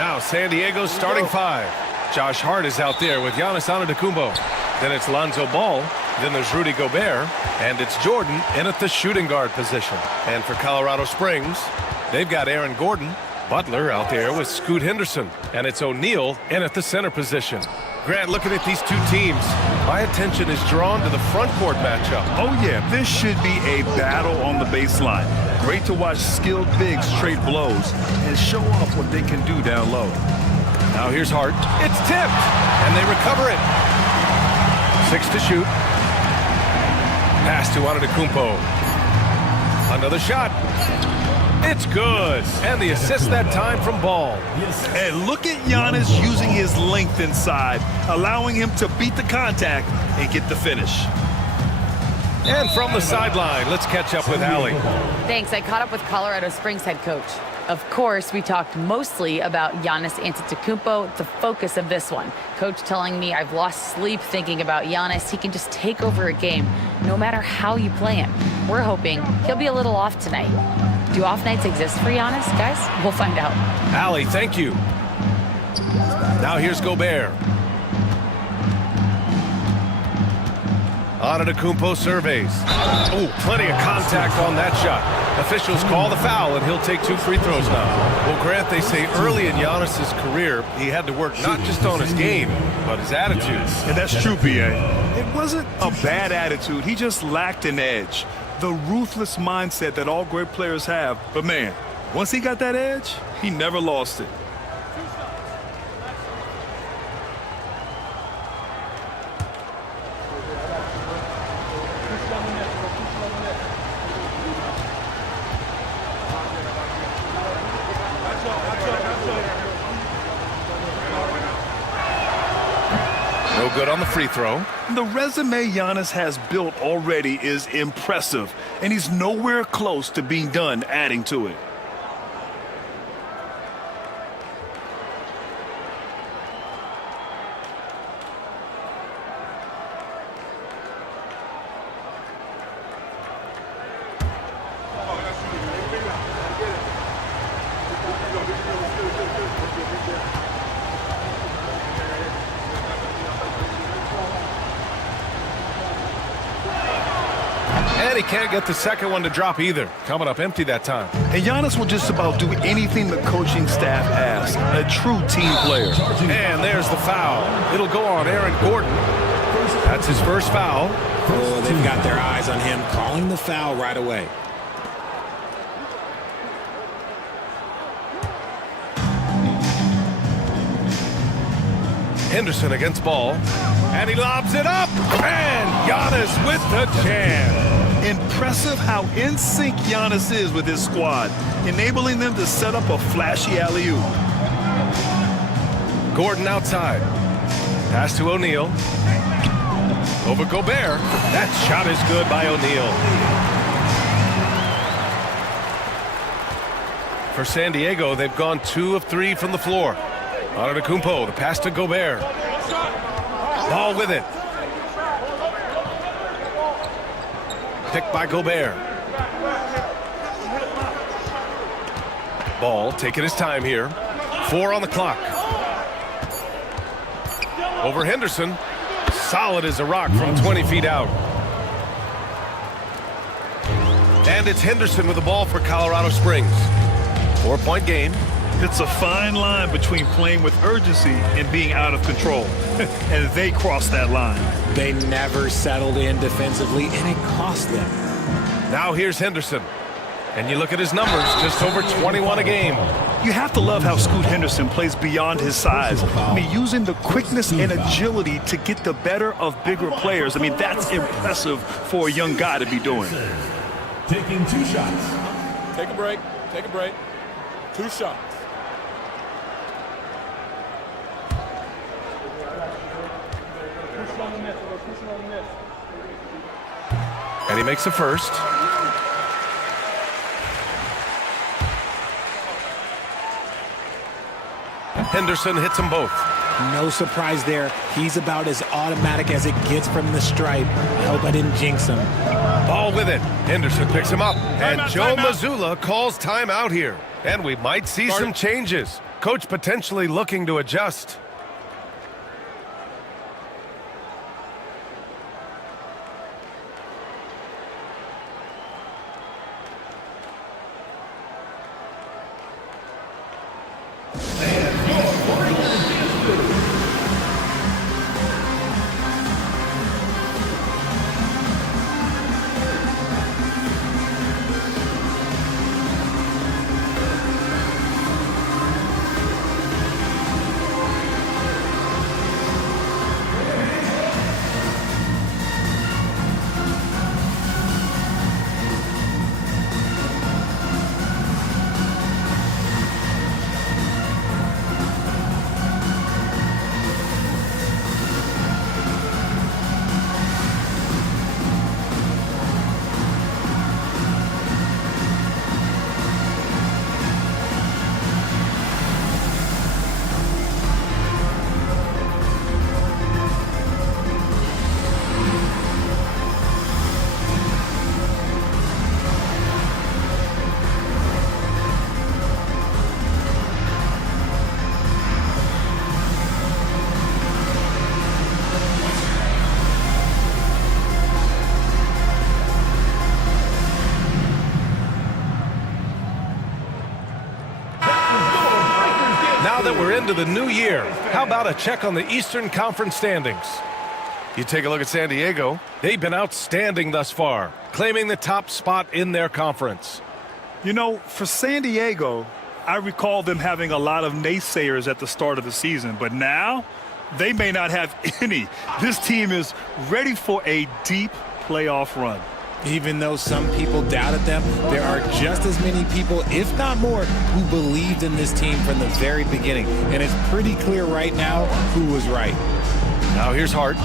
Now San Diego's starting five. Josh Hart is out there with Giannis Antetokounmpo. Then it's Lonzo Ball. Then there's Rudy Gobert. And it's Jordan in at the shooting guard position. And for Colorado Springs, they've got Aaron Gordon. Butler out there with Scoot Henderson. And it's O'Neal in at the center position. Grant, looking at these two teams, my attention is drawn to the front court matchup. Oh, yeah, this should be a battle on the baseline. Great to watch skilled bigs trade blows and show off what they can do down low. Now here's Hart. It's tipped, and they recover it. 6 to shoot. Pass to Antetokounmpo. Another shot. It's good. And the assist that time from Ball. And look at Giannis using his length inside, allowing him to beat the contact and get the finish. And from the sideline, let's catch up with Allie. Thanks. I caught up with Colorado Springs head coach. Of course, we talked mostly about Giannis Antetokounmpo, the focus of this one. Coach telling me I've lost sleep thinking about Giannis. He can just take over a game, no matter how you play him. We're hoping he'll be a little off tonight. Do off nights exist for Giannis, guys? We'll find out. Allie, thank you. Now here's Gobert. Antetokounmpo surveys. Oh, plenty of contact on that shot. Officials call the foul, and he'll take 2 free throws now. Well, Grant, they say early in Giannis's career, he had to work not just on his game, but his attitude. And that's true, B.A. It wasn't a bad attitude. He just lacked an edge. The ruthless mindset that all great players have. But, man, once he got that edge, he never lost it. No good on the free throw. The resume Giannis has built already is impressive, and he's nowhere close to being done adding to it. And he can't get the second one to drop either. Coming up empty that time. And Giannis will just about do anything the coaching staff asks. A true team player. And there's the foul. It'll go on Aaron Gordon. That's his first foul. Oh, they've got their eyes on him, calling the foul right away. Henderson against Ball. And he lobs it up. And Giannis with the jam. Impressive how in sync Giannis is with his squad, enabling them to set up a flashy alley-oop. Gordon outside. Pass to O'Neal. Over Gobert. That shot is good by O'Neal. For San Diego, they've gone 2 of 3 from the floor. Antetokounmpo, the pass to Gobert. Ball with it. Picked by Gobert. Ball taking his time here. 4 on the clock. Over Henderson. Solid as a rock from 20 feet out. And it's Henderson with the ball for Colorado Springs. 4-point game. It's a fine line between playing with urgency and being out of control. And they crossed that line. They never settled in defensively, and it cost them. Now here's Henderson. And you look at his numbers, just over 21 a game. You have to love how Scoot Henderson plays beyond his size. I mean, using the quickness and agility to get the better of bigger players. I mean, that's impressive for a young guy to be doing. Taking 2 shots. Take a break. Take a break. 2 shots. And he makes the first. Henderson hits them both. No surprise there. He's about as automatic as it gets from the stripe. I hope I didn't jinx him. Ball with it. Henderson picks him up. And Joe Mazzulla calls timeout here. And we might see some changes. Coach potentially looking to adjust. Now that we're into the new year, how about a check on the Eastern Conference standings? You take a look at San Diego. They've been outstanding thus far, claiming the top spot in their conference. You know, for San Diego, I recall them having a lot of naysayers at the start of the season, but now they may not have any. This team is ready for a deep playoff run. Even though some people doubted them, there are just as many people, if not more, who believed in this team from the very beginning. And it's pretty clear right now who was right. Now here's Hart.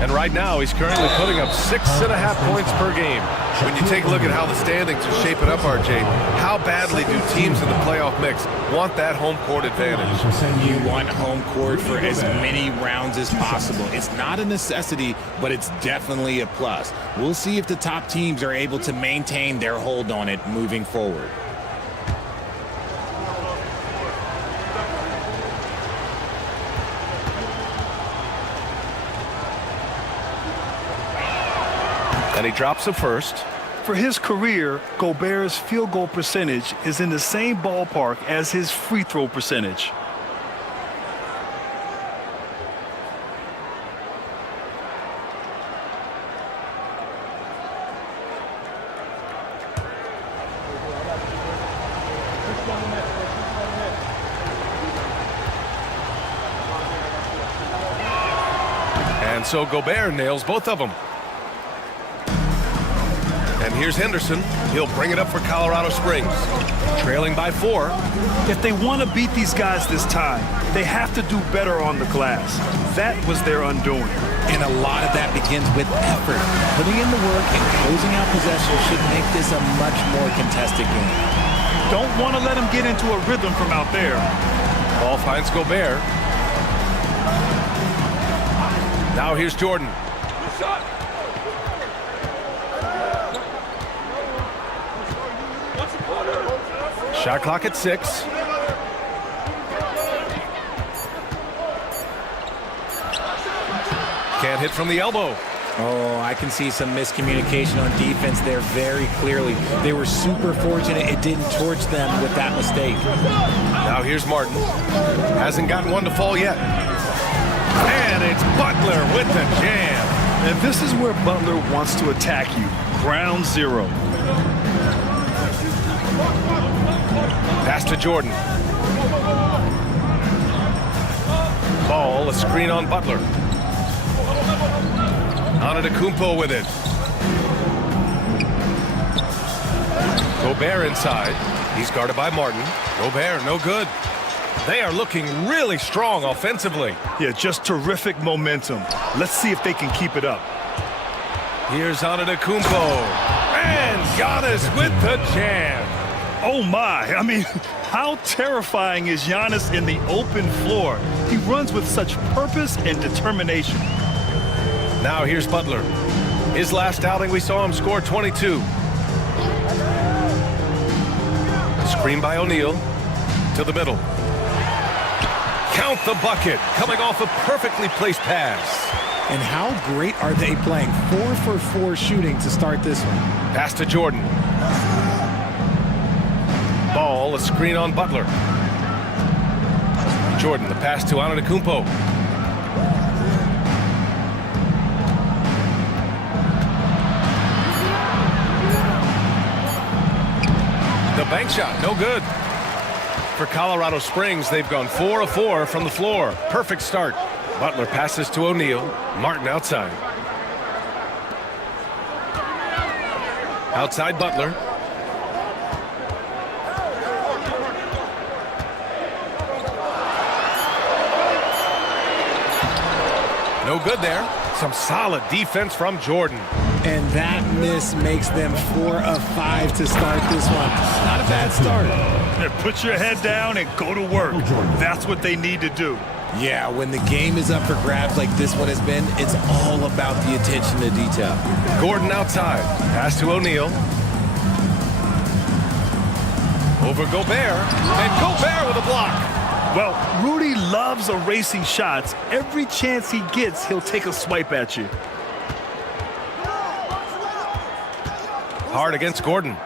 And right now he's currently putting up 6.5 points per game. When you take a look at how the standings are shaping up, RJ, how badly do teams in the playoff mix want that home court advantage? You want home court for as many rounds as possible. It's not a necessity, but it's definitely a plus. We'll see if the top teams are able to maintain their hold on it moving forward. And he drops it first. For his career, Gobert's field goal percentage is in the same ballpark as his free throw percentage. And so Gobert nails both of them. And here's Henderson. He'll bring it up for Colorado Springs. Trailing by 4. If they want to beat these guys this time, they have to do better on the glass. That was their undoing. And a lot of that begins with effort. Putting in the work and closing out possession should make this a much more contested game. Don't want to let him get into a rhythm from out there. Ball finds Gobert. Now here's Jordan. Shot clock at 6. Can't hit from the elbow. Oh, I can see some miscommunication on defense there very clearly. They were super fortunate it didn't torch them with that mistake. Now here's Martin. Hasn't gotten one to fall yet. And it's Butler with the jam. And this is where Butler wants to attack you. Ground zero. Pass to Jordan. Ball, a screen on Butler. Antetokounmpo with it. Gobert inside. He's guarded by Martin. Gobert, no good. They are looking really strong offensively. Yeah, just terrific momentum. Let's see if they can keep it up. Here's Antetokounmpo. And Giannis with the jam. Oh my, I mean, how terrifying is Giannis in the open floor? He runs with such purpose and determination. Now here's Butler. His last outing, we saw him score 22. Screen by O'Neal to the middle. Count the bucket, coming off a perfectly placed pass. And how great are they playing? 4 for 4 shooting to start this one. Pass to Jordan. Ball, a screen on Butler. Jordan, the pass to Antetokounmpo. The bank shot, no good. For Colorado Springs, they've gone 4 of 4 from the floor. Perfect start. Butler passes to O'Neal. Martin outside. Outside Butler. No good there. Some solid defense from Jordan. And that miss makes them 4 of 5 to start this one. Not a bad start. Put your head down and go to work. That's what they need to do. Yeah, when the game is up for grabs like this one has been, it's all about the attention to detail. Gordon outside. Pass to O'Neal. Over Gobert. And Gobert with a block. Well, Rudy loves erasing shots. Every chance he gets, he'll take a swipe at you. Hart against Gordon.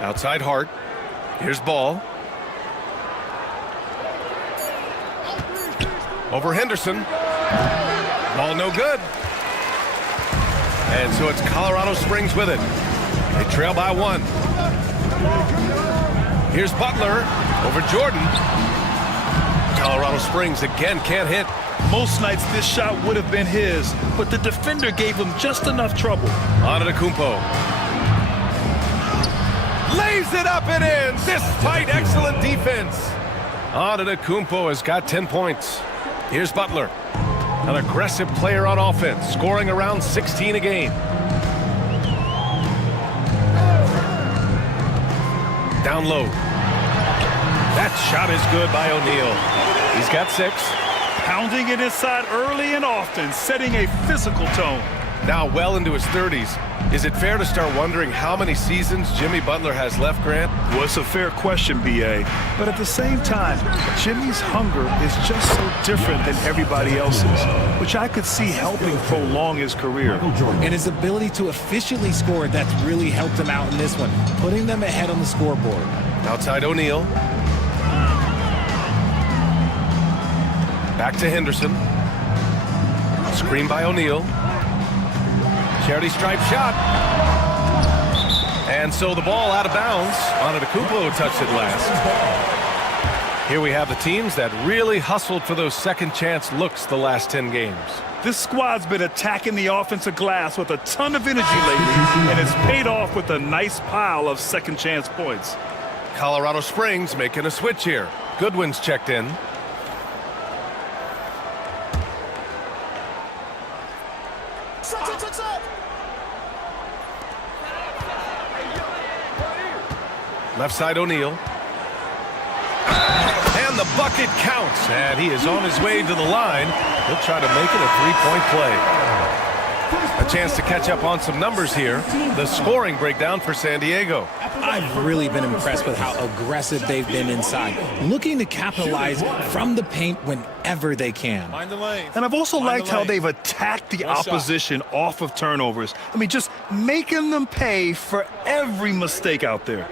Outside Hart. Here's Ball. Over Henderson. Ball no good. And so it's Colorado Springs with it. They trail by 1. Here's Butler over Jordan. Colorado Springs again can't hit. Most nights this shot would have been his, but the defender gave him just enough trouble. Antetokounmpo. Lays it up and in, despite excellent defense. Antetokounmpo has got 10 points. Here's Butler. An aggressive player on offense, scoring around 16 a game. Down low. That shot is good by O'Neal. He's got 6. Pounding it inside early and often, setting a physical tone. Now well into his 30s. Is it fair to start wondering how many seasons Jimmy Butler has left, Grant? Well, it's a fair question, B.A. But at the same time, Jimmy's hunger is just so different than everybody else's, which I could see helping prolong his career. And his ability to efficiently score, that's really helped him out in this one, putting them ahead on the scoreboard. Outside O'Neal. Back to Henderson. Screen by O'Neal. Charity stripe shot. And so the ball out of bounds. Antetokounmpo touched it last. Here we have the teams that really hustled for those second chance looks the last 10 games. This squad's been attacking the offensive glass with a ton of energy lately, and it's paid off with a nice pile of second chance points. Colorado Springs making a switch here. Goodwin's checked in. Left side O'Neal. And the bucket counts. And he is on his way to the line. He'll try to make it a three-point play. A chance to catch up on some numbers here. The scoring breakdown for San Diego. I've really been impressed with how aggressive they've been inside, looking to capitalize from the paint whenever they can. Mind the lane. And I've also liked how they've attacked the opposition off of turnovers. I mean, just making them pay for every mistake out there.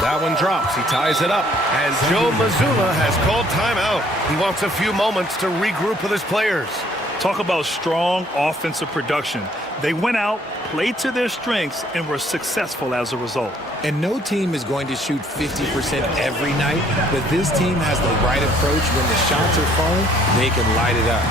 That one drops. He ties it up. And Joe Mazzulla has called timeout. He wants a few moments to regroup with his players. Talk about strong offensive production. They went out, played to their strengths, and were successful as a result. And no team is going to shoot 50% every night, but this team has the right approach. When the shots are falling, they can light it up.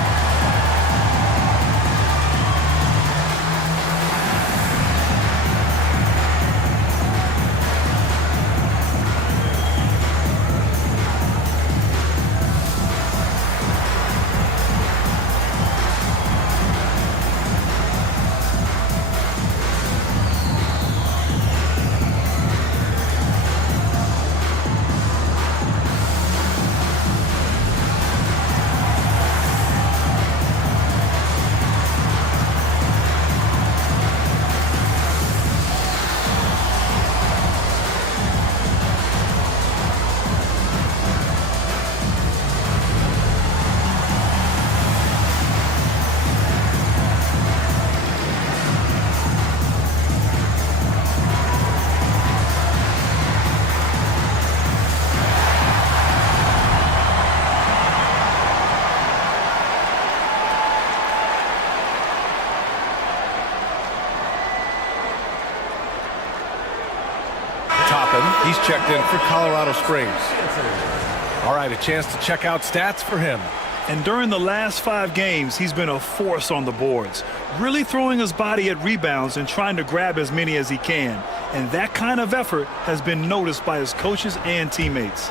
checked in for Colorado Springs. All right, a chance to check out stats for him. And during the last 5 games, he's been a force on the boards, really throwing his body at rebounds and trying to grab as many as he can. And that kind of effort has been noticed by his coaches and teammates.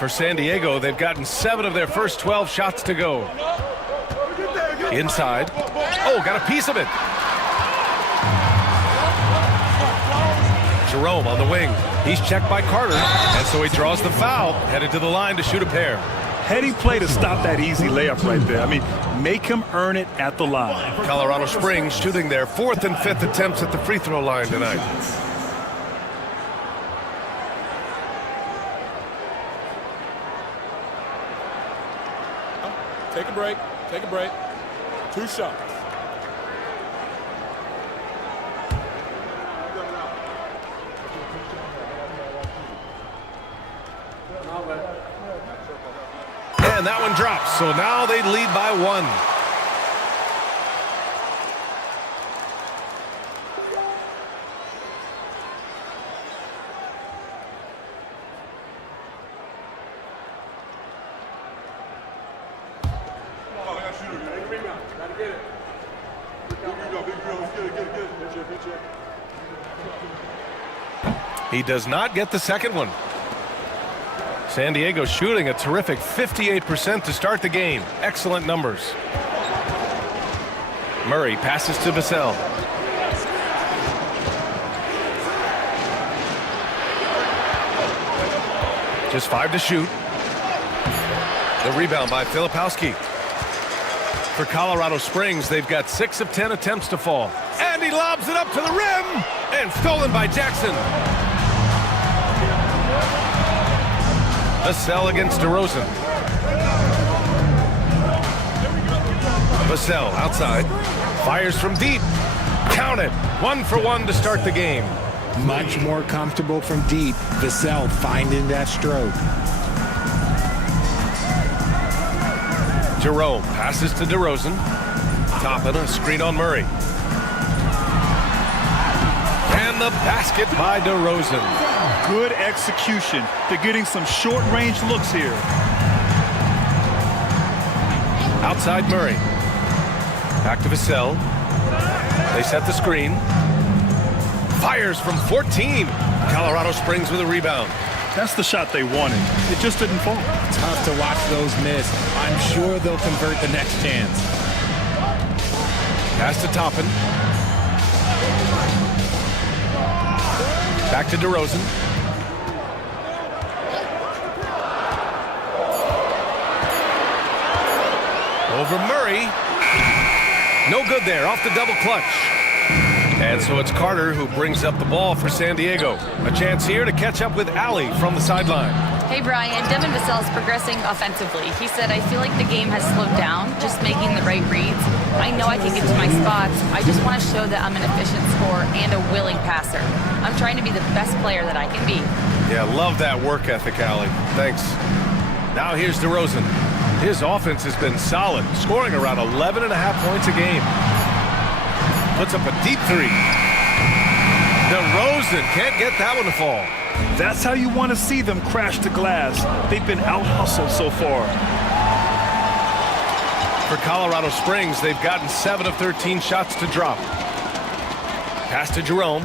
For San Diego, they've gotten 7 of their first 12 shots to go. Inside. Oh, got a piece of it. Jerome on the wing. He's checked by Carter, and so he draws the foul, headed to the line to shoot a pair. Heady play to stop that easy layup right there. I mean, make him earn it at the line. Colorado Springs shooting their 4th and 5th attempts at the free throw line tonight. Take a break. Take a break. 2 shots. And that one drops, so now they lead by 1. He does not get the second one. San Diego shooting a terrific 58% to start the game. Excellent numbers. Murray passes to Vassell. Just 5 to shoot. The rebound by Filipowski. For Colorado Springs, they've got 6 of 10 attempts to fall. And he lobs it up to the rim! And stolen by Jackson. Vassell against DeRozan. Vassell outside. Fires from deep. Count it. 1 for 1 to start the game. Much more comfortable from deep. Vassell finding that stroke. Jerome passes to DeRozan. Toppin a screen on Murray. And the basket by DeRozan. Good execution. They're getting some short-range looks here. Outside Murray. Back to Vassell. They set the screen. Fires from 14. Colorado Springs with a rebound. That's the shot they wanted. It just didn't fall. Tough to watch those miss. I'm sure they'll convert the next chance. Pass to Toppin. Back to DeRozan. Over Murray. No good there, off the double clutch. And so it's Carter who brings up the ball for San Diego. A chance here to catch up with Allie from the sideline. Hey, Brian, Devin Vassell is progressing offensively. He said, I feel like the game has slowed down, just making the right reads. I know I can get to my spots. I just want to show that I'm an efficient scorer and a willing passer. I'm trying to be the best player that I can be. Yeah, love that work ethic, Allie. Thanks. Now here's DeRozan. His offense has been solid, scoring around 11.5 points a game. Puts up a deep 3. DeRozan can't get that one to fall. That's how you want to see them crash the glass. They've been out-hustled so far. For Colorado Springs, they've gotten 7 of 13 shots to drop. Pass to Jerome.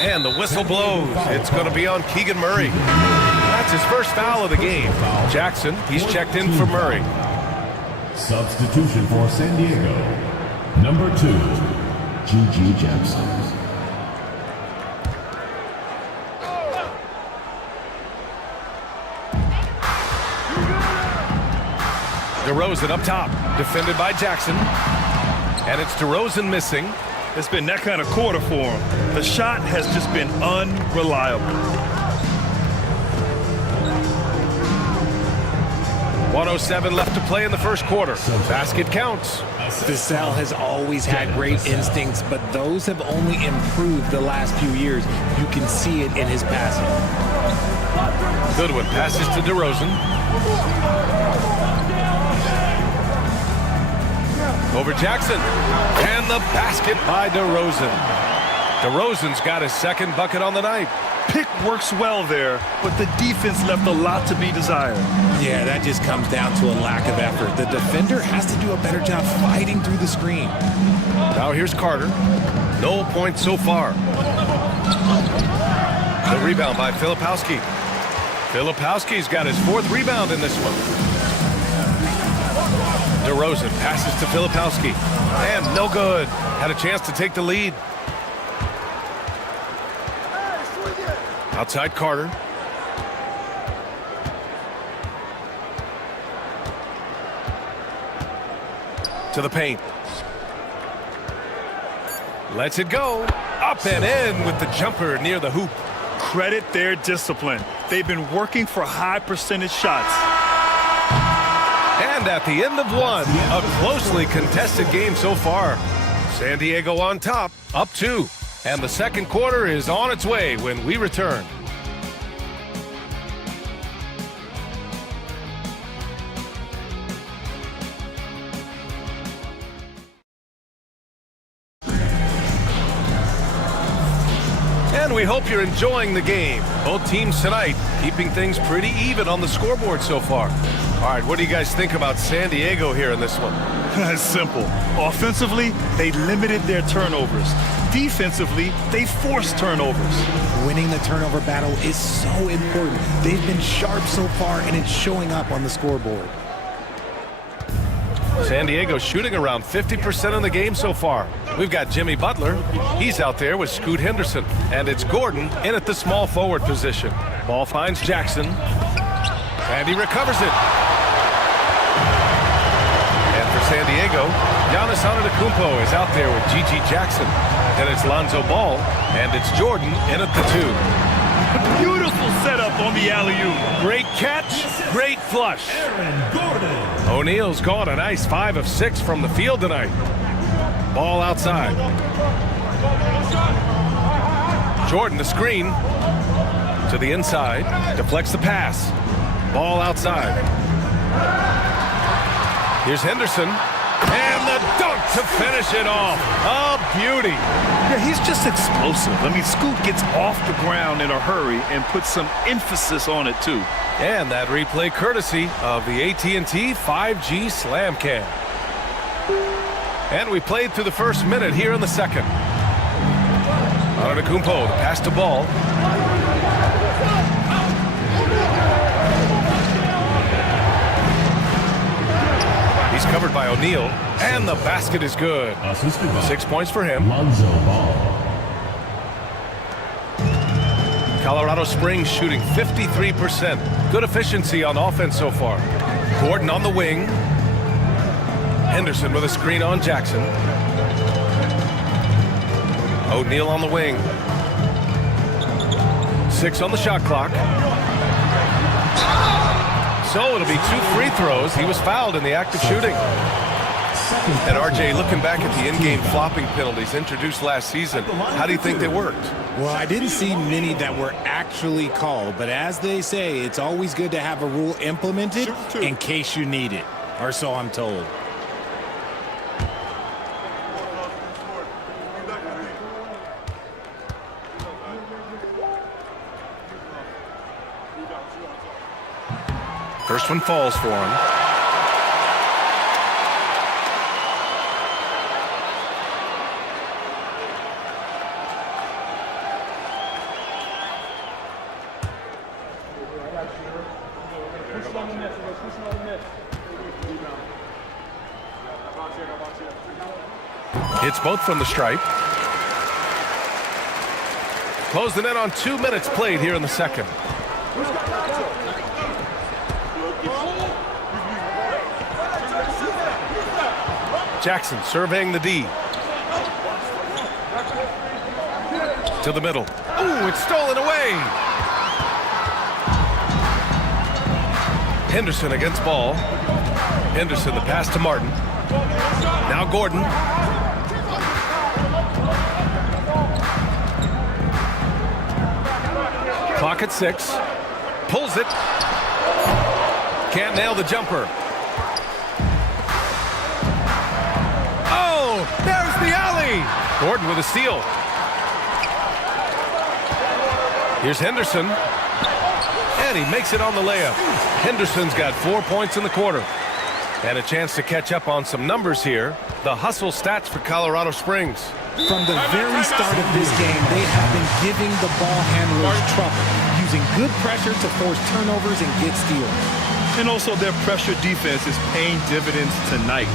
And the whistle blows. It's going to be on Keegan Murray. That's his first foul of the game. Jackson, he's checked in for Murray. Substitution for San Diego. Number 2, G.G. Jackson. DeRozan up top, defended by Jackson. And it's DeRozan missing. It's been that kind of quarter for him. The shot has just been unreliable. 1:07 left to play in the first quarter. Basket counts. Vassell has always had great instincts, but those have only improved the last few years. You can see it in his passing. Goodwin passes to DeRozan. Over Jackson. And the basket by DeRozan. DeRozan's got his second bucket on the night. Pick works well there, but the defense left a lot to be desired. Yeah, that just comes down to a lack of effort. The defender has to do a better job fighting through the screen. Now here's Carter. No points so far. The rebound by Filipowski. Filipowski's got his fourth rebound in this one. DeRozan passes to Filipowski. And no good. Had a chance to take the lead. Outside Carter. To the paint. Lets it go. Up and in with the jumper near the hoop. Credit their discipline. They've been working for high percentage shots. And at the end of one, a closely contested game so far. San Diego on top, up 2. And the second quarter is on its way when we return. And we hope you're enjoying the game. Both teams tonight keeping things pretty even on the scoreboard so far. All right, what do you guys think about San Diego here in this one? It's simple. Offensively, they limited their turnovers. Defensively, they forced turnovers. Winning the turnover battle is so important. They've been sharp so far, and it's showing up on the scoreboard. San Diego shooting around 50% in the game so far. We've got Jimmy Butler. He's out there with Scoot Henderson. And it's Gordon in at the small forward position. Ball finds Jackson. And he recovers it. And for San Diego, Giannis Antetokounmpo is out there with G.G. Jackson. Then it's Lonzo Ball. And it's Jordan in at the 2. Beautiful setup on the alley-oop. Great catch, great flush. O'Neal's gone a nice 5 of 6 from the field tonight. Ball outside. Jordan the screen. To the inside. Deflects the pass. Ball outside. Here's Henderson. And the dunk to finish it off. A beauty. Yeah, he's just explosive. I mean, Scoot gets off the ground in a hurry and puts some emphasis on it, too. And that replay courtesy of the AT&T 5G Slam Cam. And we played through the first minute here in the second. Antetokounmpo, the pass to Ball. He's covered by O'Neal, and the basket is good. 6 points for him. Lonzo Ball. Colorado Springs shooting 53%. Good efficiency on offense so far. Gordon on the wing. Henderson with a screen on Jackson. O'Neal on the wing. 6 on the shot clock. So it'll be 2 free throws. He was fouled in the act of shooting. And RJ, looking back at the in-game flopping penalties introduced last season, how do you think they worked? Well, I didn't see many that were actually called, but as they say, it's always good to have a rule implemented in case you need it, or so I'm told. First one falls for him. Hits both from the stripe. Close the net on 2 minutes played here in the second. Jackson surveying the D. To the middle. Ooh, it's stolen away. Henderson against Ball. Henderson, the pass to Martin. Now Gordon. Clock at 6. Pulls it. Can't nail the jumper. Oh, there's the alley. Gordon with a steal. Here's Henderson. And he makes it on the layup. Henderson's got 4 points in the quarter. And a chance to catch up on some numbers here. The hustle stats for Colorado Springs. From the very start of this game, they have been giving the ball handlers trouble, using good pressure to force turnovers and get steals. And also their pressure defense is paying dividends tonight,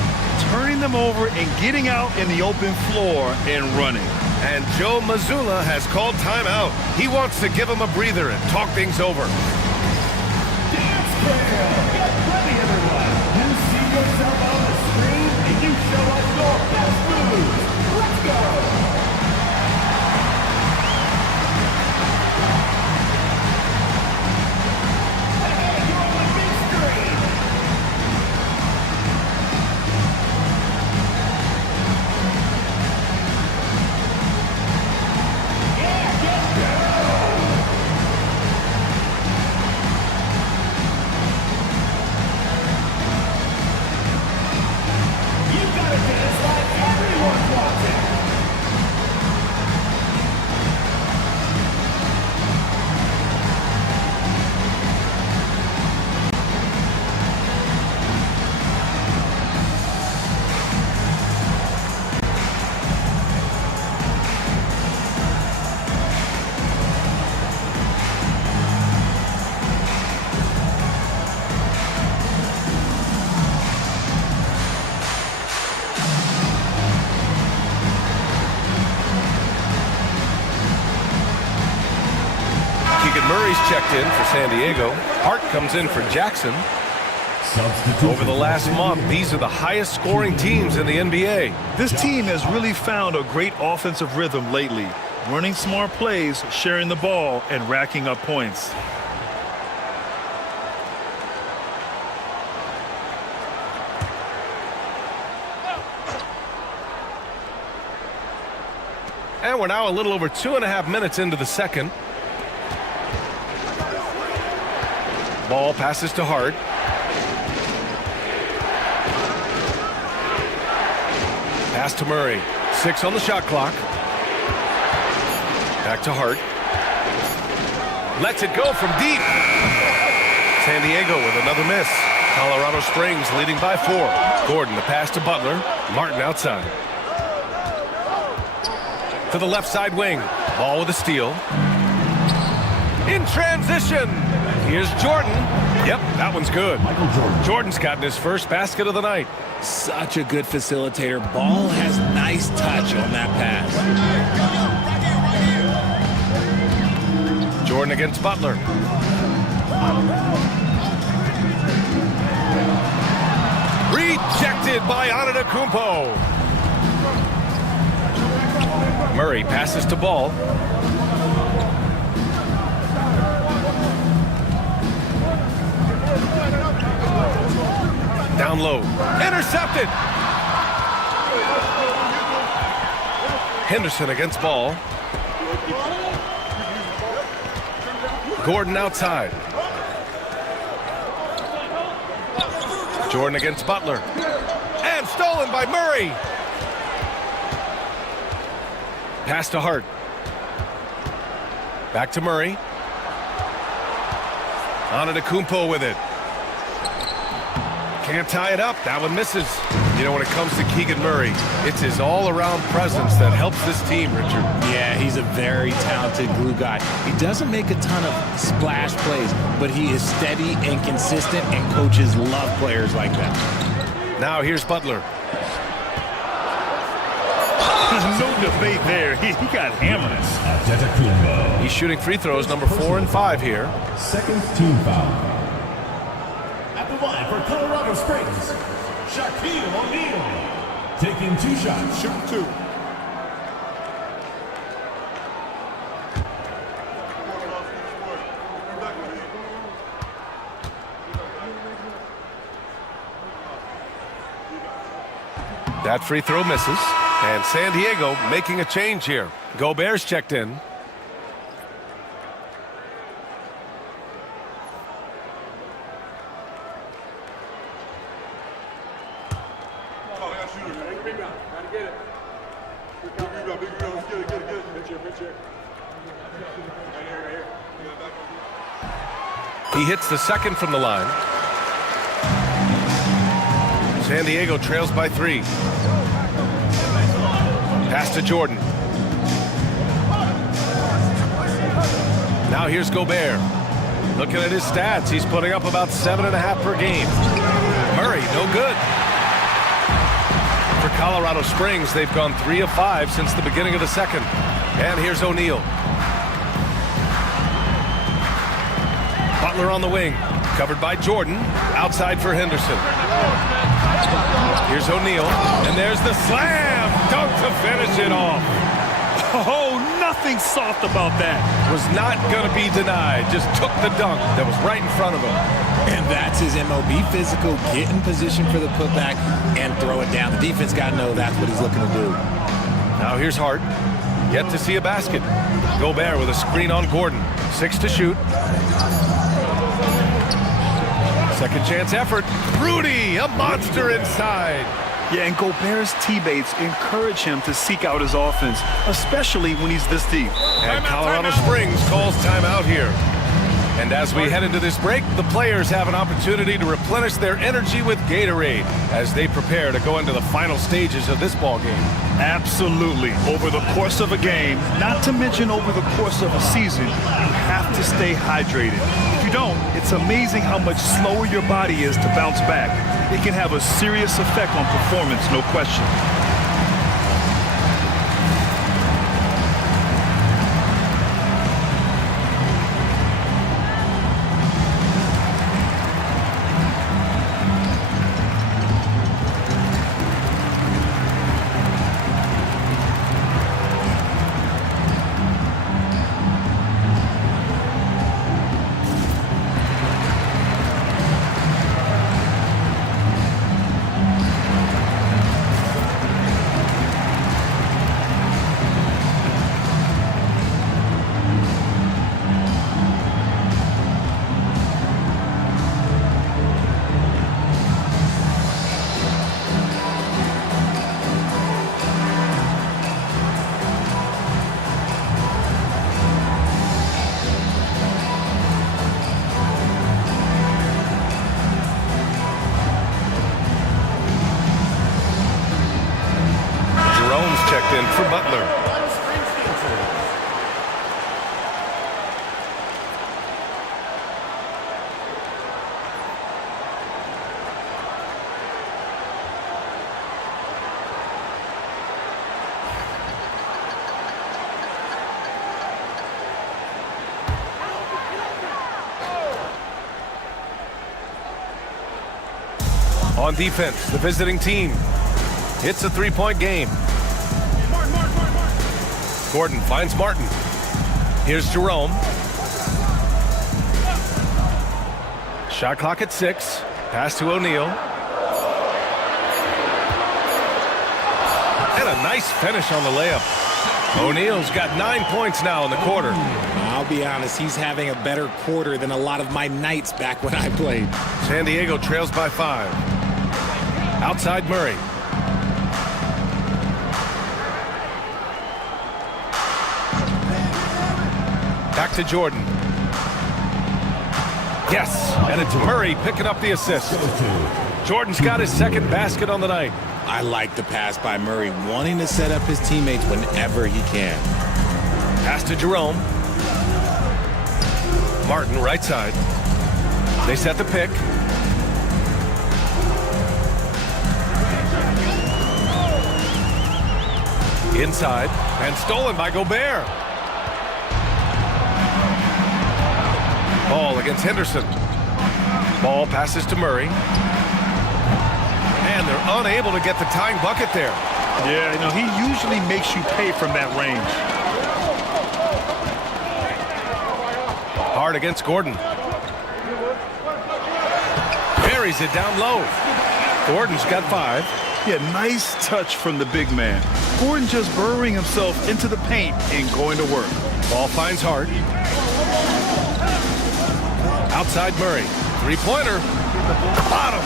turning them over and getting out in the open floor and running. And Joe Mazzulla has called timeout. He wants to give him a breather and talk things over. Dance Fair! Get ready, everyone! You see yourself on the screen and you show us your best moves. Let's go! Murray's checked in for San Diego. Hart comes in for Jackson. Over the last month, these are the highest scoring teams in the NBA. This team has really found a great offensive rhythm lately, running smart plays, sharing the ball, and racking up points. And we're now a little over 2.5 minutes into the second. Ball passes to Hart. Pass to Murray. 6 on the shot clock. Back to Hart. Lets it go from deep. San Diego with another miss. Colorado Springs leading by 4. Gordon, the pass to Butler. Martin outside. To the left side wing. Ball with a steal. In transition. Here's Jordan. Yep, that one's good. Jordan's gotten his first basket of the night. Such a good facilitator. Ball has nice touch on that pass. Jordan against Butler. Rejected by Antetokounmpo. Murray passes to Ball. Down low. Intercepted. Henderson against Ball. Gordon outside. Jordan against Butler. And stolen by Murray. Pass to Hart. Back to Murray. Antetokounmpo with it. Can't tie it up. That one misses. You know, when it comes to Keegan Murray, it's his all-around presence that helps this team, Richard. Yeah, he's a very talented glue guy. He doesn't make a ton of splash plays, but he is steady and consistent, and coaches love players like that. Now here's Butler. No debate there. He got hammered. He's shooting free throws number 4 and 5 here. Second team foul. At the line for Colorado Springs, Shaquille O'Neal. Taking 2 shots. Shooting 2. That free throw misses. And San Diego making a change here. GODBLESS checked in. He hits the second from the line. San Diego trails by 3. Pass to Jordan. Now here's Gobert. Looking at his stats, he's putting up about 7.5 per game. Murray, no good. For Colorado Springs, they've gone 3 of 5 since the beginning of the second. And here's O'Neal. Butler on the wing, covered by Jordan, outside for Henderson. Here's O'Neal, and there's the slam dunk to finish it off. Oh, nothing soft about that. Was not going to be denied, just took the dunk that was right in front of him. And that's his MOB, physical, get in position for the putback and throw it down. The defense got to know that's what he's looking to do. Now here's Hart, yet to see a basket. Gobert with a screen on Gordon, 6 to shoot. Second chance effort. Rudy, a monster inside. Yeah, and Gobert's teammates encourage him to seek out his offense, especially when he's this deep. And Colorado Springs calls timeout here. And as we head into this break, the players have an opportunity to replenish their energy with Gatorade as they prepare to go into the final stages of this ball game. Absolutely. Over the course of a game, not to mention over the course of a season, you have to stay hydrated. If you don't, it's amazing how much slower your body is to bounce back. It can have a serious effect on performance, no question. Checked in for Butler. On defense, the visiting team. It's a 3-point game. Gordon finds Martin. Here's Jerome. Shot clock at 6. Pass to O'Neal. And a nice finish on the layup. O'Neal's got 9 points now in the quarter. I'll be honest, he's having a better quarter than a lot of my nights back when I played. San Diego trails by 5. Outside Murray. Back to Jordan. Yes, and it's Murray picking up the assist. Jordan's got his second basket on the night. I like the pass by Murray, wanting to set up his teammates whenever he can. Pass to Jerome. Martin, right side. They set the pick. Inside, and stolen by Gobert. Ball against Henderson. Ball passes to Murray. And they're unable to get the tying bucket there. Yeah, you know, he usually makes you pay from that range. Hard against Gordon. Buries it down low. Gordon's got 5. Yeah, nice touch from the big man. Gordon just burrowing himself into the paint and going to work. Ball finds Hart. Outside Murray. Three-pointer. Bottom.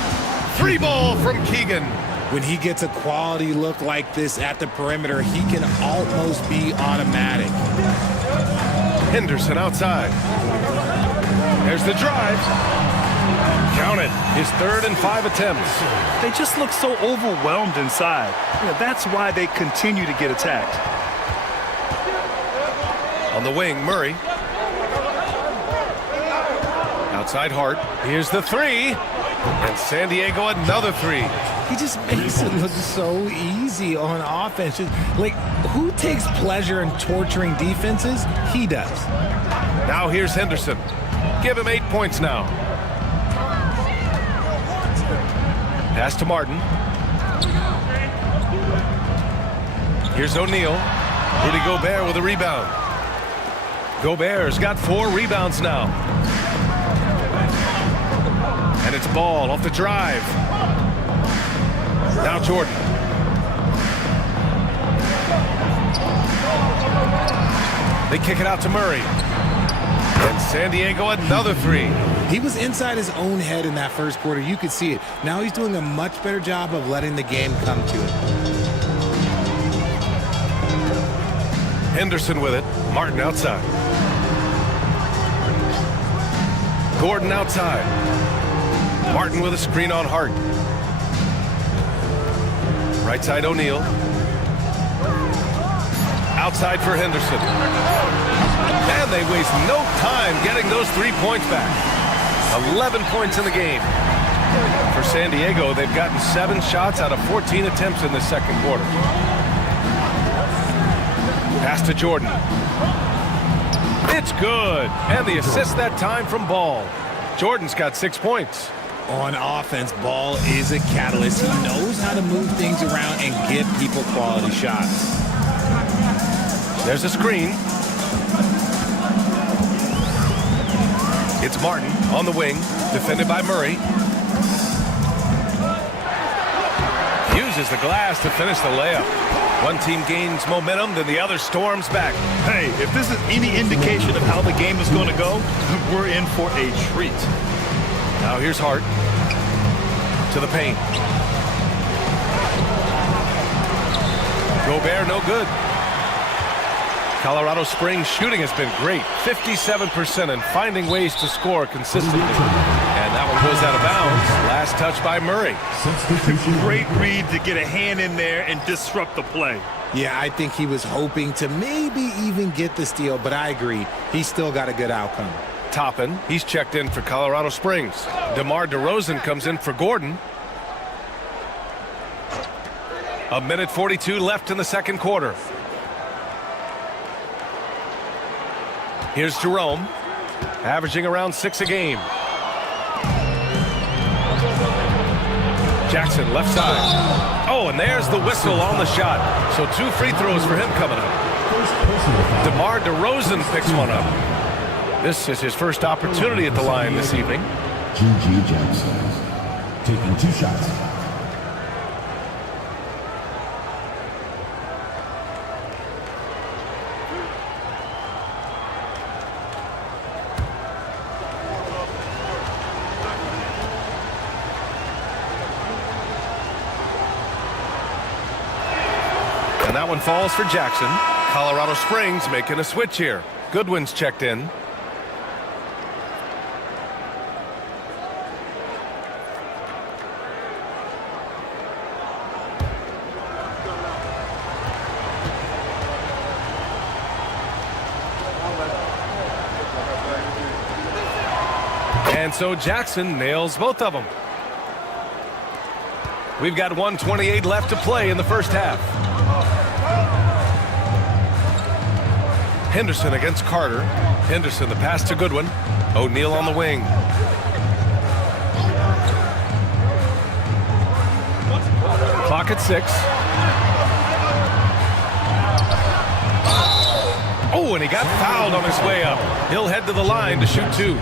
Free ball from Keegan. When he gets a quality look like this at the perimeter, he can almost be automatic. Henderson outside. There's the drive. Count it. His 3rd and 5 attempts. They just look so overwhelmed inside. That's why they continue to get attacked. On the wing, Murray. Outside Hart. Here's the 3. And San Diego another 3. He just makes it look so easy on offense. Like, who takes pleasure in torturing defenses? He does. Now here's Henderson. Give him 8 points now. Pass to Martin. Here's O'Neal. Rudy Gobert with a rebound. Gobert's got 4 rebounds now. And it's Ball off the drive. Now Jordan. They kick it out to Murray. And San Diego another 3. He was inside his own head in that first quarter. You could see it. Now he's doing a much better job of letting the game come to it. Henderson with it. Martin outside. Gordon outside. Martin with a screen on Hart. Right side O'Neal. Outside for Henderson. And they waste no time getting those 3 points back. 11 points in the game. For San Diego, they've gotten 7 shots out of 14 attempts in the second quarter. Pass to Jordan. It's good. And the assist that time from Ball. Jordan's got 6 points. On offense, Ball is a catalyst. He knows how to move things around and give people quality shots. There's a screen. It's Martin on the wing, defended by Murray. Uses the glass to finish the layup. One team gains momentum, then the other storms back. Hey, if this is any indication of how the game is going to go, we're in for a treat. Now here's Hart to the paint. Gobert no good. Colorado Springs shooting has been great. 57% and finding ways to score consistently. And that one goes out of bounds. Last touch by Murray. Great read to get a hand in there and disrupt the play. Yeah, I think he was hoping to maybe even get the steal, but I agree. He still got a good outcome. Toppin, he's checked in for Colorado Springs. DeMar DeRozan comes in for Gordon. A minute 42 left in the second quarter. Here's Jerome, averaging around 6 a game. Jackson left side. Oh, and there's the whistle on the shot. So 2 free throws for him coming up. DeMar DeRozan picks one up. This is his first opportunity at the line this evening. G.G. Jackson taking 2 shots. And that one falls for Jackson. Colorado Springs making a switch here. Goodwin's checked in. And so Jackson nails both of them. We've got 1:28 left to play in the first half. Henderson against Carter. Henderson, the pass to Goodwin. O'Neal on the wing. Clock at 6. Oh, and he got fouled on his way up. He'll head to the line to shoot 2.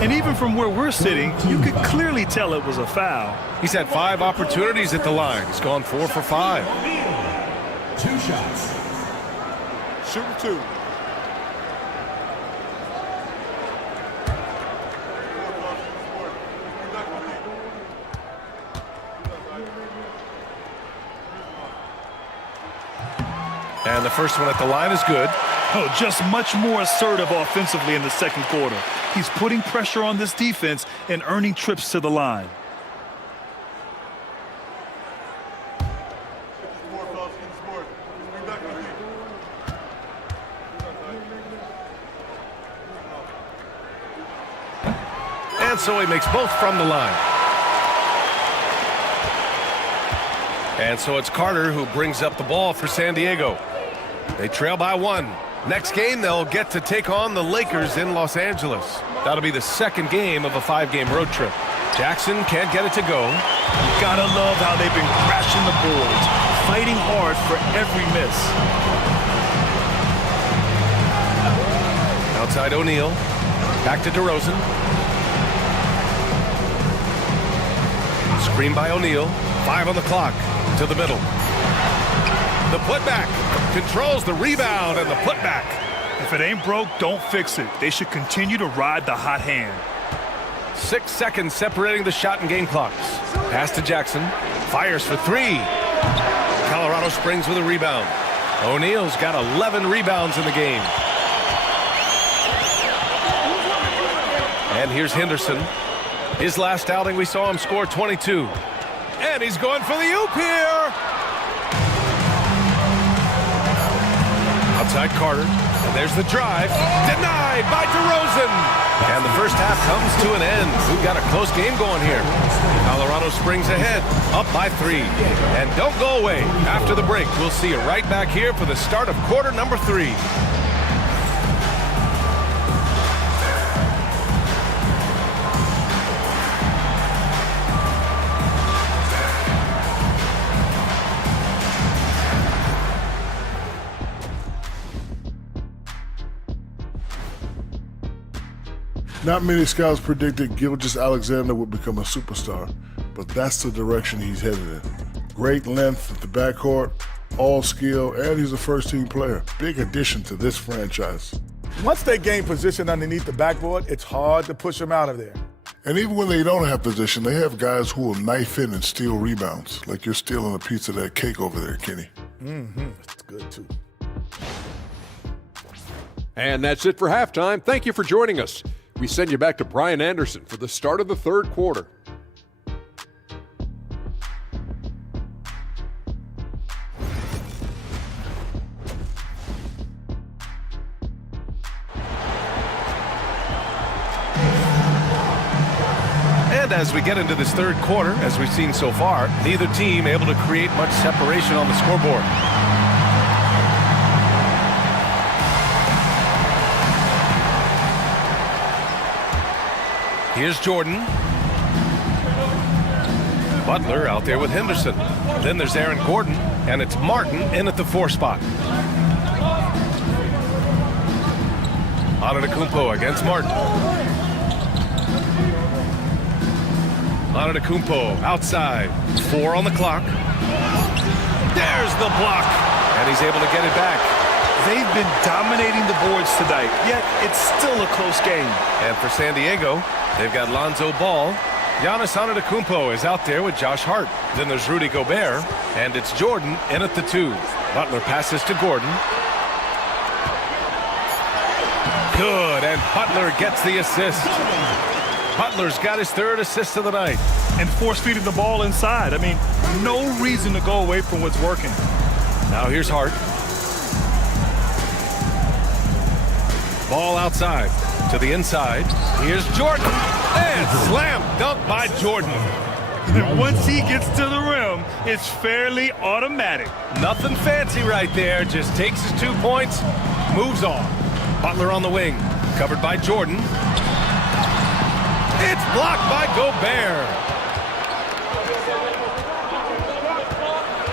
And even from where we're sitting, you could clearly tell it was a foul. He's had 5 opportunities at the line. He's gone 4 for 5. 2 shots. Shooting 2. And the first one at the line is good. Oh, just much more assertive offensively in the second quarter. He's putting pressure on this defense and earning trips to the line. And so he makes both from the line. And so it's Carter who brings up the ball for San Diego. They trail by 1. Next game, they'll get to take on the Lakers in Los Angeles. That'll be the second game of a 5-game road trip. Jackson can't get it to go. Gotta love how they've been crashing the boards, fighting hard for every miss. Outside O'Neal. Back to DeRozan. Screen by O'Neal. 5 on the clock. To the middle. The putback. Controls the rebound and the putback. If it ain't broke, don't fix it. They should continue to ride the hot hand. 6 seconds separating the shot and game clocks. Pass to Jackson. Fires for 3. Colorado Springs with a rebound. O'Neal's got 11 rebounds in the game. And here's Henderson. His last outing, we saw him score 22. And he's going for the oop here. Outside Carter. And there's the drive. Denied by DeRozan. And the first half comes to an end. We've got a close game going here. Colorado Springs ahead, up by 3. And don't go away. After the break, we'll see you right back here for the start of quarter number 3. Not many scouts predicted Gilgeous-Alexander would become a superstar, but that's the direction he's headed in. Great length at the backcourt, all skill, and he's a first-team player. Big addition to this franchise. Once they gain position underneath the backboard, it's hard to push them out of there. And even when they don't have position, they have guys who will knife in and steal rebounds, like you're stealing a piece of that cake over there, Kenny. That's good, too. And that's it for halftime. Thank you for joining us. We send you back to Brian Anderson for the start of the third quarter. And as we get into this third quarter, as we've seen so far, neither team able to create much separation on the scoreboard. Here's Jordan. Butler out there with Henderson. Then there's Aaron Gordon, and it's Martin in at the 4 spot. Antetokounmpo against Martin. Antetokounmpo outside. 4 on the clock. There's the block, and he's able to get it back. They've been dominating the boards tonight, yet it's still a close game. And for San Diego, they've got Lonzo Ball. Giannis Antetokounmpo is out there with Josh Hart. Then there's Rudy Gobert, and it's Jordan in at the 2. Butler passes to Gordon. Good, and Butler gets the assist. Butler's got his 3rd assist of the night. And force-feeding the ball inside. I mean, no reason to go away from what's working. Now here's Hart. Ball outside to the inside. Here's Jordan. And slam dunk by Jordan. And once he gets to the rim, it's fairly automatic. Nothing fancy right there. Just takes his 2 points, moves on. Butler on the wing. Covered by Jordan. It's blocked by Gobert.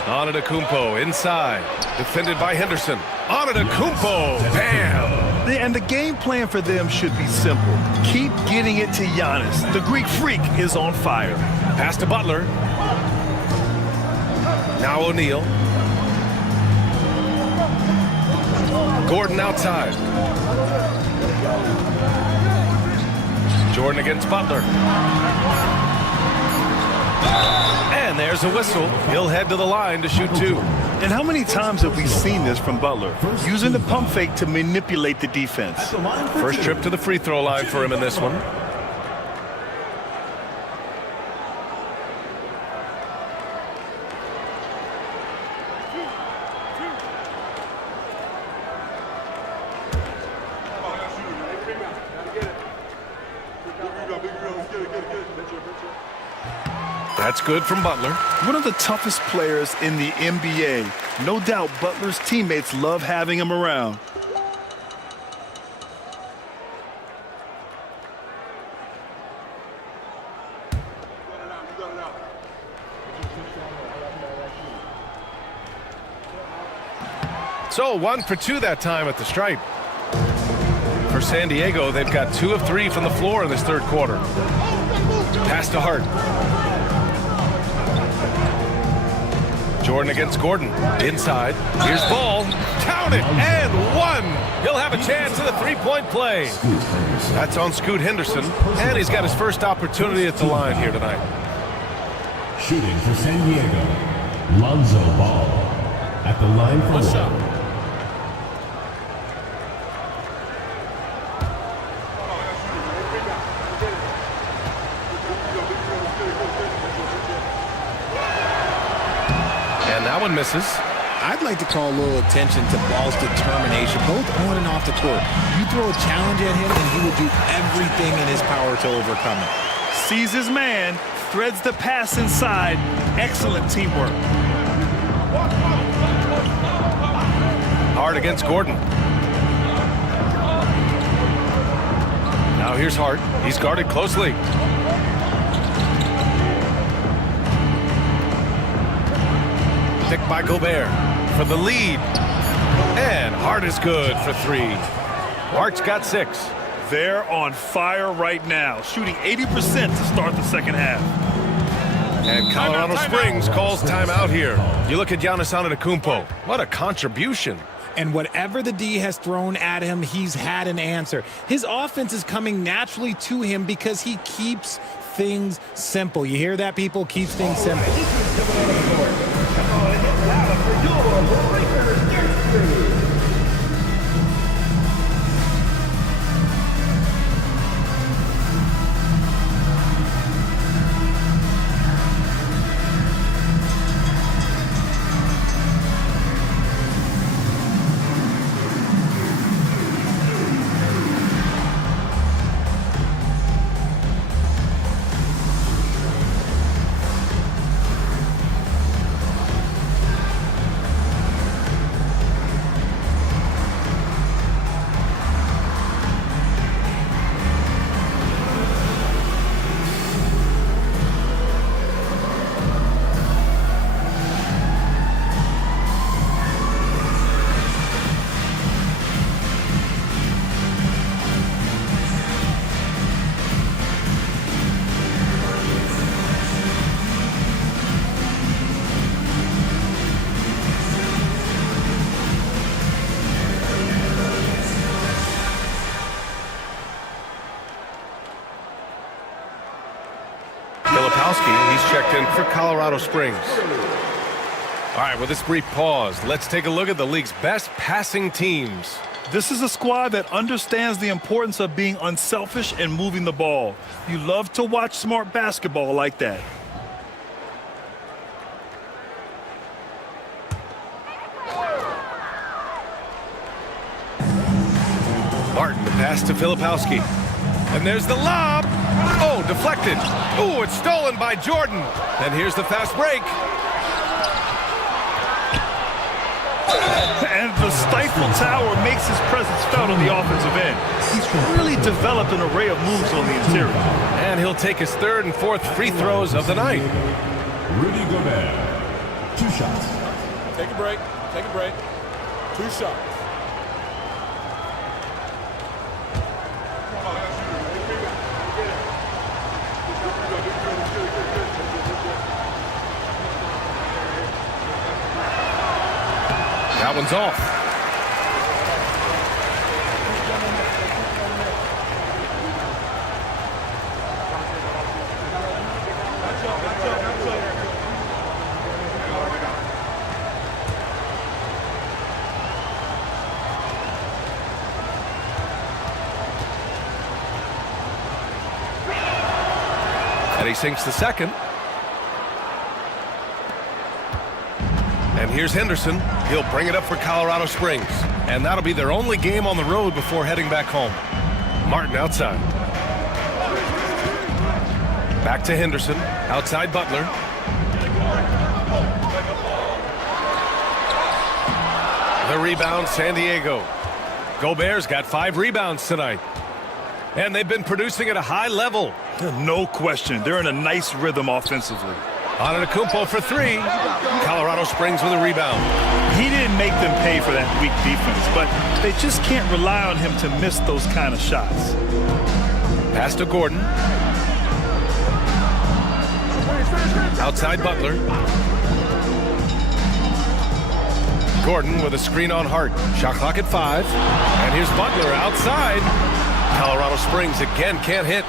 Antetokounmpo inside. Defended by Henderson. Antetokounmpo. Bam! And the game plan for them should be simple. Keep getting it to Giannis. The Greek freak is on fire. Pass to Butler. Now O'Neal. Gordon outside. Jordan against Butler. And there's a whistle. He'll head to the line to shoot 2. And how many times have we seen this from Butler? Using the pump fake to manipulate the defense. First trip to the free throw line for him in this one. That's good from Butler. One of the toughest players in the NBA. No doubt Butler's teammates love having him around. So 1 for 2 that time at the stripe. For San Diego, they've got 2 of 3 from the floor in this third quarter. Pass to Hart. Jordan against Gordon. Inside. Here's Ball. Count it. And 1. He'll have a chance at a three-point play. That's on Scoot Henderson. And he's got his first opportunity at the line here tonight. Shooting for San Diego, Lonzo Ball at the line for one. And that one misses. I'd like to call a little attention to Ball's determination, both on and off the court. You throw a challenge at him, and he will do everything in his power to overcome it. Sees his man, threads the pass inside. Excellent teamwork. Hart against Gordon. Now here's Hart. He's guarded closely. Picked by Gobert for the lead. And Hart is good for 3. Hart's got 6. They're on fire right now, shooting 80% to start the second half. And Colorado Springs calls timeout here. You look at Giannis Antetokounmpo. What a contribution. And whatever the D has thrown at him, he's had an answer. His offense is coming naturally to him because he keeps things simple. You hear that, people? Keeps things simple. He's checked in for Colorado Springs. All right, with this brief pause, let's take a look at the league's best passing teams. This is a squad that understands the importance of being unselfish and moving the ball. You love to watch smart basketball like that. Martin, the pass to Filipowski. And there's the lob. Oh, deflected. Oh, it's stolen by Jordan. And here's the fast break. And the stifle tower makes his presence felt on the offensive end. He's really developed an array of moves on the interior. And he'll take his third and fourth free throws of the night. Rudy Gobert, 2 shots. Take a break. Take a break. 2 shots. That one's off. And he sinks the second. And here's Henderson. He'll bring it up for Colorado Springs. And that'll be their only game on the road before heading back home. Martin outside. Back to Henderson. Outside Butler. The rebound, San Diego. Gobert's got 5 rebounds tonight. And they've been producing at a high level. No question. They're in a nice rhythm offensively. Antetokounmpo for 3. Colorado Springs with a rebound. He didn't make them pay for that weak defense, but they just can't rely on him to miss those kind of shots. Pass to Gordon. Outside Butler. Gordon with a screen on Hart. Shot clock at 5. And here's Butler outside. Colorado Springs again can't hit.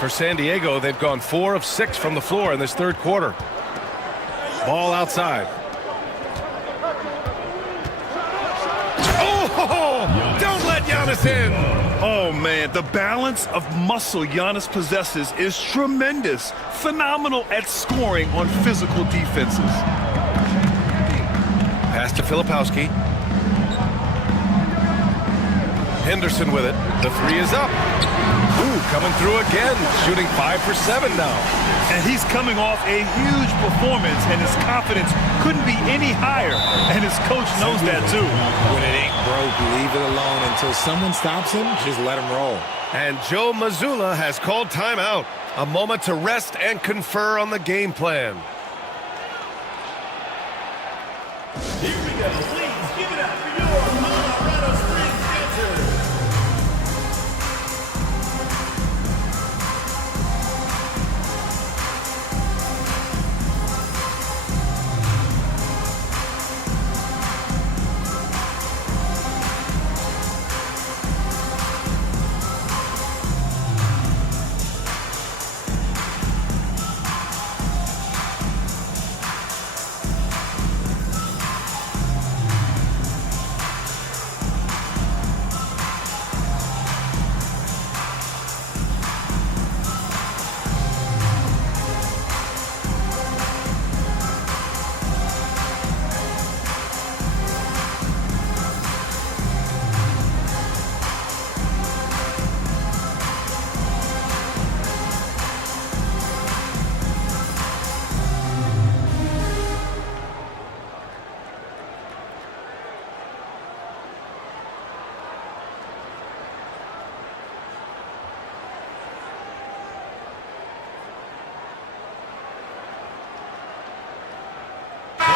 For San Diego, they've gone 4 of 6 from the floor in this third quarter. Ball outside. Oh, don't let Giannis in. Oh, man, the balance of muscle Giannis possesses is tremendous. Phenomenal at scoring on physical defenses. Pass to Filipowski. Henderson with it. The 3 is up. Ooh, coming through again. Shooting 5 for 7 now. And he's coming off a huge performance, and his confidence couldn't be any higher. And his coach knows that, too. When it ain't broke, leave it alone until someone stops him. Just let him roll. And Joe Mazzulla has called timeout. A moment to rest and confer on the game plan. Here we go. Please give it up for your Colorado Springs answers.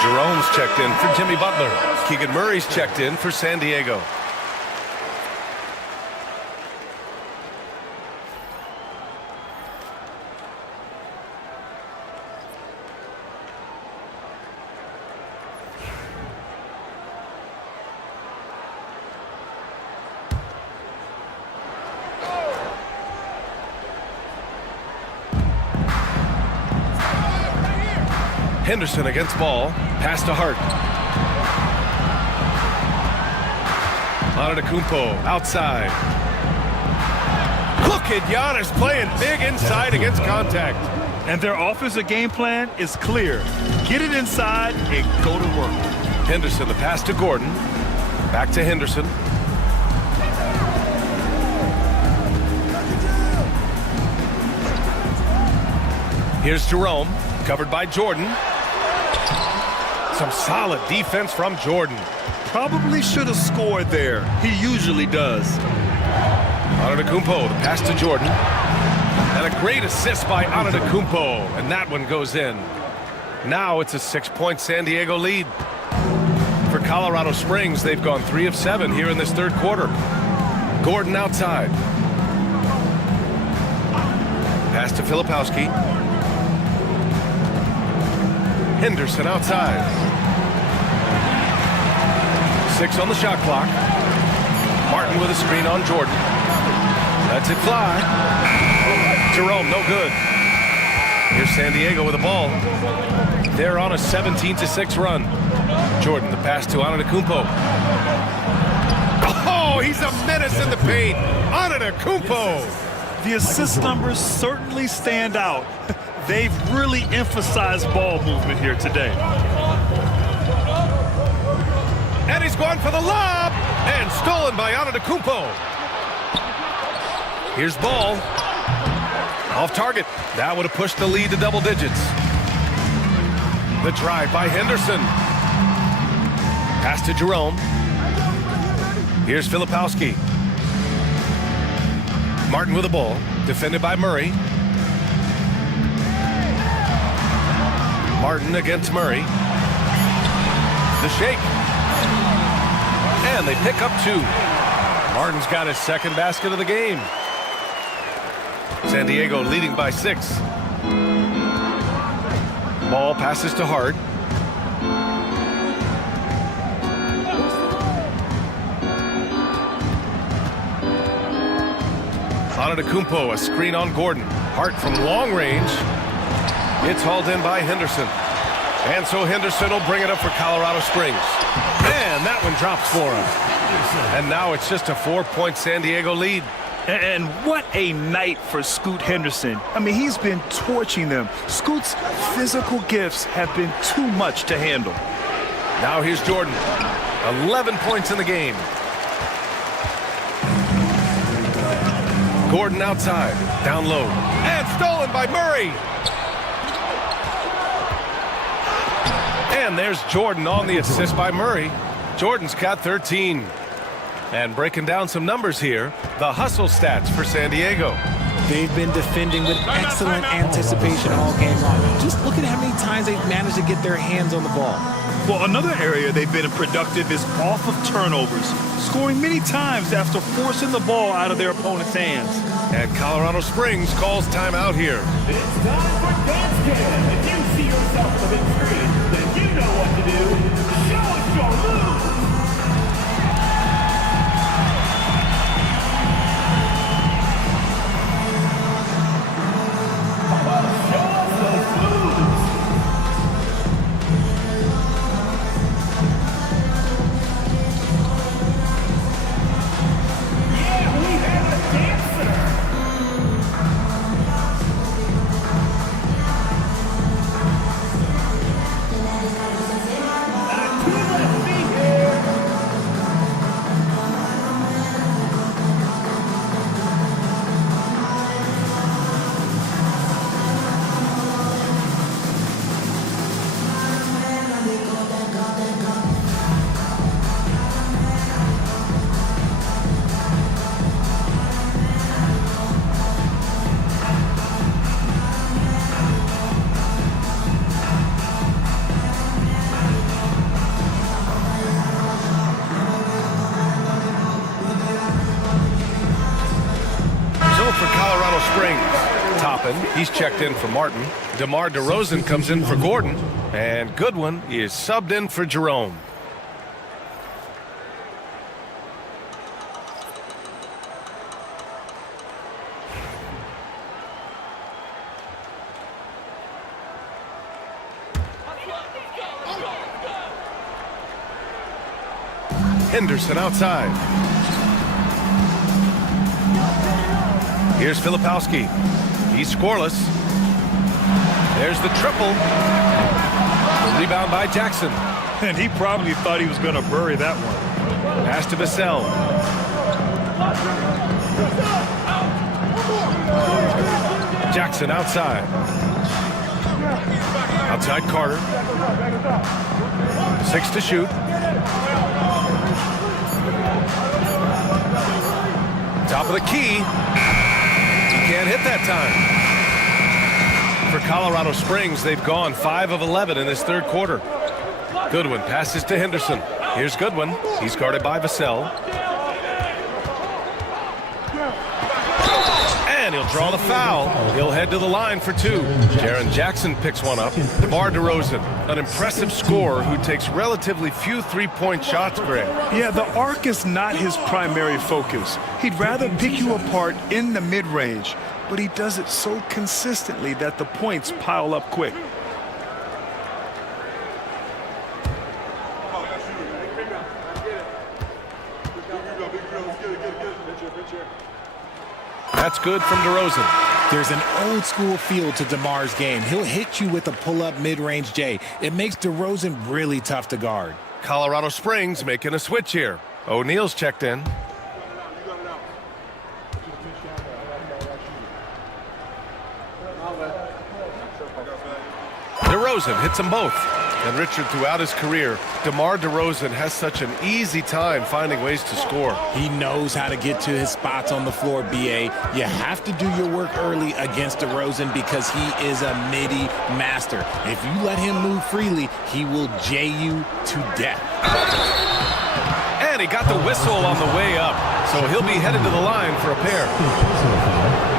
Jerome's checked in for Jimmy Butler. Keegan Murray's checked in for San Diego. Henderson against ball. Pass to Hart. Antetokounmpo outside. Look at Giannis playing big inside against contact. And their offensive game plan is clear. Get it inside and go to work. Henderson, the pass to Gordon. Back to Henderson. Here's Jerome, covered by Jordan. Some solid defense from Jordan. Probably should have scored there. He usually does. Antetokounmpo, the pass to Jordan. And a great assist by Antetokounmpo. And that one goes in. Now it's a 6-point San Diego lead. For Colorado Springs, they've gone 3 of 7 here in this third quarter. Gordon outside. Pass to Filipowski. Henderson outside. 6 on the shot clock. Martin with a screen on Jordan. Lets it fly. Jerome, no good. Here's San Diego with the ball. They're on a 17-6 run. Jordan, the pass to Antetokounmpo. Oh, he's a menace in the paint. Antetokounmpo. The assist numbers certainly stand out. They've really emphasized ball movement here today. And he's going for the lob, and stolen by Antetokounmpo. Here's ball. Off target. That would have pushed the lead to double digits. The drive by Henderson. Pass to Jerome. Here's Filipowski. Martin with the ball. Defended by Murray. Martin against Murray. The shake. And they pick up 2. Martin's got his second basket of the game. San Diego leading by 6. Ball passes to Hart. Antetokounmpo, a screen on Gordon. Hart from long range. It's hauled in by Henderson. And so Henderson will bring it up for Colorado Springs. And that one drops for him. And now it's just a 4-point San Diego lead. And what a night for Scoot Henderson. I mean, he's been torching them. Scoot's physical gifts have been too much to handle. Now here's Jordan. 11 points in the game. Gordon outside. Down low. And stolen by Murray. And there's Jordan on the assist by Murray. Jordan's got 13. And breaking down some numbers here, the hustle stats for San Diego. They've been defending with excellent anticipation all game long. Just look at how many times they've managed to get their hands on the ball. Well, another area they've been productive is off of turnovers, scoring many times after forcing the ball out of their opponent's hands. And Colorado Springs calls timeout here. It's time for dance jam. If you see yourself on the big screen, then you know what to do. Show us your moves. He's checked in for Martin. DeMar DeRozan comes in for Gordon. And Goodwin is subbed in for Jerome. Henderson outside. Here's Filipowski. He's scoreless. There's the triple. The rebound by Jackson. And he probably thought he was going to bury that one. Pass to Vassell. Jackson outside. Outside Carter. 6 to shoot. Top of the key. Can't hit that time. For Colorado Springs, they've gone 5 of 11 in this third quarter. Goodwin passes to Henderson. Here's Goodwin. He's guarded by Vassell. And he'll draw the foul. He'll head to the line for 2. Jaren Jackson picks one up. DeMar DeRozan, an impressive scorer who takes relatively few three-point shots, Greg. Yeah, the arc is not his primary focus. He'd rather pick you apart in the mid-range, but he does it so consistently that the points pile up quick. That's good from DeRozan. There's an old school feel to DeMar's game. He'll hit you with a pull-up mid-range J. It makes DeRozan really tough to guard. Colorado Springs making a switch here. O'Neal's checked in. DeRozan hits them both. And Richard, throughout his career, DeMar DeRozan has such an easy time finding ways to score. He knows how to get to his spots on the floor, B.A. You have to do your work early against DeRozan because he is a midi master. If you let him move freely, he will J you to death. And he got the whistle on the way up, so he'll be headed to the line for a pair.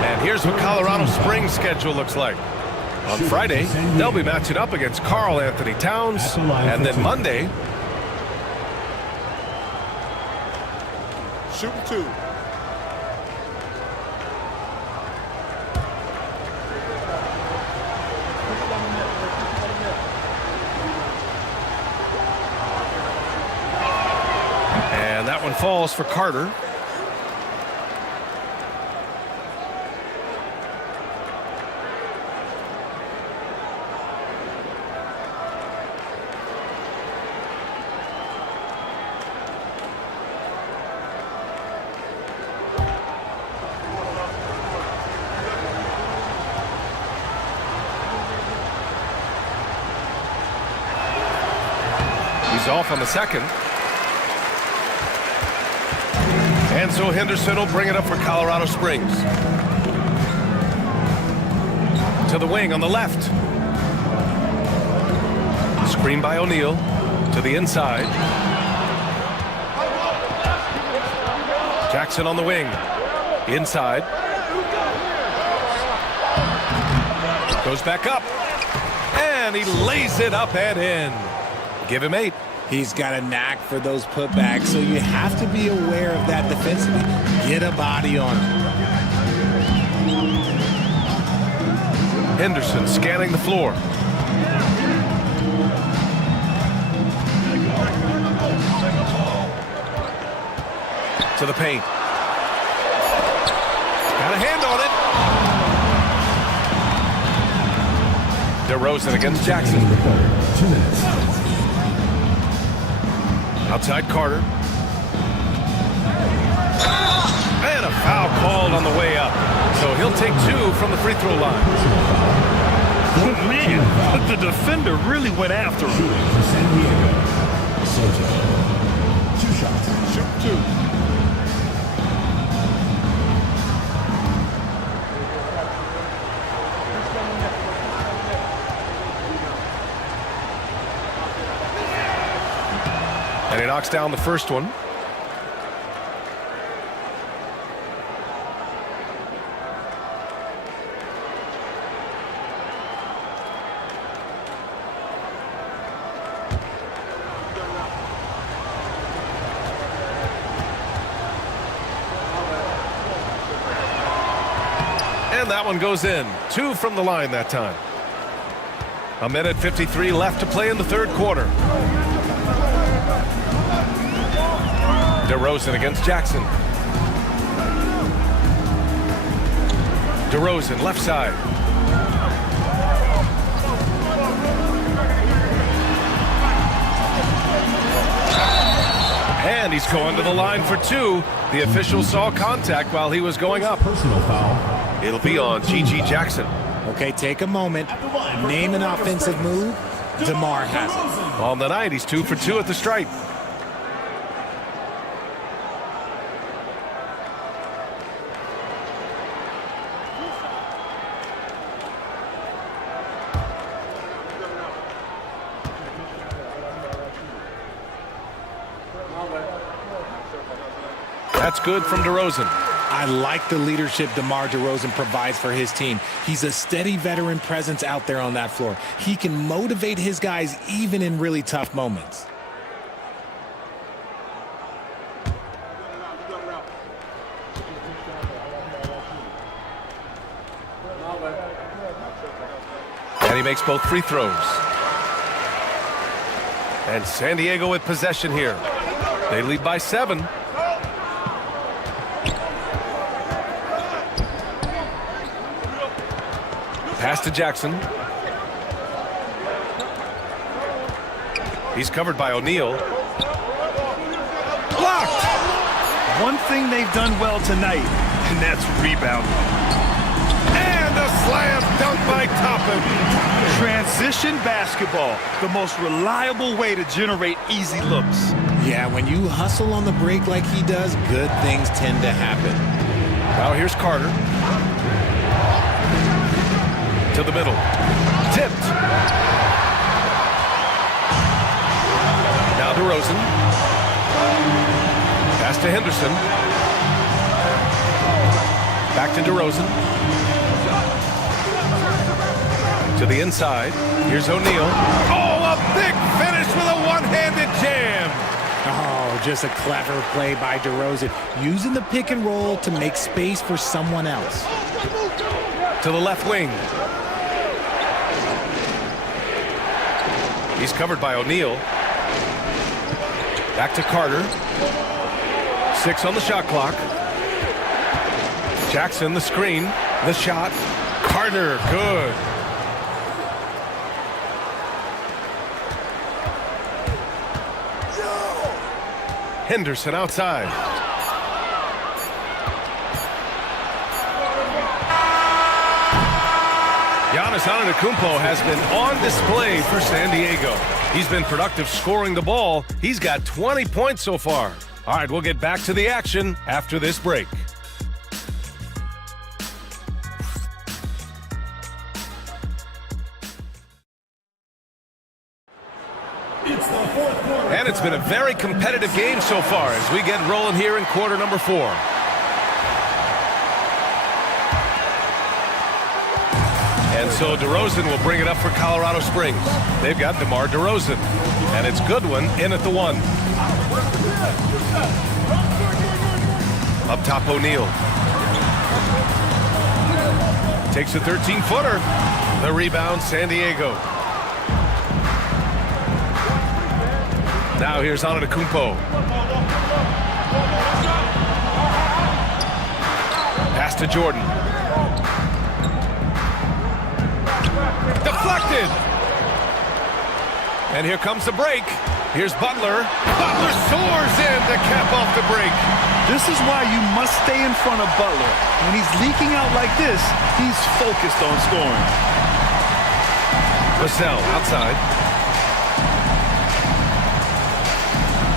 And here's what Colorado Springs' schedule looks like. On Friday, they'll be matching up against Karl Anthony Towns, and then Monday, Shooting 2. and that one falls for Carter. He's off on the second. And so Henderson will bring it up for Colorado Springs. To the wing on the left. Screen by O'Neal. To the inside. Jackson on the wing. Inside. Goes back up. And he lays it up and in. Give him 8. He's got a knack for those putbacks, so you have to be aware of that defensively. Get a body on him. Henderson scanning the floor. To the paint. Got a hand on it. DeRozan against Jackson. 2 minutes. Outside Carter. And a foul called on the way up. So he'll take 2 from the free throw line. Oh, man, the defender really went after him. Shooting for San Diego. Soto. 2 shots. Shooting 2. And he knocks down the first one. And that one goes in. 2 from the line that time. 1:53 left to play in the third quarter. DeRozan against Jackson. DeRozan left side. And he's going to the line for 2. The official saw contact while he was going up. Personal foul. It'll be on G.G. Jackson. Okay, take a moment. Name an offensive move. DeMar has it. On the night, he's 2 for 2 at the stripe. That's good from DeRozan. I like the leadership DeMar DeRozan provides for his team. He's a steady veteran presence out there on that floor. He can motivate his guys even in really tough moments. And he makes both free throws. And San Diego with possession here. They lead by 7. Pass to Jackson. He's covered by O'Neal. Blocked! One thing they've done well tonight, and that's rebounding. And a slam dunk by Toppin. Transition basketball, the most reliable way to generate easy looks. Yeah, when you hustle on the break like he does, good things tend to happen. Now here's Carter. To the middle. Tipped. Now DeRozan. Pass to Henderson. Back to DeRozan. To the inside. Here's O'Neal. Oh, a big finish with a one-handed jam. Oh, just a clever play by DeRozan, using the pick and roll to make space for someone else. To the left wing. He's covered by O'Neal. Back to Carter. 6 on the shot clock. Jackson, the screen, the shot. Carter, good. Henderson outside. Giannis Antetokounmpo has been on display for San Diego. He's been productive scoring the ball. He's got 20 points so far. All right, we'll get back to the action after this break. And it's been a very competitive game so far as we get rolling here in quarter number 4. And so DeRozan will bring it up for Colorado Springs. They've got DeMar DeRozan. And it's Goodwin in at the 1. Up top, O'Neal. Takes a 13-footer. The rebound, San Diego. Now here's Antetokounmpo. Pass to Jordan. Deflected. And here comes the break. Here's Butler. Butler soars in to cap off the break. This is why you must stay in front of Butler. When he's leaking out like this, he's focused on scoring. Vassell outside.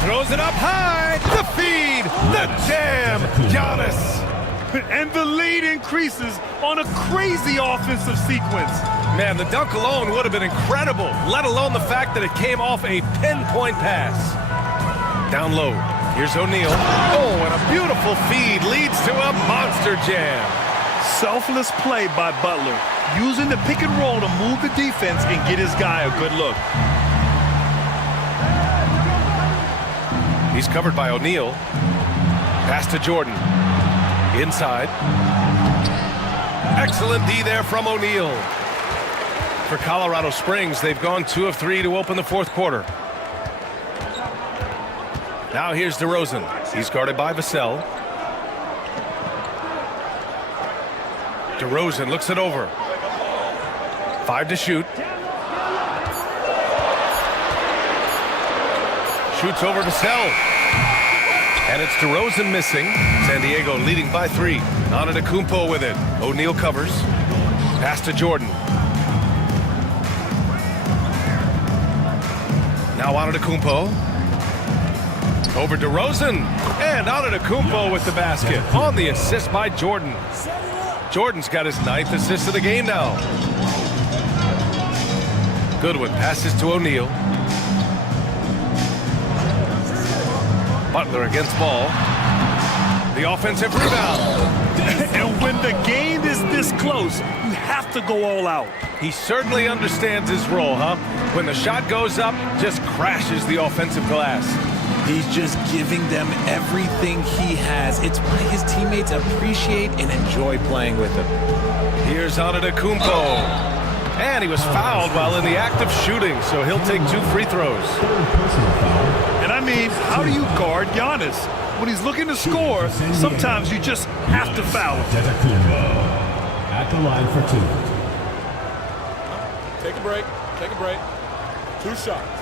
Throws it up high. The feed. The jam. Giannis. And the lead increases on a crazy offensive sequence. Man, the dunk alone would have been incredible, let alone the fact that it came off a pinpoint pass. Down low. Here's O'Neal. Oh, and a beautiful feed leads to a monster jam. Selfless play by Butler, using the pick and roll to move the defense and get his guy a good look. He's covered by O'Neal. Pass to Jordan. Inside. Excellent D there from O'Neal. For Colorado Springs, they've gone 2 of 3 to open the 4th quarter. Now here's DeRozan. He's guarded by Vassell. DeRozan looks it over. 5 to shoot. Shoots over Vassell. And it's DeRozan missing. San Diego leading by 3. Antetokounmpo with it. O'Neal covers. Pass to Jordan. Now Antetokounmpo. Over DeRozan. And Antetokounmpo with the basket. On the assist by Jordan. Jordan's got his 9th assist of the game now. Goodwin passes to O'Neal. Butler against Ball. The offensive rebound. And when the game is this close, you have to go all out. He certainly understands his role, huh? When the shot goes up, just crashes the offensive glass. He's just giving them everything he has. It's why his teammates appreciate and enjoy playing with him. Here's Antetokounmpo. And he was fouled while in the act of shooting, so he'll take 2 free throws. And I mean, how do you guard Giannis? When he's looking to score, sometimes you just have to foul him. At the line for 2. Take a break. Take a break. 2 shots.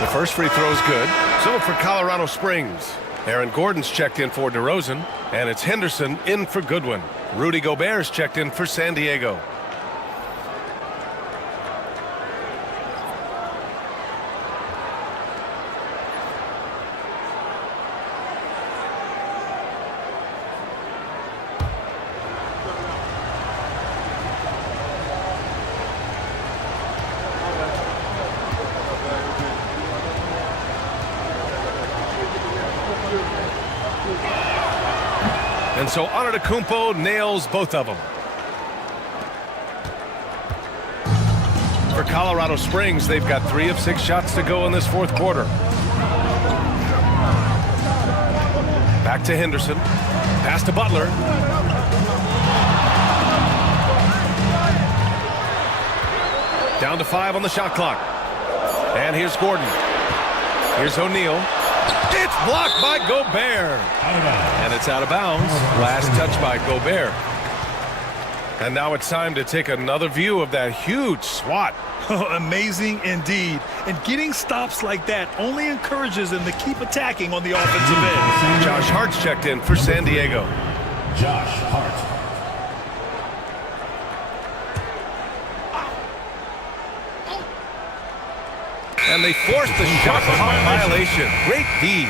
The first free throw is good. So for Colorado Springs, Aaron Gordon's checked in for DeRozan, and it's Henderson in for Goodwin. Rudy Gobert's checked in for San Diego. And so Antetokounmpo nails both of them. For Colorado Springs, they've got 3 of 6 shots to go in this fourth quarter. Back to Henderson. Pass to Butler. Down to 5 on the shot clock. And here's Gordon. Here's O'Neal. It's blocked by Gobert. And it's out of bounds. Last touch by Gobert. And now it's time to take another view of that huge swat. Amazing indeed. And getting stops like that only encourages them to keep attacking on the offensive end. Josh Hart's checked in for San Diego. Josh Hart. And they forced the shot clock violation. Great D.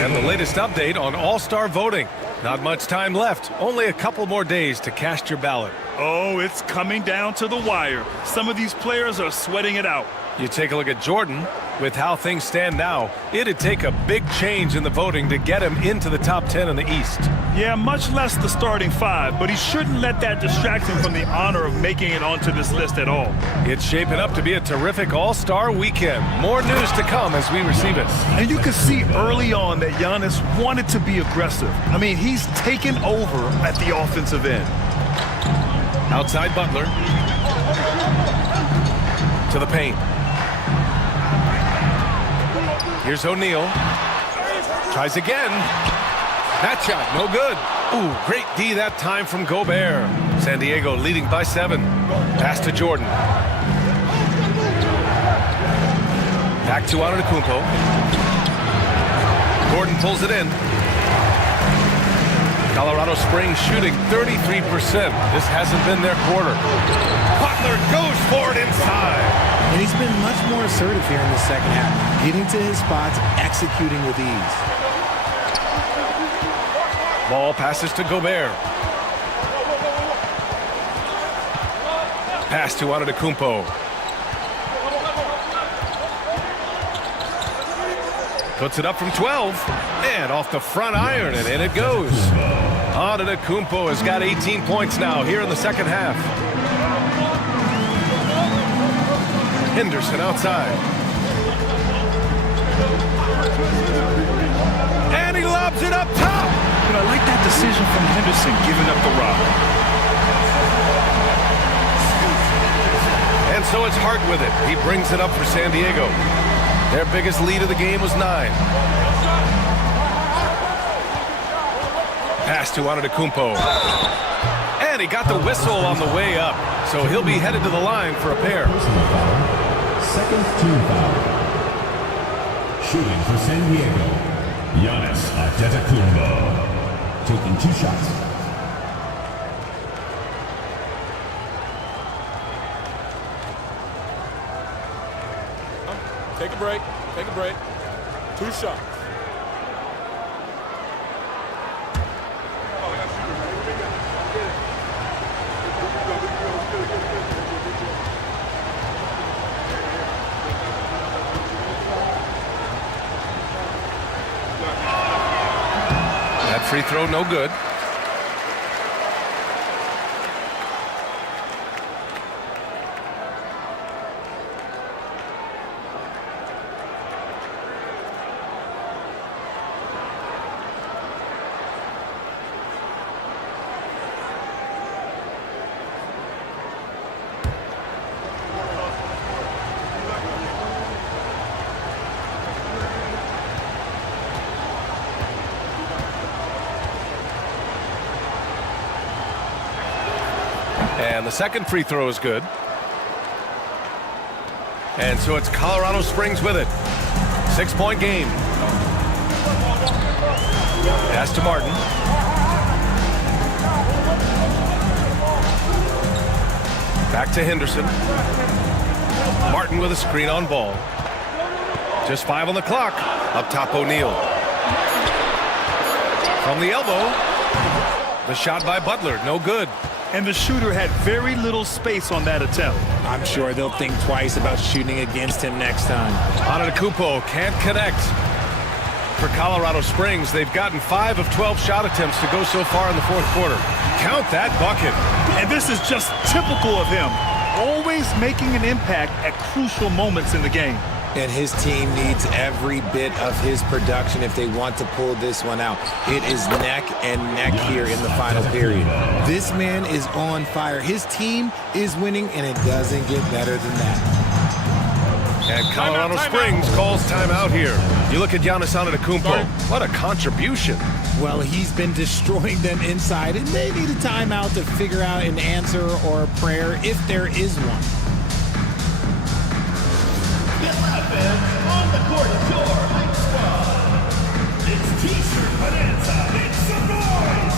And the latest update on All-Star voting. Not much time left. Only a couple more days to cast your ballot. Oh, it's coming down to the wire. Some of these players are sweating it out. You take a look at Jordan. With how things stand now, it'd take a big change in the voting to get him into the top 10 in the East. Yeah, much less the starting 5, but he shouldn't let that distract him from the honor of making it onto this list at all. It's shaping up to be a terrific All-Star weekend. More news to come as we receive it. And you can see early on that Giannis wanted to be aggressive. I mean, he's taken over at the offensive end. Outside Butler. To the paint. Here's O'Neal. Tries again. That shot, no good. Ooh, great D that time from Gobert. San Diego leading by 7. Pass to Jordan. Back to Antetokounmpo. Gordon pulls it in. Colorado Springs shooting 33%. This hasn't been their quarter. Butler goes for it inside. And he's been much more assertive here in the second half, getting to his spots, executing with ease. Ball passes to Gobert. Pass to Antetokounmpo. Puts it up from 12. And off the front iron, and in it goes. Antetokounmpo has got 18 points now here in the second half. Henderson outside. And he lobs it up top. But I like that decision from Henderson, giving up the rock. And so it's Hart with it. He brings it up for San Diego. Their biggest lead of the game was 9. Pass to Antetokounmpo. And he got the whistle on the way up. So he'll be headed to the line for a pair. Second team foul. Shooting for San Diego, Giannis Antetokounmpo. Taking 2 shots. Take a break. Take a break. 2 shots. That free throw no good. And the second free throw is good. And so it's Colorado Springs with it. 6-point game. Pass to Martin. Back to Henderson. Martin with a screen on ball. Just 5 on the clock. Up top, O'Neal. From the elbow. The shot by Butler. No good. And the shooter had very little space on that attempt. I'm sure they'll think twice about shooting against him next time. Antetokounmpo can't connect. For Colorado Springs, they've gotten 5 of 12 shot attempts to go so far in the fourth quarter. Count that bucket. And this is just typical of him. Always making an impact at crucial moments in the game. And his team needs every bit of his production if they want to pull this one out. It is neck and neck here in the final period. This man is on fire. His team is winning, and it doesn't get better than that. And Colorado Springs calls timeout here. You look at Giannis Antetokounmpo. What a contribution. Well, he's been destroying them inside, and they need a timeout to figure out an answer or a prayer if there is one. On the court, your hype squad. It's T-shirt bonanza. Make some noise.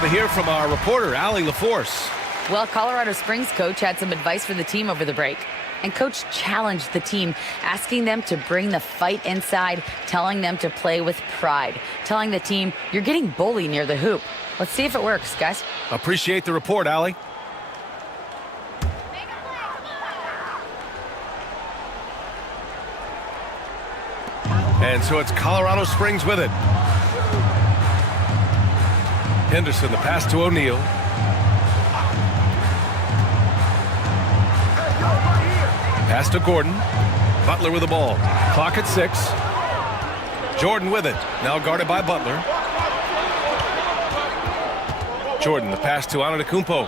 To hear from our reporter, Allie LaForce. Well, Colorado Springs coach had some advice for the team over the break. And coach challenged the team, asking them to bring the fight inside, telling them to play with pride, telling the team, you're getting bullied near the hoop. Let's see if it works, guys. Appreciate the report, Allie. And so it's Colorado Springs with it. Henderson, the pass to O'Neal. Pass to Gordon. Butler with the ball. Clock at 6. Jordan with it. Now guarded by Butler. Jordan, the pass to Antetokounmpo.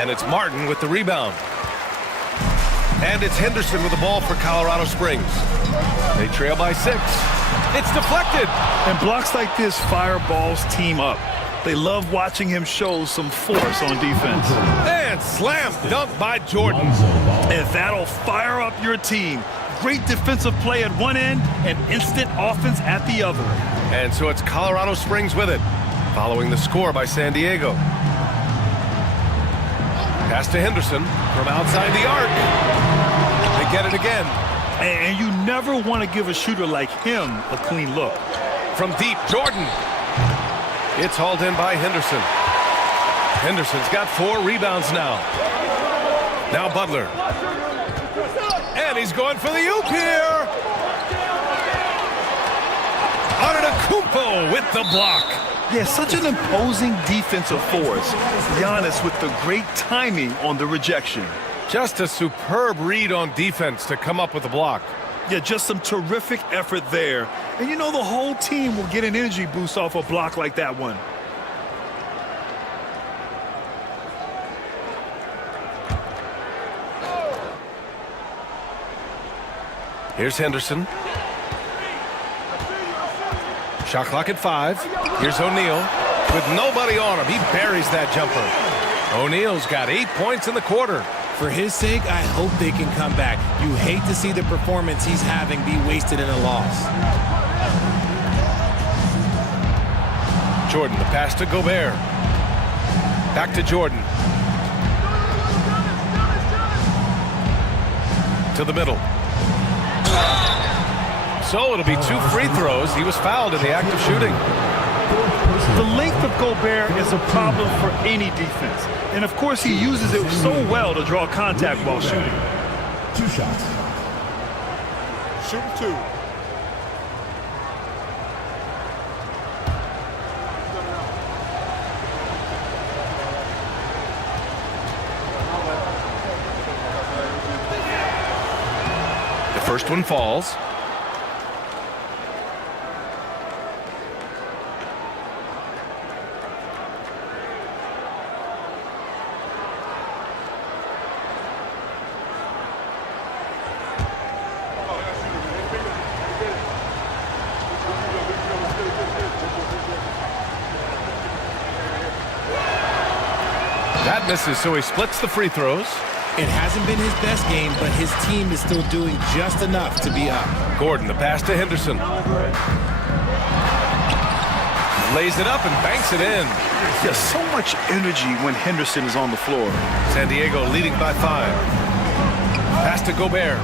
And it's Martin with the rebound. And it's Henderson with the ball for Colorado Springs. They trail by 6. It's deflected. And blocks like this fire Ball's team up. They love watching him show some force on defense. And slam dunk by Jordan. And that'll fire up your team. Great defensive play at one end and instant offense at the other. And so it's Colorado Springs with it, following the score by San Diego. Pass to Henderson from outside the arc. They get it again. And you never want to give a shooter like him a clean look. From deep, Jordan. It's hauled in by Henderson. Henderson's got 4 rebounds now. Now Butler. And he's going for the oop here. Antetokounmpo with the block. Yeah, such an imposing defensive force. Giannis with the great timing on the rejection. Just a superb read on defense to come up with the block. Yeah, just some terrific effort there. And you know the whole team will get an energy boost off a block like that one. Here's Henderson. Shot clock at 5. Here's O'Neal with nobody on him. He buries that jumper. O'Neal's got 8 points in the quarter. For his sake, I hope they can come back. You hate to see the performance he's having be wasted in a loss. Jordan, the pass to Gobert. Back to Jordan. To the middle. So it'll be 2 free throws. He was fouled in the act of shooting. The length of Gobert is a problem for any defense. And of course, he uses it so well to draw contact while shooting. 2 shots. Shooting 2. The first one falls. That misses, so he splits the free throws. It hasn't been his best game, but his team is still doing just enough to be up. Gordon, the pass to Henderson. Lays it up and banks it in. There's so much energy when Henderson is on the floor. San Diego leading by 5. Pass to Gobert.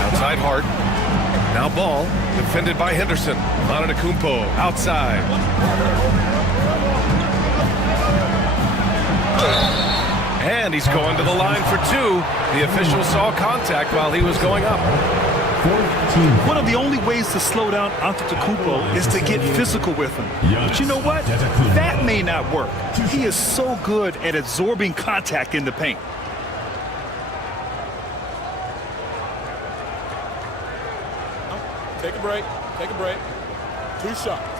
Outside Hart. Now ball. Defended by Henderson. Antetokounmpo outside. And he's going to the line for 2. The official saw contact while he was going up. One of the only ways to slow down Antetokounmpo is to get physical with him. But you know what? That may not work. He is so good at absorbing contact in the paint. Take a break. Take a break. 2 shots.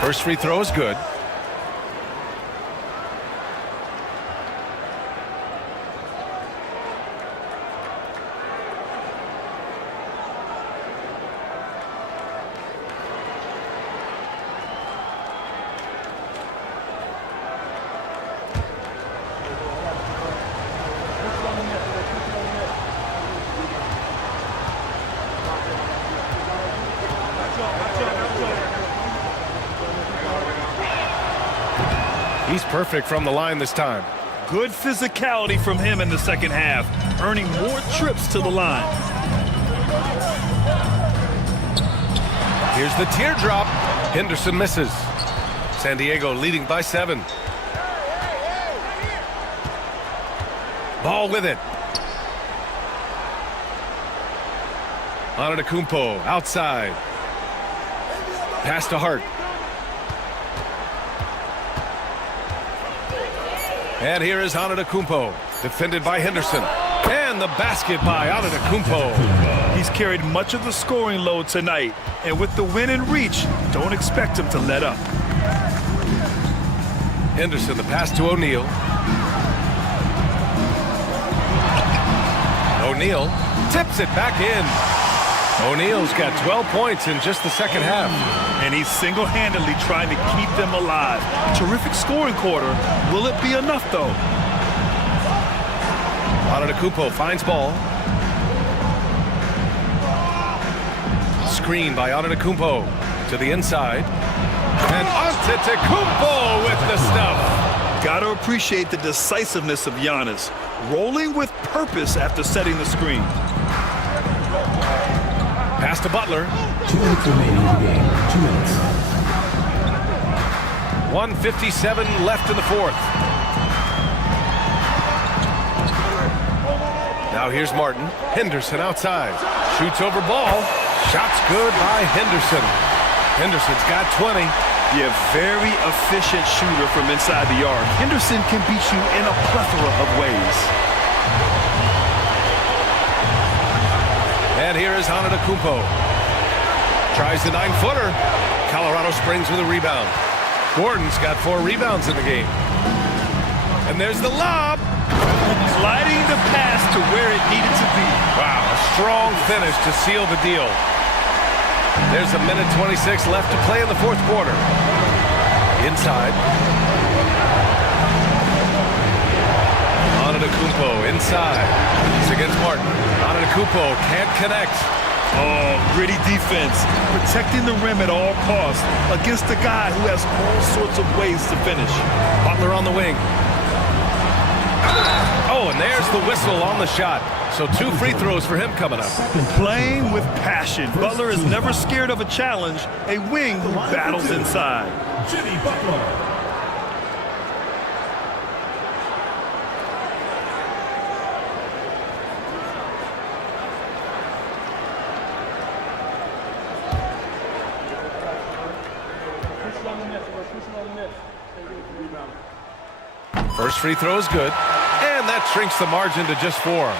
First free throw is good. He's perfect from the line this time. Good physicality from him in the second half, earning more trips to the line. Here's the teardrop. Henderson misses. San Diego leading by 7. Ball with it. Antetokounmpo outside. Pass to Hart. And here is Antetokounmpo, defended by Henderson. And the basket by Antetokounmpo. He's carried much of the scoring load tonight, and with the win in reach, don't expect him to let up. Henderson, the pass to O'Neal. O'Neal tips it back in. O'Neal's got 12 points in just the second half. And he's single-handedly trying to keep them alive. Terrific scoring quarter. Will it be enough, though? Antetokounmpo finds ball. Screen by Antetokounmpo to the inside. And Antetokounmpo with the stuff. Gotta appreciate the decisiveness of Giannis. Rolling with purpose after setting the screen. Pass to Butler. 2 minutes remaining in the game. 2 minutes. 1:57 left in the fourth. Now here's Martin. Henderson outside. Shoots over ball. Shots good by Henderson. Henderson's got 20. Yeah, very efficient shooter from inside the arc. Henderson can beat you in a plethora of ways. And here is Antetokounmpo. Tries the 9-footer. Colorado Springs with a rebound. Gordon's got 4 rebounds in the game. And there's the lob. Sliding the pass to where it needed to be. Wow, a strong finish to seal the deal. There's a minute 26 left to play in the fourth quarter. Inside. Antetokounmpo inside. It's against Martin. Antetokounmpo can't connect. Oh, gritty defense. Protecting the rim at all costs against a guy who has all sorts of ways to finish. Butler on the wing. Oh, and there's the whistle on the shot. So 2 free throws for him coming up. Playing with passion. Butler is never scared of a challenge. A wing who battles inside. Jimmy Butler. First free throw is good, and that shrinks the margin to just 4.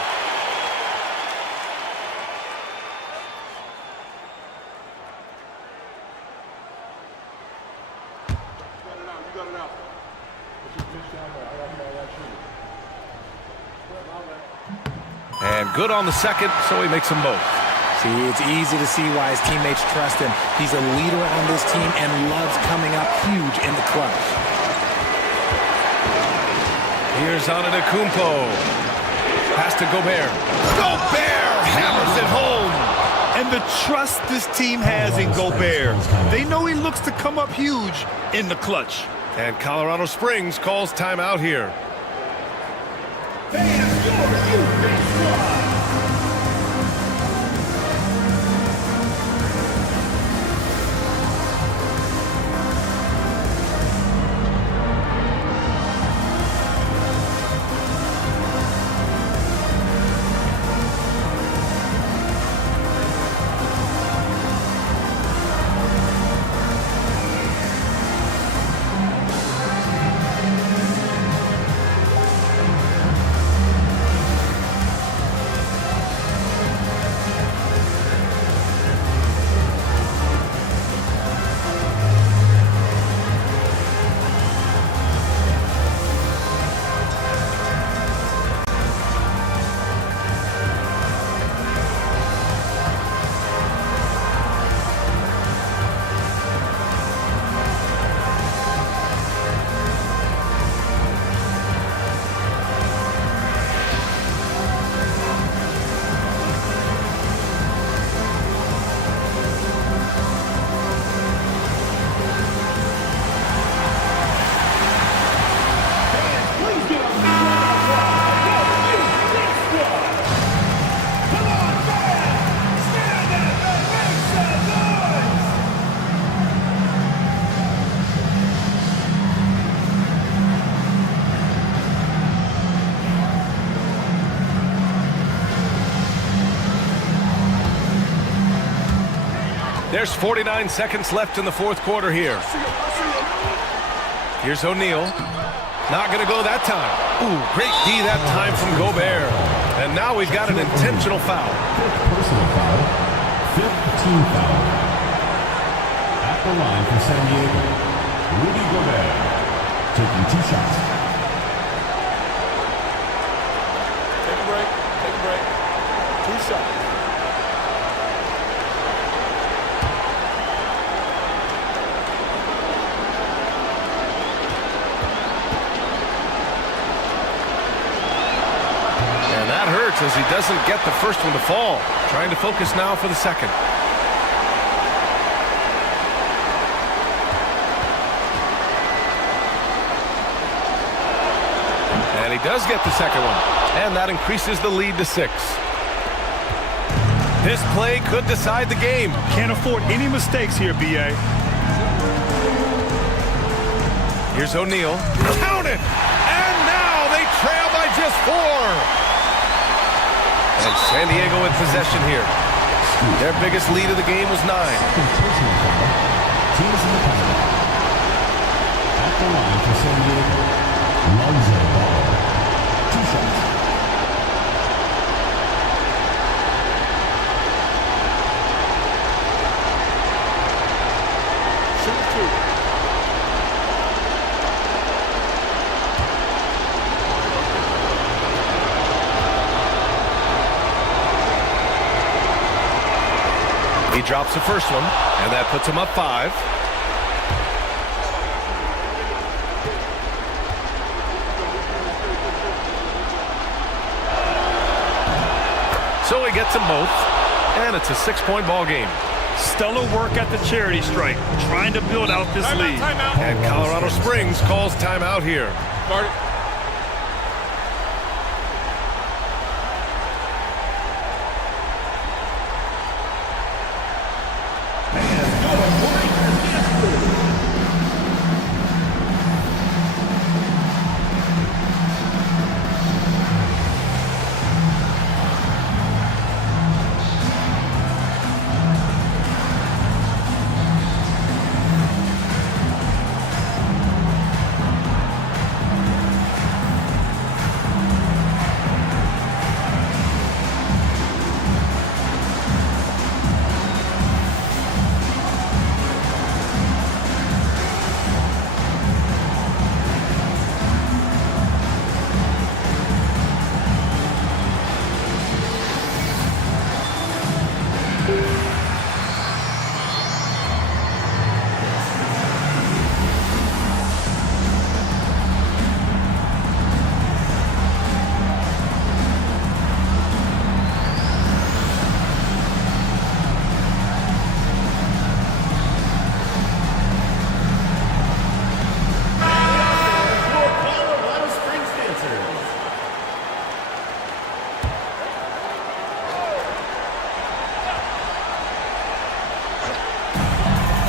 And good on the second, so he makes them both. See, it's easy to see why his teammates trust him. He's a leader on this team and loves coming up huge in the clutch. Here's Antetokounmpo. Pass to Gobert. Gobert hammers it home. And the trust this team has in Gobert. They know he looks to come up huge in the clutch. And Colorado Springs calls timeout here. There's 49 seconds left in the fourth quarter here. Here's O'Neal. Not going to go that time. Ooh, great D that time from Gobert. And now we've got an intentional foul. Fifth personal foul. Fifth team foul. At the line for San Diego, Rudy Gobert, taking 2 shots. Take a break. Take a break. 2 shots. As he doesn't get the first one to fall. Trying to focus now for the second. And he does get the second one. And that increases the lead to 6. This play could decide the game. Can't afford any mistakes here, B.A. Here's O'Neal. Count it! And now they trail by just 4. And San Diego in possession here. Their biggest lead of the game was 9. Teams in the penalty. At the line for San Diego, Lonzo Ball, 2 shots. He drops the first one, and that puts him up 5. So he gets them both, and it's a 6-point ball game. Stellar work at the charity stripe, trying to build out this lead. And Colorado Springs calls timeout here.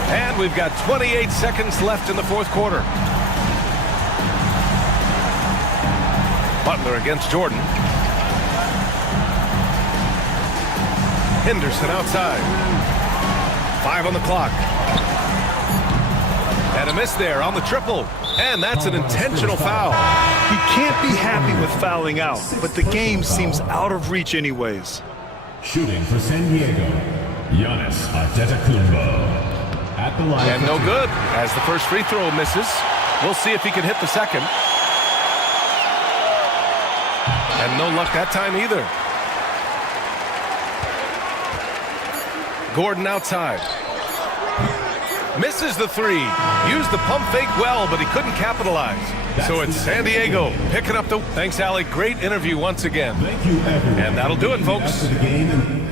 And we've got 28 seconds left in the fourth quarter. Butler against Jordan. Henderson outside. 5 on the clock. And a miss there on the triple. And that's an intentional foul. He can't be happy with fouling out, but the game seems out of reach anyways. Shooting for San Diego, Giannis Antetokounmpo. At the line. And no good as the first free throw misses. We'll see if he can hit the second. And no luck that time either. Gordon outside. Misses the 3. Used the pump fake well, but he couldn't capitalize. So it's San Diego picking up the... Thanks, Allie. Great interview once again. Thank you, everyone. And that'll do it, folks. After the game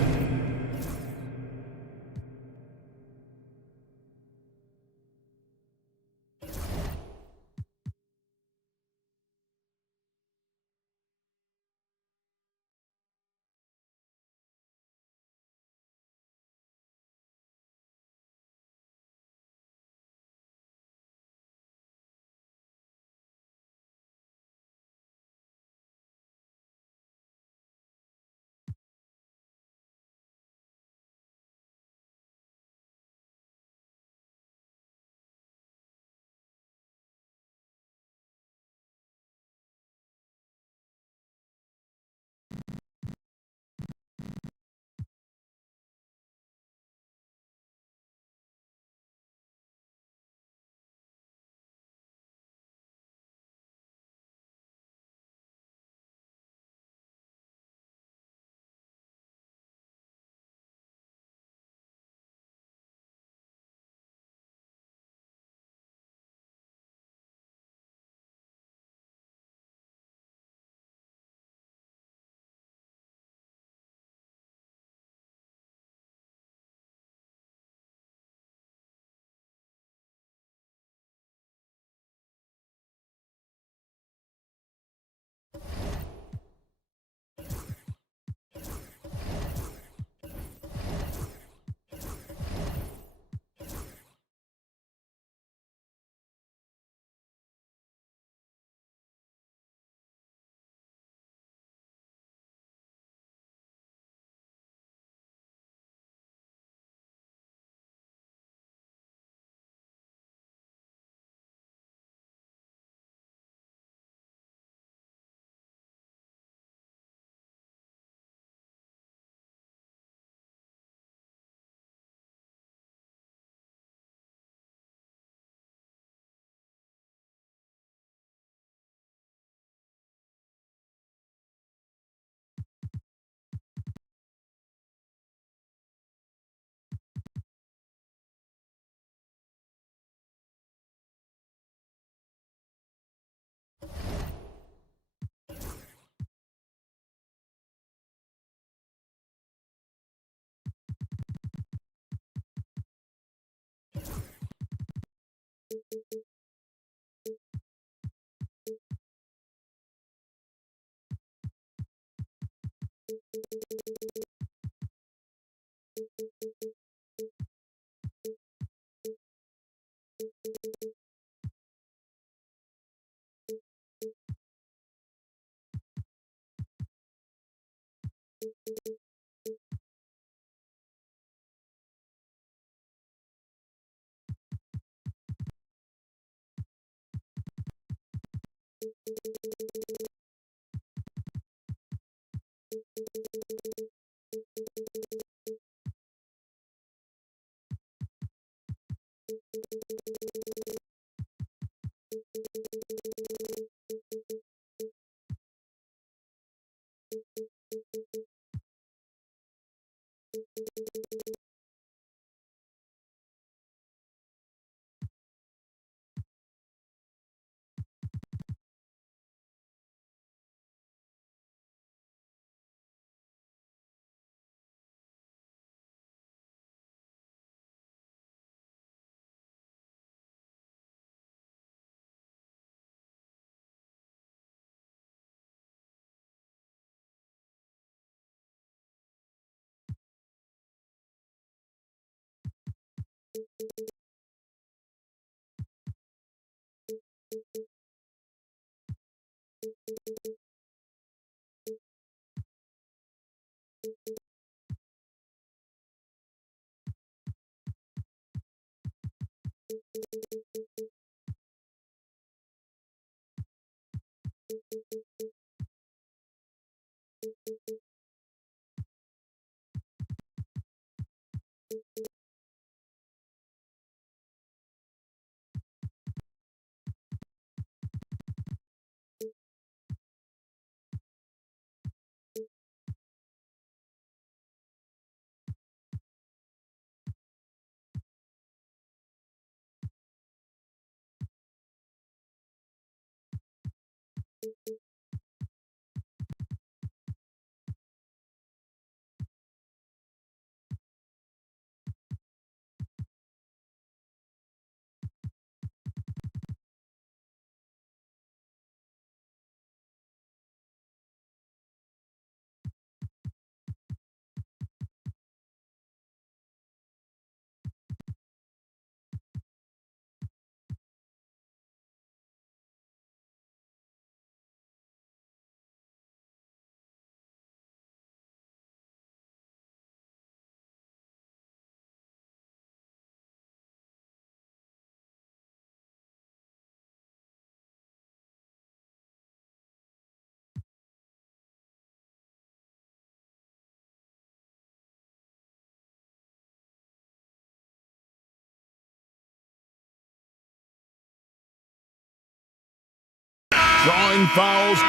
Drawing fouls.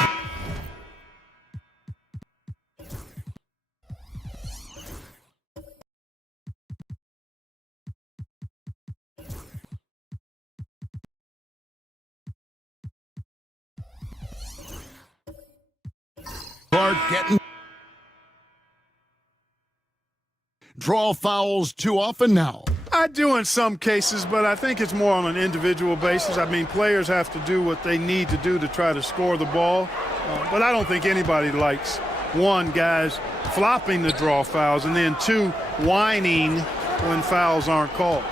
Clark getting draw fouls too often now. I do in some cases, but I think it's more on an individual basis. I mean, players have to do what they need to do to try to score the ball. But I don't think anybody likes, one, guys flopping the draw fouls, and then two, whining when fouls aren't called.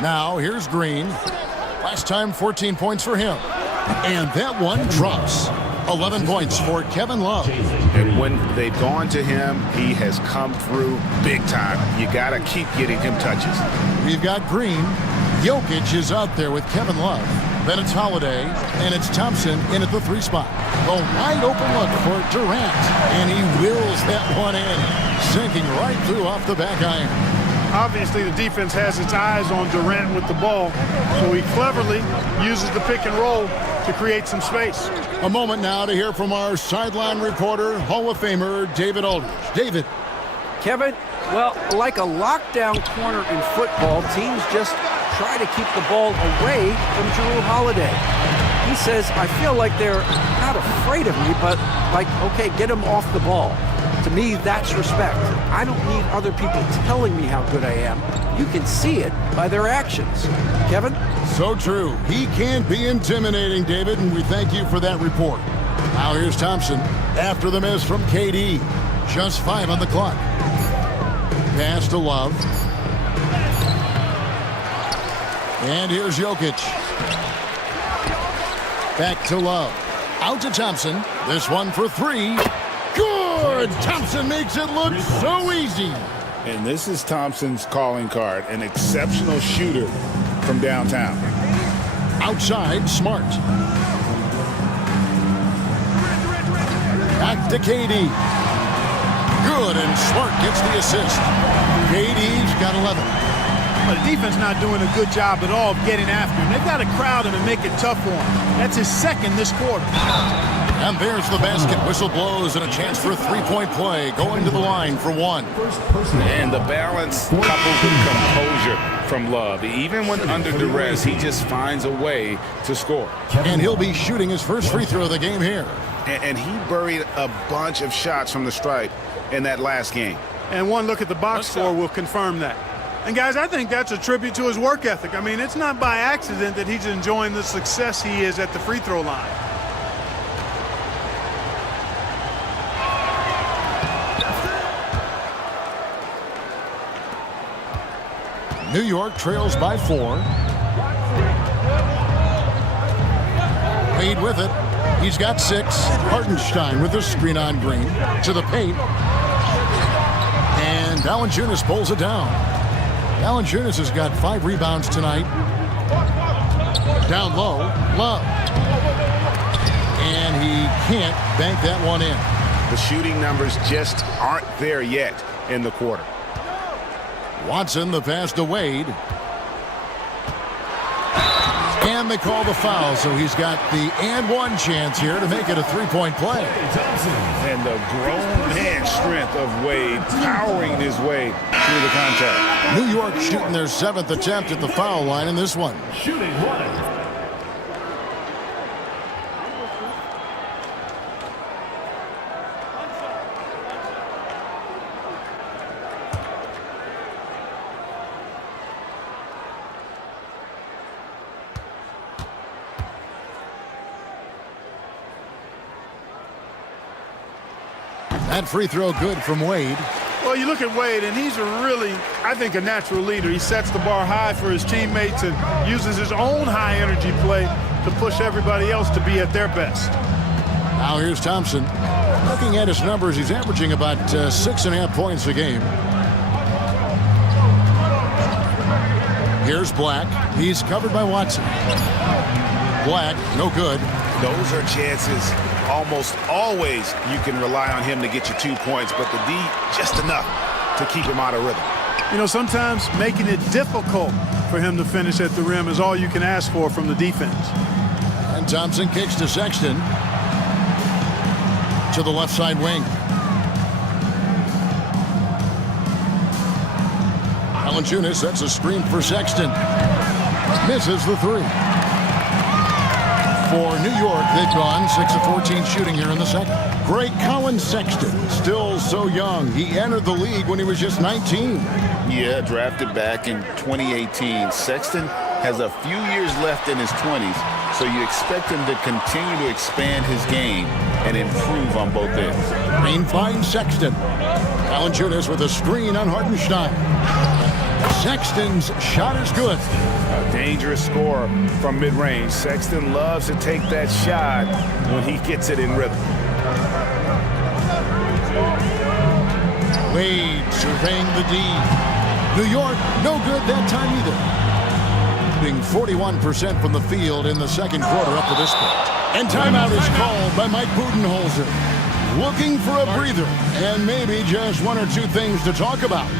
Now here's Green. Last time 14 points for him. And that one drops. 11 points for Kevin Love. And when they've gone to him, he has come through big time. You got to keep getting him touches. We've got Green. Jokic is out there with Kevin Love. Then it's Holiday, and it's Thompson in at the 3 spot. A wide open look for Durant, and he wills that one in, sinking right through off the back iron. Obviously, the defense has its eyes on Durant with the ball, so he cleverly uses the pick and roll to create some space. A moment now to hear from our sideline reporter, Hall of Famer David Aldridge. David. Kevin, well, like a lockdown corner in football, teams just try to keep the ball away from Jrue Holiday. He says, I feel like they're not afraid of me, but like, okay, get him off the ball. To me, that's respect. I don't need other people telling me how good I am. You can see it by their actions. Kevin? So true. He can be intimidating, David, and we thank you for that report. Now here's Thompson after the miss from KD. Just 5 on the clock. Pass to Love. And here's Jokic. Back to Love. Out to Thompson. This one for 3. Good! Thompson makes it look so easy. And this is Thompson's calling card, an exceptional shooter from downtown. Outside, Smart. Back to KD. Good, and Smart gets the assist. KD's got 11. But the defense not doing a good job at all of getting after him. They've got to crowd him and make it tough for him. That's his second this quarter. And there's the basket. Whistle blows and a chance for a three-point play. Going to the line for 1. And the balance coupled with composure from Love. Even when under duress, he just finds a way to score. And he'll be shooting his first free throw of the game here. And he buried a bunch of shots from the stripe in that last game. And one look at the box score will confirm that. And guys, I think that's a tribute to his work ethic. I mean, it's not by accident that he's enjoying the success he is at the free throw line. New York trails by 4. Wade with it. He's got 6. Hartenstein with the screen on Green. To the paint. And Valanciunas pulls it down. Valanciunas has got 5 rebounds tonight. Down low. Love. And he can't bank that one in. The shooting numbers just aren't there yet in the quarter. Watson, the pass to Wade. And they call the foul, so he's got the and one chance here to make it a 3-point play. And the grown man strength of Wade powering his way through the contact. New York shooting their 7th attempt at the foul line in this one. Shooting 1. That free throw good from Wade. Well, you look at Wade, and he's really, I think, a natural leader. He sets the bar high for his teammates and uses his own high-energy play to push everybody else to be at their best. Now here's Thompson. Looking at his numbers, he's averaging about 6.5 points a game. Here's Black. He's covered by Watson. Black, no good. Those are chances. Almost always you can rely on him to get you 2 points, but the D just enough to keep him out of rhythm. You know, sometimes making it difficult for him to finish at the rim is all you can ask for from the defense. And Thompson kicks to Sexton. To the left side wing. Valanciunas sets a screen for Sexton. Misses the 3. For New York, they've gone 6 of 14 shooting here in the second. Great Colin Sexton, still so young. He entered the league when he was just 19. Yeah, drafted back in 2018. Sexton has a few years left in his 20s, so you expect him to continue to expand his game and improve on both ends. Green finds Sexton. Valanciunas with a screen on Hartenstein. Sexton's shot is good. A dangerous scorer from mid-range. Sexton loves to take that shot when he gets it in rhythm. Wade surveying the D. New York, no good that time either. Being 41% from the field in the second quarter up to this point. And timeout is called by Mike Budenholzer. Looking for a breather and maybe just 1 or 2 things to talk about.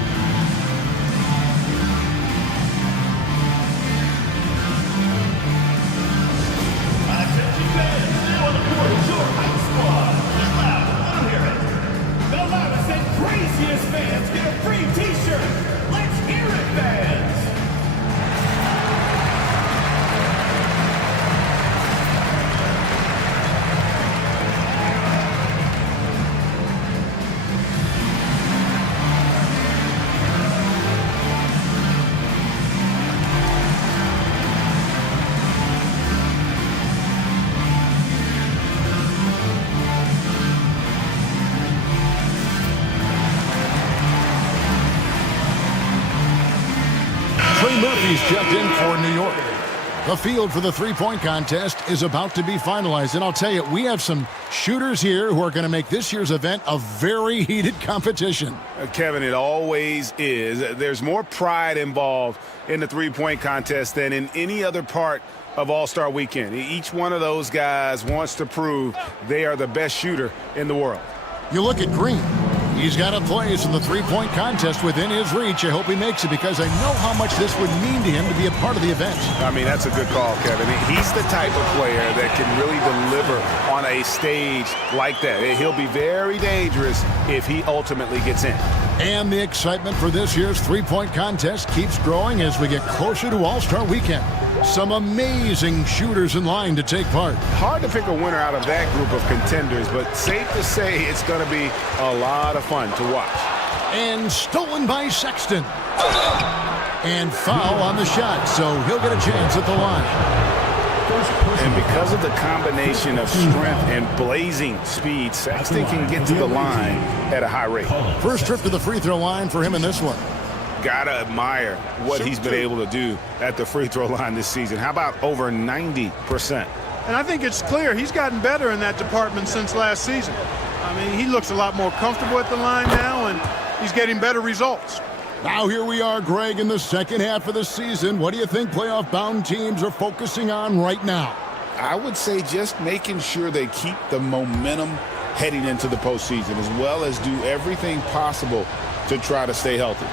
Fans get a free t-shirt. Let's hear it, fans. Trey Murphy's checked in for New York. The field for the three-point contest is about to be finalized. And I'll tell you, we have some shooters here who are going to make this year's event a very heated competition. Kevin, it always is. There's more pride involved in the three-point contest than in any other part of All-Star Weekend. Each one of those guys wants to prove they are the best shooter in the world. You look at Green. He's got a place in the three-point contest within his reach. I hope he makes it because I know how much this would mean to him to be a part of the event. I mean, that's a good call, Kevin. He's the type of player that can really deliver on a stage like that. He'll be very dangerous if he ultimately gets in. And the excitement for this year's three-point contest keeps growing as we get closer to All-Star Weekend. Some amazing shooters in line to take part. Hard to pick a winner out of that group of contenders, but safe to say it's going to be a lot of fun to watch. And stolen by Sexton. And foul on the shot, so he'll get a chance at the line. And because of the combination of strength and blazing speed, Sexton can get to the line at a high rate. First trip to the free throw line for him in this one. Gotta admire what he's been able to do at the free throw line this season. How about over 90%? And I think it's clear he's gotten better in that department since last season. I mean, he looks a lot more comfortable at the line now, and he's getting better results. Now here we are, Greg, in the second half of the season. What do you think playoff-bound teams are focusing on right now? I would say just making sure they keep the momentum heading into the postseason, as well as do everything possible to try to stay healthy.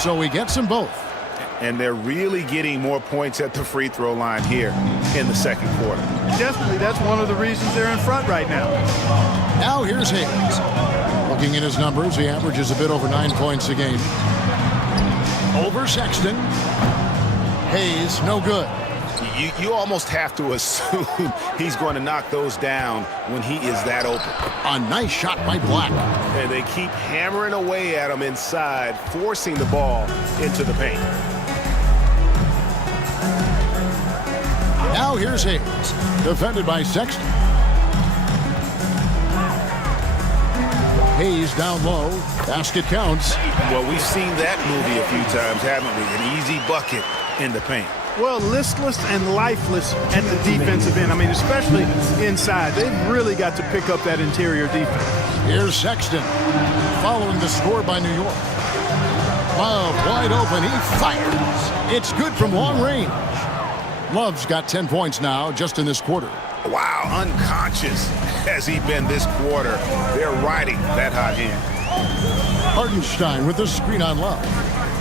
So he gets them both. And they're really getting more points at the free throw line here in the second quarter. Definitely, that's one of the reasons they're in front right now. Now here's Hayes. Looking at his numbers, he averages a bit over 9 points a game. Over Sexton. Hayes, no good. You almost have to assume he's going to knock those down when he is that open. A nice shot by Black. And they keep hammering away at him inside, forcing the ball into the paint. Now here's Hayes, defended by Sexton. Hayes down low, basket counts. Well, we've seen that movie a few times, haven't we? An easy bucket in the paint. Well, listless and lifeless at the defensive end. I mean, especially inside. They've really got to pick up that interior defense. Here's Sexton, following the score by New York. Love wide open, he fires. It's good from long range. Love's got 10 points now just in this quarter. Wow, unconscious has he been this quarter. They're riding that hot hand. Hartenstein with the screen on Love.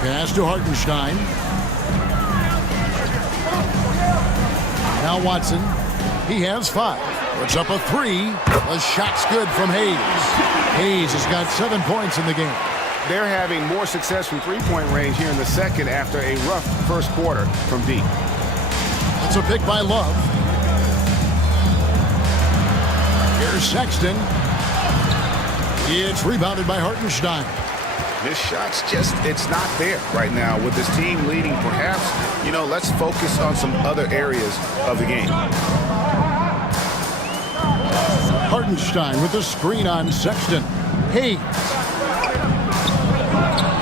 Pass to Hartenstein. Now Watson. He has 5. Puts up a 3. The shot's good from Hayes. Hayes has got 7 points in the game. They're having more success from three-point range here in the second after a rough first quarter from deep. It's a pick by Love. Here's Sexton. It's rebounded by Hartenstein. His shot's just, it's not there right now. With his team leading, perhaps, let's focus on some other areas of the game. Hartenstein with the screen on Sexton. Hayes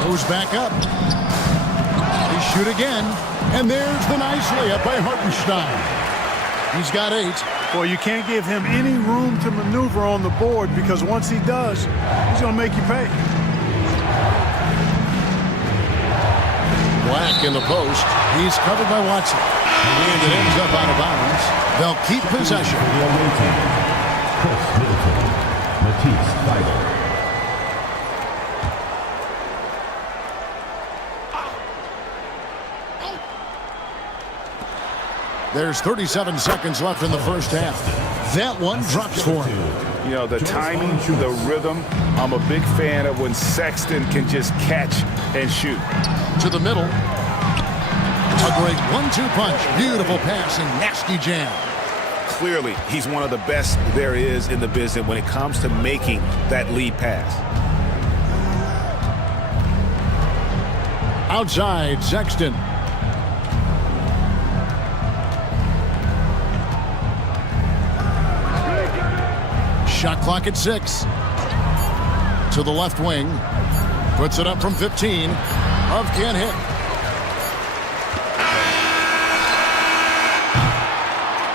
goes back up. They shoot again. And there's the nice layup by Hartenstein. He's got 8. Well, you can't give him any room to maneuver on the board because once he does, he's going to make you pay. Black in the post. He's covered by Watson. And it ends up out of bounds. They'll keep possession. Chris Middleton, Matisse Thybulle. There's 37 seconds left in the first half. That one drops for him. The timing, the rhythm. I'm a big fan of when Sexton can just catch and shoot. To the middle. A great 1-2 punch. Beautiful pass and nasty jam. Clearly, he's one of the best there is in the business when it comes to making that lead pass. Outside, Sexton. Shot clock at 6. To the left wing. Puts it up from 15. Love can't hit.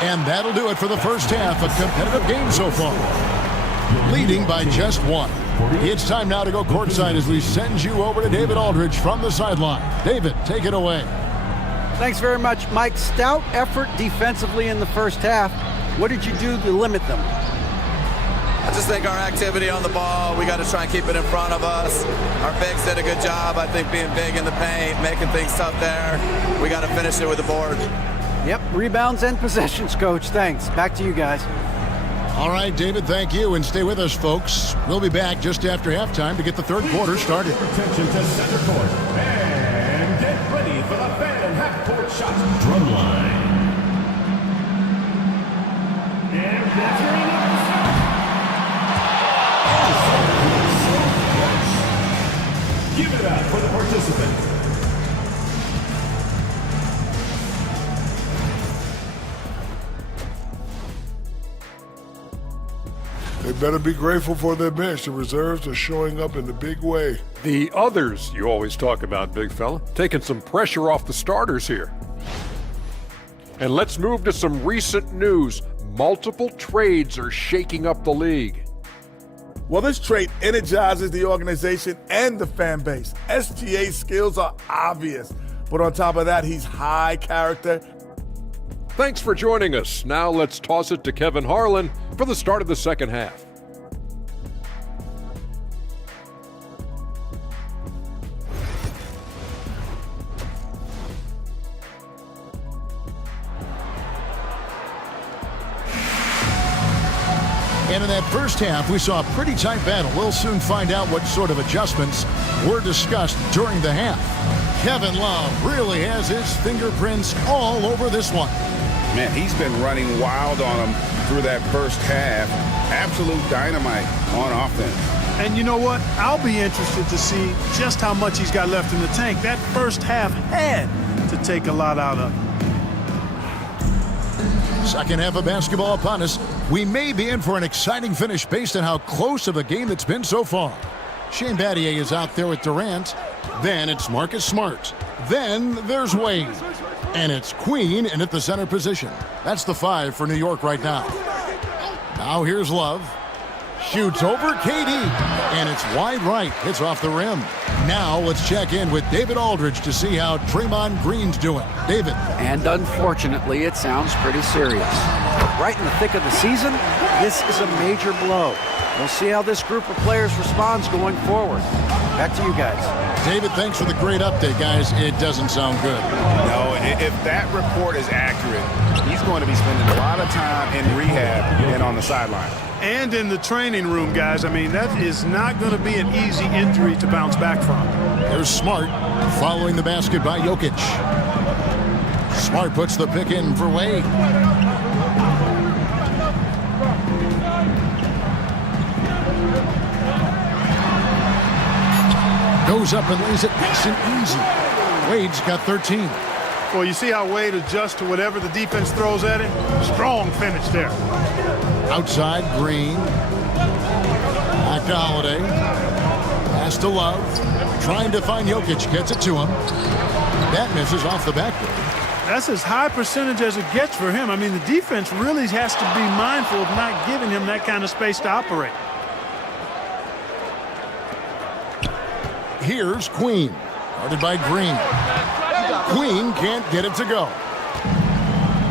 And that'll do it for the first half. A competitive game so far. Leading by just one. It's time now to go courtside as we send you over to David Aldridge from the sideline. David, take it away. Thanks very much, Mike. Stout effort defensively in the first half. What did you do to limit them? I just think our activity on the ball, we got to try and keep it in front of us. Our bigs did a good job, I think, being big in the paint, making things tough there. We got to finish it with the board. Yep, rebounds and possessions, Coach. Thanks. Back to you guys. All right, David, thank you. And stay with us, folks. We'll be back just after halftime to get the third quarter started. Attention to center court. And get ready for the fan half-court shot drum line. And that's where he is. Give it up for the participants. They better be grateful for their bench. The reserves are showing up in a big way. The others you always talk about, big fella, taking some pressure off the starters here. And let's move to some recent news. Multiple trades are shaking up the league. Well, this trade energizes the organization and the fan base. SGA's skills are obvious, but on top of that, he's high character. Thanks for joining us. Now let's toss it to Kevin Harlan for the start of the second half. And in that first half, we saw a pretty tight battle. We'll soon find out what sort of adjustments were discussed during the half. Kevin Love really has his fingerprints all over this one. Man, he's been running wild on him through that first half. Absolute dynamite on offense. And you know what? I'll be interested to see just how much he's got left in the tank. That first half had to take a lot out of him. Second half of basketball upon us. We may be in for an exciting finish based on how close of a game it's been so far. Shane Battier is out there with Durant. Then it's Marcus Smart. Then there's Wade. And it's Queen in at the center position. That's the 5 for New York right now. Now here's Love. Shoots over KD. And it's wide right. Hits off the rim. Now let's check in with David Aldridge to see how Draymond Green's doing. David. And unfortunately, it sounds pretty serious. Right in the thick of the season, this is a major blow. We'll see how this group of players responds going forward. Back to you guys. David, thanks for the great update, guys. It doesn't sound good. No, if that report is accurate, he's going to be spending a lot of time in rehab and on the sideline. And in the training room, guys. I mean, that is not going to be an easy injury to bounce back from. There's Smart following the basket by Jokic. Smart puts the pick in for Wade. Goes up and lays it nice and easy. Wade's got 13. Well, you see how Wade adjusts to whatever the defense throws at him? Strong finish there. Outside, Green. Back to Holiday. Pass to Love. Trying to find Jokic. Gets it to him. That misses off the backboard. That's as high percentage as it gets for him. I mean, the defense really has to be mindful of not giving him that kind of space to operate. Here's Queen. Guarded by Green. Queen can't get it to go.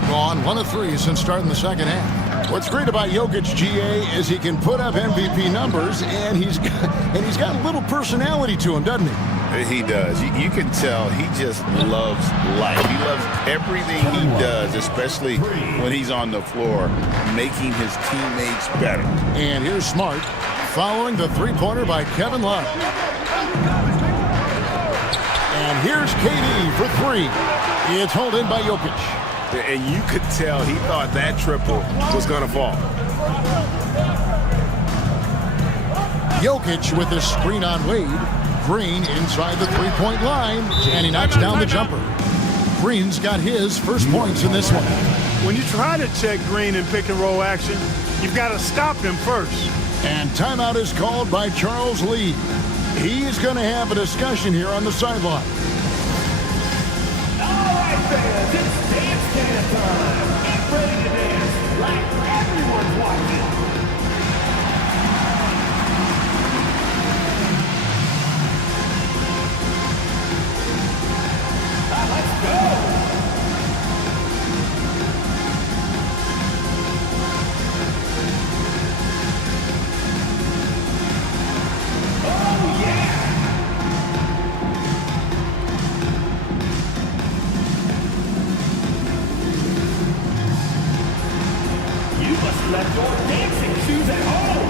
Gone 1 of 3 since starting the second half. What's great about Jokic, GA, is he can put up MVP numbers, and he's got a little personality to him, doesn't he? He does. You can tell he just loves life. He loves everything he does, especially when he's on the floor, making his teammates better. And here's Smart following the three-pointer by Kevin Love. And here's KD for 3. It's held in by Jokic. And you could tell he thought that triple was going to fall. Jokic with a screen on Wade. Green inside the three-point line, and he knocks down the jumper. Green's got his first points in this one. When you try to check Green in pick-and-roll action, you've got to stop him first. And timeout is called by Charles Lee. He's going to have a discussion here on the sideline. All right, fans, it's dance time. Get ready to dance. tonight, everyone's watching. Let's go. Oh, yeah. You must have left your dancing shoes at home.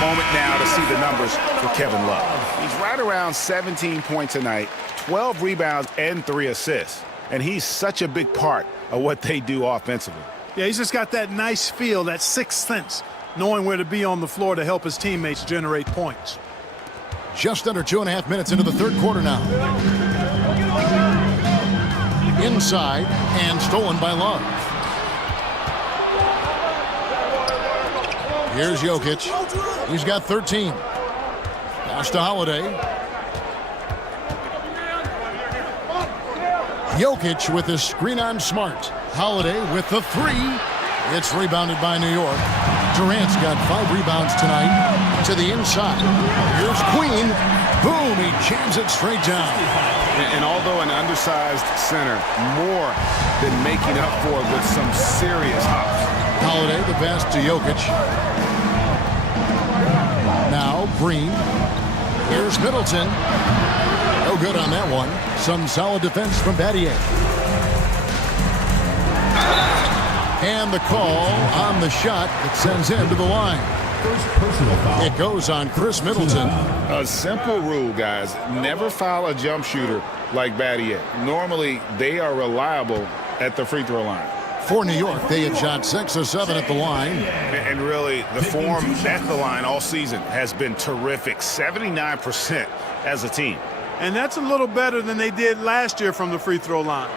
Moment now to see the numbers for Kevin Love. He's right around 17 points tonight, 12 rebounds, and 3 assists. And he's such a big part of what they do offensively. Yeah, he's just got that nice feel, that sixth sense, knowing where to be on the floor to help his teammates generate points. Just under 2.5 minutes into the third quarter now. Inside and stolen by Love. Here's Jokic. He's got 13. Pass to Holiday. Jokic with his screen on Smart. Holiday with the three. It's rebounded by New York. Durant's got 5 rebounds tonight. To the inside. Here's Queen. Boom, he jams it straight down. And although an undersized center, more than making up for it with some serious hops. Holiday, the pass to Jokic. Now Green. Here's Middleton. No good on that one. Some solid defense from Battier. And the call on the shot that sends him to the line. It goes on Chris Middleton. A simple rule, guys. Never foul a jump shooter like Battier. Normally, they are reliable at the free throw line. For New York, they had shot 6 of 7 at the line. And really, the form at the line all season has been terrific. 79% as a team. And that's a little better than they did last year from the free throw line.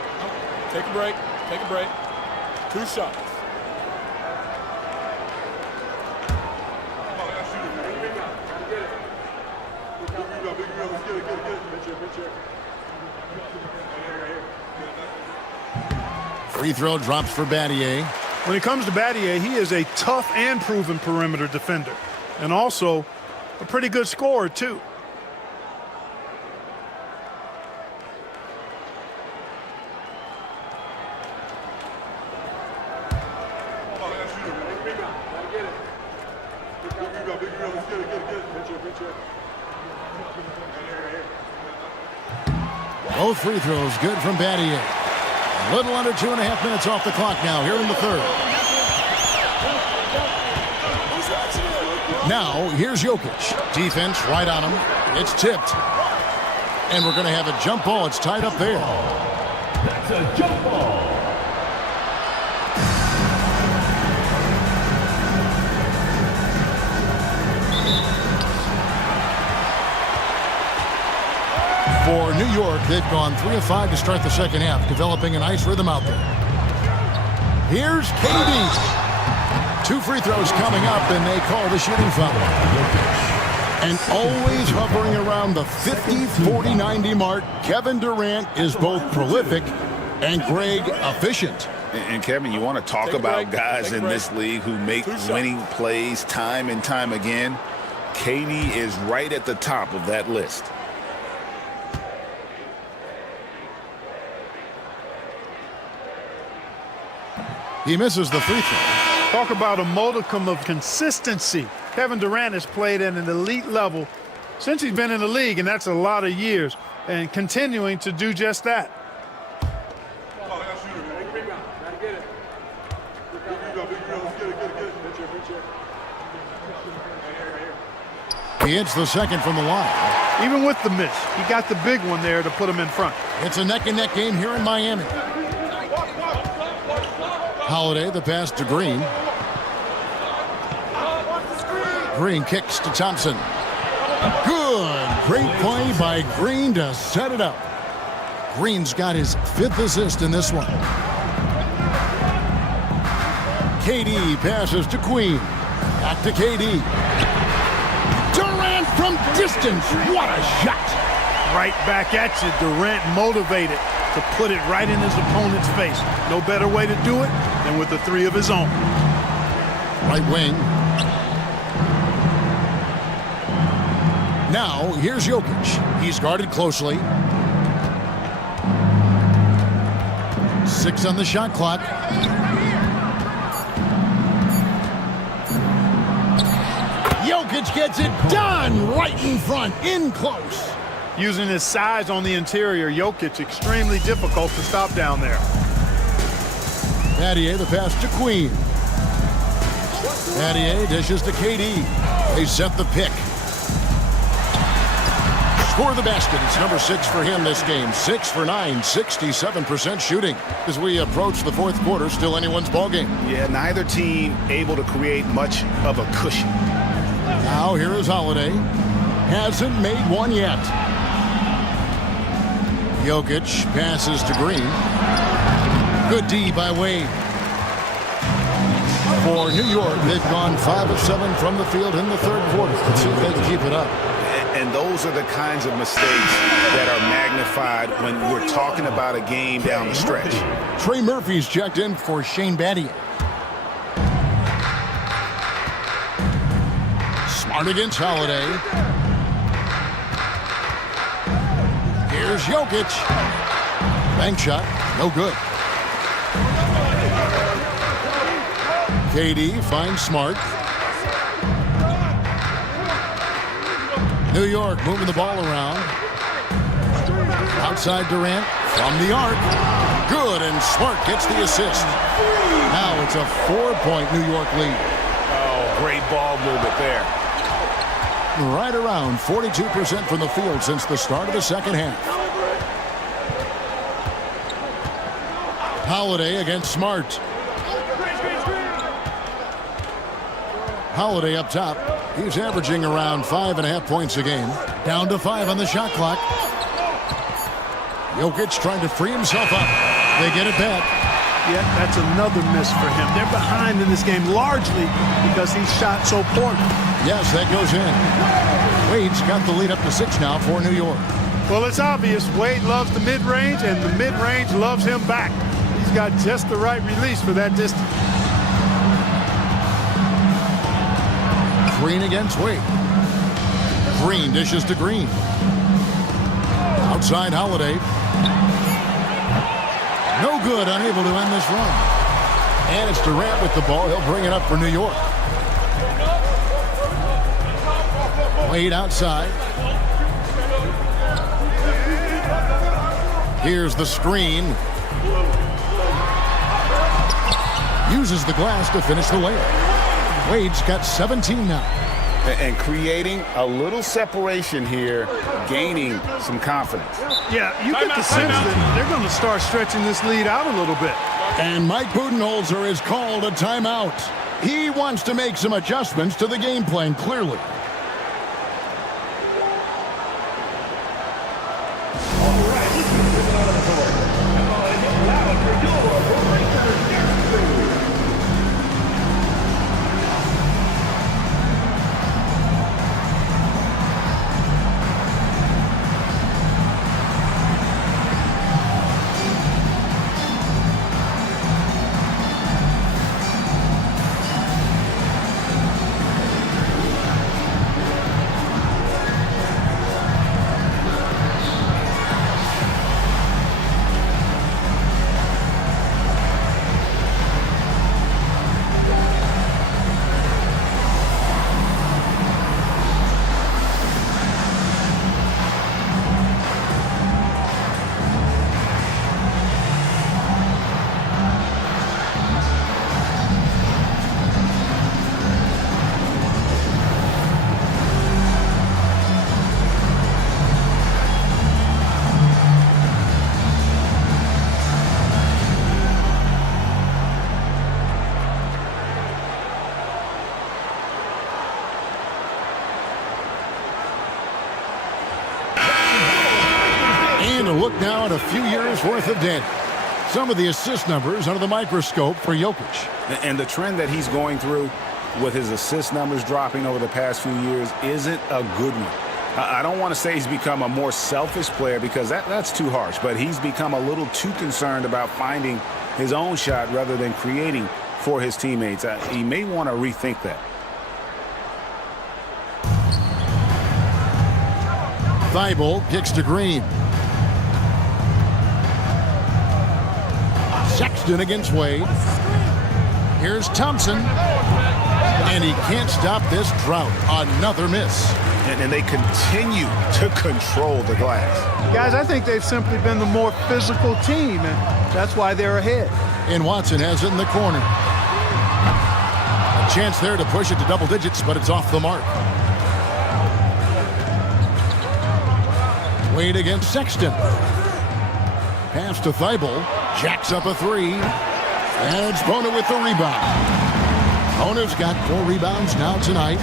Take a break. Take a break. 2 shots. Free throw drops for Battier. When it comes to Battier, he is a tough and proven perimeter defender. And also a pretty good scorer, too. Both free throws good from Battier. A little under 2.5 minutes off the clock now here in the third. Now here's Jokic. Defense right on him. It's tipped. And we're going to have a jump ball. It's tied up there. That's a jump ball. For New York, they've gone 3 of 5 to start the second half, developing a nice rhythm out there. Here's KD. 2 free throws coming up, and they call the shooting foul. And always hovering around the 50, 40, 90 mark, Kevin Durant is both prolific and Greg efficient. And Kevin, you want to talk about guys in this league who make winning plays time and time again? KD is right at the top of that list. He misses the free throw. Talk about a modicum of consistency. Kevin Durant has played at an elite level since he's been in the league, and that's a lot of years, and continuing to do just that. He hits the second from the line. Even with the miss, he got the big one there to put him in front. It's a neck-and-neck game here in Miami. Holiday, the pass to Green. Green kicks to Thompson. Good. Great play by Green to set it up. Green's got his 5th assist in this one. KD passes to Queen. Back to KD. Durant from distance. What a shot. Right back at you. Durant motivated to put it right in his opponent's face. No better way to do it than with the 3 of his own. Right wing. Now, here's Jokic. He's guarded closely. 6 on the shot clock. Jokic gets it done right in front, in close. Using his size on the interior, Jokic extremely difficult to stop down there. Battier, the pass to Queen. Battier dishes to KD. They set the pick. For the basket. It's number 6 for him this game. 6 for 9, 67% shooting. As we approach the 4th quarter, still anyone's ball game. Yeah, neither team able to create much of a cushion. Now here is Holiday. Hasn't made one yet. Jokic passes to Green. Good D by Wade. For New York, they've gone 5 of 7 from the field in the 3rd quarter. Let's see if they can keep it up. And those are the kinds of mistakes that are magnified when we're talking about a game down the stretch. Trey Murphy's checked in for Shane Battier. Smart against Holiday. Here's Jokic. Bank shot, no good. KD finds Smart. New York moving the ball around. Outside Durant from the arc. Good, and Smart gets the assist. Now it's a 4-point New York lead. Oh, great ball movement there. Right around 42% from the field since the start of the 2nd half. Holiday against Smart. Holiday up top. He's averaging around 5.5 points a game. Down to 5 on the shot clock. Jokic trying to free himself up. They get it back. Yeah, that's another miss for him. They're behind in this game largely because he shot so poorly. Yes, that goes in. Wade's got the lead up to 6 now for New York. Well, it's obvious Wade loves the mid-range, and the mid-range loves him back. He's got just the right release for that distance. Green against Wade. Green dishes to Green. Outside Holiday. No good, unable to end this run. And it's Durant with the ball. He'll bring it up for New York. Wade outside. Here's the screen. Uses the glass to finish the layup. Wade's got 17 now. And creating a little separation here, gaining some confidence. Yeah, you get the sense that they're going to start stretching this lead out a little bit. And Mike Budenholzer has called a timeout. He wants to make some adjustments to the game plan, clearly. look now at a few years' worth of data. Some of the assist numbers under the microscope for Jokic. And the trend that he's going through with his assist numbers dropping over the past few years isn't a good one. I don't want to say he's become a more selfish player because that's too harsh, but he's become a little too concerned about finding his own shot rather than creating for his teammates. He may want to rethink that. Thibault kicks to Green. Sexton against Wade. Here's Thompson. And he can't stop this drought. Another miss. And they continue to control the glass. Guys, I think they've simply been the more physical team, and that's why they're ahead. And Watson has it in the corner. A chance there to push it to double digits, but it's off the mark. Wade against Sexton. Pass to Thibault. Jacks up a three. And it's Bona with the rebound. Bona's got 4 rebounds now tonight.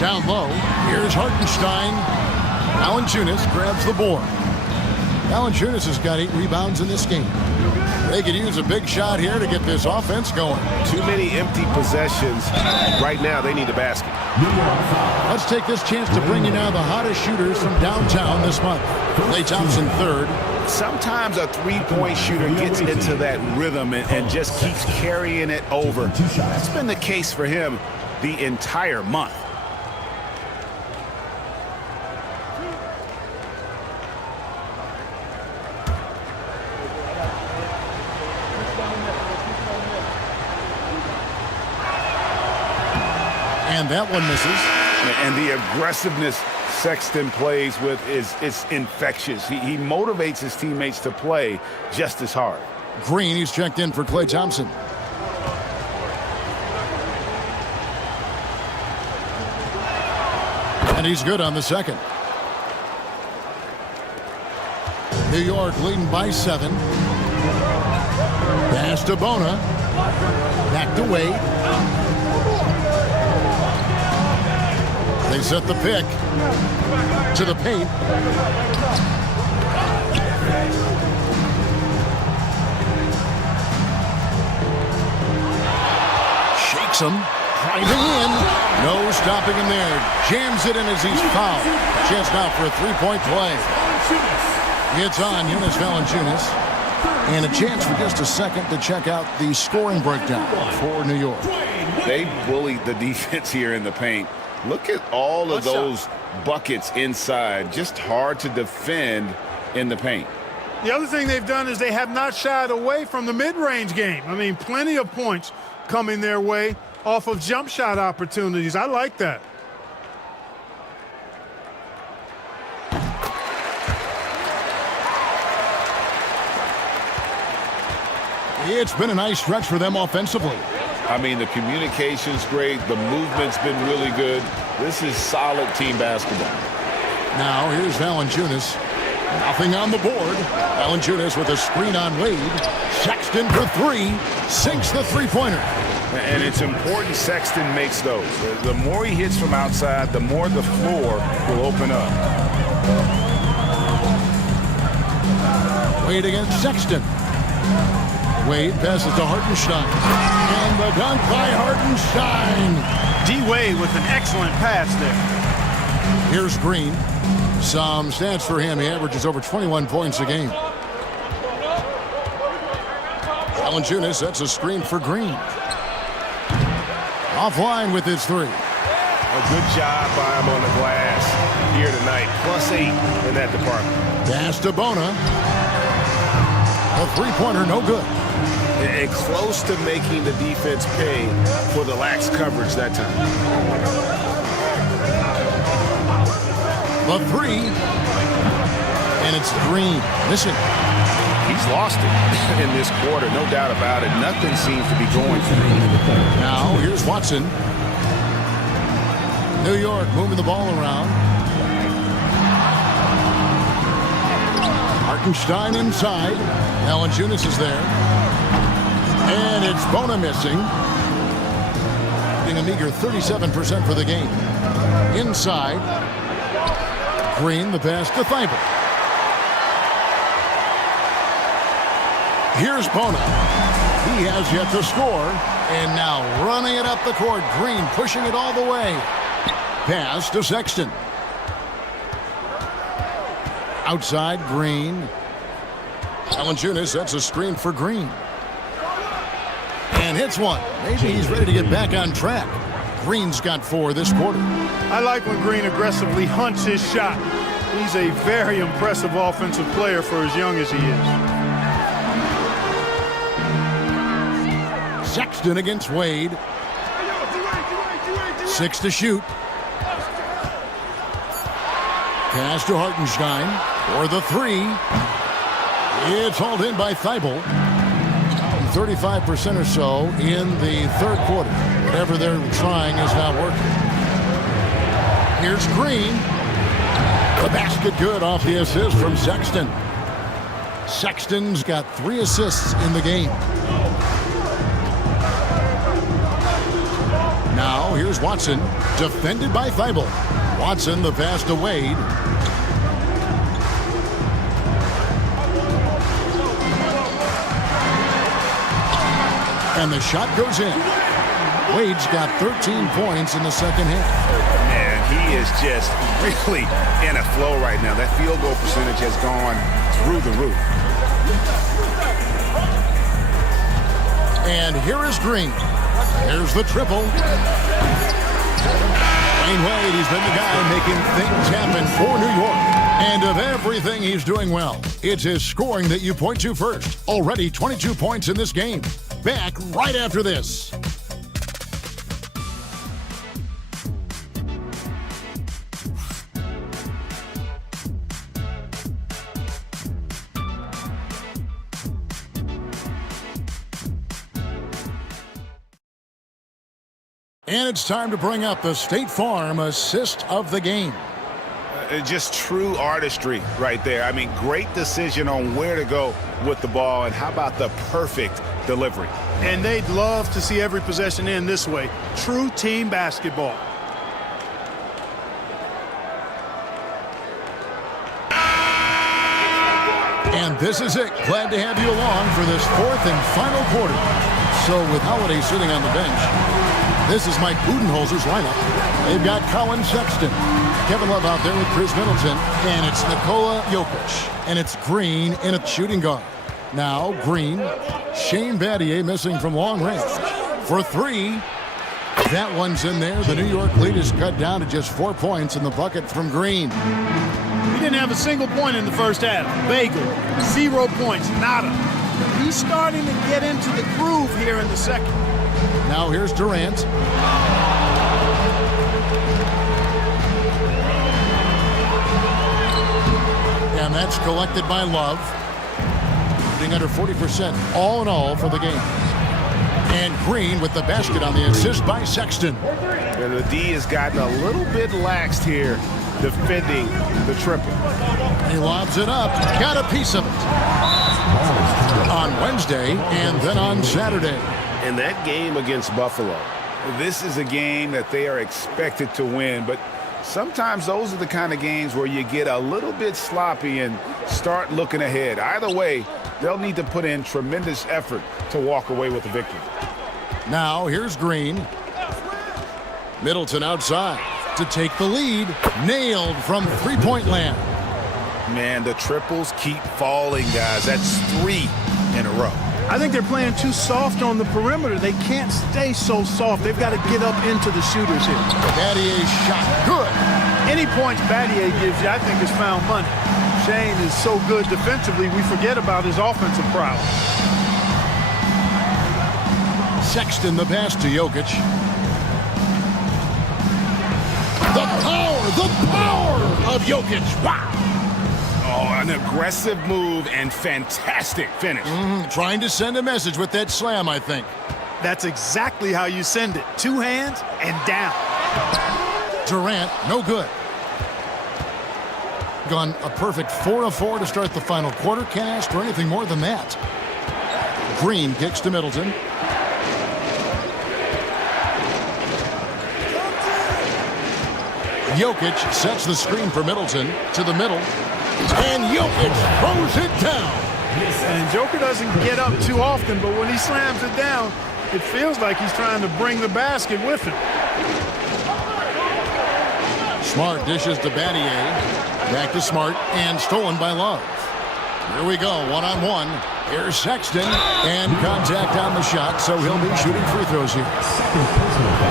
Down low, here's Hartenstein. Valanciunas grabs the board. Valanciunas has got 8 rebounds in this game. They could use a big shot here to get this offense going. Too many empty possessions. Right now, they need a basket. Let's take this chance to bring you now the hottest shooters from downtown this month. Klay Thompson third. Sometimes a three-point shooter gets into that rhythm and just keeps carrying it over. That's been the case for him the entire month. And that one misses. And the aggressiveness Sexton plays with is infectious. He motivates his teammates to play just as hard. Green, he's checked in for Klay Thompson. And he's good on the second. New York leading by 7. Pass to Bona. Back to Wade. They set the pick to the paint. Shakes him. Driving in. No stopping him there. Jams it in as he's fouled. Chance now for a 3-point play. It's on Jonas Valanciunas. And a chance for just a second to check out the scoring breakdown for New York. They bullied the defense here in the paint. Look at all of those buckets inside. Just hard to defend in the paint. The other thing they've done is they have not shied away from the mid-range game. I mean, plenty of points coming their way off of jump shot opportunities. I like that. It's been a nice stretch for them offensively. I mean, the communication's great. The movement's been really good. This is solid team basketball. Now, here's Valanciunas. Nothing on the board. Valanciunas with a screen on Wade. Sexton for 3. Sinks the three-pointer. And it's important Sexton makes those. The more he hits from outside, the more the floor will open up. Wade against Sexton. Wade passes to Hartenstein. And the dunk by Hartenstein. D-Wade with an excellent pass there. Here's Green. Some stats for him. He averages over 21 points a game. Valanciunas sets a screen for Green. Offline with his 3. A good job by him on the glass here tonight. +8 in that department. Pass to Bona. A three-pointer, no good. And close to making the defense pay for the lax coverage that time. The 3. And it's Green. Missing. He's lost it in this quarter, no doubt about it. Nothing seems to be going for him. Now, here's Watson. New York moving the ball around. Hartenstein inside. Valanciunas is there. And it's Bona missing. Getting a meager 37% for the game. Inside. Green, the pass to Thibault. Here's Bona. He has yet to score. And now running it up the court. Green pushing it all the way. Pass to Sexton. Outside, Green. Valanciunas sets a screen for Green. And hits one. Maybe he's ready to get back on track. Green's got 4 this quarter. I like when Green aggressively hunts his shot. He's a very impressive offensive player for as young as he is. Sexton against Wade. 6 to shoot. Pass to Hartenstein for the 3. It's hauled in by Thibault. 35% or so in the third quarter. Whatever they're trying is not working. Here's Green. The basket good off the assist from Sexton. Sexton's got 3 assists in the game. Now here's Watson, defended by Thibault. Watson the pass to Wade. And the shot goes in. Wade's got 13 points in the second half. Man, he is just really in a flow right now. That field goal percentage has gone through the roof. And here is Green. Here's the triple. Dwayne Wade, he's been the guy making things happen for New York. And of everything he's doing well, it's his scoring that you point to first. Already 22 points in this game. Back right after this. And it's time to bring up the State Farm assist of the game. Just true artistry right there. I mean, great decision on where to go with the ball, and how about the perfect delivery? And they'd love to see every possession end this way. True team basketball. And this is it. Glad to have you along for this 4th and final quarter. So with Holiday sitting on the bench, this is Mike Budenholzer's lineup. They've got Colin Sexton, Kevin Love out there with Chris Middleton, and it's Nikola Jokic. And it's Green in a shooting guard. Now Green, Shane Battier missing from long range. For 3, that one's in there. The New York lead is cut down to just 4 points in the bucket from Green. He didn't have a single point in the first half. Bagel, 0 points, nada. He's starting to get into the groove here in the second. Now here's Durant. And that's collected by Love. Shooting under 40% all in all for the game. And Green with the basket on the assist by Sexton. And the D has gotten a little bit laxed here defending the triple. He lobs it up. Got a piece of it. On Wednesday and then on Saturday. In that game against Buffalo, this is a game that they are expected to win, but sometimes those are the kind of games where you get a little bit sloppy and start looking ahead. Either way, they'll need to put in tremendous effort to walk away with the victory. Now here's Green. Middleton outside to take the lead. Nailed from three-point land. Man, the triples keep falling, guys. That's 3 in a row. I think they're playing too soft on the perimeter. They can't stay so soft. They've got to get up into the shooters here. Battier's shot, good. Any points Battier gives you, I think, is found money. Shane is so good defensively, we forget about his offensive prowess. Sexton the pass to Jokic. The power of Jokic. Wow. Oh, an aggressive move and fantastic finish. Trying to send a message with that slam, I think. That's exactly how you send it. 2 hands and down. Durant, no good. Gone a perfect 4 of 4 to start the final quarter. Can't ask for anything more than that. Green kicks to Middleton. Jokic sets the screen for Middleton to the middle. And Jokic throws it down. And Joker doesn't get up too often, but when he slams it down, it feels like he's trying to bring the basket with him. Smart dishes to Battier. Back to Smart, and stolen by Love. Here we go, one-on-one. Here's Sexton, and contact on the shot, so he'll be shooting free throws here.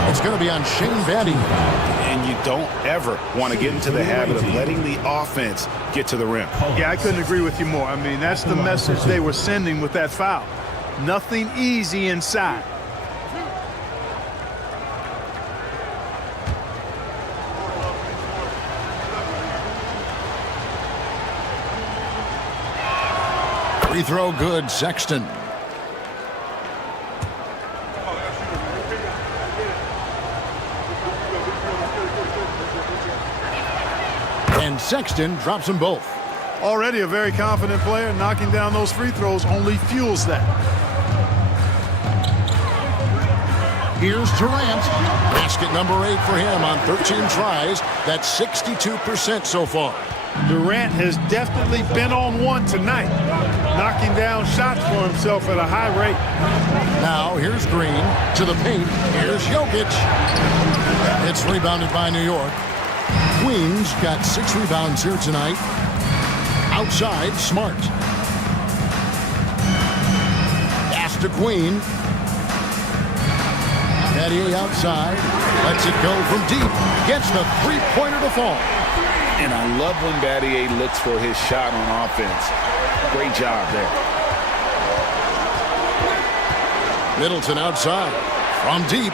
It's going to be on Shane Battier. And you don't ever want to get into the habit of letting the offense get to the rim. Yeah, I couldn't agree with you more. I mean, that's the message they were sending with that foul. Nothing easy inside. Free throw good, Sexton. And Sexton drops them both. Already a very confident player. Knocking down those free throws only fuels that. Here's Durant. Basket number 8 for him on 13 tries. That's 62% so far. Durant has definitely been on one tonight, knocking down shots for himself at a high rate. Now here's Green to the paint. Here's Jokic. It's rebounded by New York. Queens got 6 rebounds here tonight. Outside, Smart. Pass to Queen. Battier outside. Lets it go from deep. Gets the three-pointer to fall. And I love when Battier looks for his shot on offense. Great job there. Middleton outside. From deep.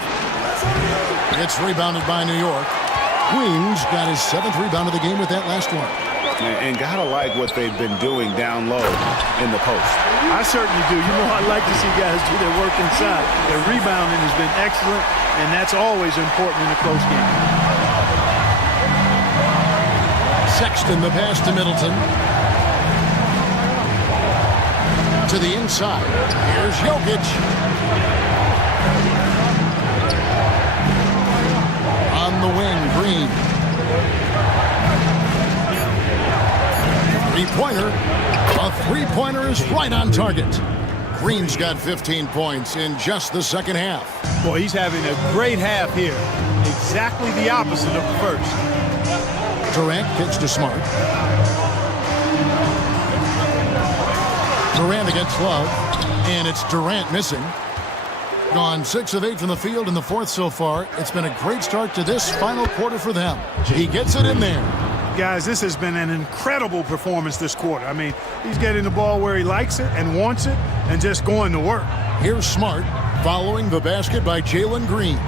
It's rebounded by New York. Queens got his 7th rebound of the game with that last one. And gotta like what they've been doing down low in the post. I certainly do. You know, I like to see guys do their work inside. Their rebounding has been excellent, and that's always important in a close game. Sexton, the pass to Middleton. To the inside. Here's Jokic. On the wing, Green. Three-pointer. A three-pointer is right on target. Green's got 15 points in just the second half. Boy, he's having a great half here. Exactly the opposite of the first. Durant kicks to Smart. Durant against Love. And it's Durant missing. Gone 6 of 8 from the field in the fourth so far. It's been a great start to this final quarter for them. He gets it in there. Guys, this has been an incredible performance this quarter. I mean, he's getting the ball where he likes it and wants it and just going to work. Here's Smart following the basket by Jalen Green.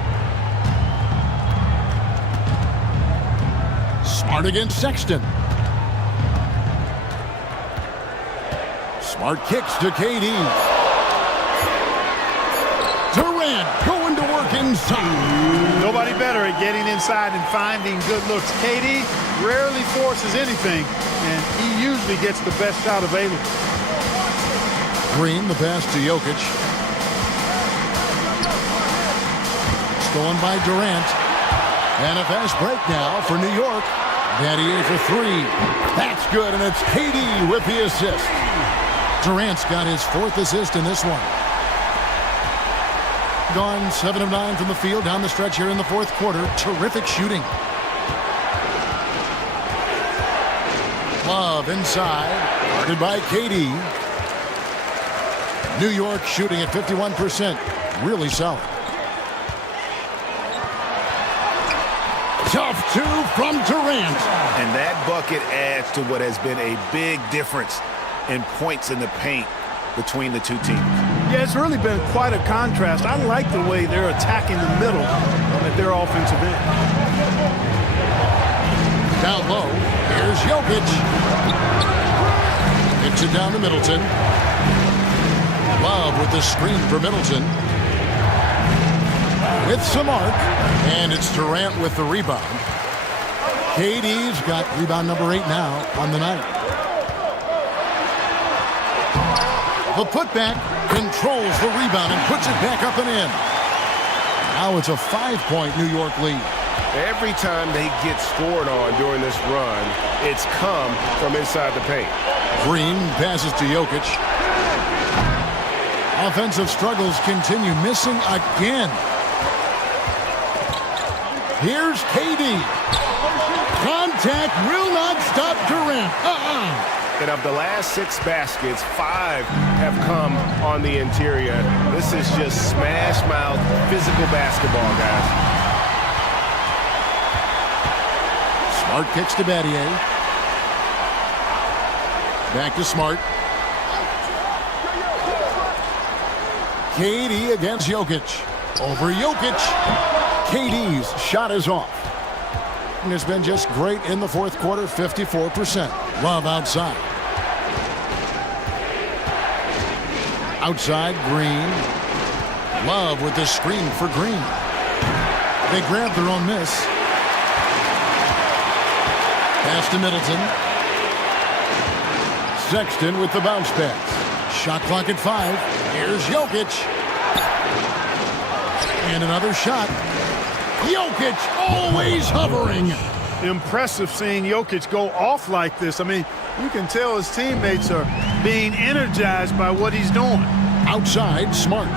Smart against Sexton. Smart kicks to KD. Durant going to work inside. Nobody better at getting inside and finding good looks. KD rarely forces anything, and he usually gets the best shot available. Green, the pass to Jokic. Stolen by Durant. And a fast break now for New York. Battier for 3. That's good, and it's KD with the assist. Durant's got his 4th assist in this one. Gone 7 of 9 from the field down the stretch here in the fourth quarter. Terrific shooting. Love inside. Guarded by KD. New York shooting at 51%. Really solid. Tough 2 from Durant. And that bucket adds to what has been a big difference in points in the paint between the two teams. Yeah, it's really been quite a contrast. I like the way they're attacking the middle at their offensive end. Down low, here's Jokic. Kicks it down to Middleton. Love with the screen for Middleton. With some arc, and it's Durant with the rebound. KD's got rebound number 8 now on the night. The putback controls the rebound and puts it back up and in. Now it's a 5-point New York lead. Every time they get scored on during this run, it's come from inside the paint. Green passes to Jokic. Offensive struggles continue, missing again. Here's KD. Contact will not stop Durant. And of the last 6 baskets, 5 have come on the interior. This is just smash mouth physical basketball, guys. Smart kicks to Battier. Back to Smart. KD against Jokic. Over Jokic. KD's shot is off. And it's been just great in the fourth quarter, 54%. Love outside. Outside, Green. Love with the screen for Green. They grab their own miss. Pass to Middleton. Sexton with the bounce pass. Shot clock at 5. Here's Jokic. And another shot. Jokic always hovering. Impressive seeing Jokic go off like this. I mean, you can tell his teammates are being energized by what he's doing. Outside, Smart.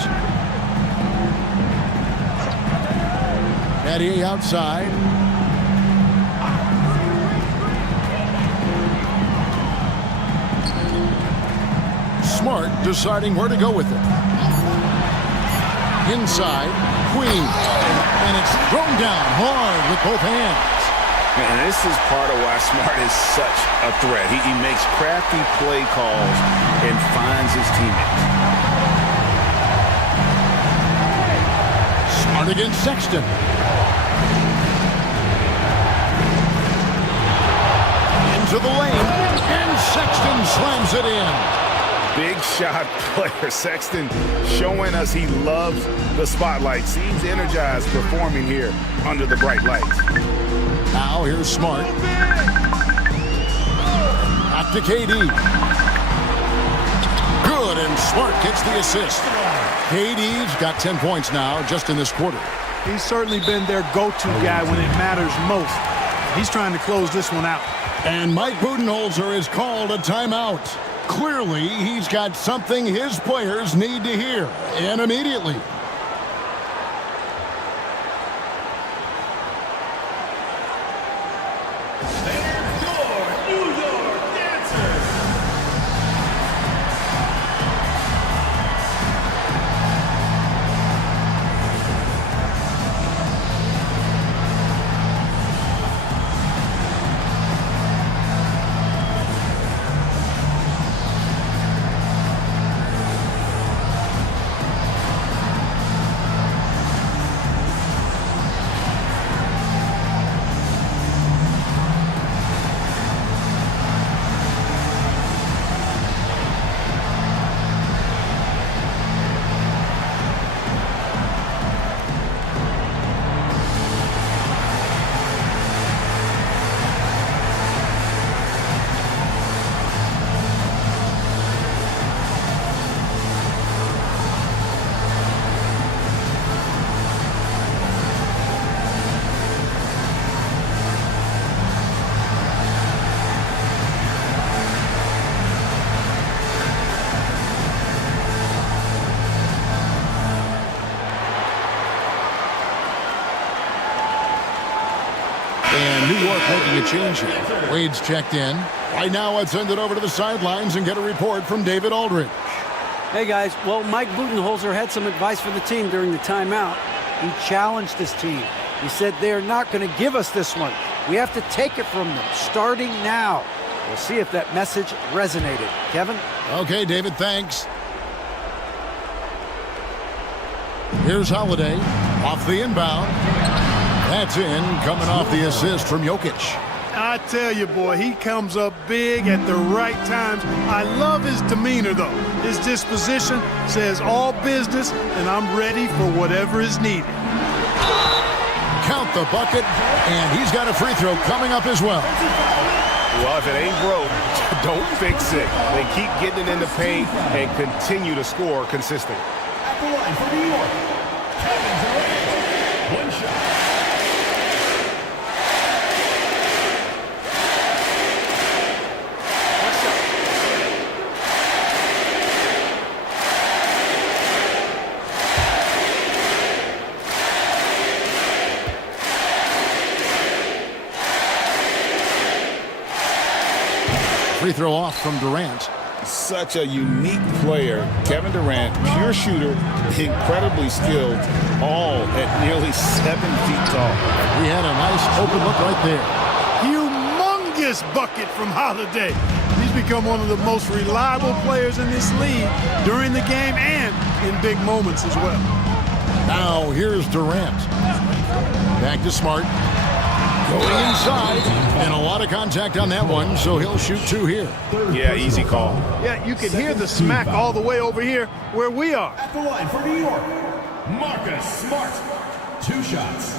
Battier outside. Smart deciding where to go with it. Inside, Queen. And it's thrown down hard with both hands. And this is part of why Smart is such a threat. He makes crafty play calls and finds his teammates. Smart against Sexton. Into the lane. And Sexton slams it in. Big shot player. Sexton showing us he loves the spotlight. Seems energized performing here under the bright lights. Now here's Smart. Back to KD. Good, and Smart gets the assist. KD's got 10 points now just in this quarter. He's certainly been their go-to guy when it matters most. He's trying to close this one out. And Mike Budenholzer has called a timeout. Clearly, he's got something his players need to hear, and immediately. And New York making a change here. Wade's checked in. Right now, let's send it over to the sidelines and get a report from David Aldridge. Hey, guys. Well, Mike Budenholzer had some advice for the team during the timeout. He challenged his team. He said they're not going to give us this one. We have to take it from them, starting now. We'll see if that message resonated. Kevin? Okay, David, thanks. Here's Holiday off the inbound. That's in, coming off the assist from Jokic. I tell you, boy, he comes up big at the right times. I love his demeanor, though. His disposition says all business, and I'm ready for whatever is needed. Count the bucket, and he's got a free throw coming up as well. Well, if it ain't broke, don't fix it. Then keep getting it in the paint and continue to score consistently. At the line for New York, Kevin Durant. One shot. Free throw off from Durant. Such a unique player. Kevin Durant, pure shooter, incredibly skilled, all at nearly 7 feet tall. We had a nice open look right there. Humongous bucket from Holiday. He's become one of the most reliable players in this league during the game and in big moments as well. Now here's Durant. Back to Smart. Going inside. And a lot of contact on that one, so he'll shoot 2 here. Yeah, easy call. Yeah, you can hear the smack all the way over here where we are. At the line for New York, Marcus Smart. 2 shots.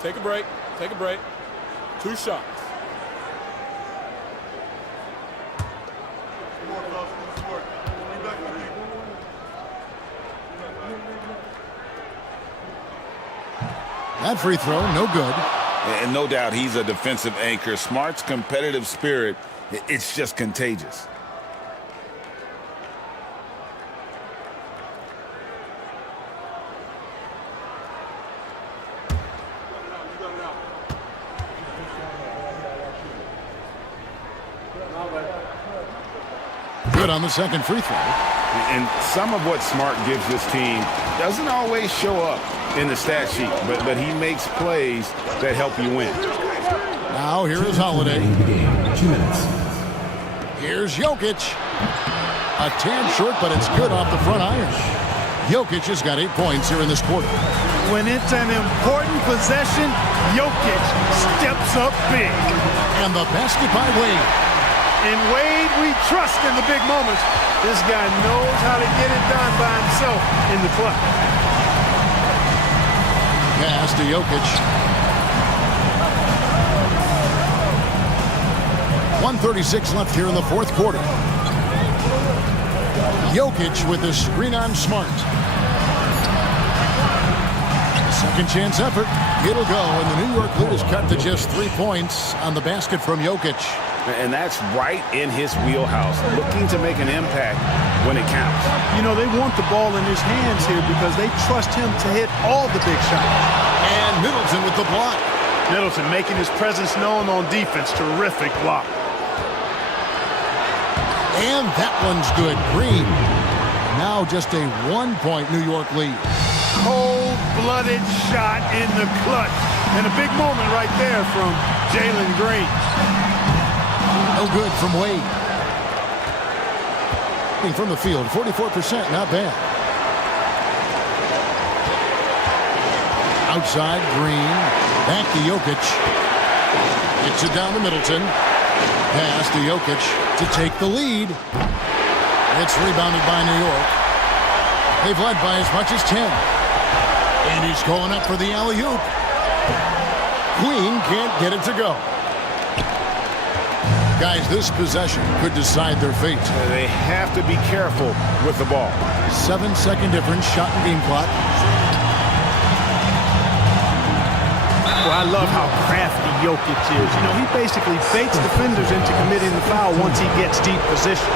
Take a break. Take a break. 2 shots. That free throw, no good. And no doubt he's a defensive anchor. Smart's competitive spirit, it's just contagious. Good on the second free throw. And some of what Smart gives this team doesn't always show up in the stat sheet, but he makes plays that help you win. Now here is Holiday. 2 minutes. Here's Jokic. A tad short, but it's good off the front iron. Jokic has got 8 points here in this quarter. When it's an important possession, Jokic steps up big. And the basket by Wade. And Wade, we trust in the big moments. This guy knows how to get it done by himself in the clutch. Pass to Jokic. 1:36 left here in the fourth quarter. Jokic with the screen on Smart. Second chance effort. It'll go, and the New York lead is cut to just 3 points on the basket from Jokic. And that's right in his wheelhouse, looking to make an impact when it counts. You know, they want the ball in his hands here because they trust him to hit all the big shots. And Middleton with the block. Middleton making his presence known on defense. Terrific block. And that one's good. Green. Now just a 1-point New York lead. Cold-blooded shot in the clutch. And a big moment right there from Jalen Green. No good from Wade. From the field, 44%, not bad. Outside, Green. Back to Jokic. Gets it down to Middleton. Pass to Jokic to take the lead. It's rebounded by New York. They've led by as much as 10. And he's going up for the alley-oop. Queen can't get it to go. Guys, this possession could decide their fate. They have to be careful with the ball. 7-second difference, shot and game clock. Well, I love how crafty Jokic is. You know, he basically baits defenders into committing the foul once he gets deep position.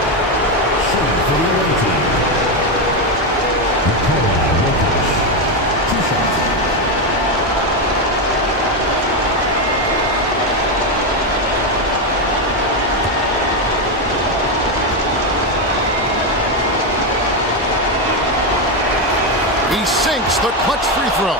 He sinks the clutch free throw.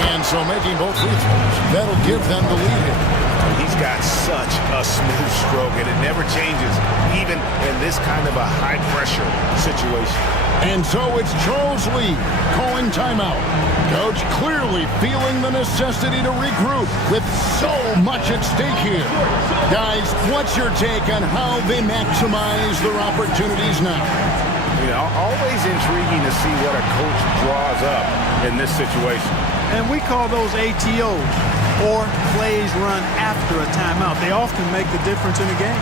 And so making both free throws, that'll give them the lead here. He's got such a smooth stroke, and it never changes, even in this kind of a high-pressure situation. And so it's Charles Lee calling timeout. Coach clearly feeling the necessity to regroup with so much at stake here. Guys, what's your take on how they maximize their opportunities now? You know, always intriguing to see what a coach draws up in this situation. And we call those ATOs, or plays run after a timeout. They often make the difference in a game.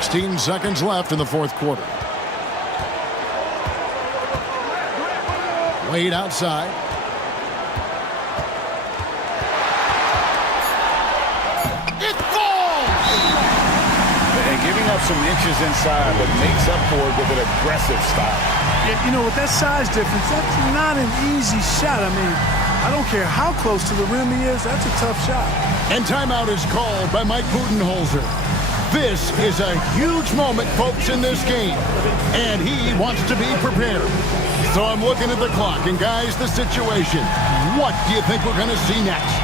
16 seconds left in the fourth quarter. Wade outside. It falls! And giving up some inches inside, but makes up for it with an aggressive stop. Yeah, you know, with that size difference, that's not an easy shot. I mean, I don't care how close to the rim he is, that's a tough shot. And timeout is called by Mike Budenholzer. This is a huge moment, folks, in this game. And he wants to be prepared. So I'm looking at the clock, and guys, the situation. What do you think we're going to see next?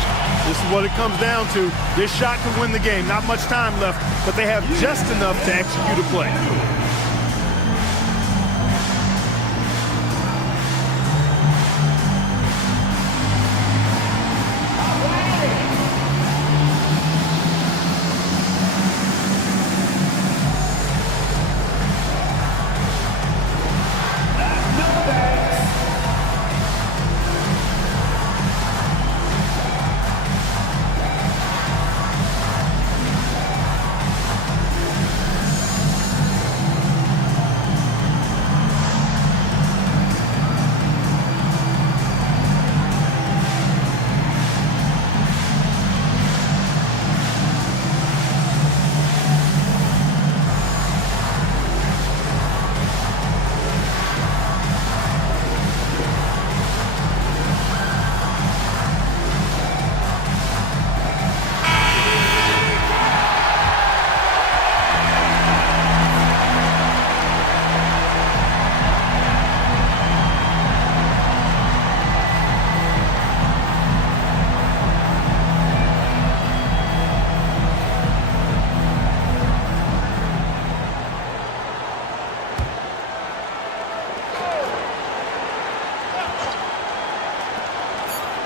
This is what it comes down to. This shot can win the game. Not much time left, but they have just enough to execute a play.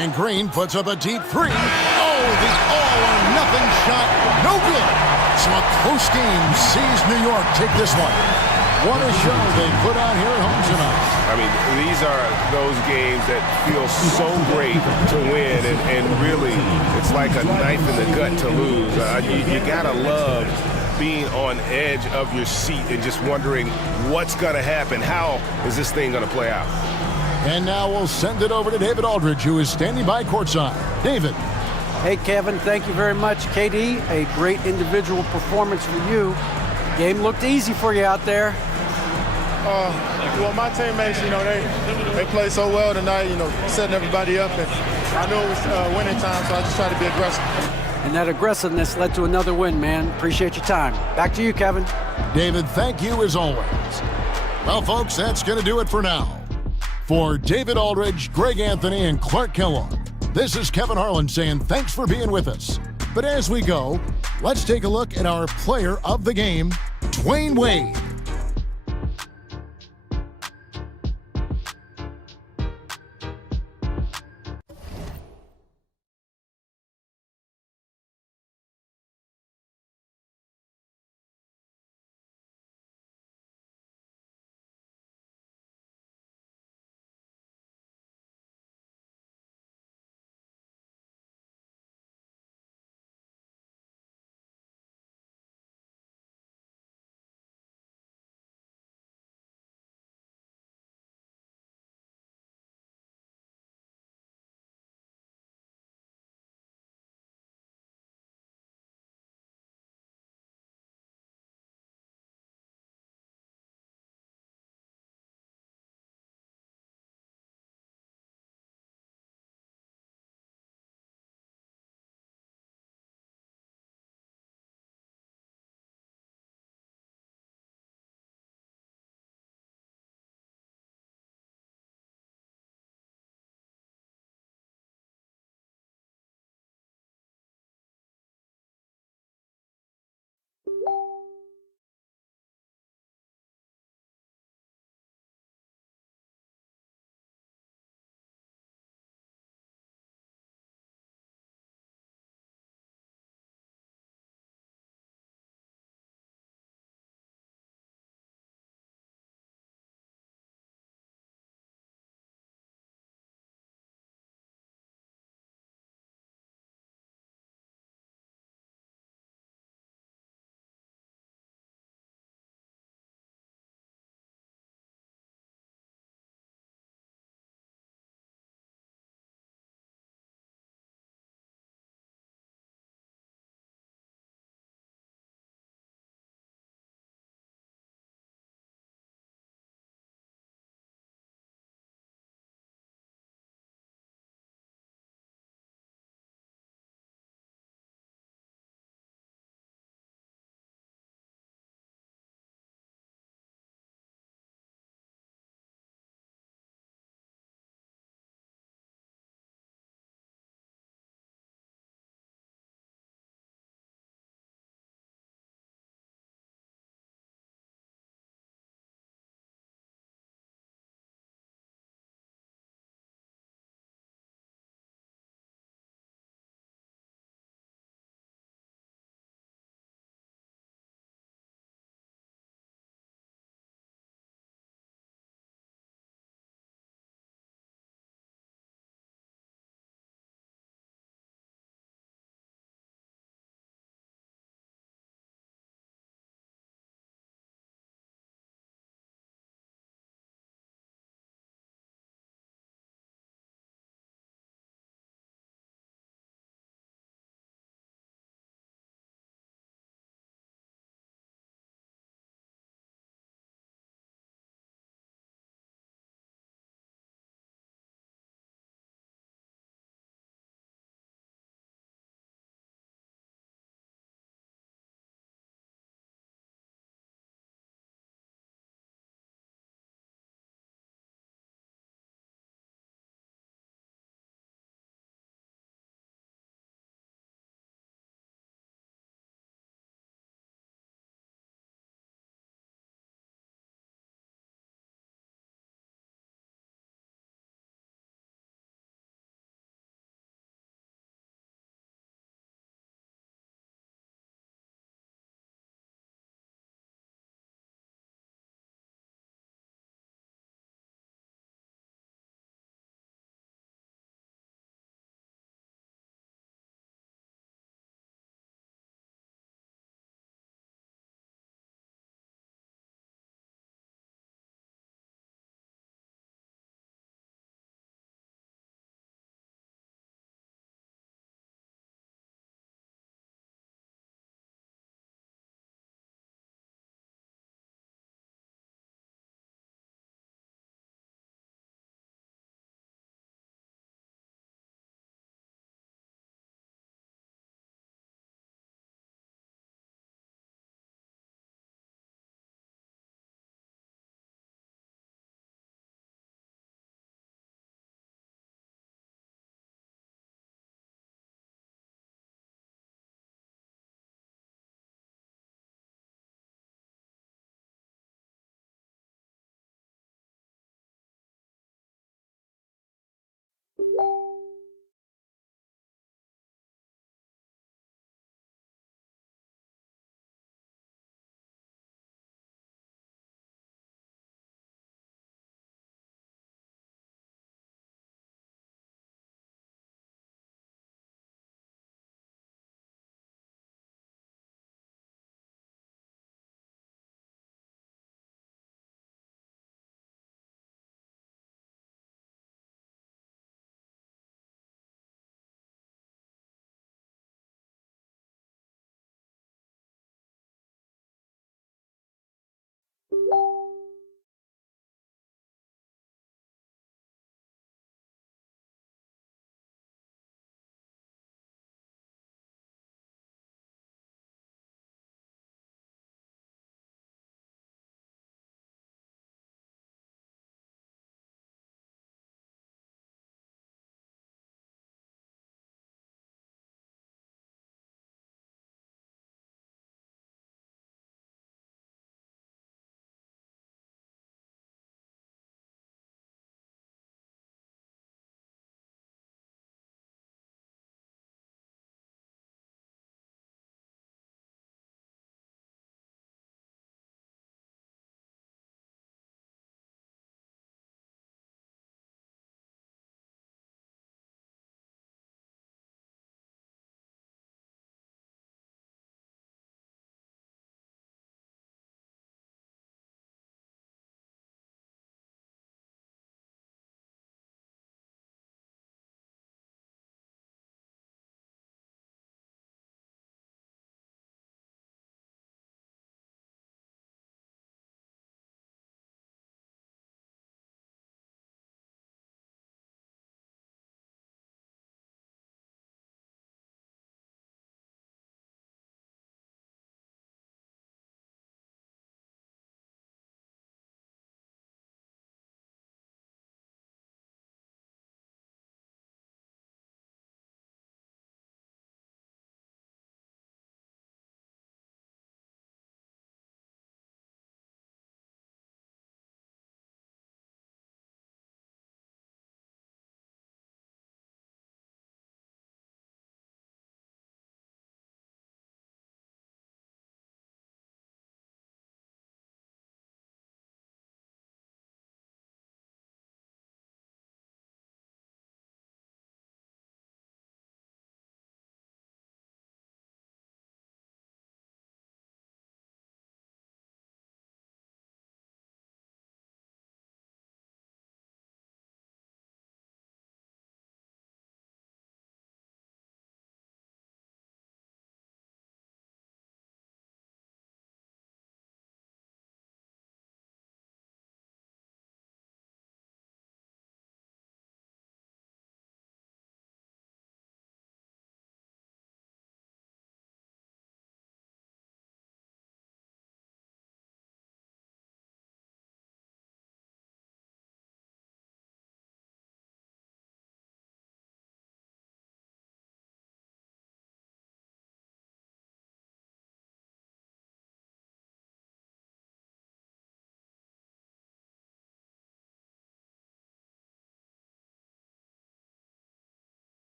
And Green puts up a deep three. Oh, the all-or-nothing shot. No good. So a close game sees New York take this one. What a show they put on here at home tonight. I mean, these are those games that feel so great to win, and really, it's like a knife in the gut to lose. You gotta love being on edge of your seat and just wondering what's gonna happen. How is this thing gonna play out? And now we'll send it over to David Aldridge, who is standing by courtside. David. Hey, Kevin, thank you very much. KD, a great individual performance for you. Game looked easy for you out there. Well, my teammates, you know, they played so well tonight, you know, setting everybody up. And I knew it was winning time, so I just tried to be aggressive. And that aggressiveness led to another win, man. Appreciate your time. Back to you, Kevin. David, thank you as always. Well, folks, that's going to do it for now. For David Aldridge, Greg Anthony, and Clark Kellogg, this is Kevin Harlan saying thanks for being with us. But as we go, let's take a look at our player of the game, Dwayne Wade.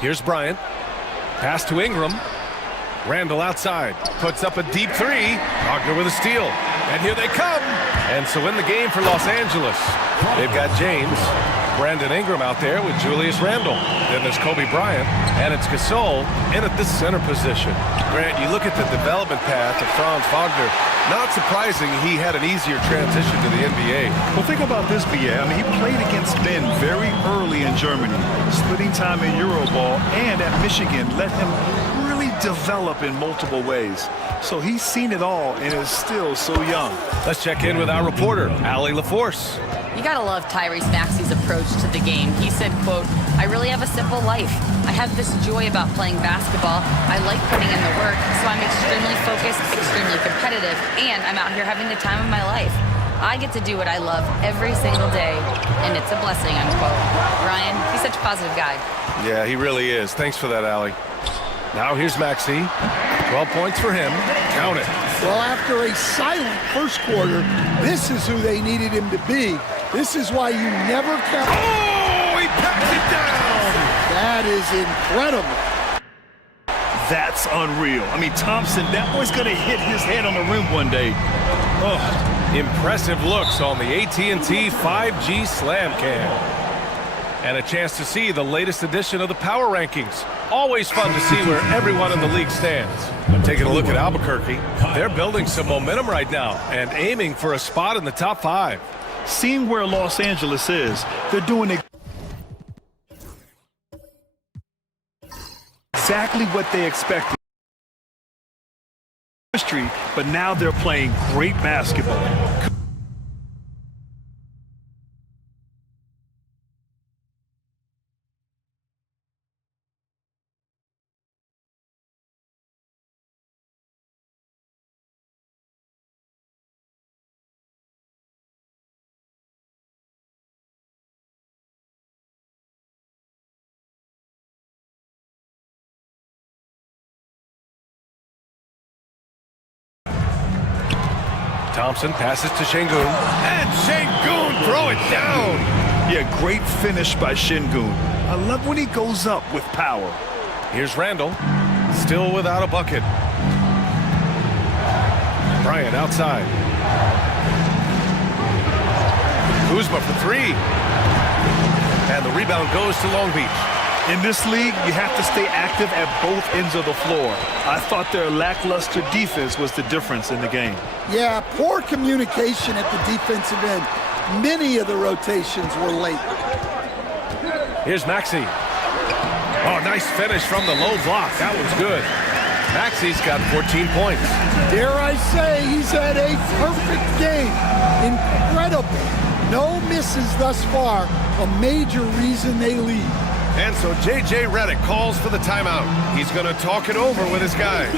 Here's Bryant. Pass to Ingram. Randall outside. Puts up a deep three. Wagner with a steal. And here they come. And so in the game for Los Angeles, they've got James, Brandon Ingram out there with Julius Randle. Then there's Kobe Bryant, and it's Gasol in at this center position. Grant, you look at the development path of Franz Wagner, not surprising he had an easier transition to the NBA. Well, think about this, BA. I mean, he played against men very early in Germany, splitting time in Euroball, and at Michigan let him really develop in multiple ways. So he's seen it all and is still so young. Let's check in with our reporter, Allie LaForce. You gotta love Tyrese Maxey's approach to the game. He said, quote, "I really have a simple life. I have this joy about playing basketball. I like putting in the work, so I'm extremely focused, extremely competitive, and I'm out here having the time of my life. I get to do what I love every single day, and it's a blessing," unquote. Ryan, he's such a positive guy. Yeah, he really is. Thanks for that, Allie. Now here's Maxey. 12 points for him. Count it. Well, after a silent first quarter, this is who they needed him to be. This is why you never count. Oh, he packs it down. That is incredible. That's unreal. I mean, Thompson, that boy's going to hit his head on the rim one day. Oh, impressive looks on the AT&T 5G Slam Cam. And a chance to see the latest edition of the Power Rankings. Always fun to see where everyone in the league stands. I'm taking a look at Albuquerque. They're building some momentum right now and aiming for a spot in the top 5. Seeing where Los Angeles is, they're doing exactly what they expected. History, but now they're playing great basketball. Thompson passes to Şengün. And Şengün throw it down. Yeah, great finish by Şengün. I love when he goes up with power. Here's Randall, still without a bucket. Bryant outside. Kuzma for three. And the rebound goes to Long Beach. In this league, you have to stay active at both ends of the floor. I thought their lackluster defense was the difference in the game. Yeah, poor communication at the defensive end. Many of the rotations were late. Here's Maxey. Oh, nice finish from the low block. That was good. Maxey's got 14 points. Dare I say he's had a perfect game. Incredible. No misses thus far. A major reason they lead. And so J.J. Redick calls for the timeout. He's going to talk it over with his guys.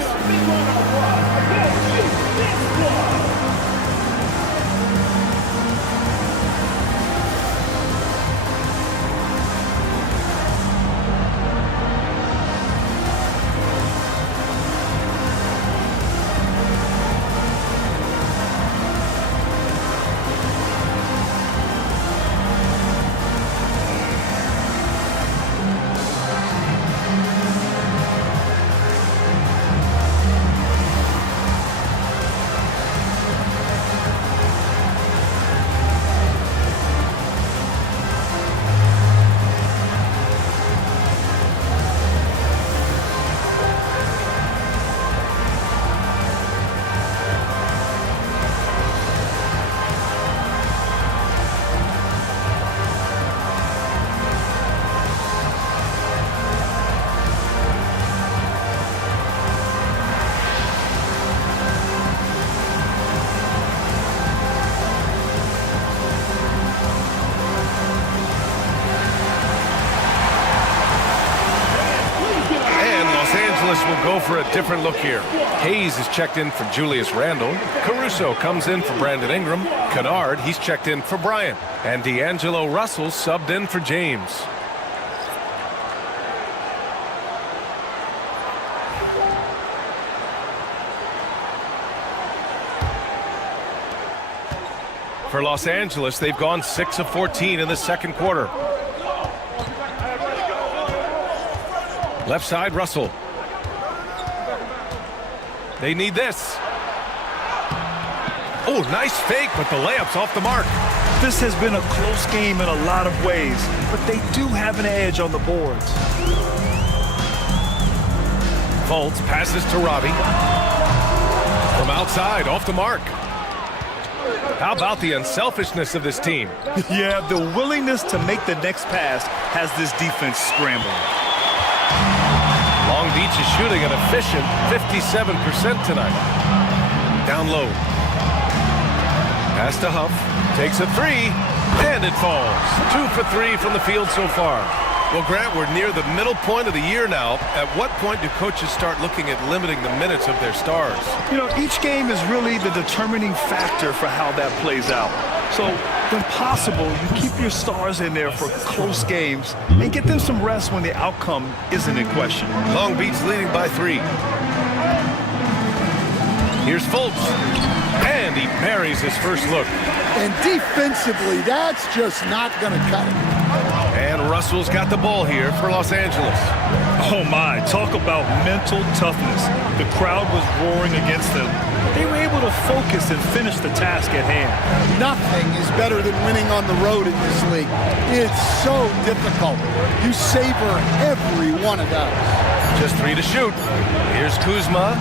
Will go for a different look here. Hayes is checked in for Julius Randle. Caruso comes in for Brandon Ingram. Kennard, he's checked in for Bryant. And D'Angelo Russell subbed in for James. For Los Angeles, they've gone 6 of 14 in the second quarter. Left side, Russell. They need this. Oh, nice fake, but the layup's off the mark. This has been a close game in a lot of ways, but they do have an edge on the boards. Fultz passes to Robbie. From outside, off the mark. How about the unselfishness of this team? Yeah, the willingness to make the next pass has this defense scrambling. Long Beach is shooting an efficient 57% tonight. Down low. Pass to Huff. Takes a three, and it falls. 2 for 3 from the field so far. Well, Grant, we're near the middle point of the year now. At what point do coaches start looking at limiting the minutes of their stars? You know, each game is really the determining factor for how that plays out. So, when possible, you keep your stars in there for close games and get them some rest when the outcome isn't in question. Long Beach leading by 3. Here's Fultz, and he buries his first look. And defensively, that's just not going to cut it. And Russell's got the ball here for Los Angeles. Oh my, talk about mental toughness. The crowd was roaring against them. They were able to focus and finish the task at hand. Nothing is better than winning on the road in this league. It's so difficult. You savor every one of those. Just 3 to shoot. Here's Kuzma.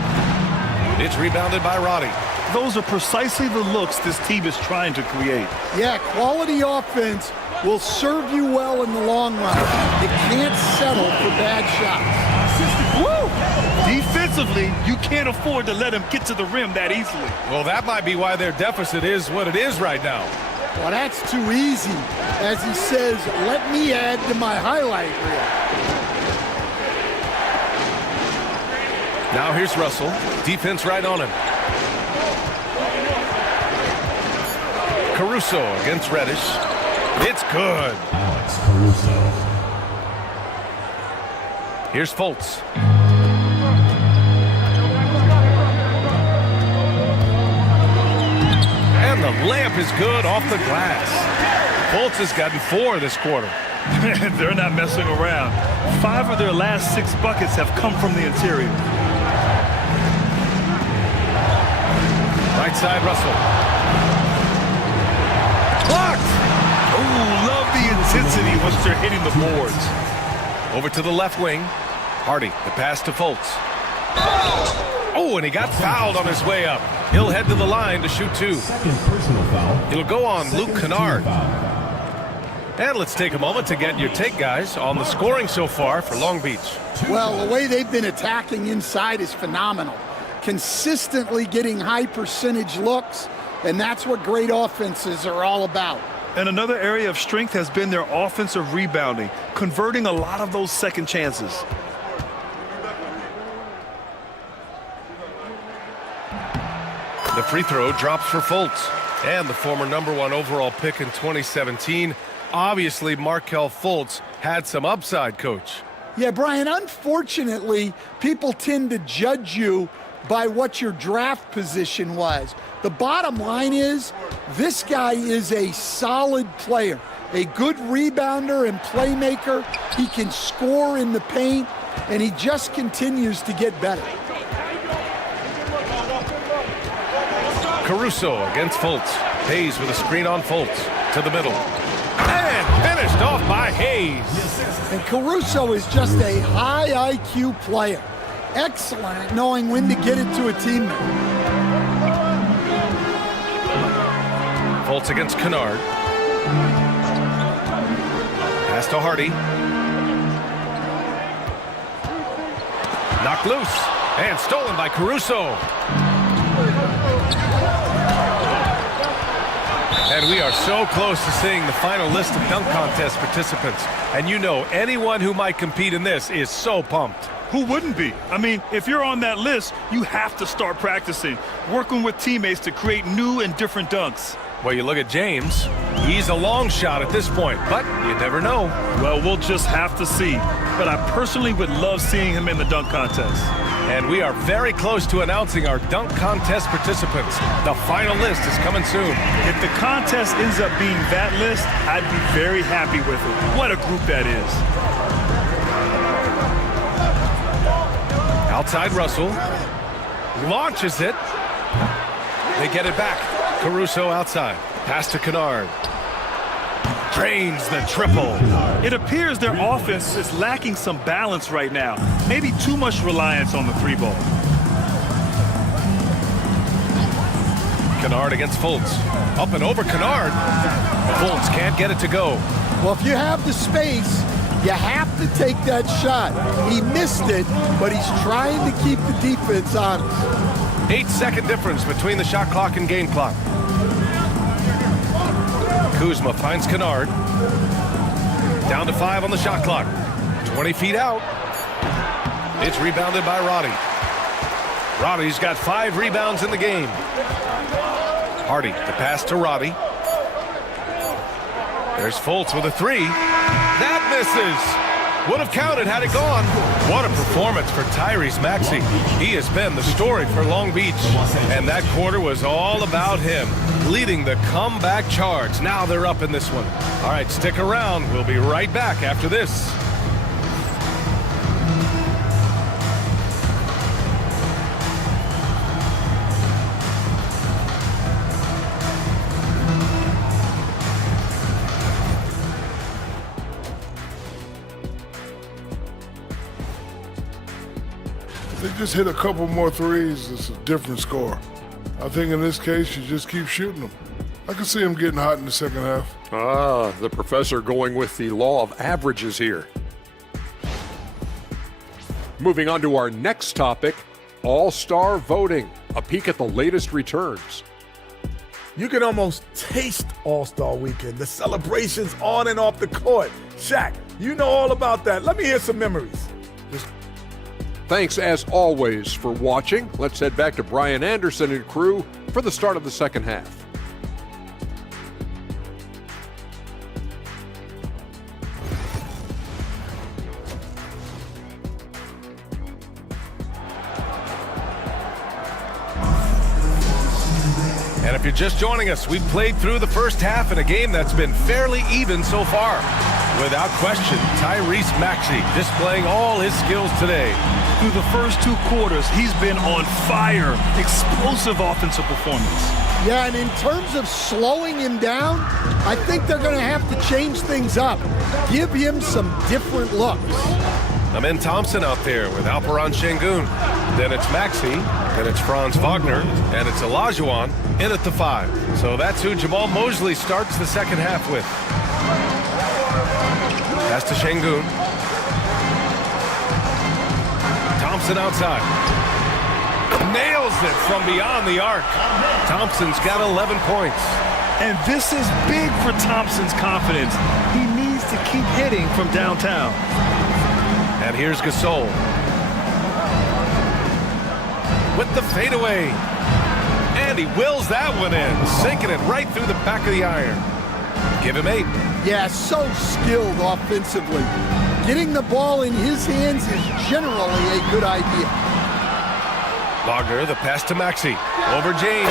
It's rebounded by Roddy. Those are precisely the looks this team is trying to create. Yeah, quality offense will serve you well in the long run. You can't settle for bad shots. Woo! Defensively, you can't afford to let him get to the rim that easily. Well, that might be why their deficit is what it is right now. Well, that's too easy. As he says, let me add to my highlight reel. Now here's Russell. Defense right on him. Caruso against Reddish. It's good. Alex Caruso. Here's Fultz. And the layup is good off the glass. Fultz has gotten 4 this quarter. They're not messing around. 5 of their last 6 buckets have come from the interior. Right side, Russell. Blocked! Ooh, love the intensity once they're hitting the boards. Over to the left wing. Hardy, the pass to Fultz. Oh, and he got fouled on his way up. He'll head to the line to shoot 2. Second personal foul. It'll go on Luke Kennard. And let's take a moment to get your take, guys, on the scoring so far for Long Beach. Well, the way they've been attacking inside is phenomenal. Consistently getting high percentage looks, and that's what great offenses are all about. And another area of strength has been their offensive rebounding, converting a lot of those second chances. The free throw drops for Fultz. And the former #1 overall pick in 2017. Obviously, Markelle Fultz had some upside, Coach. Yeah, Brian, unfortunately, people tend to judge you by what your draft position was. The bottom line is, this guy is a solid player, a good rebounder and playmaker. He can score in the paint, and he just continues to get better. Caruso against Fultz. Hayes with a screen on Fultz to the middle. And finished off by Hayes. And Caruso is just a high IQ player. Excellent at knowing when to get it to a teammate. Fultz against Kennard. Pass to Hardy. Knocked loose and stolen by Caruso. And we are so close to seeing the final list of dunk contest participants. And you know, anyone who might compete in this is so pumped. Who wouldn't be? I mean, if you're on that list, you have to start practicing, working with teammates to create new and different dunks. Well, you look at James. He's a long shot at this point, but you never know. Well, we'll just have to see. But I personally would love seeing him in the dunk contest. And we are very close to announcing our dunk contest participants. The final list is coming soon. If the contest ends up being that list, I'd be very happy with it. What a group that is. outside Russell. Launches it. They get it back. Caruso outside. Pass to Kennard. Drains the triple. It appears their offense is lacking some balance right now. Maybe too much reliance on the three ball. Kennard against Fultz. Up and over Kennard. Fultz can't get it to go. Well, if you have the space, you have to take that shot. He missed it, but he's trying to keep the defense honest. 8-second difference between the shot clock and game clock. Kuzma finds Kennard. Down to 5 on the shot clock. 20 feet out. It's rebounded by Roddy. Roddy's got 5 rebounds in the game. Hardy, the pass to Roddy. There's Fultz with a 3. That misses. Would have counted had it gone. What a performance for Tyrese Maxey. He has been the story for Long Beach. And that quarter was all about him, leading the comeback charge. Now they're up in this one. All right, stick around. We'll be right back after this. They just hit a couple more threes. It's a different score. I think in this case, you just keep shooting them. I can see him getting hot in the second half. Ah, the professor going with the law of averages here. Moving on to our next topic, All-Star voting. A peek at the latest returns. You can almost taste All-Star Weekend, the celebrations on and off the court. Shaq, you know all about that. Let me hear some memories. Thanks, as always, for watching. Let's head back to Brian Anderson and crew for the start of the second half. And if you're just joining us, we've played through the first half in a game that's been fairly even so far. Without question, Tyrese Maxey displaying all his skills today. Through the first 2 quarters, he's been on fire. Explosive offensive performance. Yeah, and in terms of slowing him down, I think they're going to have to change things up. Give him some different looks. Amin Thompson out there with Alperon Şengün. Then it's Maxey, then it's Franz Wagner, and it's Olajuwon in at the 5. So that's who Jamal Mosley starts the second half with. Pass to Şengün. Thompson outside. Nails it from beyond the arc. Thompson's got 11 points. And this is big for Thompson's confidence. He needs to keep hitting from downtown. And here's Gasol. With the fadeaway. And he wills that one in, sinking it right through the back of the iron. Give him 8. Yeah, so skilled offensively. Getting the ball in his hands is generally a good idea. Wagner, the pass to Maxey. Over James.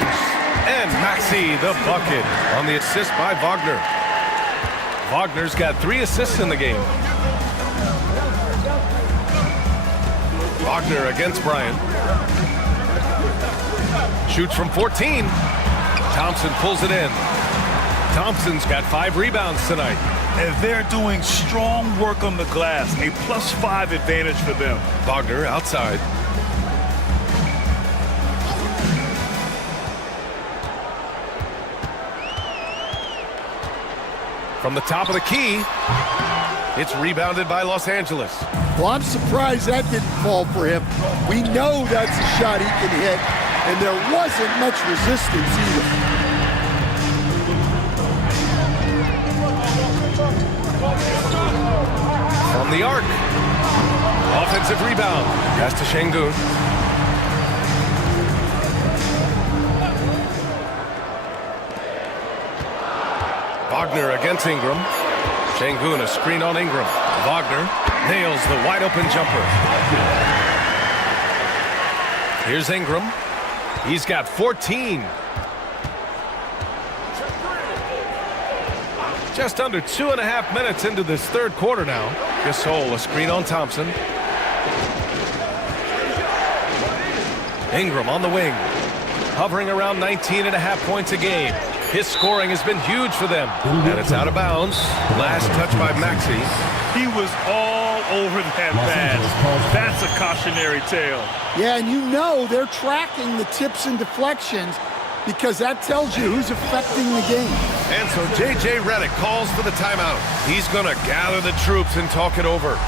And Maxey, the bucket on the assist by Wagner. Wagner's got 3 assists in the game. Wagner against Bryant. Shoots from 14. Thompson pulls it in. Thompson's got 5 rebounds tonight. And they're doing strong work on the glass. A +5 advantage for them. Wagner outside. From the top of the key, it's rebounded by Los Angeles. Well, I'm surprised that didn't fall for him. We know that's a shot he can hit, and there wasn't much resistance either. From the arc. Offensive rebound. Pass to Şengün. Wagner against Ingram. Şengün, a screen on Ingram. Wagner nails the wide open jumper. Here's Ingram. He's got 14. Just under 2.5 minutes into this third quarter now. Gasol, a screen on Thompson. Ingram on the wing, hovering around 19.5 points a game. His scoring has been huge for them. And it's out of bounds. Last touch by Maxey. He was all over that pass. That's a cautionary tale. Yeah, and you know they're tracking the tips and deflections because that tells you who's affecting the game. And so J.J. Redick calls for the timeout. He's going to gather the troops and talk it over.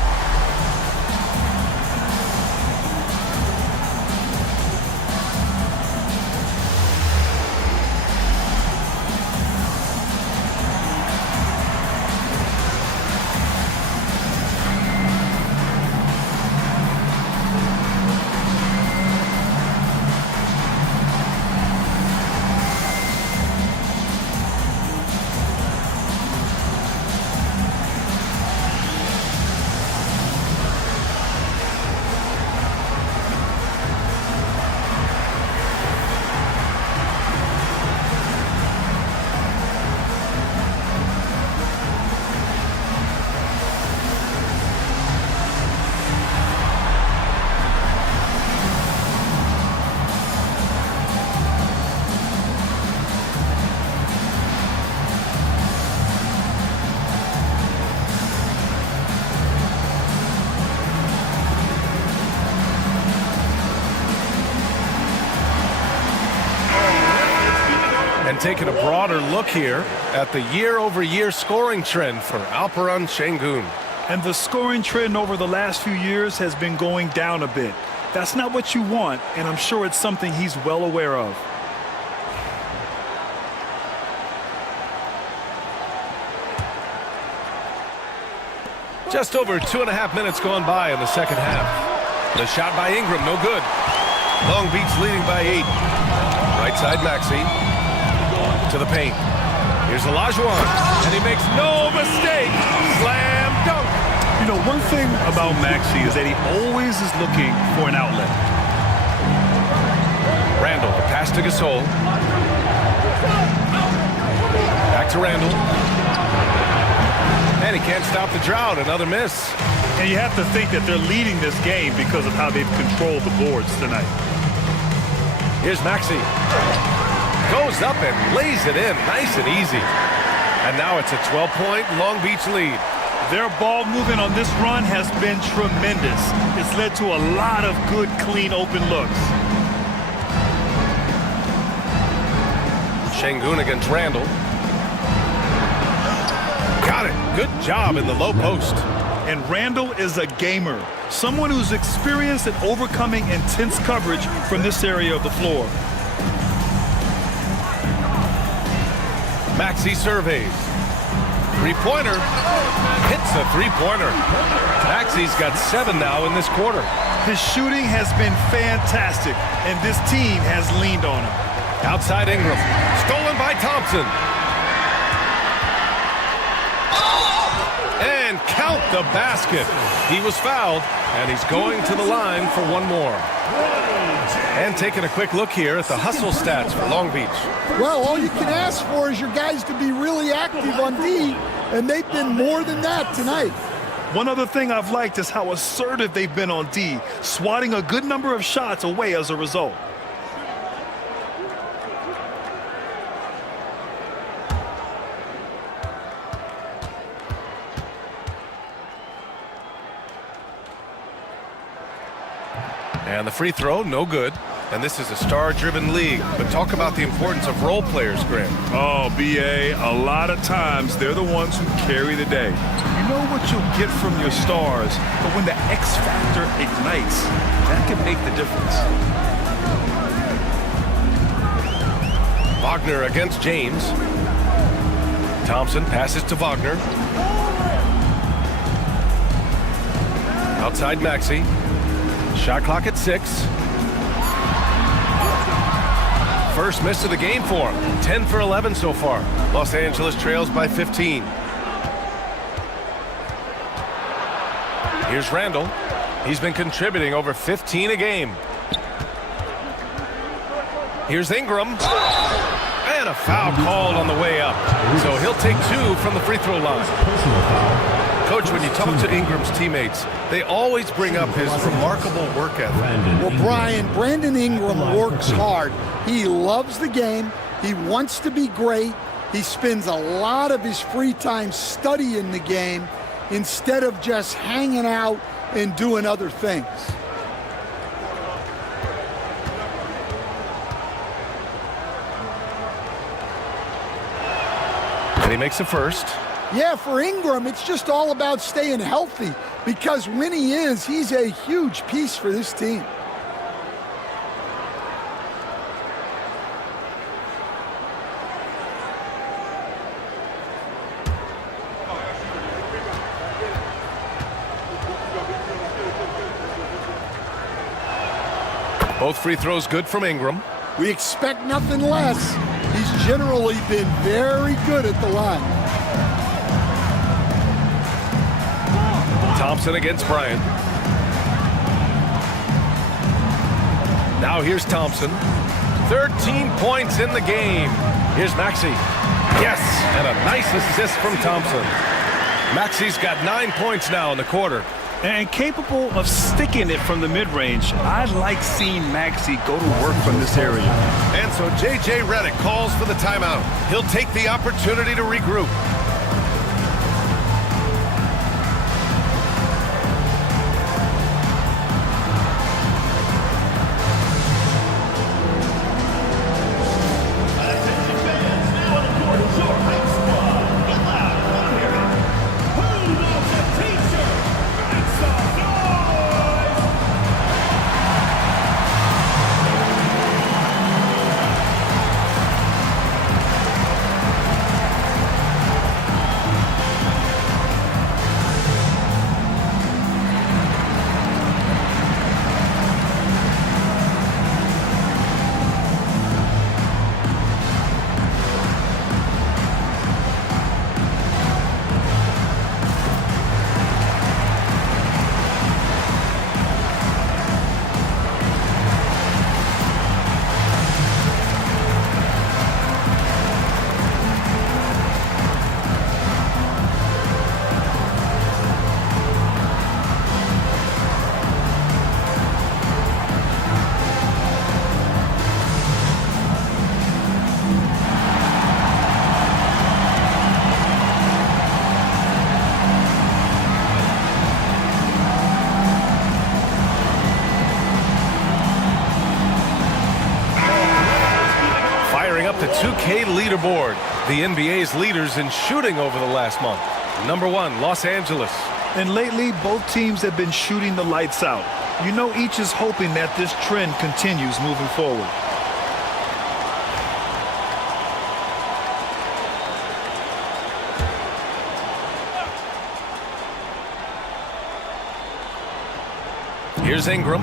And taking a broader look here at the year-over-year scoring trend for Alperen Şengün. And the scoring trend over the last few years has been going down a bit. That's not what you want, and I'm sure it's something he's well aware of. Just over 2.5 minutes gone by in the second half. The shot by Ingram, no good. Long Beach leading by 8. Right side Maxey to the paint. Here's Olajuwon, and he makes no mistake. Slam dunk. You know, one thing about Maxey is that he always is looking for an outlet. Randall, the pass to Gasol. Back to Randall. And he can't stop the drought. Another miss. And you have to think that they're leading this game because of how they've controlled the boards tonight. Here's Maxey. Goes up and lays it in nice and easy. And now it's a 12-point Long Beach lead. Their ball movement on this run has been tremendous. It's led to a lot of good, clean, open looks. Şengün against Randall. Got it. Good job in the low post. And Randall is a gamer. Someone who's experienced at overcoming intense coverage from this area of the floor. Maxey surveys. Three-pointer. Hits a three-pointer. Maxey's got 7 now in this quarter. His shooting has been fantastic, and this team has leaned on him. Outside Ingram. Stolen by Thompson. And count the basket. He was fouled, and he's going to the line for one more. And taking a quick look here at the hustle stats for Long Beach. Well, all you can ask for is your guys to be really active on D, and they've been more than that tonight. One other thing I've liked is how assertive they've been on D, swatting a good number of shots away as a result. And the free throw, no good. And this is a star-driven league. But talk about the importance of role players, Graham. Oh, B.A., a lot of times they're the ones who carry the day. You know what you'll get from your stars, but when the X factor ignites, that can make the difference. Wagner against James. Thompson passes to Wagner. Outside Maxey. Shot clock at 6. First miss of the game for him. 10 for 11 so far. Los Angeles trails by 15. Here's Randall. He's been contributing over 15 a game. Here's Ingram. And a foul called on the way up. So he'll take 2 from the free throw line. Coach, when you talk to Ingram's teammates, they always bring up his remarkable work ethic. Well, Brian, Brandon Ingram works hard. He loves the game. He wants to be great. He spends a lot of his free time studying the game instead of just hanging out and doing other things. And he makes a first. Yeah, for Ingram, it's just all about staying healthy because when he is, he's a huge piece for this team. Both free throws good from Ingram. We expect nothing less. He's generally been very good at the line. Thompson against Bryant. Now here's Thompson. 13 points in the game. Here's Maxey. Yes, and a nice assist from Thompson. Maxey's got 9 points now in the quarter. And capable of sticking it from the mid-range. I like seeing Maxey go to work from this area. And so J.J. Redick calls for the timeout. He'll take the opportunity to regroup. The 2K leaderboard, the NBA's leaders in shooting over the last month. Number 1, Los Angeles. And lately, both teams have been shooting the lights out. You know, each is hoping that this trend continues moving forward. Here's Ingram.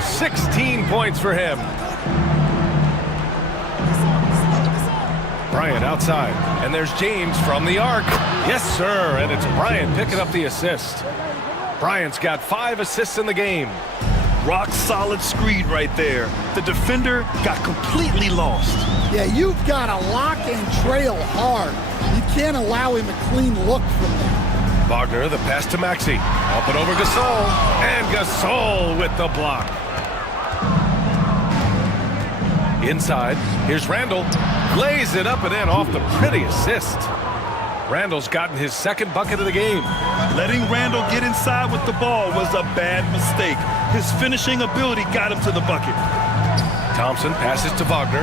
16 points for him. Bryant outside, and there's James from the arc. Yes, sir, and it's Bryant picking up the assist. Bryant's got 5 assists in the game. Rock solid screen right there. The defender got completely lost. Yeah, you've got to lock and trail hard. You can't allow him a clean look from there. Wagner, the pass to Maxey. Up and over Gasol, and Gasol with the block. Inside, here's Randall. Lays it up and in off the pretty assist. Randall's gotten his second bucket of the game. Letting Randall get inside with the ball was a bad mistake. His finishing ability got him to the bucket. Thompson passes to Wagner.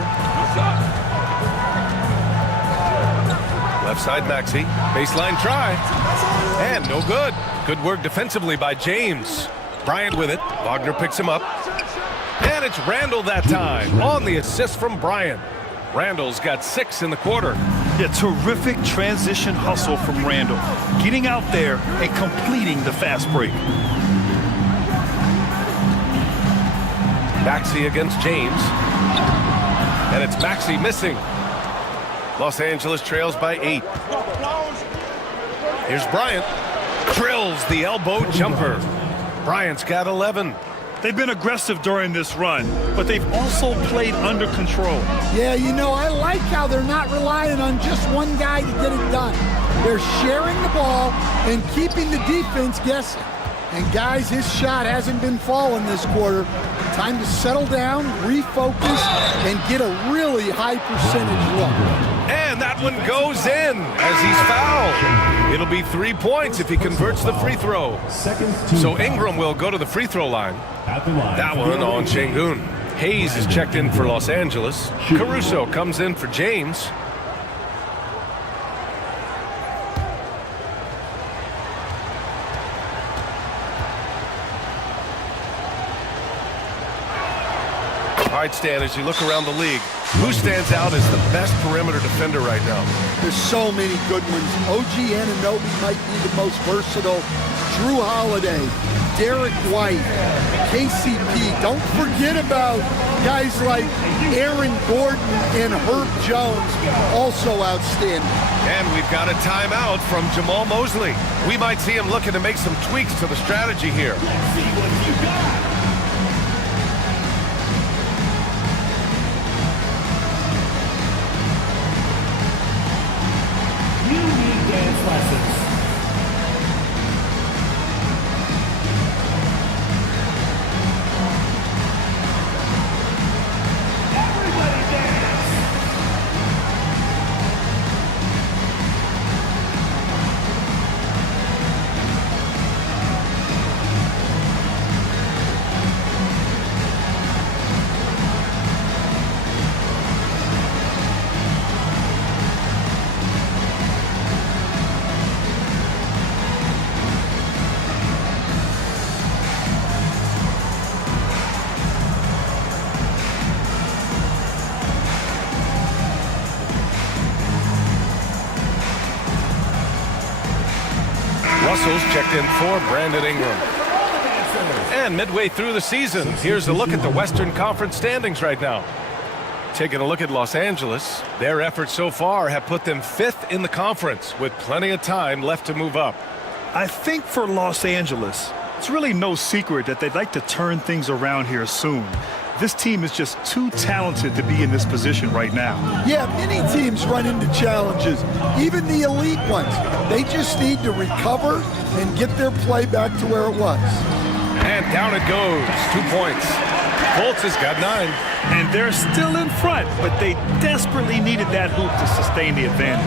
Left side Maxey. Baseline try. And no good. Good work defensively by James. Bryant with it. Wagner picks him up. And it's Randall that time on the assist from Bryant. Randall's got 6 in the quarter. Yeah, terrific transition hustle from Randall. Getting out there and completing the fast break. Maxey against James. And it's Maxey missing. Los Angeles trails by 8. Here's Bryant. Drills the elbow jumper. Bryant's got 11. They've been aggressive during this run, but they've also played under control. Yeah, you know, I like how they're not relying on just one guy to get it done. They're sharing the ball and keeping the defense guessing. And guys, his shot hasn't been falling this quarter. Time to settle down, refocus, and get a really high percentage look. And that one goes in as he's fouled. It'll be 3 points if he converts the free throw. So Ingram will go to the free throw line. That one on Şengün. Hayes is checked in for Los Angeles. Caruso comes in for James. All right, Stan, as you look around the league, who stands out as the best perimeter defender right now? There's so many good ones. OG Anunoby might be the most versatile. Drew Holiday, Derek White, KCP. Don't forget about guys like Aaron Gordon and Herb Jones, also outstanding. And we've got a timeout from Jamal Mosley. We might see him looking to make some tweaks to the strategy here. Let's see what you got. You need dance lessons. Everybody dance. Russell's checked in for Brandon Ingram. And midway through the season, here's a look at the Western Conference standings right now. Taking a look at Los Angeles, their efforts so far have put them 5th in the conference with plenty of time left to move up. I think for Los Angeles, it's really no secret that they'd like to turn things around here soon. This team is just too talented to be in this position right now. Yeah, many teams run into challenges, even the elite ones. They just need to recover and get their play back to where it was. And down it goes. 2 points. Fultz has got 9. And they're still in front, but they desperately needed that hoop to sustain the advantage.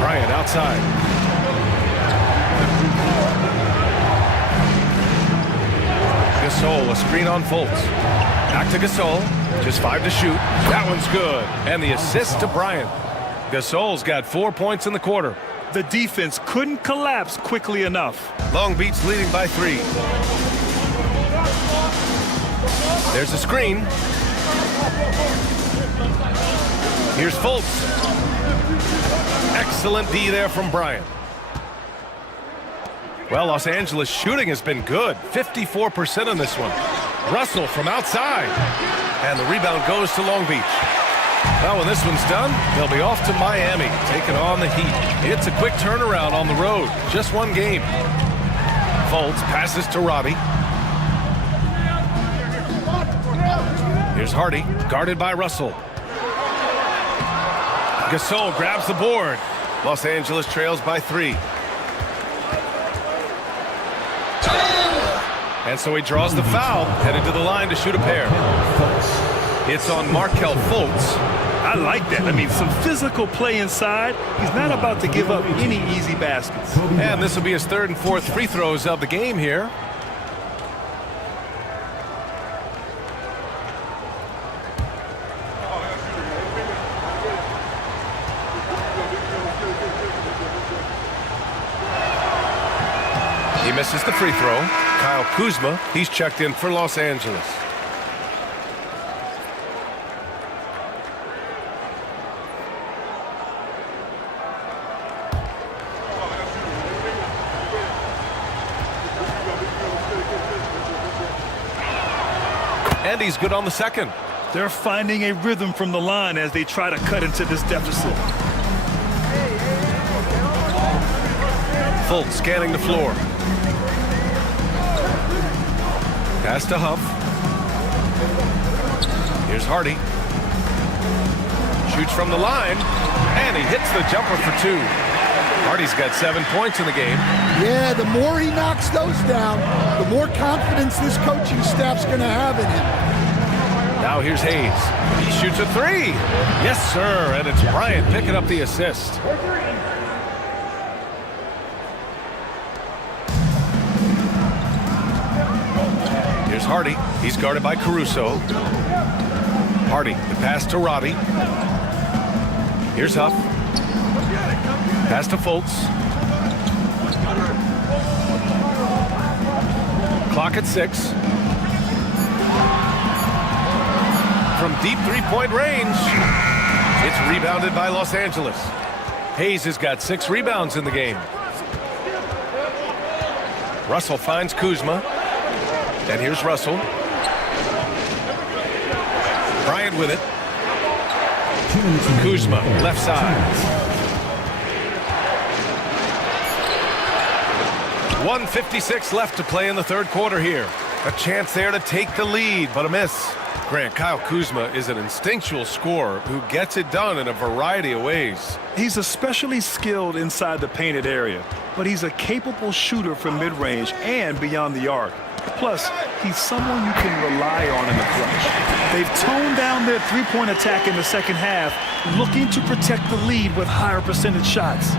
Bryant outside. Gasol, a screen on Fultz. Back to Gasol. Just 5 to shoot. That one's good. And the assist to Bryant. Gasol's got 4 points in the quarter. The defense couldn't collapse quickly enough. Long Beach leading by 3. There's a screen. Here's Fultz. Excellent D there from Bryant. Well, Los Angeles shooting has been good. 54% on this one. Russell from outside. And the rebound goes to Long Beach. Well, when this one's done, they'll be off to Miami, taking on the Heat. It's a quick turnaround on the road. Just one game. Fultz passes to Robbie. Here's Hardy, guarded by Russell. Gasol grabs the board. Los Angeles trails by 3. And so he draws the foul, headed to the line to shoot a pair. It's on Markelle Fultz. I like that. I mean, some physical play inside. He's not about to give up any easy baskets. And this will be his 3rd and 4th free throws of the game here. He misses the free throw. Kyle Kuzma, he's checked in for Los Angeles. And he's good on the second. They're finding a rhythm from the line as they try to cut into this deficit. Fultz scanning the floor. Pass to Huff. Here's Hardy. Shoots from the line. And he hits the jumper for 2. Hardy's got 7 points in the game. Yeah, the more he knocks those down, the more confidence this coaching staff's going to have in him. Now here's Hayes. He shoots a 3. Yes, sir. And it's Bryant picking up the assist. Here's Hardy. He's guarded by Caruso. Hardy, the pass to Robbie. Here's Huff. Pass to Fultz. Clock at 6. From deep three-point range. It's rebounded by Los Angeles. Hayes has got 6 rebounds in the game. Russell finds Kuzma. And here's Russell. Bryant with it. Kuzma, left side. 1:56 left to play in the third quarter here. A chance there to take the lead, but a miss. Grant, Kyle Kuzma is an instinctual scorer who gets it done in a variety of ways. He's especially skilled inside the painted area, but he's a capable shooter from mid-range and beyond the arc. Plus, he's someone you can rely on in the clutch. They've toned down their three-point attack in the second half, looking to protect the lead with higher percentage shots.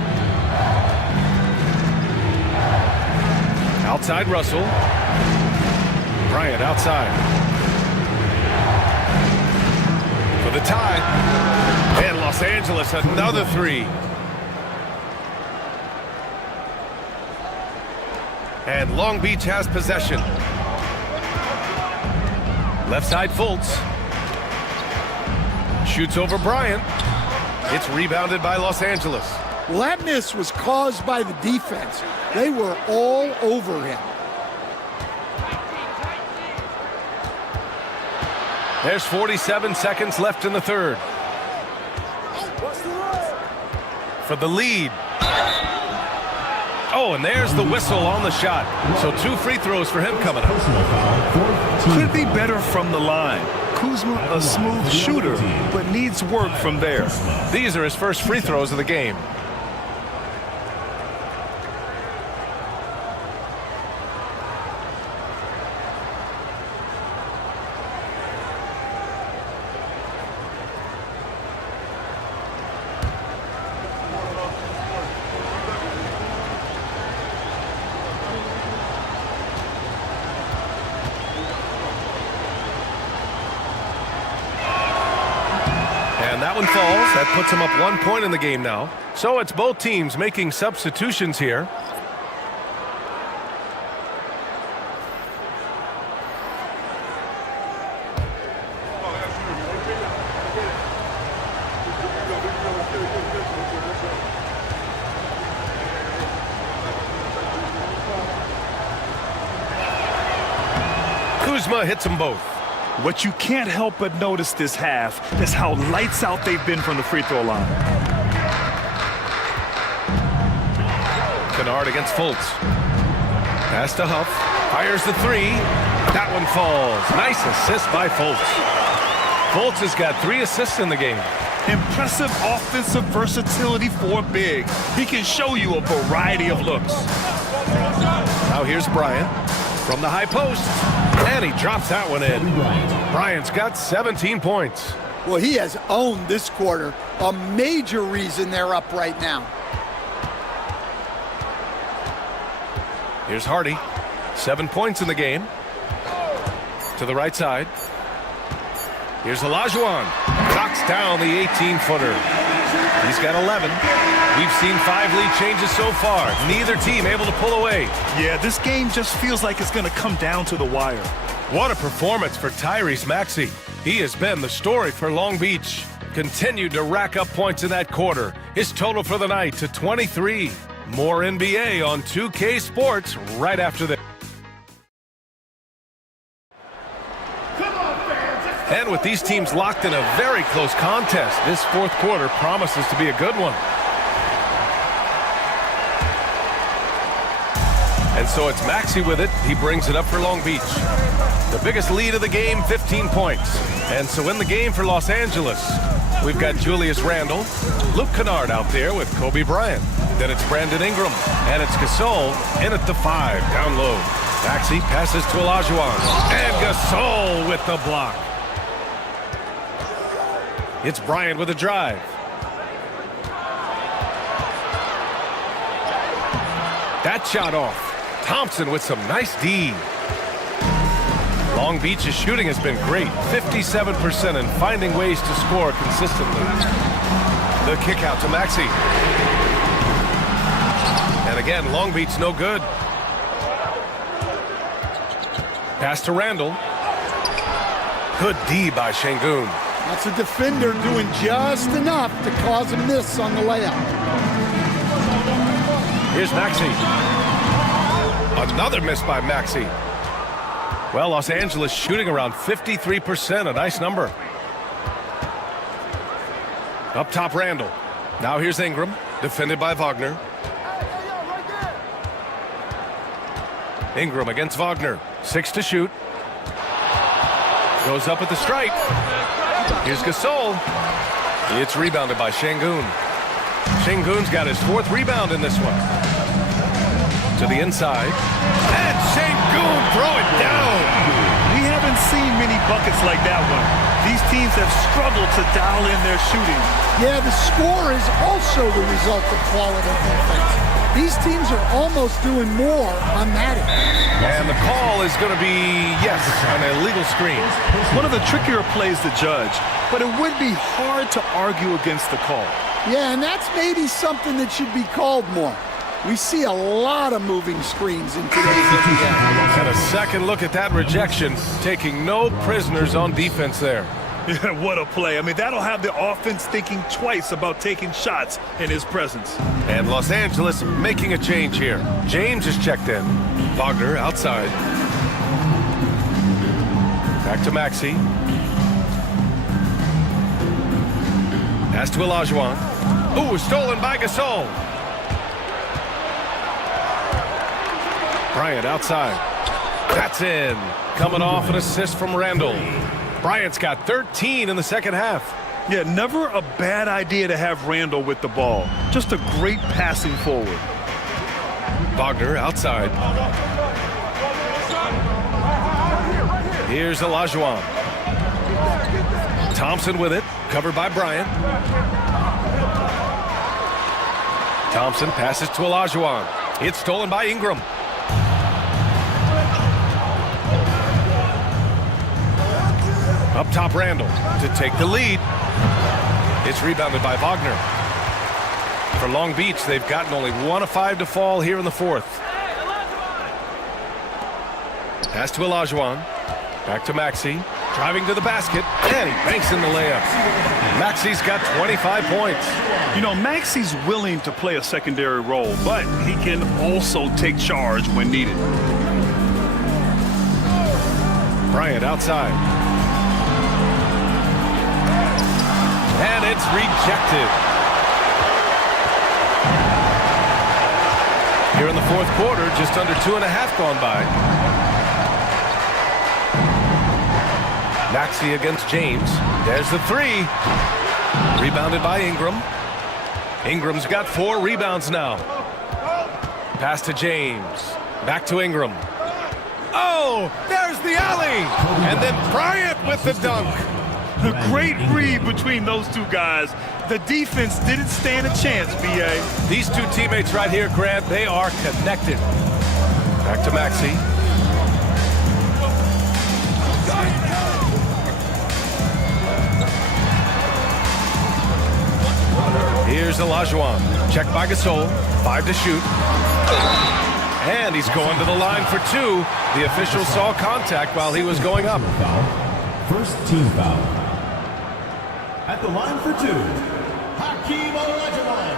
Outside Russell. Bryant outside. For the tie. And Los Angeles another 3. And Long Beach has possession. Left side Fultz. Shoots over Bryant. It's rebounded by Los Angeles. Well, that miss was caused by the defense. They were all over him. There's 47 seconds left in the third. For the lead. Oh, and there's the whistle on the shot. So 2 free throws for him coming up. Could be better from the line. Kuzma, a smooth shooter, but needs work from there. These are his first free throws of the game. And that one falls. That puts him up 1 point in the game now. So it's both teams making substitutions here. Kuzma hits them both. What you can't help but notice this half is how lights out they've been from the free throw line. Kennard against Fultz. Pass to Huff. Fires the 3. That one falls. Nice assist by Fultz. Fultz has got 3 assists in the game. Impressive offensive versatility for a big. He can show you a variety of looks. Now here's Bryant from the high post. And he drops that one in. Bryant's got 17 points. Well, he has owned this quarter. A major reason they're up right now. Here's Hardy. 7 points in the game. To the right side. Here's Olajuwon. Knocks down the 18-footer. He's got 11. We've seen 5 lead changes so far. Neither team able to pull away. Yeah, this game just feels like it's going to come down to the wire. What a performance for Tyrese Maxey. He has been the story for Long Beach. Continued to rack up points in that quarter. His total for the night to 23. More NBA on 2K Sports right after this. And with these teams locked in a very close contest, this fourth quarter promises to be a good one. And so it's Maxey with it. He brings it up for Long Beach. The biggest lead of the game, 15 points. And so in the game for Los Angeles, we've got Julius Randle, Luke Kennard out there with Kobe Bryant. Then it's Brandon Ingram, and it's Gasol in at the 5, down low. Maxey passes to Olajuwon, and Gasol with the block. It's Bryant with a drive. That shot off. Thompson with some nice D. Long Beach's shooting has been great, 57%, and finding ways to score consistently. The kick out to Maxey. And again, Long Beach no good. Pass to Randle. Good D by Şengün. That's a defender doing just enough to cause a miss on the layup. Here's Maxey. Another miss by Maxey. Well, Los Angeles shooting around 53%, a nice number. Up top, Randle. Now here's Ingram, defended by Wagner. Ingram against Wagner. 6 to shoot. Goes up at the stripe. Here's Gasol. It's rebounded by Şengün. Şengün's got his 4th rebound in this one. To the inside. And Şengün throw it down. We haven't seen many buckets like that one. These teams have struggled to dial in their shooting. Yeah, the score is also the result of quality defense. These teams are almost doing more on that end. And the call is going to be, yes, an illegal screen. One of the trickier plays to judge, but it would be hard to argue against the call. Yeah, and that's maybe something that should be called more. We see a lot of moving screens in today's NBA. And a second look at that rejection, taking no prisoners on defense there. Yeah, what a play. I mean, that'll have the offense thinking twice about taking shots in his presence. And Los Angeles making a change here. James is checked in. Wagner outside. Back to Maxey. Pass to Olajuwon. Ooh, stolen by Gasol. Bryant outside. That's in. Coming off an assist from Randle. Bryant's got 13 in the second half. Yeah, never a bad idea to have Randle with the ball. Just a great passing forward. Wagner outside. Here's Olajuwon. Thompson with it, covered by Bryant. Thompson passes to Olajuwon. It's stolen by Ingram. Up top, Randle to take the lead. It's rebounded by Wagner. For Long Beach, they've gotten only 1 of 5 to fall here in the 4th. Pass to Olajuwon. Back to Maxey. Driving to the basket. And he banks in the layup. Maxey's got 25 points. You know, Maxey's willing to play a secondary role, but he can also take charge when needed. Bryant outside. And it's rejected. Here in the 4th quarter, just under 2.5 gone by. Maxey against James. There's the 3. Rebounded by Ingram. Ingram's got 4 rebounds now. Pass to James. Back to Ingram. Oh, there's the alley. And then Bryant with the dunk. A great read between those two guys. The defense didn't stand a chance, B.A. These two teammates right here, Grant, they are connected. Back to Maxey. Here's Olajuwon. Checked by Gasol. 5 to shoot. And he's going to the line for 2. The official saw contact while he was going up. First team foul. At the line for 2, Hakeem Olajuwon.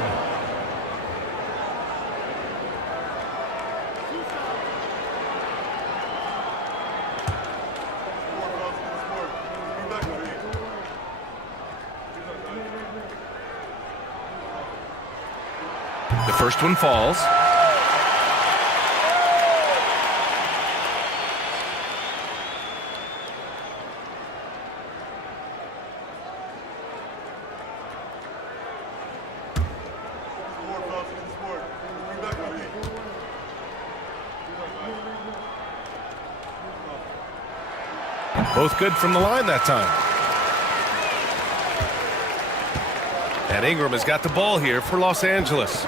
The first one falls. Both good from the line that time. And Ingram has got the ball here for Los Angeles.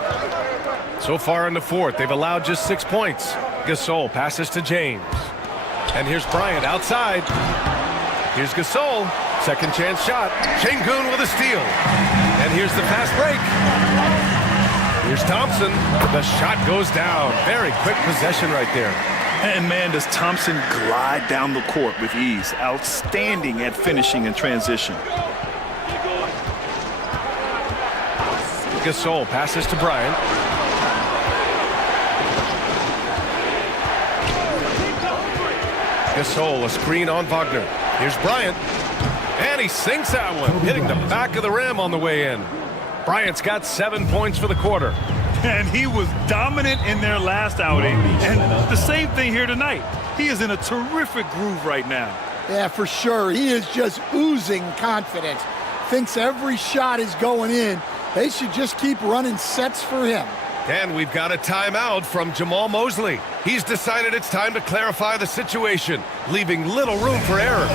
So far in the fourth, they've allowed just 6 points. Gasol passes to James. And here's Bryant outside. Here's Gasol. Second chance shot. Şengün with a steal. And here's the fast break. Here's Thompson. The shot goes down. Very quick possession right there. And man, does Thompson glide down the court with ease. Outstanding at finishing in transition. Gasol passes to Bryant. Gasol, a screen on Wagner. Here's Bryant. And he sinks that one, hitting the back of the rim on the way in. Bryant's got 7 points for the quarter. And he was dominant in their last outing. And the same thing here tonight. He is in a terrific groove right now. Yeah, for sure. He is just oozing confidence. Thinks every shot is going in. They should just keep running sets for him. And we've got a timeout from Jamal Mosley. He's decided it's time to clarify the situation, leaving little room for error.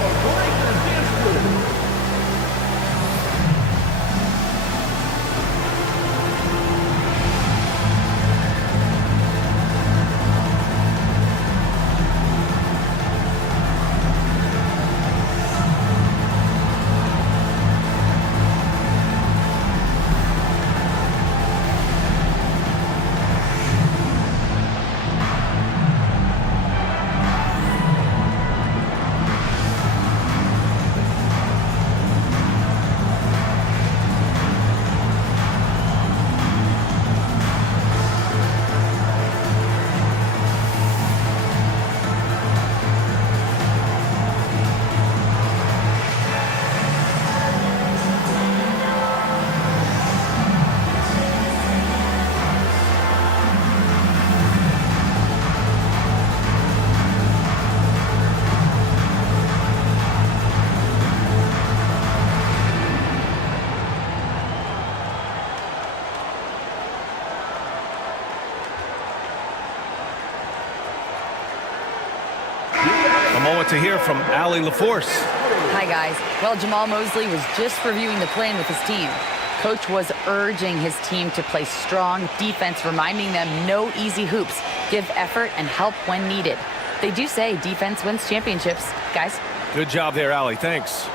To hear from Allie LaForce. Hi, guys. Well, Jamal Mosley was just reviewing the plan with his team. Coach was urging his team to play strong defense, reminding them no easy hoops, give effort, and help when needed. They do say defense wins championships, guys. Good job there, Allie. Thanks.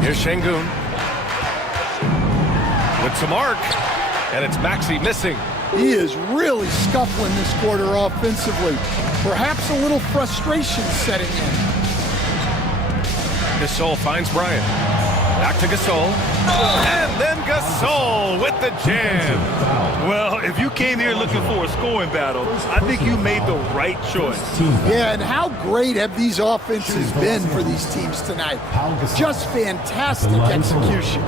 Here's Şengün. With some arc, and it's Maxey missing. He is really scuffling this quarter offensively. Perhaps a little frustration setting in. Gasol finds Bryant. Back to Gasol. And then Gasol with the jam. Well, if you came here looking for a scoring battle, I think you made the right choice. Yeah, and how great have these offenses been for these teams tonight? Just fantastic execution.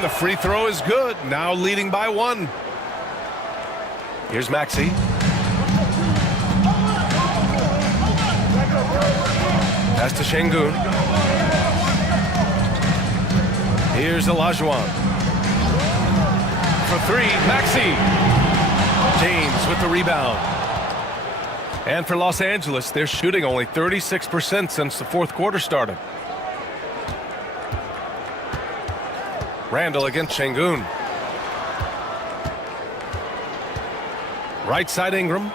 The free throw is good. Now leading by 1. Here's Maxey. Pass to Şengün. Here's Olajuwon. For 3, Maxey. James with the rebound. And for Los Angeles, they're shooting only 36% since the fourth quarter started. Randall against Şengün. Right side Ingram.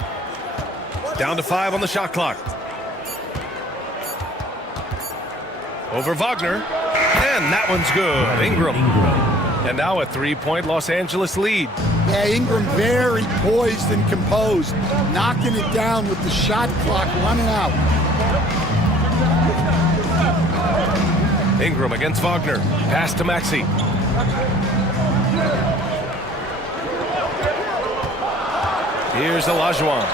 Down to 5 on the shot clock. Over Wagner. And that one's good. Ingram. And now a 3-point Los Angeles lead. Yeah, Ingram very poised and composed. Knocking it down with the shot clock running out. Ingram against Wagner. Pass to Maxey. Here's Olajuwon.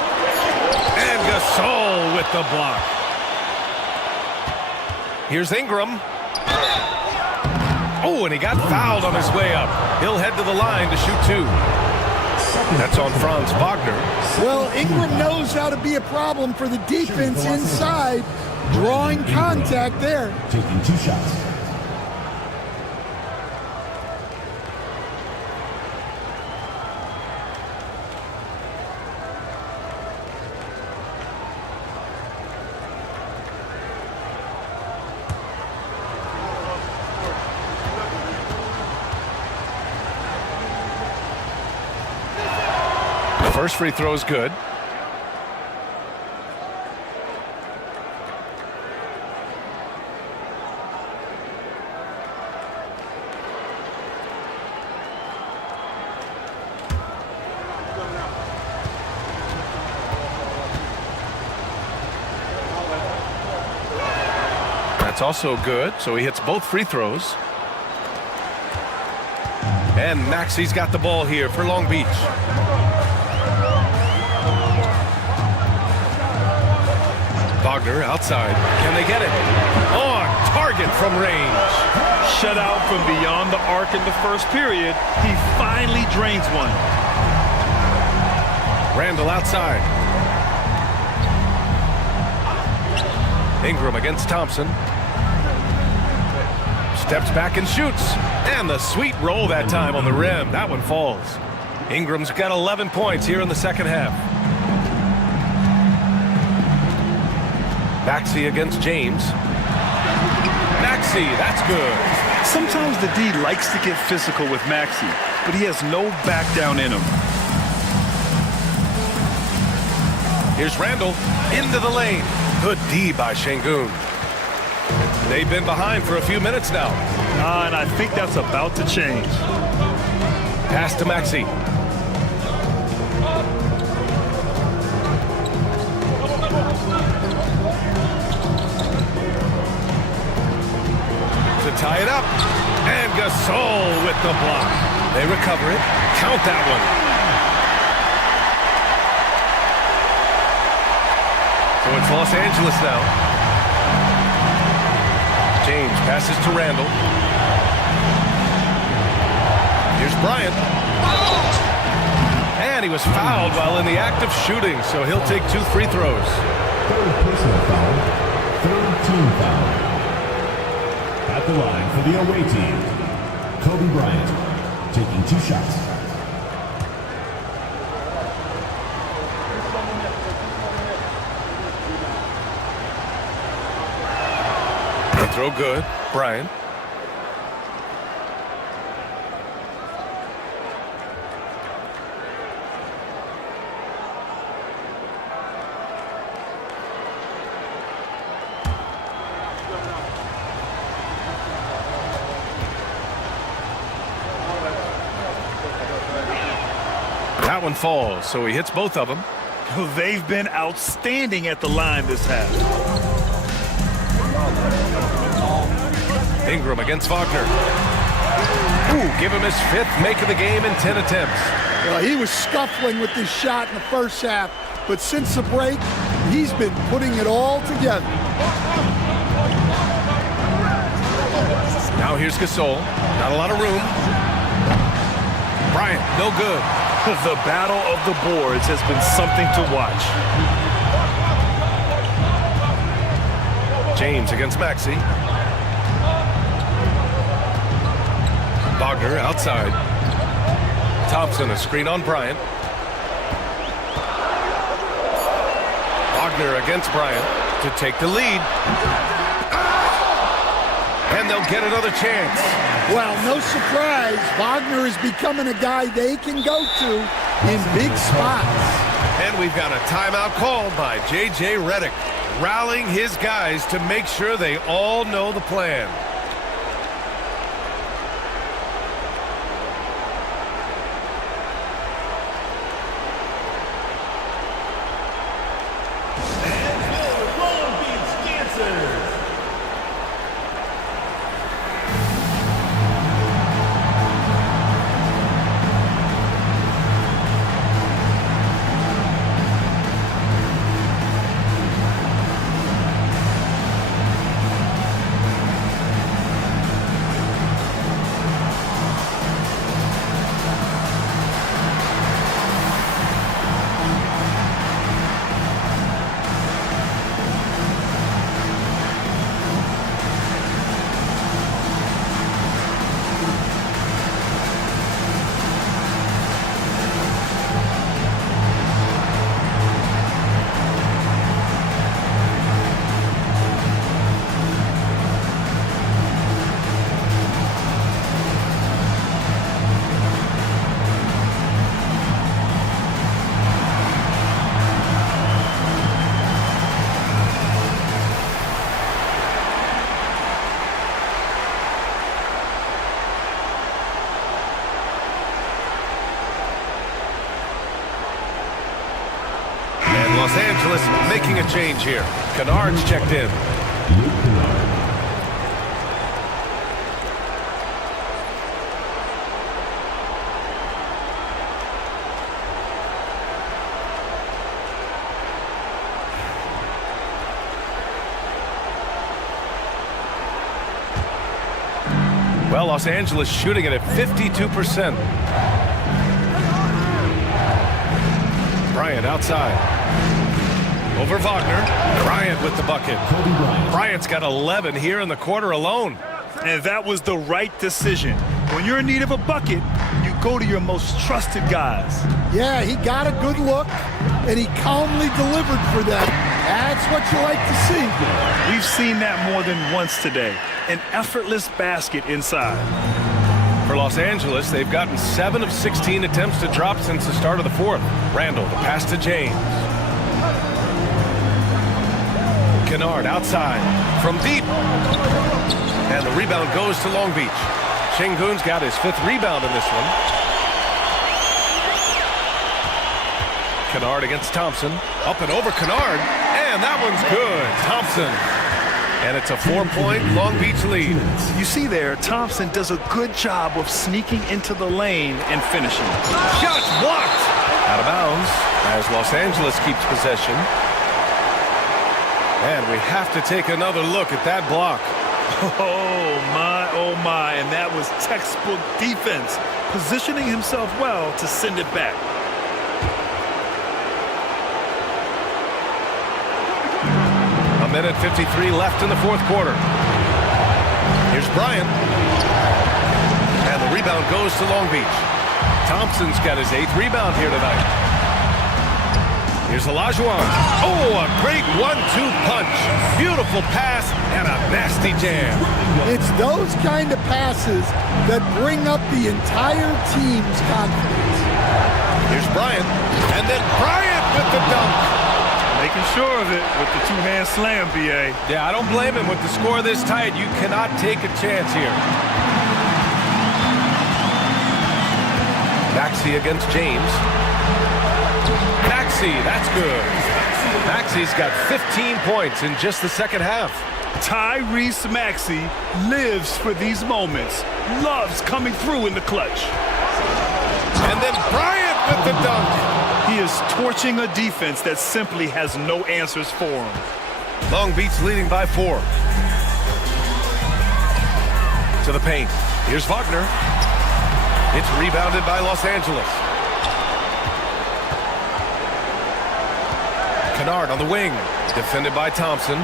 And Gasol with the block. Here's Ingram. Oh, and he got fouled on his way up. He'll head to the line to shoot 2. That's on Franz Wagner. Well, Ingram knows how to be a problem for the defense inside, drawing contact there. Taking 2 shots. First free throw is good. That's also good, so he hits both free throws. And Maxi's got the ball here for Long Beach. Wagner outside. Can they get it? On target from range. Shut out from beyond the arc in the first period. He finally drains one. Randall outside. Ingram against Thompson. Steps back and shoots. And the sweet roll that time on the rim. That one falls. Ingram's got 11 points here in the second half. Maxey against James. Maxey, that's good. Sometimes the D likes to get physical with Maxey, but he has no back down in him. Here's Randall into the lane. Good D by Şengün. They've been behind for a few minutes now. And I think that's about to change. Pass to Maxey. To tie it up. And Gasol with the block. They recover it. Count that one. So it's Los Angeles now. James passes to Randall. Here's Bryant. And he was fouled while in the act of shooting, so he'll take 2 free throws. Third personal foul. Third team foul. At the line for the away team, Kobe Bryant, taking 2 shots. Throw good. Bryant. That one falls, so he hits both of them. They've been outstanding at the line this half. Ingram against Wagner. Ooh, give him his 5th make of the game in 10 attempts. Well, he was scuffling with this shot in the first half, but since the break, he's been putting it all together. Now here's Gasol. Not a lot of room. Bryant, no good. The battle of the boards has been something to watch. James against Maxey. Wagner outside. Thompson, a screen on Bryant. Wagner against Bryant to take the lead. And they'll get another chance. Well, no surprise, Wagner is becoming a guy they can go to in big spots. And we've got a timeout called by J.J. Redick, rallying his guys to make sure they all know the plan. Los Angeles making a change here. Kennard's checked in. Well, Los Angeles shooting it at 52%. Bryant outside. Over Wagner. Bryant with the bucket. Bryant's got 11 here in the quarter alone. And that was the right decision. When you're in need of a bucket, you go to your most trusted guys. Yeah, he got a good look, and he calmly delivered for them. That's what you like to see. We've seen that more than once today. An effortless basket inside. For Los Angeles, they've gotten 7 of 16 attempts to drop since the start of the fourth. Randall, the pass to James. Kennard outside from deep. And the rebound goes to Long Beach. Şengün's got his 5th rebound in this one. Kennard against Thompson. Up and over Kennard. And that one's good. Thompson. And it's a 4-point Long Beach lead. You see there, Thompson does a good job of sneaking into the lane and finishing. Shots blocked. Out of bounds as Los Angeles keeps possession. And we have to take another look at that block. Oh my, and that was textbook defense. Positioning himself well to send it back. A minute 53 left in the fourth quarter. Here's Bryant. And the rebound goes to Long Beach. Thompson's got his 8th rebound here tonight. Here's Olajuwon. Oh, a great 1-2 punch. Beautiful pass and a nasty jam. It's those kind of passes that bring up the entire team's confidence. Here's Bryant. And then Bryant with the dunk. Making sure of it with the 2-hand slam, B.A. Yeah, I don't blame him. With the score this tight, you cannot take a chance here. Maxey against James. Maxey, that's good. Maxey's got 15 points in just the second half. Tyrese Maxey lives for these moments. Loves coming through in the clutch. And then Bryant with the dunk. He is torching a defense that simply has no answers for him. Long Beach leading by 4. To the paint. Here's Wagner. It's rebounded by Los Angeles. Kennard on the wing. Defended by Thompson.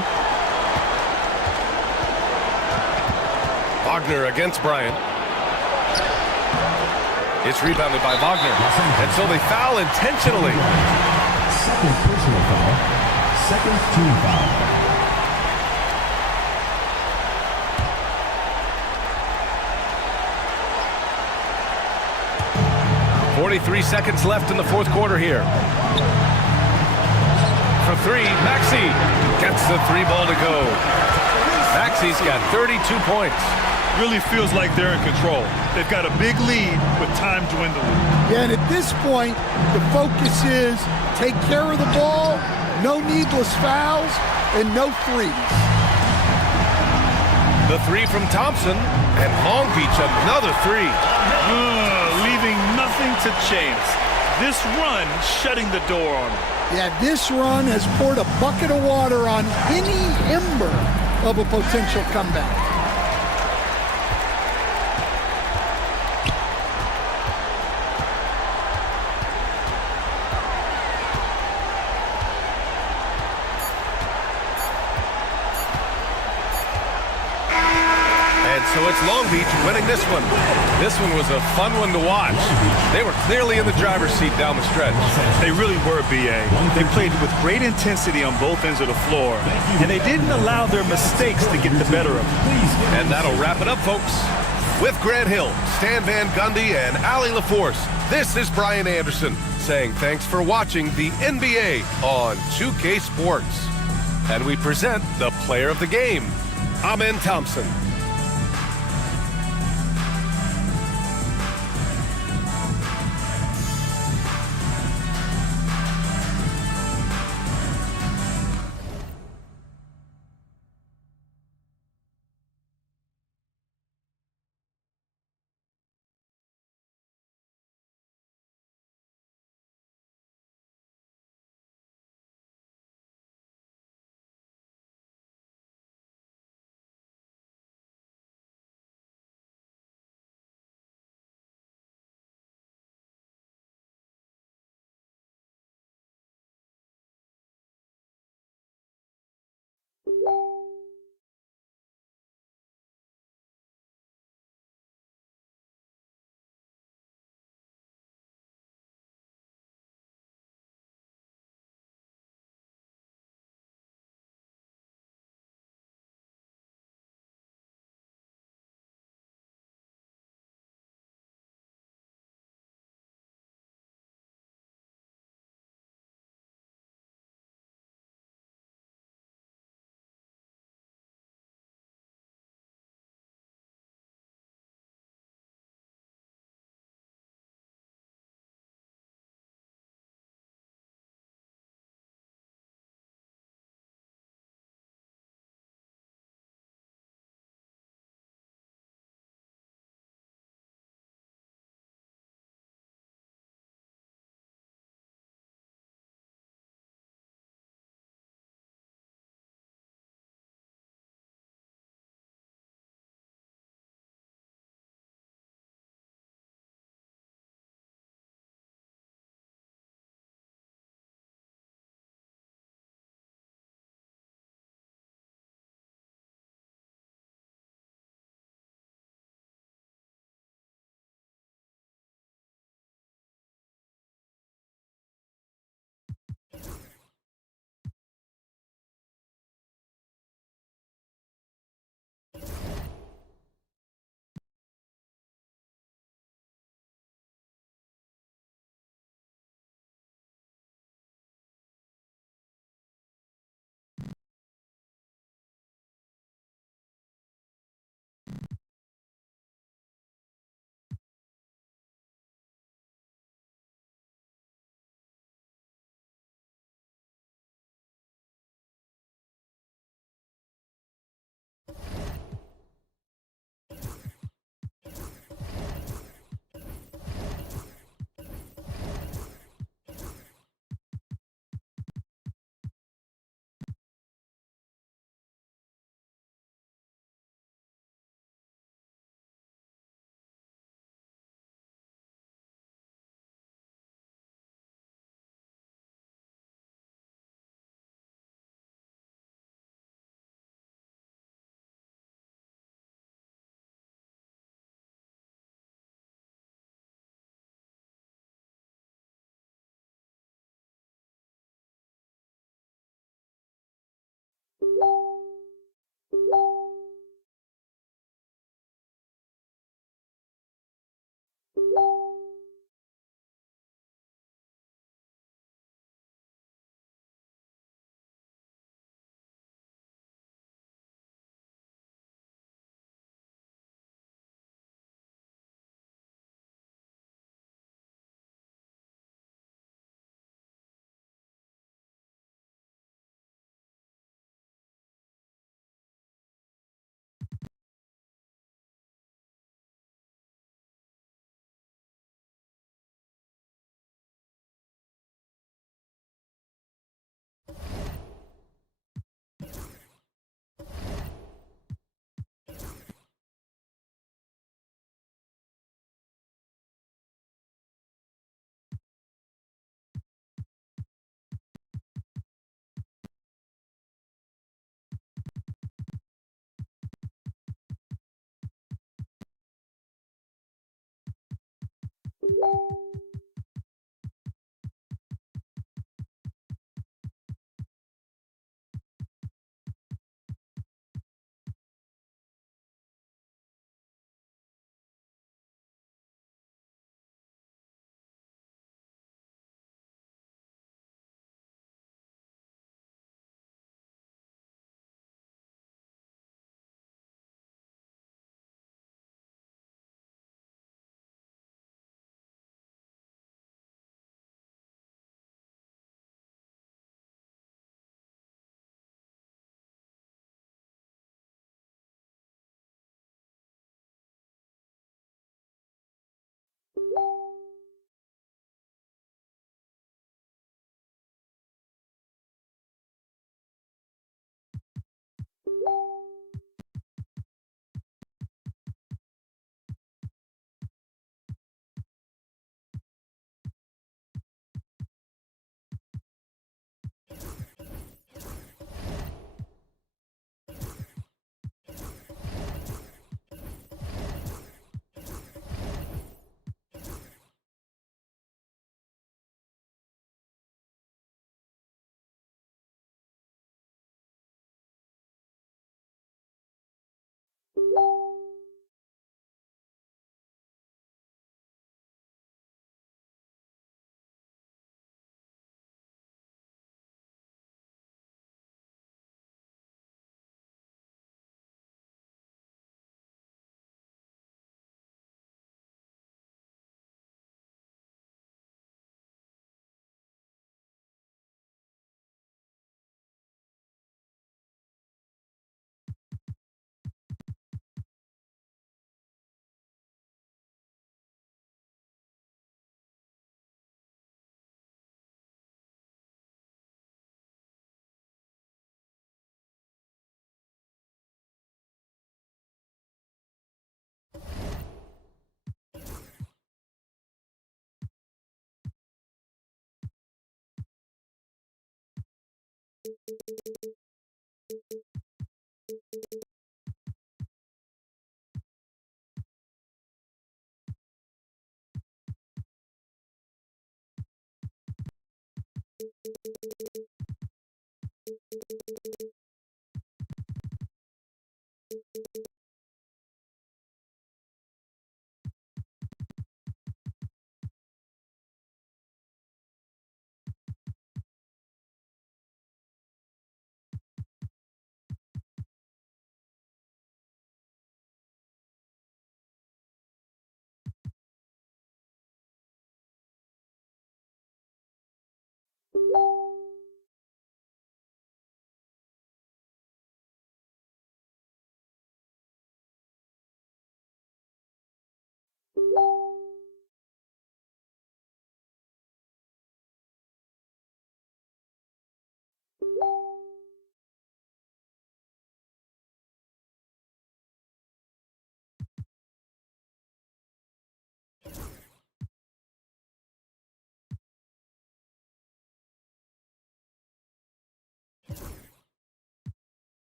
Wagner against Bryant. It's rebounded by Wagner. And so they foul intentionally. Second personal foul. Second team foul. 43 seconds left in the fourth quarter here. For 3, Maxey gets the 3 ball to go. Maxey's got 32 points. Really feels like they're in control. They've got a big lead with time dwindling. Yeah, and at this point, the focus is take care of the ball, no needless fouls, and no threes. The 3 from Thompson, and Long Beach another 3. Leaving nothing to chance. This run shutting the door on them. Yeah, this run has poured a bucket of water on any ember of a potential comeback. So it's Long Beach winning this one. This one was a fun one to watch. They were clearly in the driver's seat down the stretch. They really were, B.A. They played with great intensity on both ends of the floor, and they didn't allow their mistakes to get the better of them. And that'll wrap it up, folks. With Grant Hill, Stan Van Gundy, and Allie LaForce, this is Brian Anderson saying thanks for watching the NBA on 2K Sports. And we present the player of the game, Amen Thompson.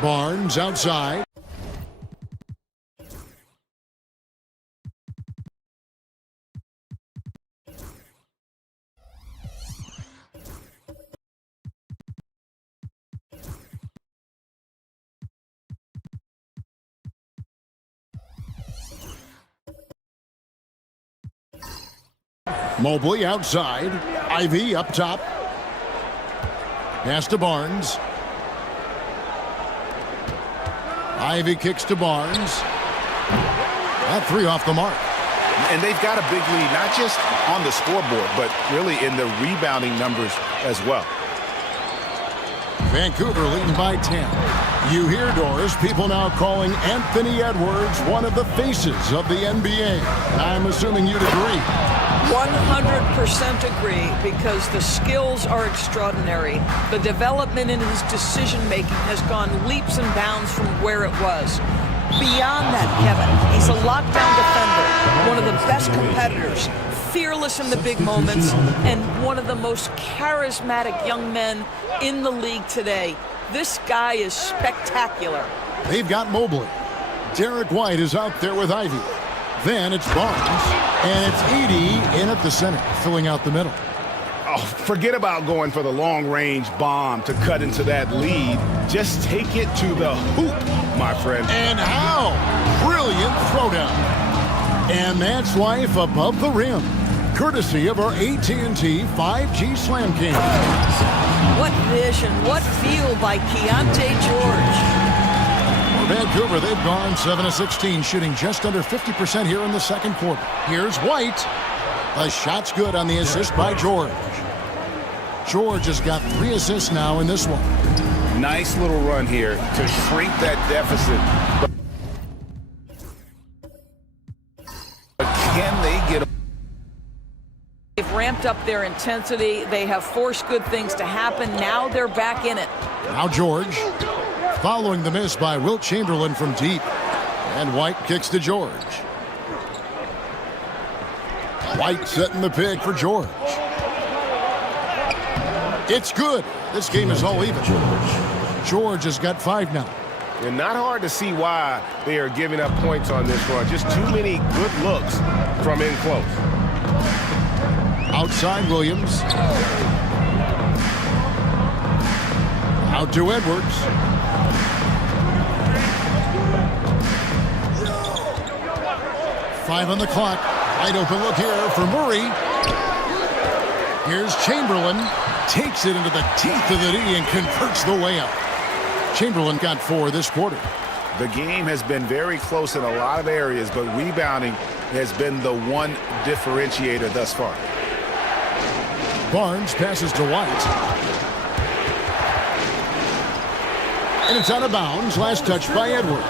Barnes outside. Mobley outside. Ivy up top. Pass to Barnes. Ivy kicks to Barnes. That three off the mark. And they've got a big lead, not just on the scoreboard, but really in the rebounding numbers as well. Vancouver leading by 10. You hear, Doris, people now calling Anthony Edwards one of the faces of the NBA. I'm assuming you'd agree. 100% agree, because the skills are extraordinary. The development in his decision-making has gone leaps and bounds from where it was. Beyond that, Kevin, he's a lockdown defender, one of the best competitors, fearless in the big moments, and one of the most charismatic young men in the league today. This guy is spectacular. They've got Mobley. Derek White is out there with Ivy. Then it's Barnes, and it's Edey in at the center, filling out the middle. Oh, forget about going for the long-range bomb to cut into that lead. Just take it to the hoop, my friend. And how? Brilliant throwdown. And that's life above the rim, courtesy of our AT&T 5G Slam King. What vision, what feel by Keontae George. Vancouver, they've gone 7 of 16, shooting just under 50% here in the second quarter. Here's White. The shot's good on the assist by George. George has got 3 assists now in this one. Nice little run here to shrink that deficit. But can they get? They've ramped up their intensity. They have forced good things to happen. Now they're back in it. Now George. Following the miss by Wilt Chamberlain from deep. And White kicks to George. White setting the pick for George. It's good. This game is all even. George has got 5 now. And not hard to see why they are giving up points on this run. Just too many good looks from in close. Outside Williams. Out to Edwards. 5 on the clock. Wide open look here for Murray. Here's Chamberlain. Takes it into the teeth of the D and converts the layup. Chamberlain got 4 this quarter. The game has been very close in a lot of areas, but rebounding has been the one differentiator thus far. Barnes passes to White. And it's out of bounds. Last touch by Edwards.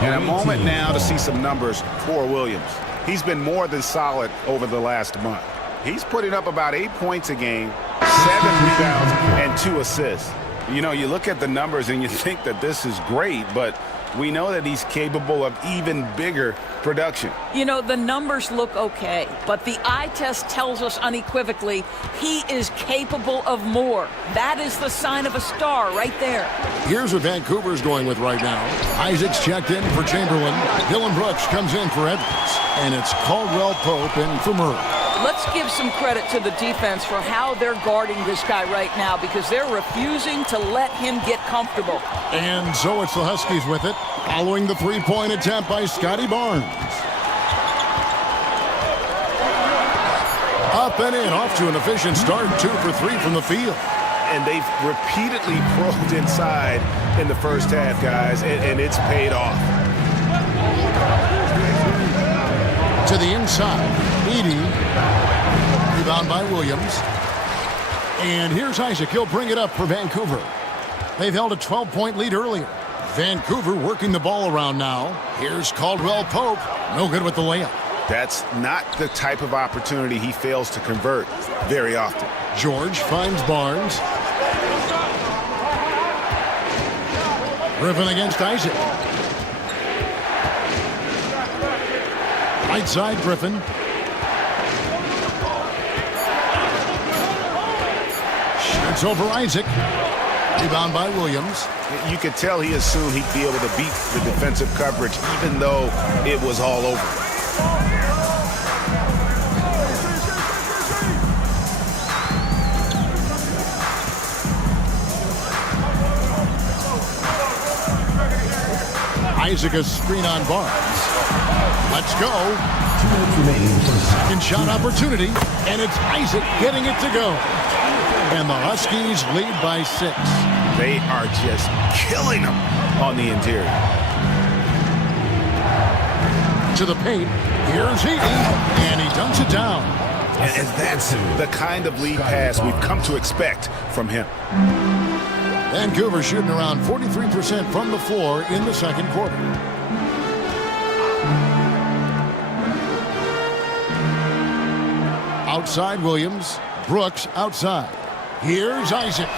And a moment now to see some numbers for Williams. He's been more than solid over the last month. He's putting up about 8 points a game, 7 rebounds, and 2 assists. You know, you look at the numbers and you think that this is great, but we know that he's capable of even bigger production. You know, the numbers look okay, but the eye test tells us unequivocally he is capable of more. That is the sign of a star right there. Here's what Vancouver's going with right now. Isaac's checked in for Chamberlain. Dylan Brooks comes in for Edwards. And it's Caldwell Pope in for Murray. Let's give some credit to the defense for how they're guarding this guy right now, because they're refusing to let him get comfortable. And so it's the Huskies with it, following the three-point attempt by Scotty Barnes. Up and in, off to an efficient start, 2 for 3 from the field. And they've repeatedly probed inside in the first half, guys, and it's paid off. To the inside, Edey. Rebound by Williams. And here's Isaac. He'll bring it up for Vancouver. They've held a 12-point lead earlier. Vancouver working the ball around now. Here's Caldwell Pope. No good with the layup. That's not the type of opportunity he fails to convert very often. George finds Barnes. Griffin against Isaac. Right side, Griffin. Shoots over Isaac. Rebound by Williams. You could tell he assumed he'd be able to beat the defensive coverage even though it was all over. Isaac a screen on Barnes. Let's go. Second shot opportunity, and it's Isaac getting it to go. And the Huskies lead by 6. They are just killing them on the interior. To the paint. Here's Heaton, and he dunks it down. And that's the kind of lead pass we've come to expect from him. Vancouver shooting around 43% from the floor in the second quarter. Outside Williams. Brooks outside. Here's Isaac.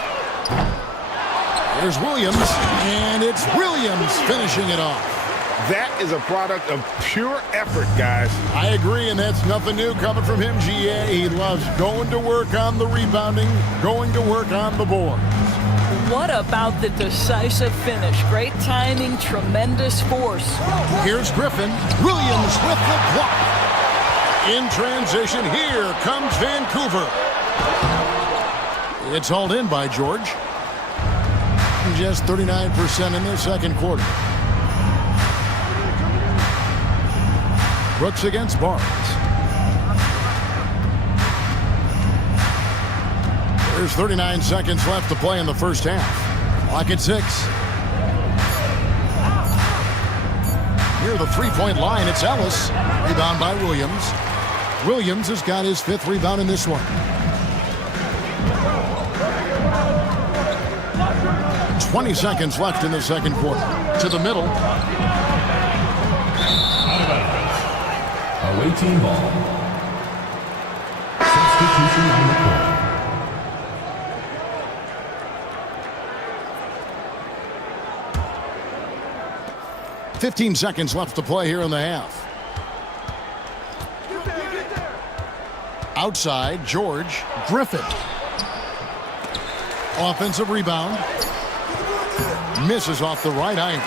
Here's Williams. And it's Williams finishing it off. That is a product of pure effort, guys. I agree, and that's nothing new coming from him, GA. He loves going to work on the rebounding, going to work on the board. What about the decisive finish? Great timing, tremendous force. Here's Griffin. Williams with the block. In transition, here comes Vancouver. It's hauled in by George. Just 39% in the second quarter. Brooks against Barnes. There's 39 seconds left to play in the first half. Clock at 6. Near the three-point line, it's Ellis. Rebound by Williams. Williams has got his 5th rebound in this one. 20 seconds left in the second quarter. To the middle. Away team ball. Substitution on the court. 15 seconds left to play here in the half. Outside, George. Griffin. Offensive rebound. Misses off the right iron.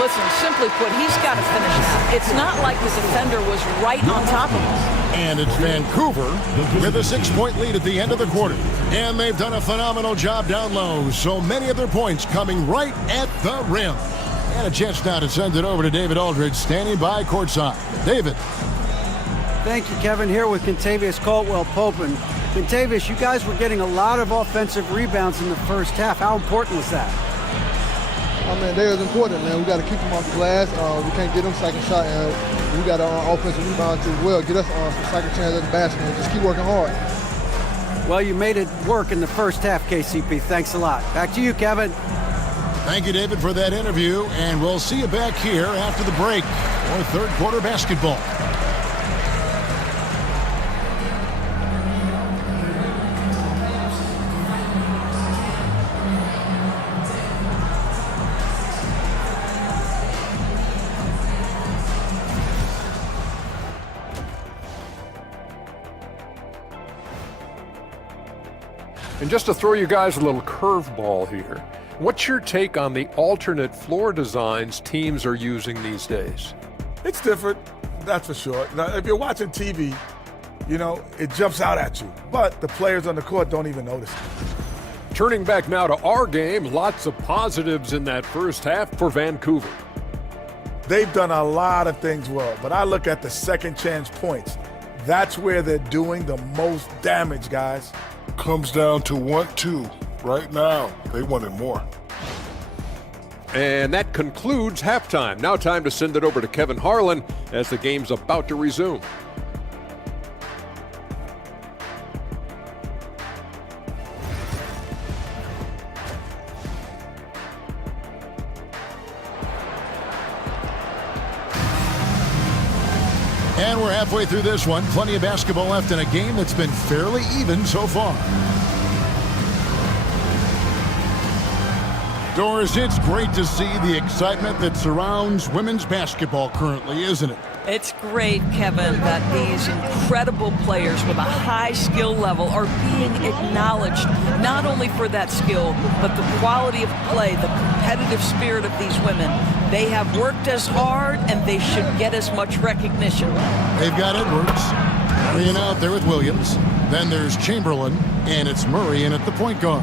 Listen, simply put, he's got to finish that. It's not like the defender was right on top of him. And it's Vancouver with a 6-point lead at the end of the quarter. And they've done a phenomenal job down low. So many of their points coming right at the rim. And a chance now to send it over to David Aldridge, standing by courtside. David. Thank you, Kevin. Here with Contavious Caldwell-Pope. And Contavious, you guys were getting a lot of offensive rebounds in the first half. How important was that? I mean, they was important, man. We got to keep them off the glass. We can't get them second shot, and we got our offensive rebound as well. Get us some second chance at the basket and just keep working hard. Well, you made it work in the first half, KCP. Thanks a lot. Back to you, Kevin. Thank you, David, for that interview, and we'll see you back here after the break for third quarter basketball. And just to throw you guys a little curveball here, what's your take on the alternate floor designs teams are using these days? It's different, that's for sure. Now, if you're watching TV, you know, it jumps out at you. But the players on the court don't even notice it. Turning back now to our game, lots of positives in that first half for Vancouver. They've done a lot of things well, but I look at the second chance points. That's where they're doing the most damage, guys. Comes down to 1-2 right now. They wanted more. And that concludes halftime. Now time to send it over to Kevin Harlan as the game's about to resume. And we're halfway through this one. Plenty of basketball left in a game that's been fairly even so far. Doris, it's great to see the excitement that surrounds women's basketball currently, isn't it? It's great, Kevin, that these incredible players with a high skill level are being acknowledged, not only for that skill, but the quality of play, the competitive spirit of these women. They have worked as hard, and they should get as much recognition. They've got Edwards laying out there with Williams. Then there's Chamberlain, and it's Murray in at the point guard.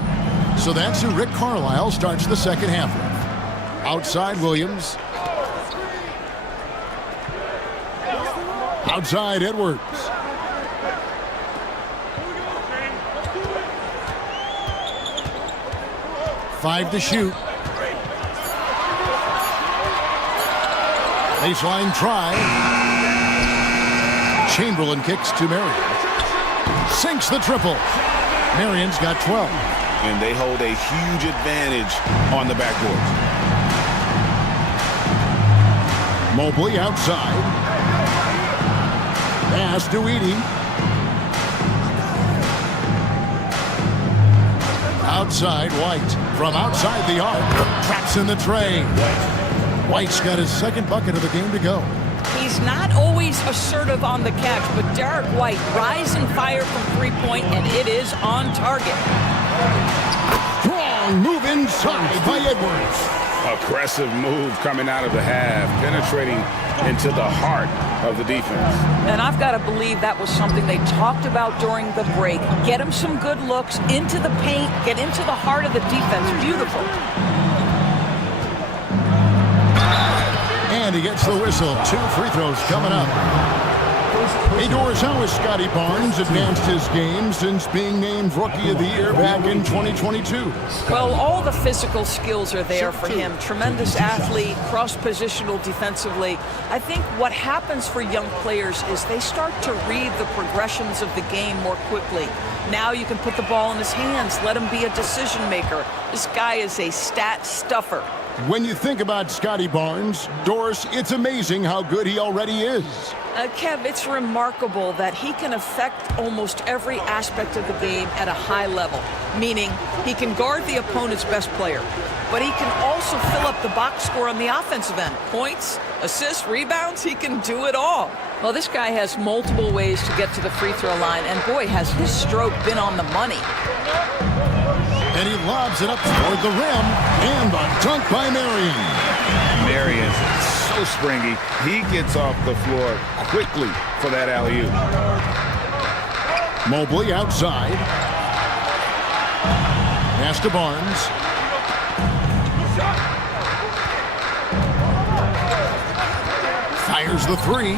So that's who Rick Carlisle starts the second half with. Outside Williams. Outside Edwards. Five to shoot. Baseline try. Chamberlain kicks to Marion. Sinks the triple. Marion's got 12. And they hold a huge advantage on the backboard. Mobley outside. Pass to Edie. Outside White. From outside the arc. Traps in the tray. White's got his second bucket of the game to go. He's not always assertive on the catch, but Derek White rise and fire from three-point, and it is on target. Strong move inside by Edwards. Aggressive move coming out of the half, penetrating into the heart of the defense. And I've got to believe that was something they talked about during the break. Get him some good looks into the paint, get into the heart of the defense. Beautiful. And he gets the whistle. 2 free throws coming up. Hey, Doris, how has Scotty Barnes advanced his game since being named Rookie of the Year back in 2022? Well, all the physical skills are there for him. Tremendous athlete, cross-positional defensively. I think what happens for young players is they start to read the progressions of the game more quickly. Now you can put the ball in his hands, let him be a decision maker. This guy is a stat stuffer. When you think about Scotty Barnes, Doris, it's amazing how good he already is. Kev, it's remarkable that he can affect almost every aspect of the game at a high level, meaning he can guard the opponent's best player, but he can also fill up the box score on the offensive end. Points, assists, rebounds, he can do it all. Well, this guy has multiple ways to get to the free throw line, and boy, has his stroke been on the money. And he lobs it up toward the rim, and the dunk by Marion. Marion, so springy. He gets off the floor quickly for that alley-oop. Mobley outside. Pass to Barnes. Fires the three.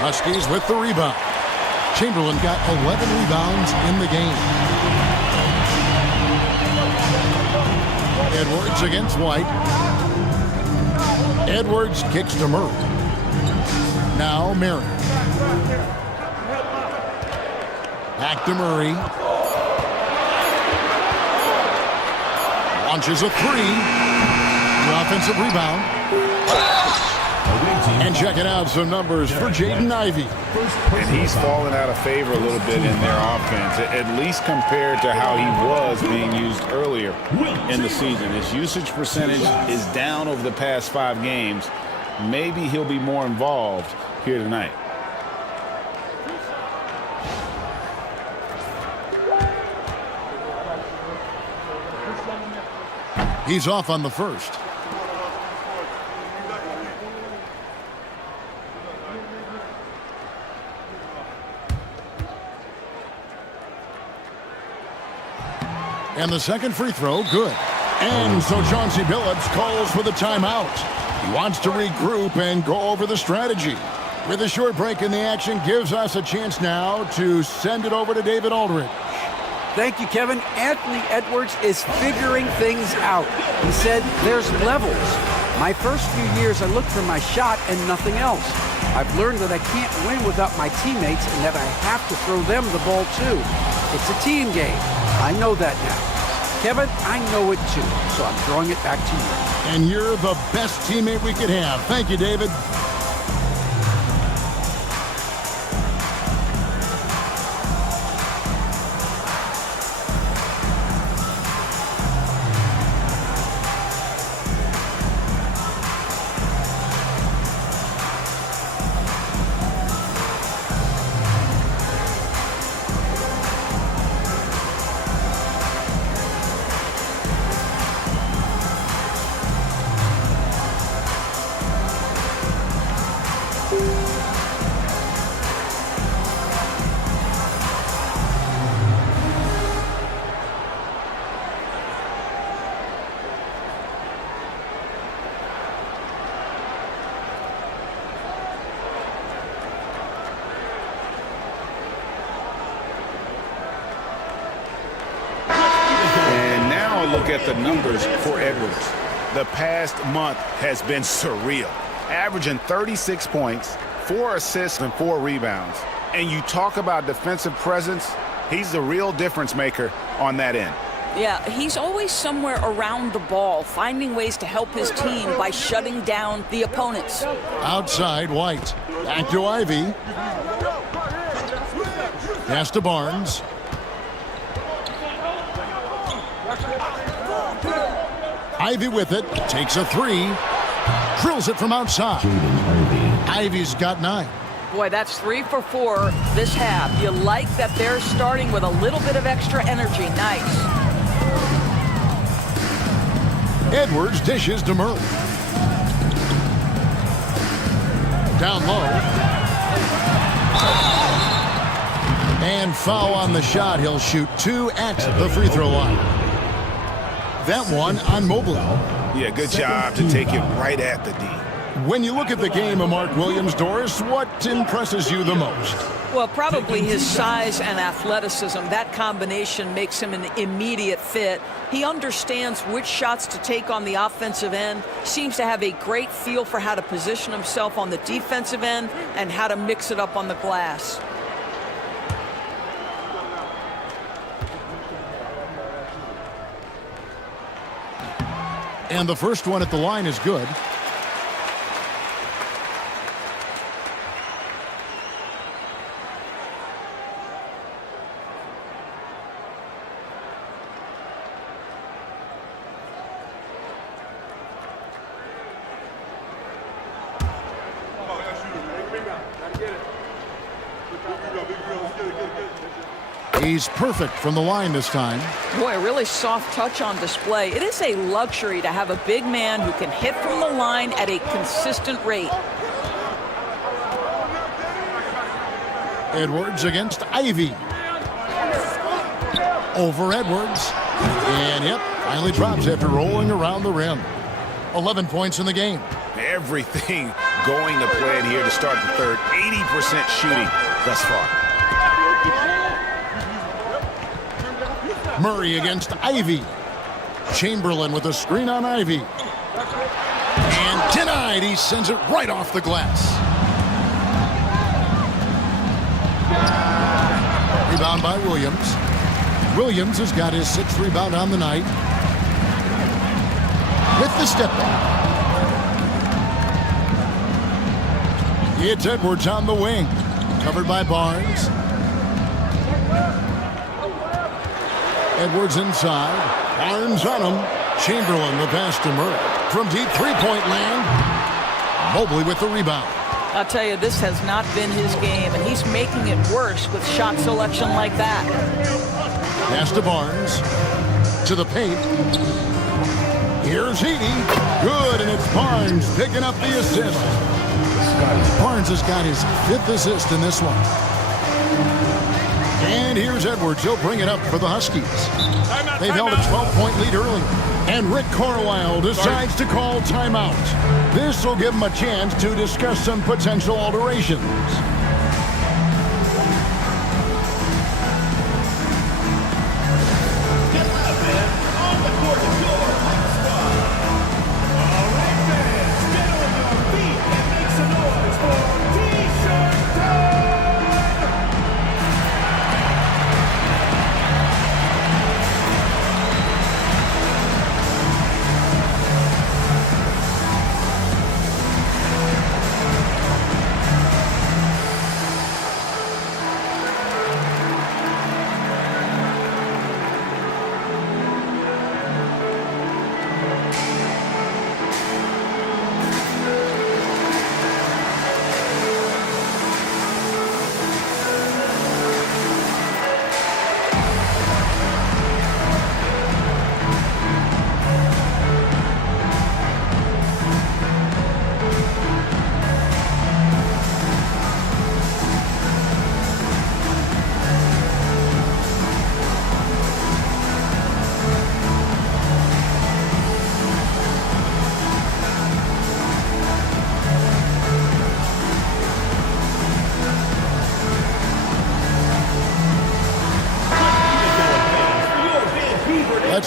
Huskies with the rebound. Chamberlain got 11 rebounds in the game. Edwards against White. Edwards kicks to Murray. Now Murray. Back to Murray. Launches a three. The offensive rebound. And checking out some numbers for Jaden Ivey. And he's fallen out of favor a little bit in their offense, at least compared to how he was being used earlier in the season. His usage percentage is down over the past 5 games. Maybe he'll be more involved here tonight. He's off on the first. And the second free throw, good. And so Chauncey Billups calls for the timeout. He wants to regroup and go over the strategy. With a short break in the action, gives us a chance now to send it over to David Aldridge. Thank you, Kevin. Anthony Edwards is figuring things out. He said there's levels. My first few years, I looked for my shot and nothing else. I've learned that I can't win without my teammates and that I have to throw them the ball too. It's a team game. I know that now. Kevin, I know it too, so I'm throwing it back to you. And you're the best teammate we could have. Thank you, David. look at the numbers for Edwards. The past month has been surreal. Averaging 36 points, 4 assists, and 4 rebounds. And you talk about defensive presence, he's the real difference maker on that end. Yeah, he's always somewhere around the ball, finding ways to help his team by shutting down the opponents. Outside, White. Back to Ivy. Pass to Barnes. Ivy with it. Takes a 3. Drills it from outside. Ivy's got 9. Boy, that's 3 for 4 this half. You like that they're starting with a little bit of extra energy. Nice. Edwards dishes to Murray. Down low. And foul on the shot. He'll shoot 2 at the free throw line. That one on Mobley. Yeah, good job to take it right at the D. When you look at the game of Mark Williams, Doris, what impresses you the most? Well, probably his size and athleticism. That combination makes him an immediate fit. He understands which shots to take on the offensive end, seems to have a great feel for how to position himself on the defensive end and how to mix it up on the glass. And the first one at the line is good. He's perfect from the line this time. Boy, a really soft touch on display. It is a luxury to have a big man who can hit from the line at a consistent rate. Edwards against Ivy. Over Edwards. And yep, finally drops after rolling around the rim. 11 points in the game. Everything going to plan here to start the third. 80% shooting thus far. Murray against Ivy. Chamberlain with a screen on Ivy. And denied. He sends it right off the glass. Rebound by Williams. Williams has got his 6th rebound on the night. With the step back. It's Edwards on the wing. Covered by Barnes. Edwards inside. Barnes on him. Chamberlain the pass to Murray. From deep three-point land. Mobley with the rebound. I'll tell you, this has not been his game, and he's making it worse with shot selection like that. Pass to Barnes. To the paint. Here's Heaney. Good, and it's Barnes picking up the assist. Barnes has got his 5th assist in this one. And here's Edwards. He'll bring it up for the Huskies. They've held a 12-point lead earlier. And Rick Carlisle decides to call timeout. This will give him a chance to discuss some potential alterations.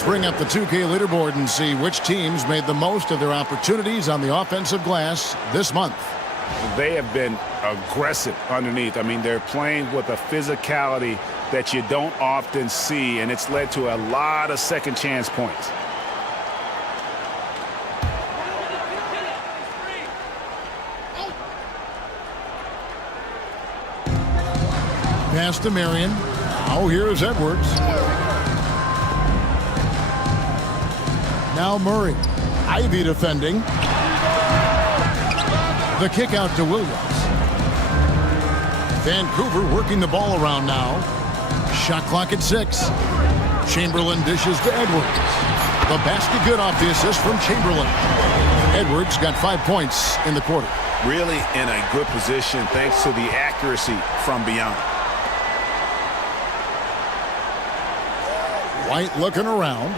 bring up the 2K leaderboard and see which teams made the most of their opportunities on the offensive glass this month. They have been aggressive underneath. I mean, they're playing with a physicality that you don't often see, and it's led to a lot of second chance points. Pass to Marion. Now here's Edwards. Now Murray. Ivy defending. The kick out to Williams. Vancouver working the ball around now. Shot clock at 6. Chamberlain dishes to Edwards. The basket good off the assist from Chamberlain. Edwards got 5 points in the quarter. Really in a good position thanks to the accuracy from beyond. White looking around.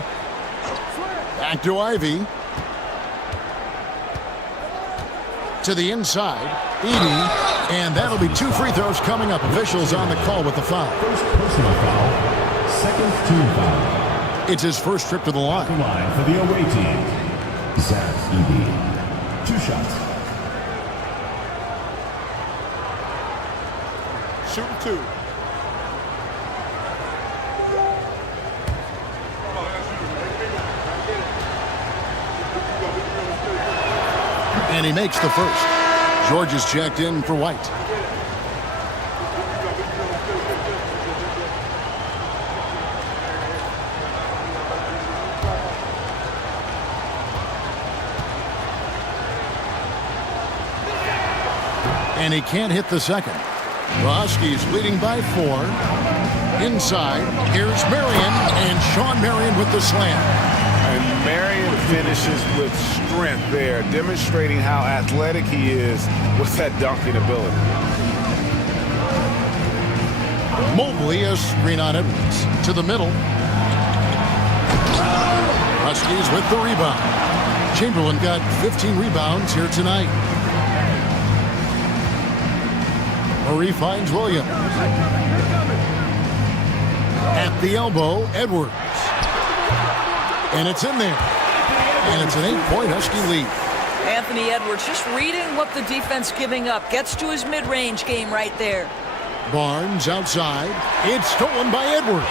Back to Ivy. To the inside. Edey. And that'll be 2 free throws coming up. Officials on the call with the foul. First personal foul, second team foul. It's his first trip to the line. Line for the away team. Zach Edey. 2 shots. Shooting 2. And he makes the first. George is checked in for White. And he can't hit the second. Roski's leading by 4. Inside, here's Marion, and Sean Marion with the slam. And Marion finishes with strength there, demonstrating how athletic he is with that dunking ability. Mobley a screen on Edwards. To the middle. Huskies with the rebound. Chamberlain got 15 rebounds here tonight. Murray finds Williams. At the elbow, Edwards. And it's in there. And it's an 8-point Husky lead. Anthony Edwards just reading what the defense giving up. Gets to his mid-range game right there. Barnes outside. It's stolen by Edwards.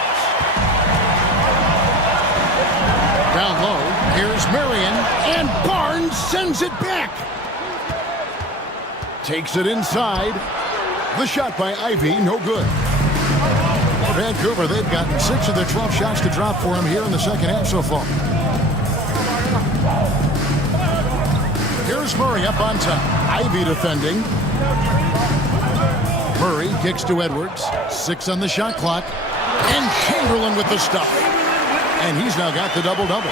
Down low. Here's Marion. And Barnes sends it back. Takes it inside. The shot by Ivy, no good. Vancouver, they've gotten 6 of their 12 shots to drop for him here in the second half so far. Here's Murray up on top. Ivy defending. Murray kicks to Edwards. 6 on the shot clock. And Chamberlain with the stuff. And he's now got the double-double.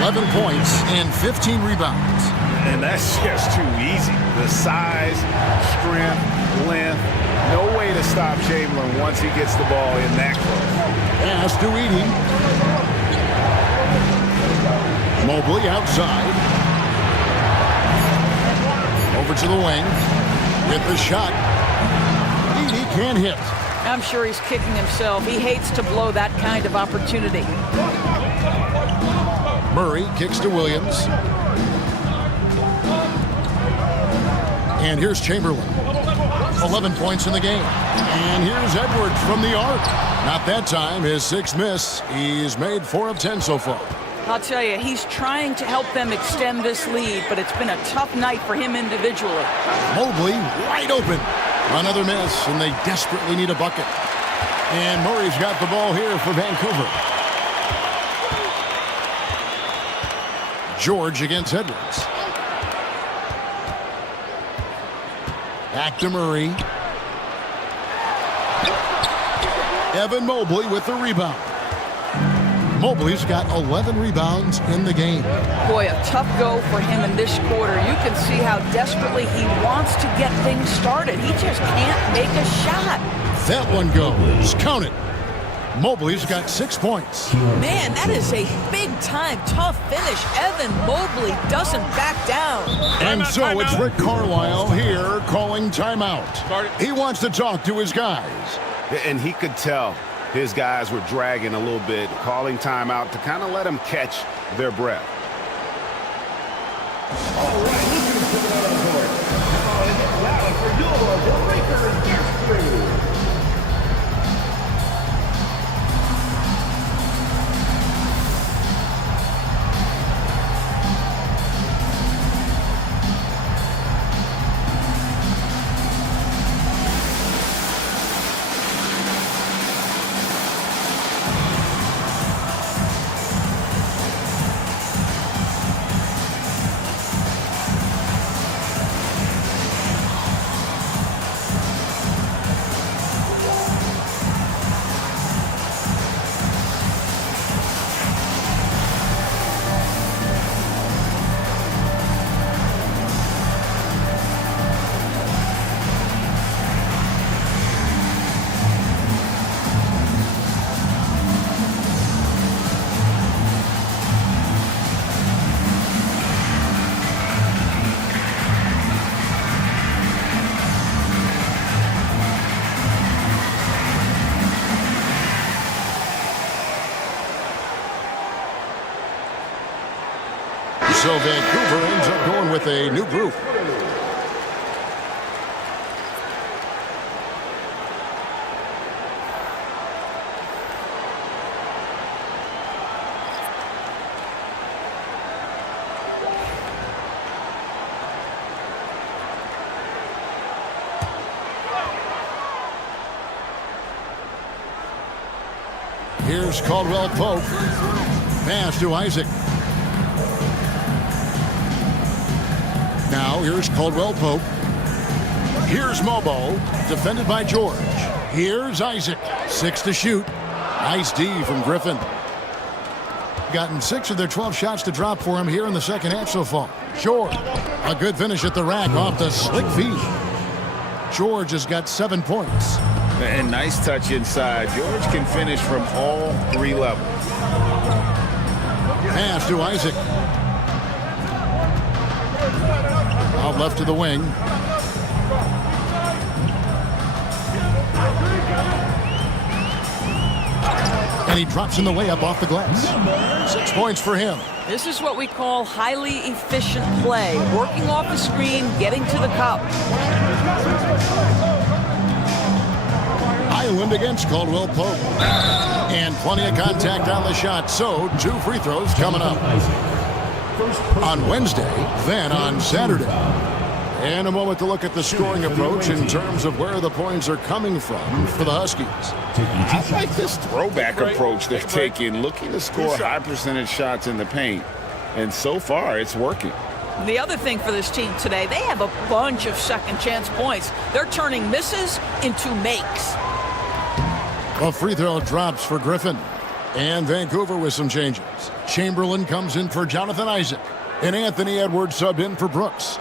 11 points and 15 rebounds. And that's just too easy. The size, strength, length. No way to stop Chamberlain once he gets the ball in that close. Pass to Edey. Mobley outside. Over to the wing. With the shot. Edey can't hit. I'm sure he's kicking himself. He hates to blow that kind of opportunity. Murray kicks to Williams. And here's Chamberlain. 11 points in the game. And here's Edwards from the arc. Not that time. His 6th miss. He's made 4 of 10 so far. I'll tell you, he's trying to help them extend this lead, but it's been a tough night for him individually. Mobley wide open. Another miss, and they desperately need a bucket. And Murray's got the ball here for Vancouver. George against Edwards. Back to Murray. Evan Mobley with the rebound. Mobley's got 11 rebounds in the game. Boy, a tough go for him in this quarter. You can see how desperately he wants to get things started. He just can't make a shot. That one goes. Count it. Mobley's got 6 points. Man, that is a big-time tough finish. Evan Mobley doesn't back down. And so it's Rick Carlisle here calling timeout. He wants to talk to his guys. And he could tell his guys were dragging a little bit, calling timeout to kind of let them catch their breath. All right, listen to the court. Now is it loud for your Lakers first crew. So Vancouver ends up going with a new group. Here's Caldwell Pope. Pass to Isaac. Now here's Caldwell Pope. Here's Mobo, defended by George. Here's Isaac, 6 to shoot. Nice D from Griffin. Gotten 6 of their 12 shots to drop for him here in the second half so far. George, a good finish at the rack off the slick feed. George has got 7 points. And nice touch inside. George can finish from all 3 levels. Pass to Isaac. Out left to the wing. And he drops in the way up off the glass. 6 points for him. This is what we call highly efficient play. Working off the screen, getting to the cup. Island against Caldwell Pope. And plenty of contact on the shot. So 2 free throws coming up. On Wednesday, then on Saturday. And a moment to look at the scoring approach in terms of where the points are coming from for the Huskies. I like this throwback approach they're taking, looking to score high percentage shots in the paint. And so far, it's working. The other thing for this team today, they have a bunch of second chance points. They're turning misses into makes. A free throw drops for Griffin. And Vancouver with some changes. Chamberlain comes in for Jonathan Isaac. And Anthony Edwards subbed in for Brooks.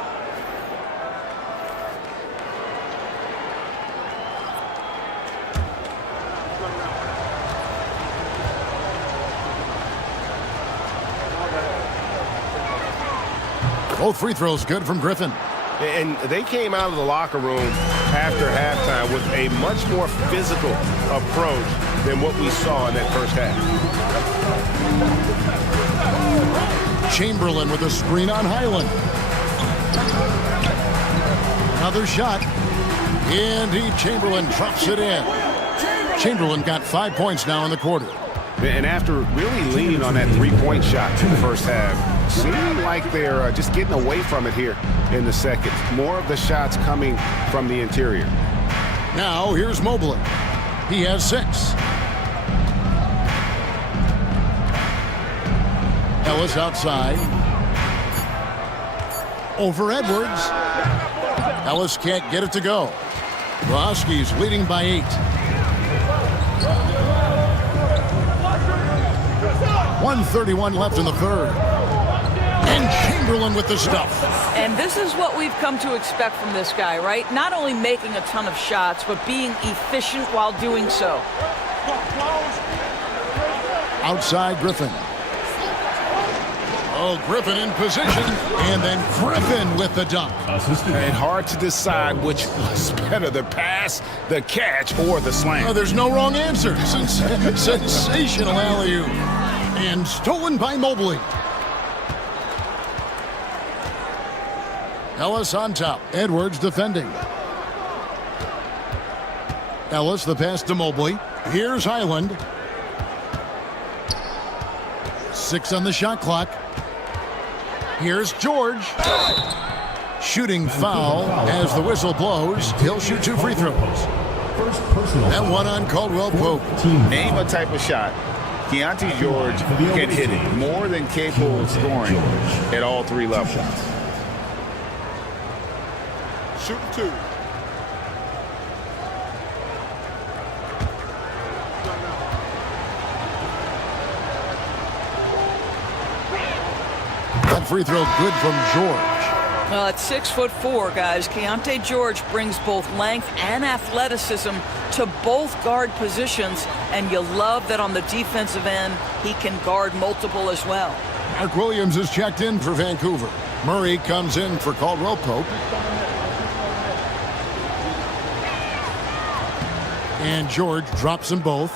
Both free throws good from Griffin. And they came out of the locker room after halftime with a much more physical approach than what we saw in that first half. Chamberlain with a screen on Highland. Another shot. Indeed, Chamberlain drops it in. Chamberlain got 5 points now in the quarter. And after really leaning on that three-point shot in the first half, seeming like they're just getting away from it here in the second. More of the shots coming from the interior. Now here's Mobley. He has 6. Ellis outside. Over Edwards. Ellis can't get it to go. The Huskies leading by 8. 1:31 left in the third. And Chamberlain with the stuff. And this is what we've come to expect from this guy, right? Not only making a ton of shots, but being efficient while doing so. Outside Griffin. Oh, Griffin in position, and then Griffin with the dunk. And hard to decide which was better, the pass, the catch, or the slam. Oh, there's no wrong answer. Sensational alley-oop. And stolen by Mobley. Ellis on top. Edwards defending. Ellis, the pass to Mobley. Here's Highland. 6 on the shot clock. Here's George. Shooting foul as the whistle blows. He'll shoot 2 free throws. And one on Caldwell Pope. Name a type of shot Keontae George can hit it. More than capable of scoring at all 3 levels. Shooting 2. That free throw good from George. Well, at 6'4", guys, Keontae George brings both length and athleticism to both guard positions, and you love that on the defensive end, he can guard multiple as well. Mark Williams is checked in for Vancouver. Murray comes in for Caldwell Pope. And George drops them both.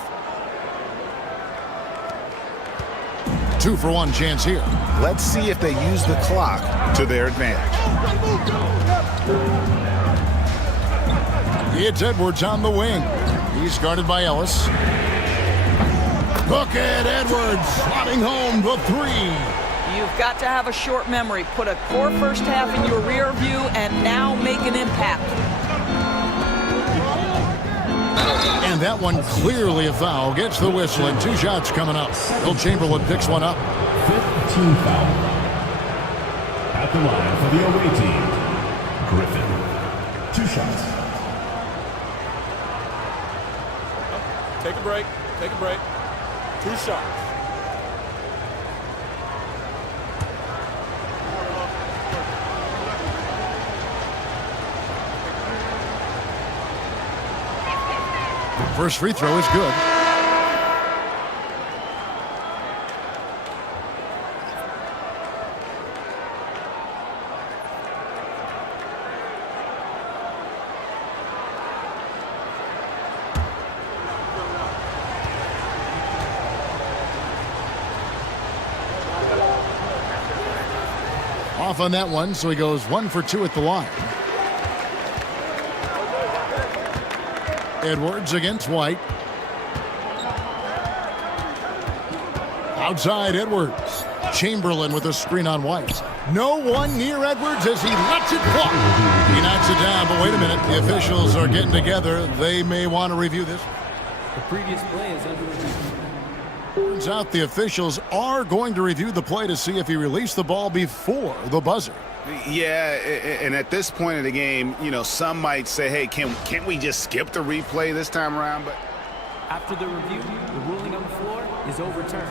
2-for-1 chance here. Let's see if they use the clock to their advantage. It's Edwards on the wing. He's guarded by Ellis. Look at Edwards slotting home the 3. You've got to have a short memory. Put a core first half in your rear view and now make an impact. And that one clearly a foul. Gets the whistle and 2 shots coming up. Will Chamberlain picks one up. 5th team foul. At the line for the away team, Griffin. 2 shots. Take a break. Take a break. 2 shots. First free throw is good. Off on that one, so he goes 1 for 2 at the line. Edwards against White. Outside Edwards. Chamberlain with a screen on White. No one near Edwards as he lets it walk. He knocks it down, but wait a minute. The officials are getting together. They may want to review this. The previous play is under review. Turns out the officials are going to review the play to see if he released the ball before the buzzer. Yeah, and at this point of the game, you know, some might say, hey, can't we just skip the replay this time around? But after the review, the ruling on the floor is overturned.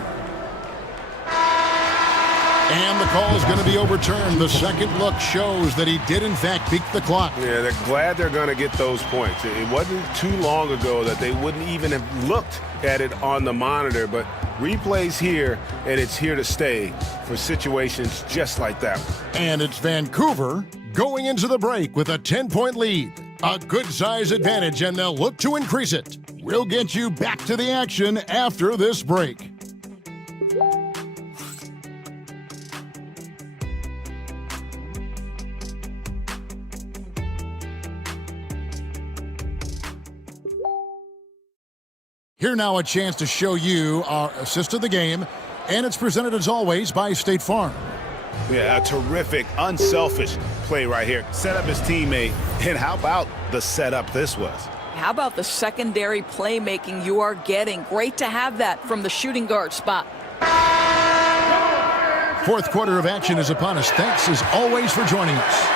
And the call is going to be overturned. The second look shows that he did, in fact, beat the clock. Yeah, they're glad they're going to get those points. It wasn't too long ago that they wouldn't even have looked at it on the monitor, but replay's here, and it's here to stay for situations just like that. And it's Vancouver going into the break with a 10-point lead. A good size advantage, and they'll look to increase it. We'll get you back to the action after this break. Here now a chance to show you our assist of the game, and it's presented as always by State Farm. Yeah, a terrific, unselfish play right here. Set up his teammate, and how about the setup this was? How about the secondary playmaking you are getting? Great to have that from the shooting guard spot. Fourth quarter of action is upon us. Thanks as always for joining us.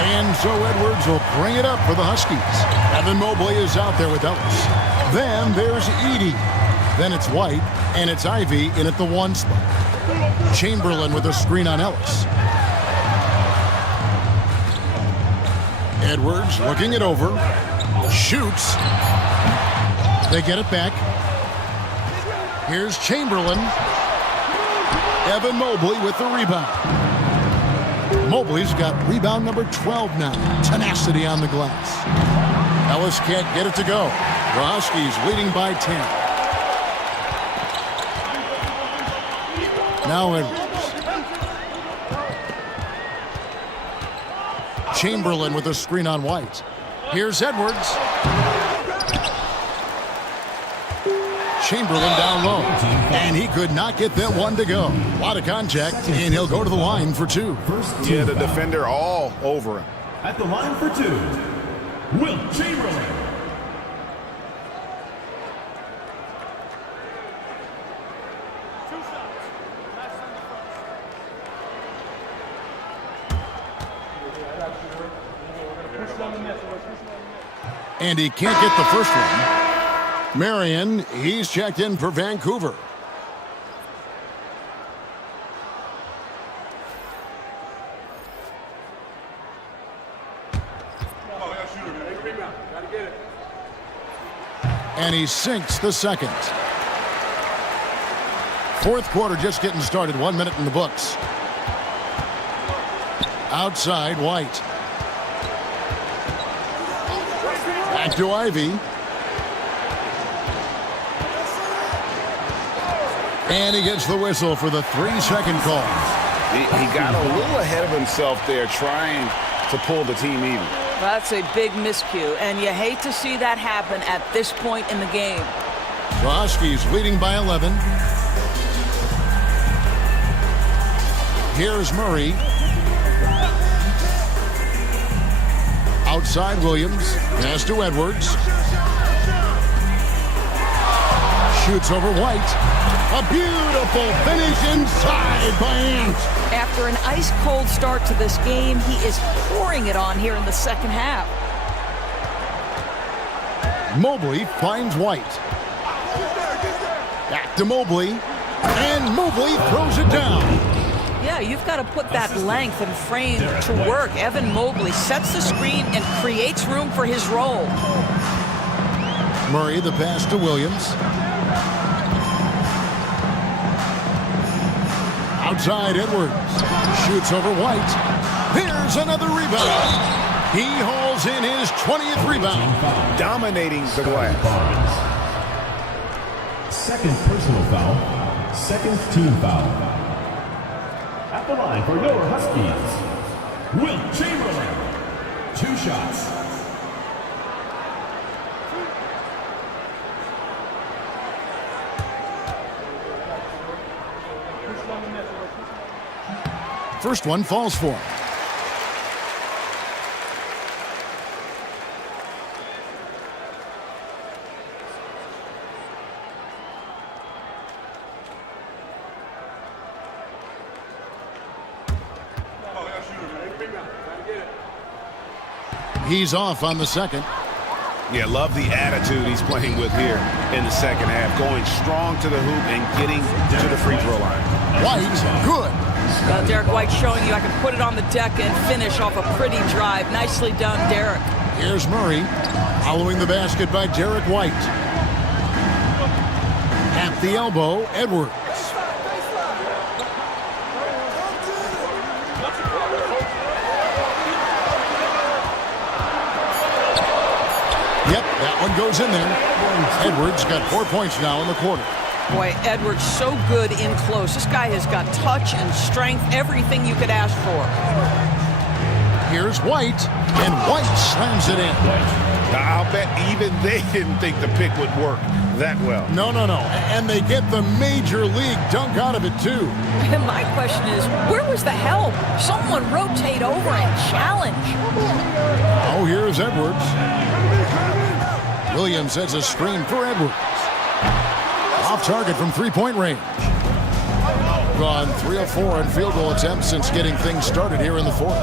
And so Edwards will bring it up for the Huskies. Evan Mobley is out there with Ellis. Then there's Edey. Then it's White, and it's Ivy in at the 1 spot. Chamberlain with a screen on Ellis. Edwards looking it over. Shoots. They get it back. Here's Chamberlain. Evan Mobley with the rebound. Mobley's got rebound number 12 now. Tenacity on the glass. Ellis can't get it to go. Roski's leading by 10. Now Edwards. Chamberlain with a screen on White. Here's Edwards. Chamberlain down low. And he could not get that one to go. A lot of contact, and he'll go to the line for 2. Yeah, the defender all over him. At the line for 2, Wilt Chamberlain. And he can't get the first one. Marion, he's checked in for Vancouver. And he sinks the second. Fourth quarter just getting started. 1 minute in the books. Outside, White. Back to Ivy. And he gets the whistle for the 3-second call. He got a little ahead of himself there trying to pull the team even. That's a big miscue, and you hate to see that happen at this point in the game. Roski's leading by 11. Here's Murray. Outside Williams. Pass to Edwards. Shoots over White. A beautiful finish inside by Ant. After an ice-cold start to this game, he is pouring it on here in the second half. Mobley finds White. Back to Mobley. And Mobley throws it down. Yeah, you've got to put that length and frame to work. Evan Mobley sets the screen and creates room for his role. Murray, the pass to Williams. Outside Edwards. Shoots over White. Here's another rebound. He hauls in his 20th rebound. Dominating the glass. Second personal foul. Second team foul. At the line for your Huskies, Wilt Chamberlain. 2 shots. First one falls for him. He's off on the second. Yeah, love the attitude he's playing with here in the second half. Going strong to the hoop and getting to the free throw line. White, good. Well, Derek White showing you I can put it on the deck and finish off a pretty drive. Nicely done, Derek. Here's Murray. Following the basket by Derek White. At the elbow, Edwards. Yep, that one goes in there. Edwards got 4 points now in the quarter. Boy, Edwards so good in close. This guy has got touch and strength, everything you could ask for. Here's White, and White slams it in. I'll bet even they didn't think the pick would work that well. No. And they get the major league dunk out of it, too. And my question is, where was the help? Someone rotate over and challenge. Oh, here's Edwards. Williams has a screen for Edwards. Off target from three-point range. Gone 3 of 4 in field goal attempts since getting things started here in the fourth.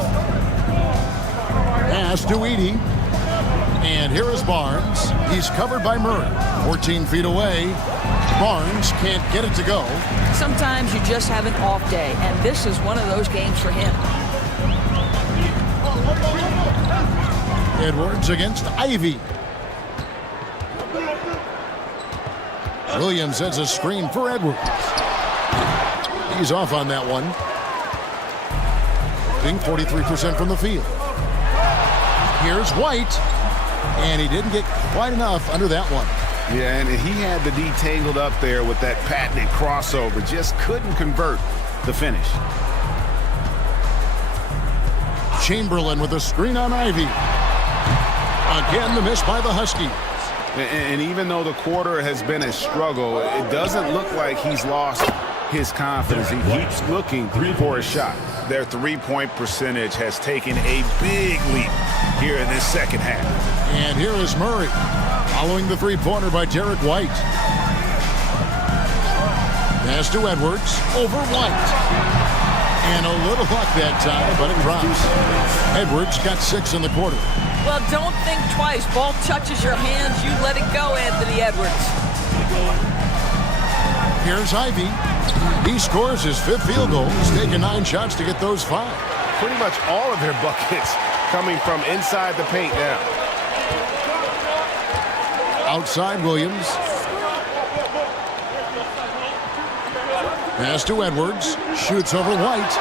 Pass to Edey. And here is Barnes. He's covered by Murray. 14 feet away. Barnes can't get it to go. Sometimes you just have an off day, and this is one of those games for him. Edwards against Ivy. Williams has a screen for Edwards. He's off on that one. Being 43% from the field. Here's White. And he didn't get quite enough under that one. Yeah, and he had the D tangled up there with that patented crossover. Just couldn't convert the finish. Chamberlain with a screen on Ivy. Again, the miss by the Huskies. And even though the quarter has been a struggle, it doesn't look like he's lost his confidence. He keeps looking for a shot. Their three-point percentage has taken a big leap here in this second half. And here is Murray, following the three-pointer by Derek White. Pass to Edwards, over White. And a little luck that time, but it drops. Edwards got 6 in the quarter. Well, don't think twice. Ball touches your hands, you let it go, Anthony Edwards. Here's Ivy. He scores his 5th field goal. He's taken 9 shots to get those 5. Pretty much all of their buckets coming from inside the paint now. Outside Williams. Pass to Edwards. Shoots over White.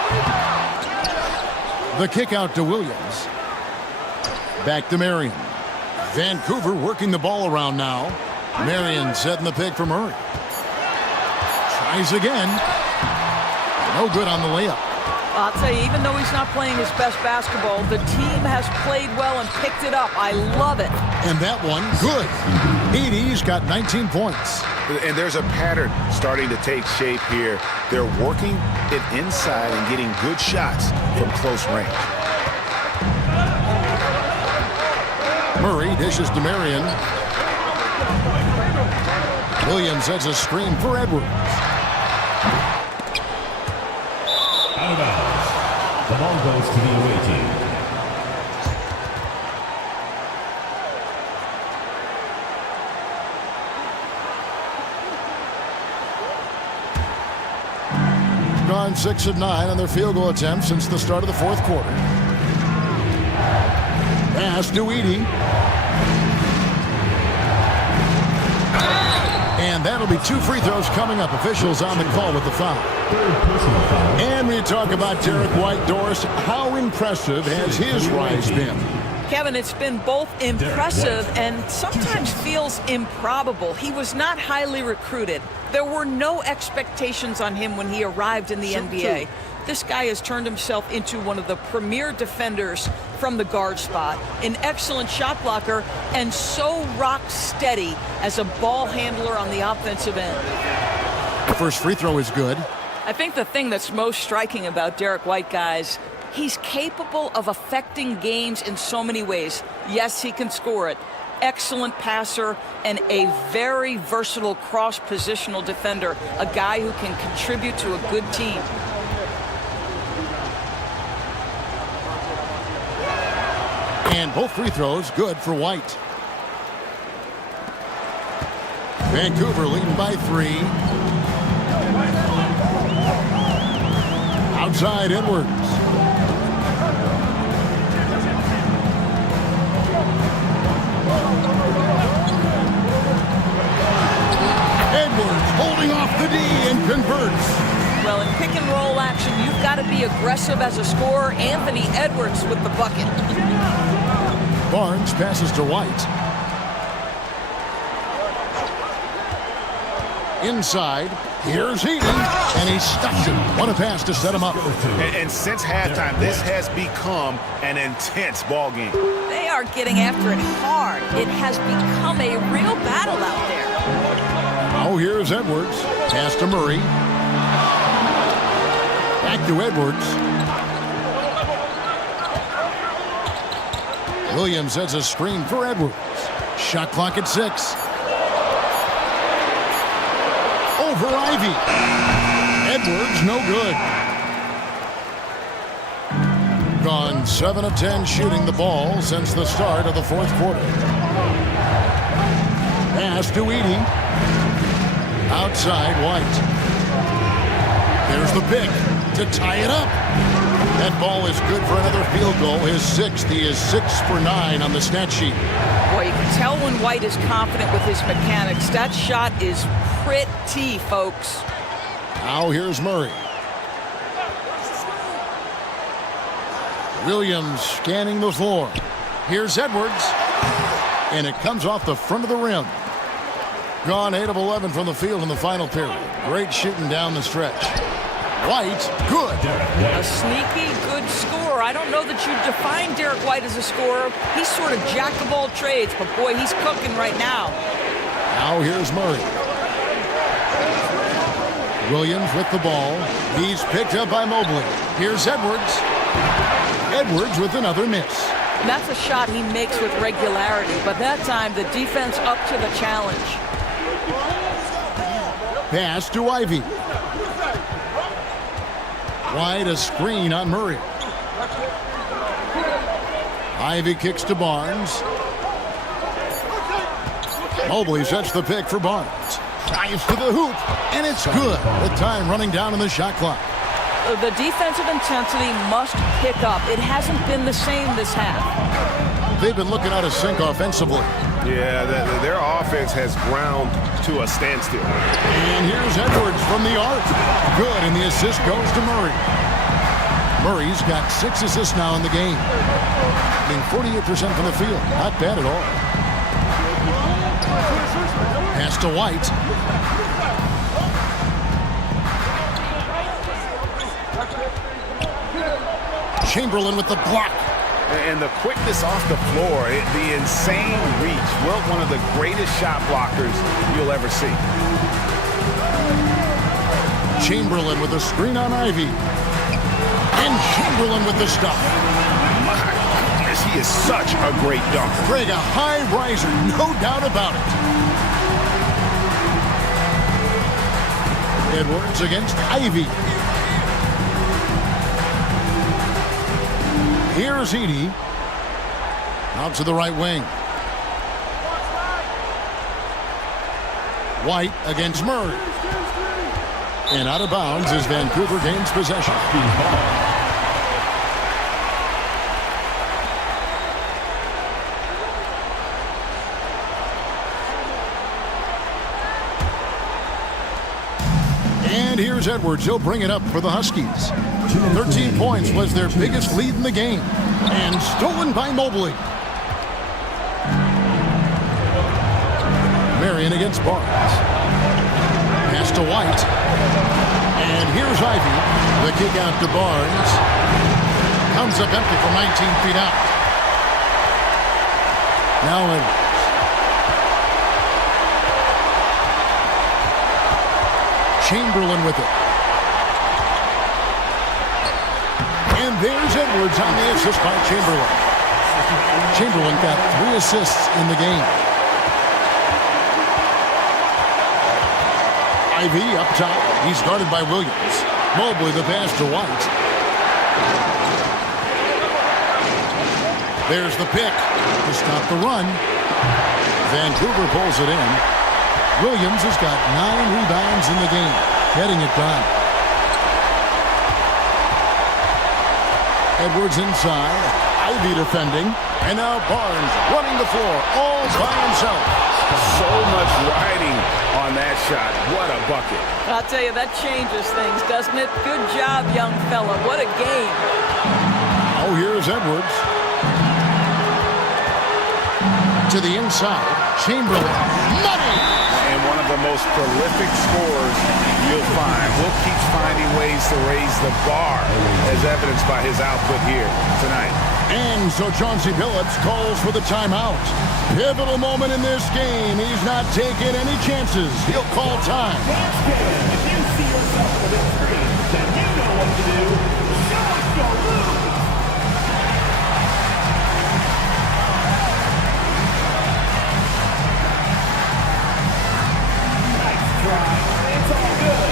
The kick out to Williams. Back to Marion. Vancouver working the ball around now. Marion setting the pick for Murray. Tries again. No good on the layup. I'll tell you, even though he's not playing his best basketball, the team has played well and picked it up. I love it. And that one, good. Edie's got 19 points. And there's a pattern starting to take shape here. They're working it inside and getting good shots from close range. Murray dishes to Marion. Williams sets a screen for Edwards. Out of bounds. The ball goes to the away team. Gone 6 of 9 on their field goal attempts since the start of the 4th quarter. Pass to Edie. And that'll be 2 free throws coming up. Officials on the call with the foul. And we talk about Derek White, Doris. How impressive has his rise been? Kevin, it's been both impressive and sometimes feels improbable. He was not highly recruited. There were no expectations on him when he arrived in the NBA. This guy has turned himself into one of the premier defenders from the guard spot, an excellent shot blocker, and so rock steady as a ball handler on the offensive end. The first free throw is good. I think the thing that's most striking about Derek White, guys, he's capable of affecting games in so many ways. Yes, he can score it. Excellent passer and a very versatile cross-positional defender, a guy who can contribute to a good team. And both free throws good for White. Vancouver leading by 3. Outside Edwards. Edwards holding off the D and converts. Well, in pick and roll action, you've got to be aggressive as a scorer. Anthony Edwards with the bucket. Barnes passes to White. Inside, here's Heaton, and he stuffs it. What a pass to set him up. And since halftime, this has become an intense ball game. They are getting after it hard. It has become a real battle out there. Oh, here's Edwards. Pass to Murray. Back to Edwards. Williams sets a screen for Edwards. Shot clock at 6. Over Ivy. Edwards, no good. Gone 7 of 10 shooting the ball since the start of the 4th quarter. Pass to Edie. Outside White. There's the pick to tie it up. That ball is good for another field goal. His 6th. He is 6 for 9 on the stat sheet. Boy, you can tell when White is confident with his mechanics. That shot is pretty, folks. Now here's Murray. Williams scanning the floor. Here's Edwards. And it comes off the front of the rim. Gone 8 of 11 from the field in the final period. Great shooting down the stretch. White, good. A sneaky, good scorer. I don't know that you define Derek White as a scorer. He's sort of jack of all trades, but boy, he's cooking right now. Now here's Murray. Williams with the ball. He's picked up by Mobley. Here's Edwards. Edwards with another miss. And that's a shot he makes with regularity, but that time the defense up to the challenge. Pass to Ivy. Wide, a screen on Murray. Ivy kicks to Barnes. Mobley sets the pick for Barnes. Drives to the hoop, and it's good. The time running down in the shot clock. The defensive intensity must pick up. It hasn't been the same this half. They've been looking out of sync offensively. Yeah, their offense has ground to a standstill. And here's Edwards from the arc. Good, and the assist goes to Murray. Murray's got 6 assists now in the game. I mean, 48% from the field. Not bad at all. Pass to White. Chamberlain with the block. And the quickness off the floor, the insane reach. Well, one of the greatest shot blockers you'll ever see. Chamberlain with a screen on Ivy. And Chamberlain with the stop. My goodness, he is such a great dunker. Greg, a high riser, no doubt about it. Edwards against Ivy. Here's Edey. Out to the right wing. White against Murray. And out of bounds as Vancouver gains possession. And here's Edwards. He'll bring it up for the Huskies. 13 points was their biggest lead in the game. And stolen by Mobley. Marion against Barnes. Pass to White. And here's Ivy. The kick out to Barnes. Comes up empty from 19 feet out. Now Edwards. Chamberlain with it. And there's Edwards on the assist by Chamberlain. Chamberlain got 3 assists in the game. Ivy up top. He's guarded by Williams. Mobley the pass to White. There's the pick to stop the run. Vancouver pulls it in. Williams has got 9 rebounds in the game, getting it done. Edwards inside, Ivy defending, and now Barnes running the floor all by himself. So much riding on that shot. What a bucket. I'll tell you, that changes things, doesn't it? Good job, young fella. What a game. Oh, here's Edwards. To the inside, Chamberlain. Money! And one of the most prolific scorers you'll find. Will keeps finding ways to raise the bar, as evidenced by his output here tonight. And so Chauncey Billups calls for the timeout. Pivotal moment in this game. He's not taking any chances. He'll call time. If you see yourself on the big screen, then you know what to do. Show us your moves. It's all good.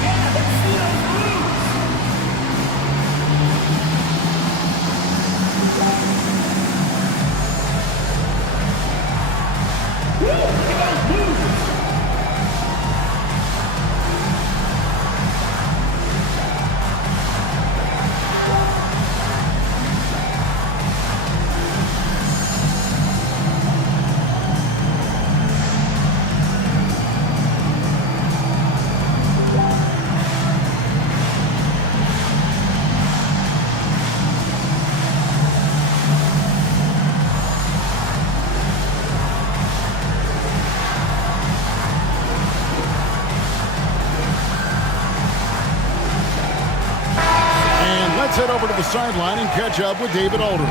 Yeah, let's see those moves. Woo, look at those moves. head over to the sideline and catch up with David Aldridge.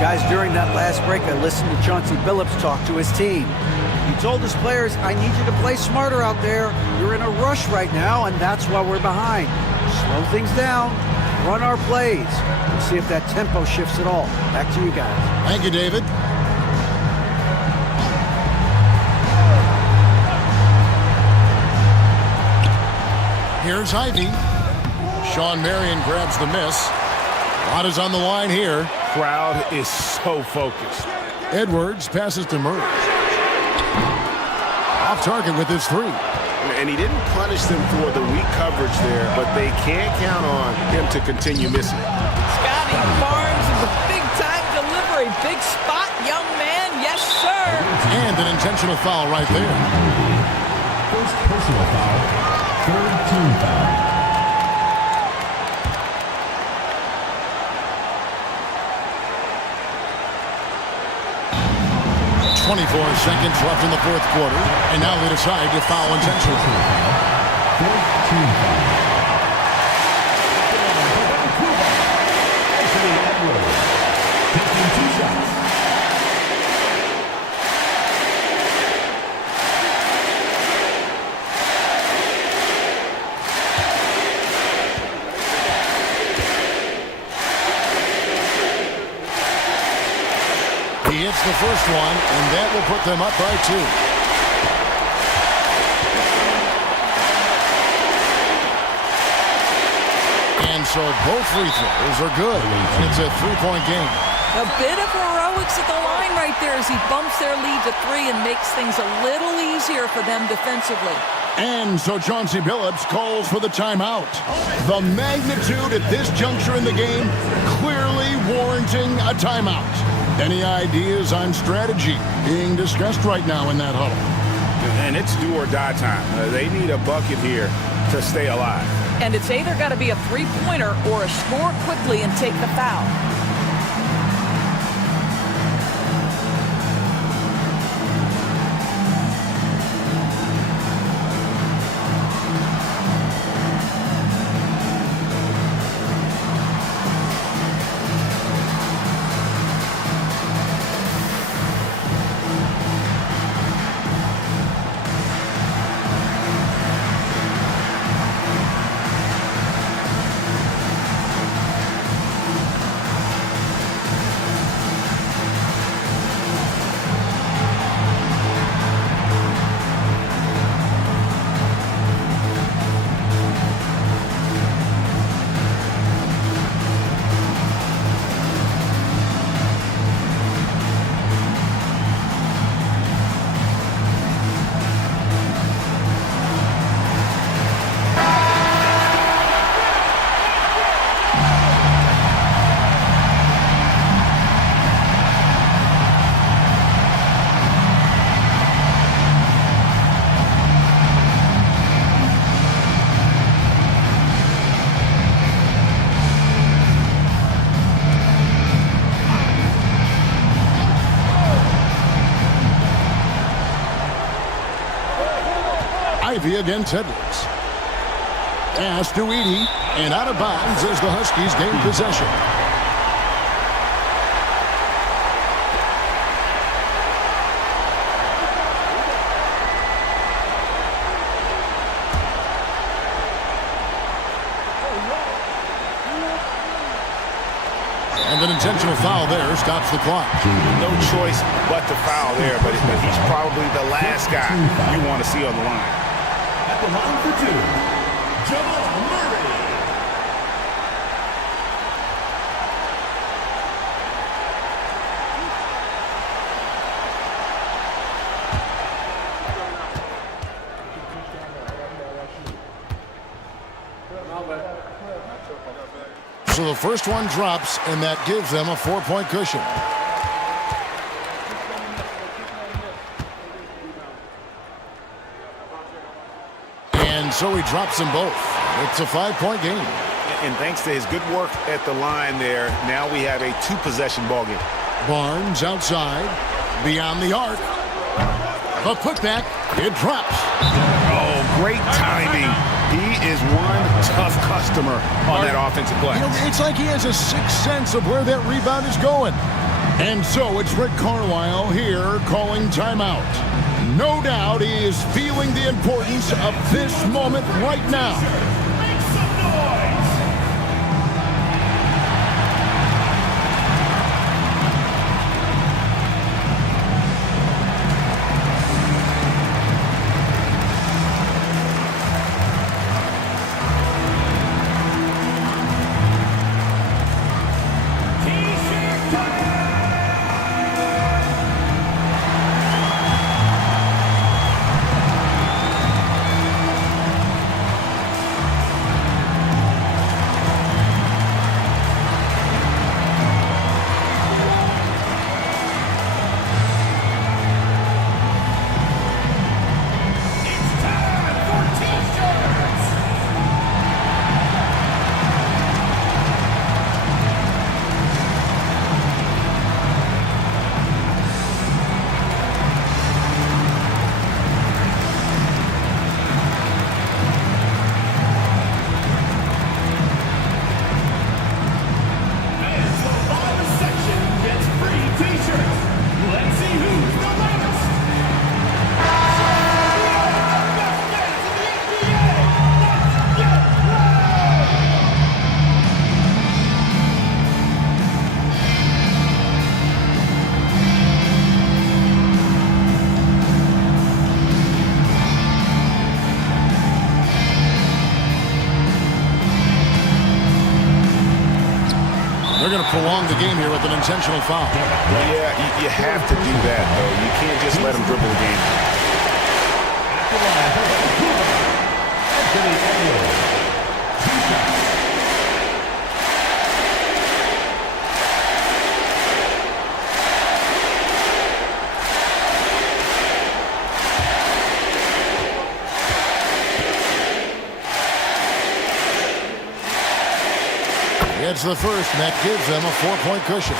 Guys, during that last break, I listened to Chauncey Billups talk to his team. He told his players, I need you to play smarter out there. You're in a rush right now, and that's why we're behind. Slow things down, run our plays, and see if that tempo shifts at all. Back to you guys. Thank you, David. Here's Ivy. Sean Marion grabs the miss. A lot is on the line here. Crowd is so focused. Edwards passes to Murray. Off target with his three. And he didn't punish them for the weak coverage there, but they can't count on him to continue missing. Scotty Barnes is a big-time delivery. Big spot, young man. Yes, sir. And an intentional foul right there. First personal foul. Third team foul. 24 seconds left in the fourth quarter, and now they decide to foul intentionally. Fourth team foul. Taking 2 shots. He hits the first one, and that will put them up by 2. And so both free throws are good, and it's a 3-point game. A bit of heroics at the line right there as he bumps their lead to 3 and makes things a little easier for them defensively. And so Chauncey Billups calls for the timeout. The magnitude at this juncture in the game clearly warranting a timeout. Any ideas on strategy being discussed right now in that huddle? And it's do or die time. They need a bucket here to stay alive. And it's either got to be a three-pointer or a score quickly and take the foul. Ivy against Edwards. Pass to Edey, and out of bounds as the Huskies gain possession. And an intentional foul there stops the clock. No choice but to foul there, but he's probably the last guy you want to see on the line. At the line for 2, Jamal Murray. So the first one drops, and that gives them a 4-point cushion. And so he drops them both. It's a 5-point game. And thanks to his good work at the line there, now we have a 2-possession ball game. Barnes outside, beyond the arc. The putback, it drops. Oh, great timing. He is one tough customer on that offensive play. It's like he has a sixth sense of where that rebound is going. And so it's Rick Carlisle here calling timeout. No doubt he is feeling the importance of this moment right now. Make some noise! They're going to prolong the game here with an intentional foul. Yeah, you have to do that, though. You can't just let them dribble the game. It's the first, and that gives them a 4-point cushion.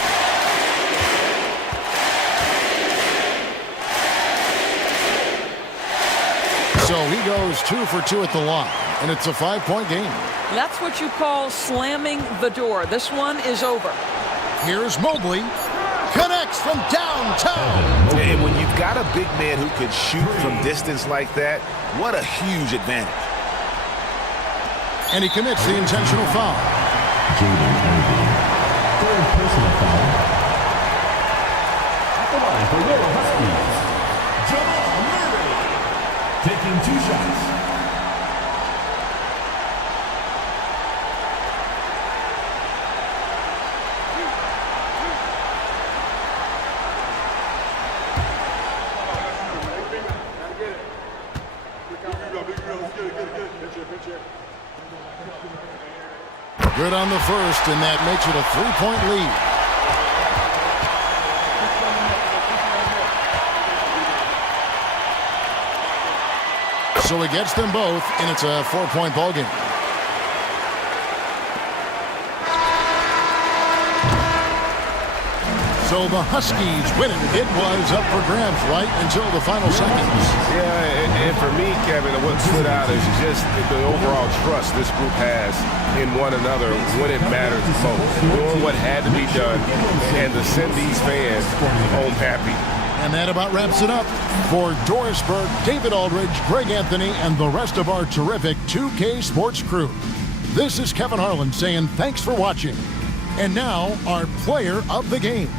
So he goes 2 for 2 at the line, and it's a 5-point game. That's what you call slamming the door. This one is over. Here's Mobley. Connects from downtown. And when you've got a big man who can shoot from distance like that, what a huge advantage. And he commits the intentional foul. Third personal foul. At the line for your Huskies, Jamal Murray, taking 2 shots. Good on the first, and that makes it a 3-point lead. So he gets them both, and it's a 4-point ball game. So the Huskies win it. It was up for grabs right until the final seconds. Yeah, and for me, Kevin, what stood out is just the overall trust this group has in one another when it matters most. Doing what had to be done and to send these fans home happy. And that about wraps it up. For Doris Burke, David Aldridge, Greg Anthony, and the rest of our terrific 2K Sports crew. This is Kevin Harlan saying thanks for watching. And now, our player of the game.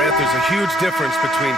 Grant, there's a huge difference between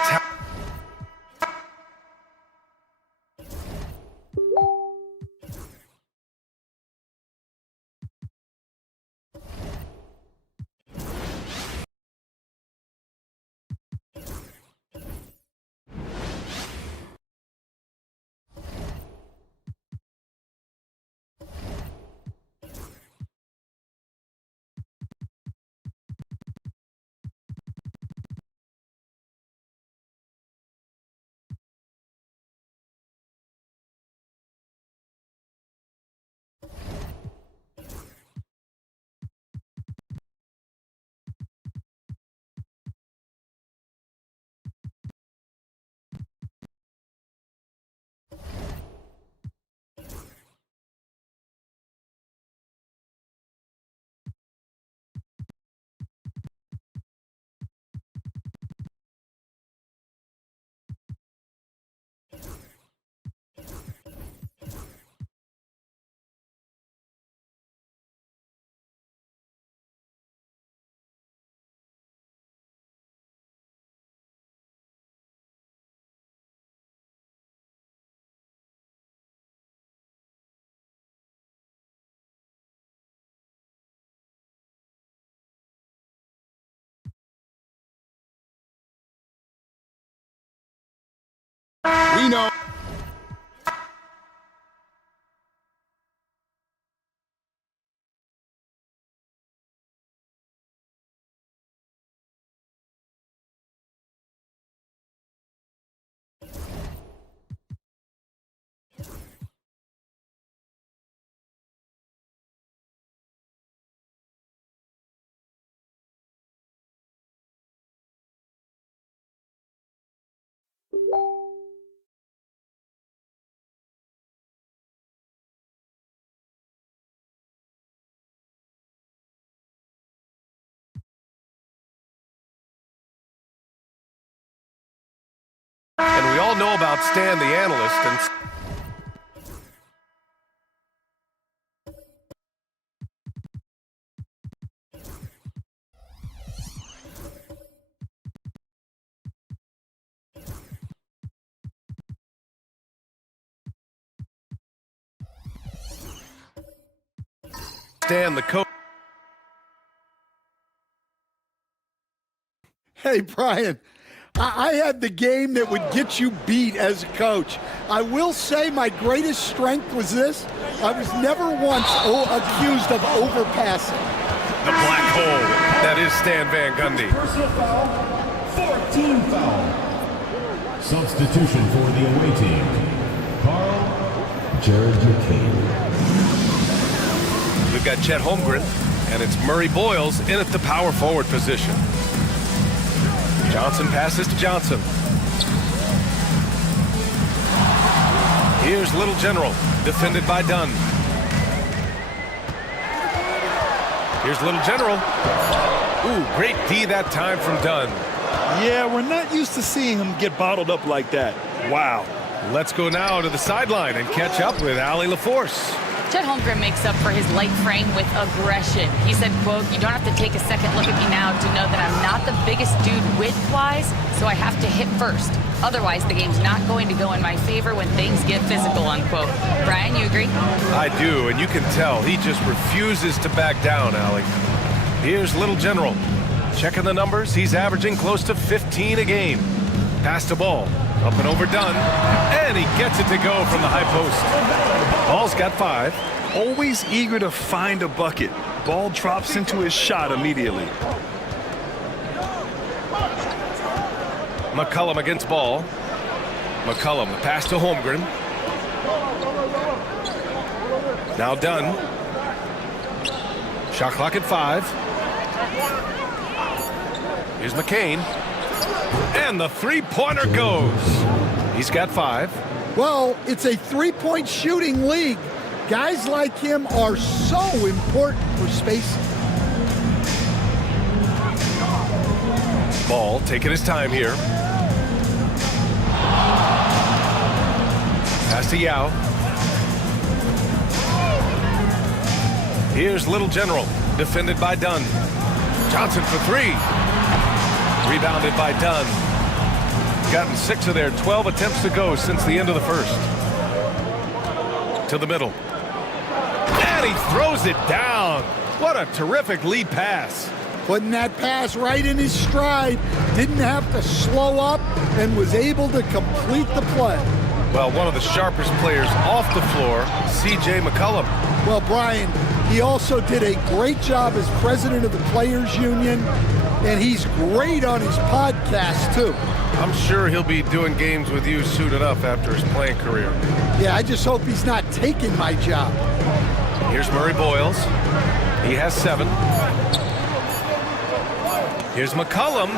We know. And we all know about Stan, the analyst, and Stan, the coach. Hey, Brian, I had the game that would get you beat as a coach. I will say my greatest strength was this. I was never once accused of overpassing. The black hole. That is Stan Van Gundy. Personal foul, 14 foul. Substitution for the away team. Carl Jared Duquesne. We've got Chet Holmgren, and it's Murray Boyles in at the power forward position. Johnson passes to Johnson. Here's Little General, defended by Dunn. Here's Little General. Ooh, great D that time from Dunn. Yeah, we're not used to seeing him get bottled up like that. Wow. Let's go now to the sideline and catch up with Allie LaForce. Chet Holmgren makes up for his light frame with aggression. He said, quote, "You don't have to take a second look at me now to know that I'm not the biggest dude width-wise, so I have to hit first. Otherwise, the game's not going to go in my favor when things get physical," unquote. Brian, you agree? I do, and you can tell he just refuses to back down, Allie. Here's Little General. Checking the numbers, he's averaging close to 15 a game. Pass the ball, up and overdone, and he gets it to go from the high post. Ball's got 5. Always eager to find a bucket. Ball drops into his shot immediately. McCollum against Ball. McCollum, the pass to Holmgren. Now done. Shot clock at 5. Here's McCain. And the three-pointer goes. He's got 5. Well, it's a three-point shooting league. Guys like him are so important for spacing. Ball taking his time here. Pass to Yao. Here's Little General, defended by Dunn. Johnson for 3. Rebounded by Dunn. Gotten 6 of their 12 attempts to go since the end of the first. To the middle. And he throws it down. What a terrific lead pass. Putting that pass right in his stride. Didn't have to slow up and was able to complete the play. Well, one of the sharpest players off the floor, C.J. McCollum. Well, Brian, he also did a great job as president of the Players Union, and he's great on his podcast, too. I'm sure he'll be doing games with you soon enough after his playing career. Yeah, I just hope he's not taking my job. Here's Murray Boyles. He has 7. Here's McCollum.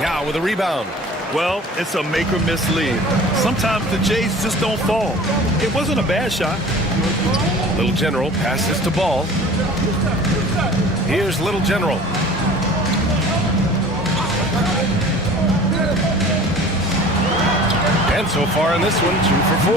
Yeah, with a rebound. Well, it's a make-or-miss lead. Sometimes the Jays just don't fall. It wasn't a bad shot. Little General passes to Ball. Here's Little General. And so far in this one, 2 for 4.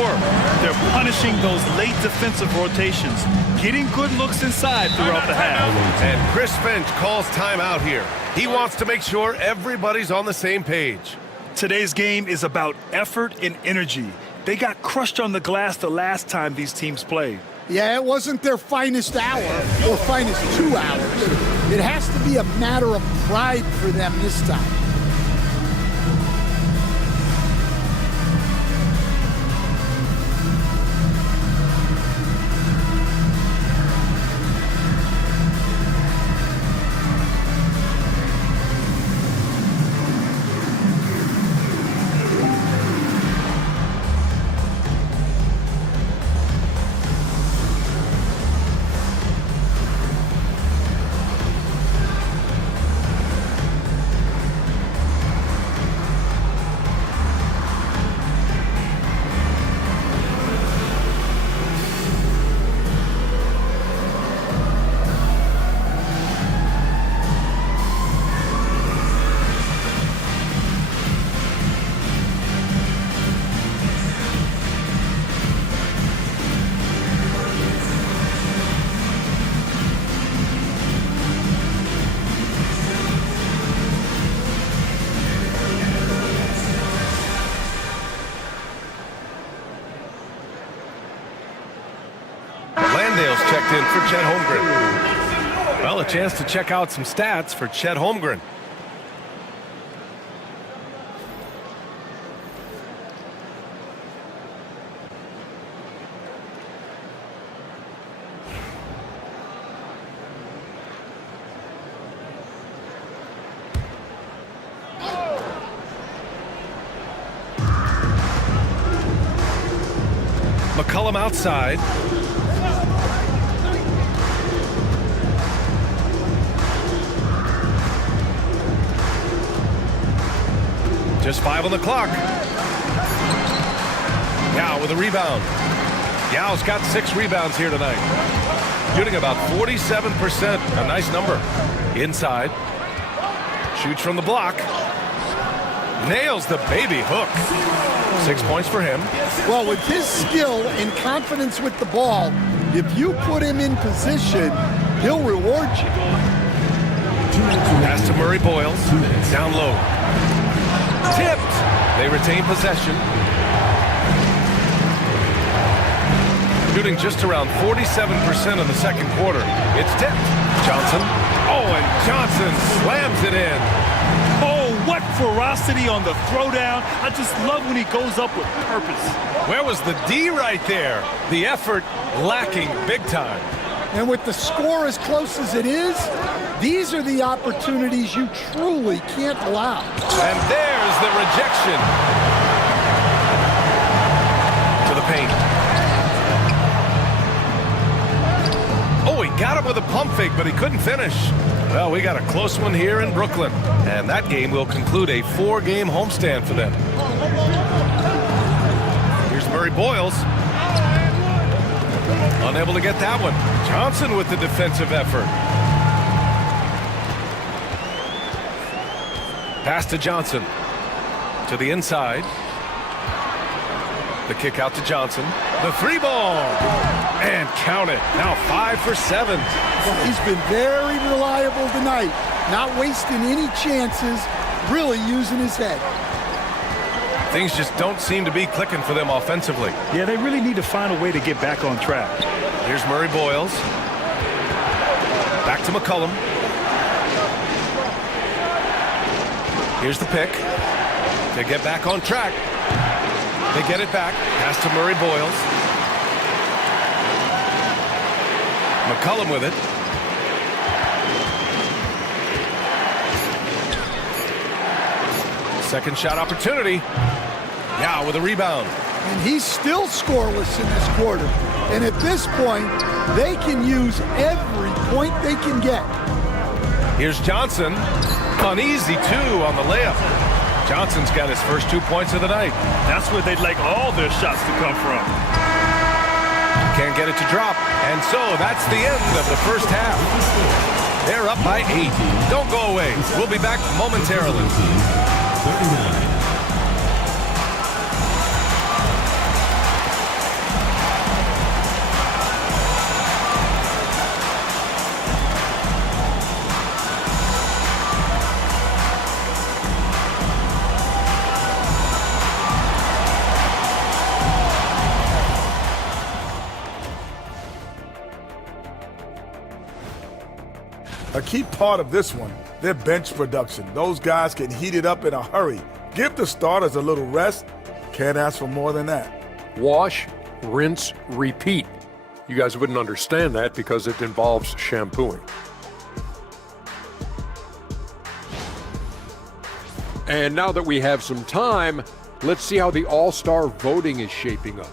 They're punishing those late defensive rotations, getting good looks inside throughout the half. And Chris Finch calls timeout here. He wants to make sure everybody's on the same page. Today's game is about effort and energy. They got crushed on the glass the last time these teams played. Yeah, it wasn't their finest hour or finest 2 hours. It has to be a matter of pride for them this time. Checked in for Chet Holmgren. Well, a chance to check out some stats for Chet Holmgren. McCollum outside. Just 5 on the clock. Yao with a rebound. Yao's got 6 rebounds here tonight. Shooting about 47%. A nice number. Inside. Shoots from the block. Nails the baby hook. 6 points for him. Well, with his skill and confidence with the ball, If you put him in position, he'll reward you. Pass to Murray Boyles. Down low. Tipped. They retain possession. Shooting just around 47% in the second quarter. It's tipped. Johnson. Oh, and Johnson slams it in. Oh, what ferocity on the throwdown. I just love when he goes up with purpose. Where was the D right there? The effort lacking big time. And with the score as close as it is, these are the opportunities you truly can't allow. And there's the rejection. To the paint. Oh, he got him with a pump fake, but he couldn't finish. Well, we got a close one here in Brooklyn. And that game will conclude a 4-game homestand for them. Here's Murray Boyles. Unable to get that one. Johnson with the defensive effort. Pass to Johnson. To the inside. The kick out to Johnson. The three ball. And count it. Now 5 for 7. Well, he's been very reliable tonight. Not wasting any chances. Really using his head. Things just don't seem to be clicking for them offensively. Yeah, they really need to find a way to get back on track. Here's Murray Boyles. Back to McCollum. Here's the pick. They get back on track. They get it back. Pass to Murray Boyles. McCollum with it. Second shot opportunity. Now with a rebound. And he's still scoreless in this quarter. And at this point, they can use every point they can get. Here's Johnson. Uneasy, too, on the layup. Johnson's got his first 2 points of the night. That's where they'd like all their shots to come from. Can't get it to drop. And so that's the end of the first half. They're up by 8. Don't go away. We'll be back momentarily. 39. A key part of this one, their bench production. Those guys can heat it up in a hurry. Give the starters a little rest. Can't ask for more than that. Wash, rinse, repeat. You guys wouldn't understand that because it involves shampooing. And now that we have some time, let's see how the All-Star voting is shaping up.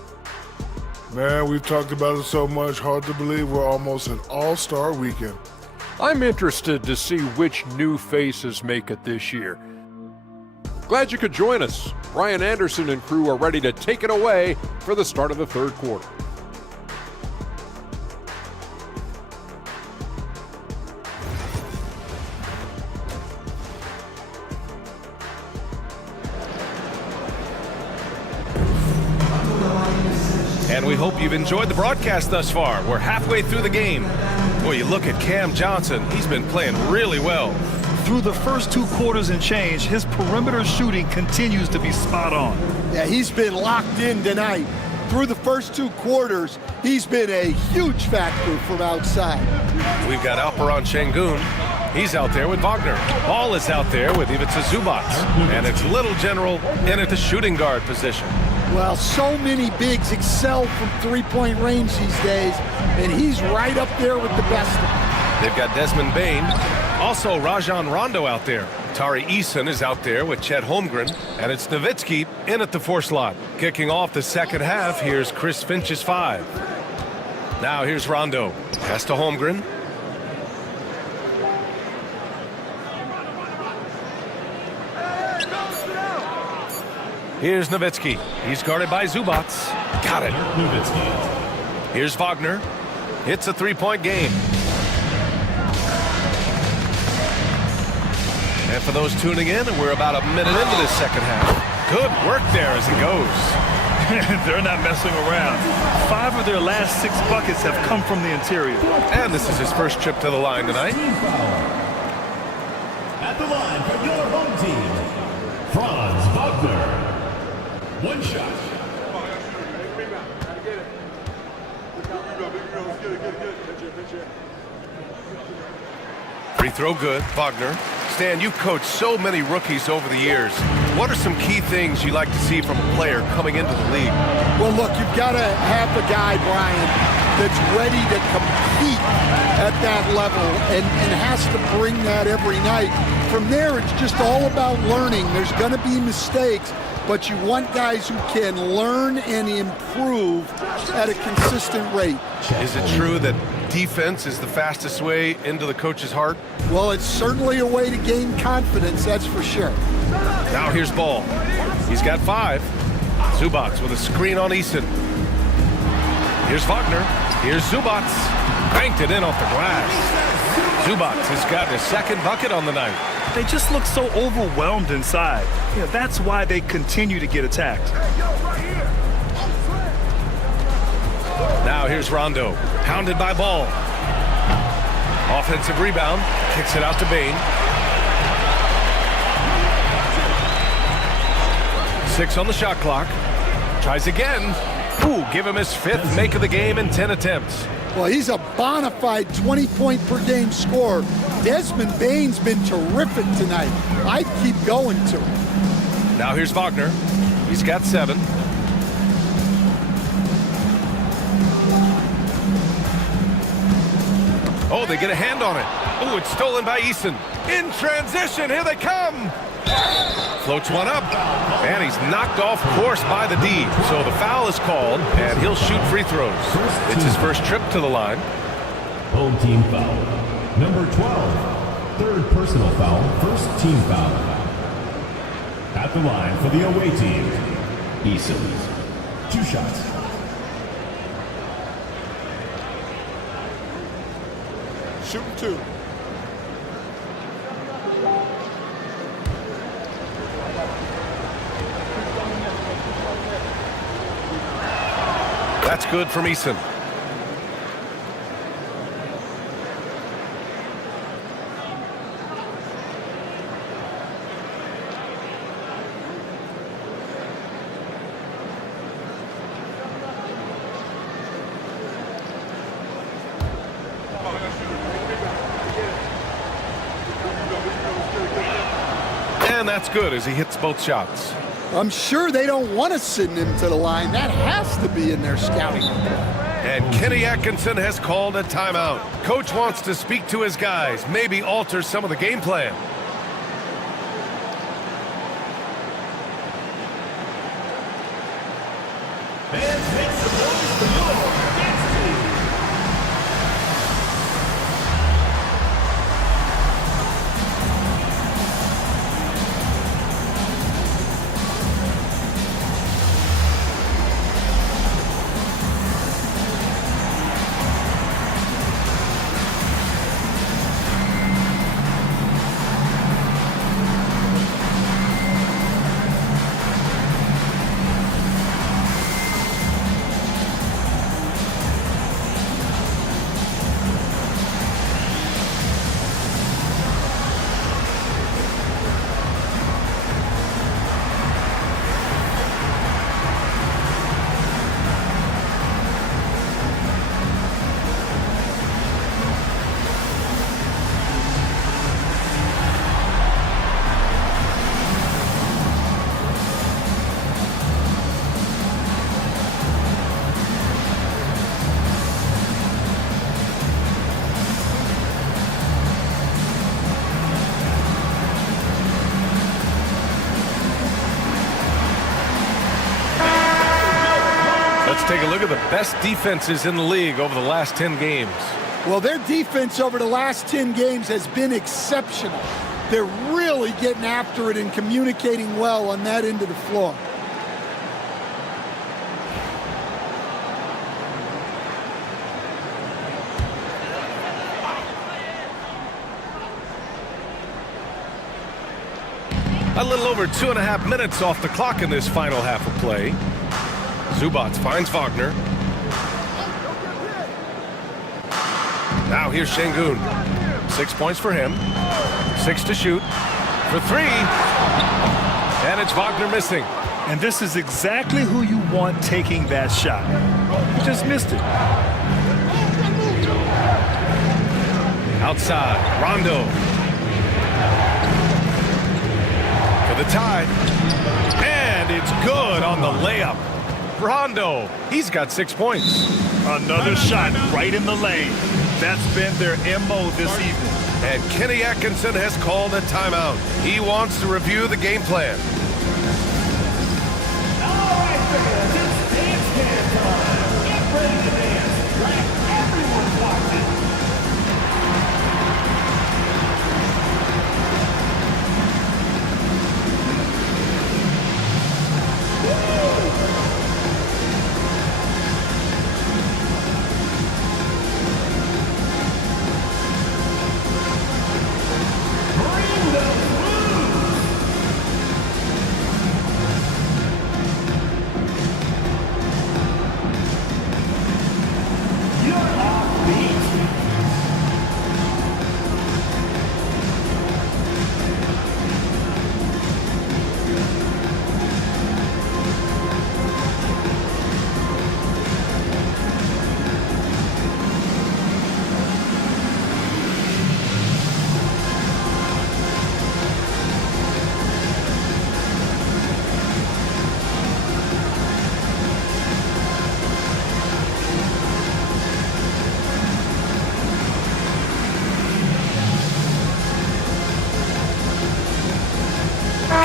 Man, we've talked about it so much. Hard to believe we're almost an All-Star weekend. I'm interested to see which new faces make it this year. Glad you could join us. Brian Anderson and crew are ready to take it away for the start of the third quarter. And we hope you've enjoyed the broadcast thus far. We're halfway through the game. Boy, you look at Cam Johnson. He's been playing really well. Through the first 2 quarters and change, his perimeter shooting continues to be spot on. Yeah, he's been locked in tonight. Through the first 2 quarters, he's been a huge factor from outside. We've got Alperon Şengün. He's out there with Wagner. Ball is out there with Ivica Zubac. And it's Little General in at the shooting guard position. Well, so many bigs excel from three-point range these days, and he's right up there with the best of them. They've got Desmond Bane. Also, Rajon Rondo out there. Tari Eason is out there with Chet Holmgren. And it's Nowitzki in at the 4 slot. Kicking off the second half, here's Chris Finch's 5. Now here's Rondo. Pass to Holmgren. Here's Nowitzki. He's guarded by Zubac. Got it. Here's Wagner. It's a 3-point game. And for those tuning in, we're about a minute into this second half. Good work there as he goes. They're not messing around. 5 of their last 6 buckets have come from the interior. And this is his first trip to the line tonight. At the line for your home team, Franz Wagner. 1 shot. Free throw good, Wagner. Stan, you've coached so many rookies over the years. What are some key things you like to see from a player coming into the league? Well, look, you've got to have a guy, Brian, that's ready to compete at that level and has to bring that every night. From there, it's just all about learning. There's going to be mistakes, but you want guys who can learn and improve at a consistent rate. Is it true that defense is the fastest way into the coach's heart? Well, it's certainly a way to gain confidence, that's for sure. Now here's Ball. He's got 5. Zubats with a screen on Eason. Here's Wagner. Here's Zubats. Banked it in off the glass. Zubats has got his 2nd bucket on the night. They just look so overwhelmed inside. You know, that's why they continue to get attacked. Now here's Rondo. Hounded by Ball. Offensive rebound. Kicks it out to Bain. 6 on the shot clock. Tries again. Ooh, give him his 5th make of the game in 10 attempts. Well, he's a bona fide 20-point-per-game scorer. Desmond Bain's been terrific tonight. I'd keep going to him. Now here's Wagner. He's got 7. Oh, they get a hand on it. Oh, it's stolen by Eason. In transition, here they come. Floats one up, and he's knocked off course by the D. So the foul is called, and he'll shoot free throws. It's his first trip to the line. Home team foul. Number 12. 3rd personal foul. 1st team foul. At the line for the away team, Eason. 2 shots. Shooting 2. That's good from Eason. And that's good as he hits both shots. I'm sure they don't want to send him to the line. That has to be in their scouting report. And Kenny Atkinson has called a timeout. Coach wants to speak to his guys, maybe alter some of the game plan. Take a look at the best defenses in the league over the last 10 games. Well, their defense over the last 10 games has been exceptional. They're really getting after it and communicating well on that end of the floor. A little over 2.5 minutes off the clock in this final half of play. Zubats finds Wagner. Now here's Şengün. 6 points for him. 6 to shoot. For 3. And it's Wagner missing. And this is exactly who you want taking that shot. He just missed it. Outside, Rondo. For the tie. And it's good on the layup. Rondo, he's got 6 points. Another shot right in the lane. That's been their MO this evening. And Kenny Atkinson has called a timeout. He wants to review the game plan. All right, fans, it's dance can time. Get ready to dance like everyone's watching.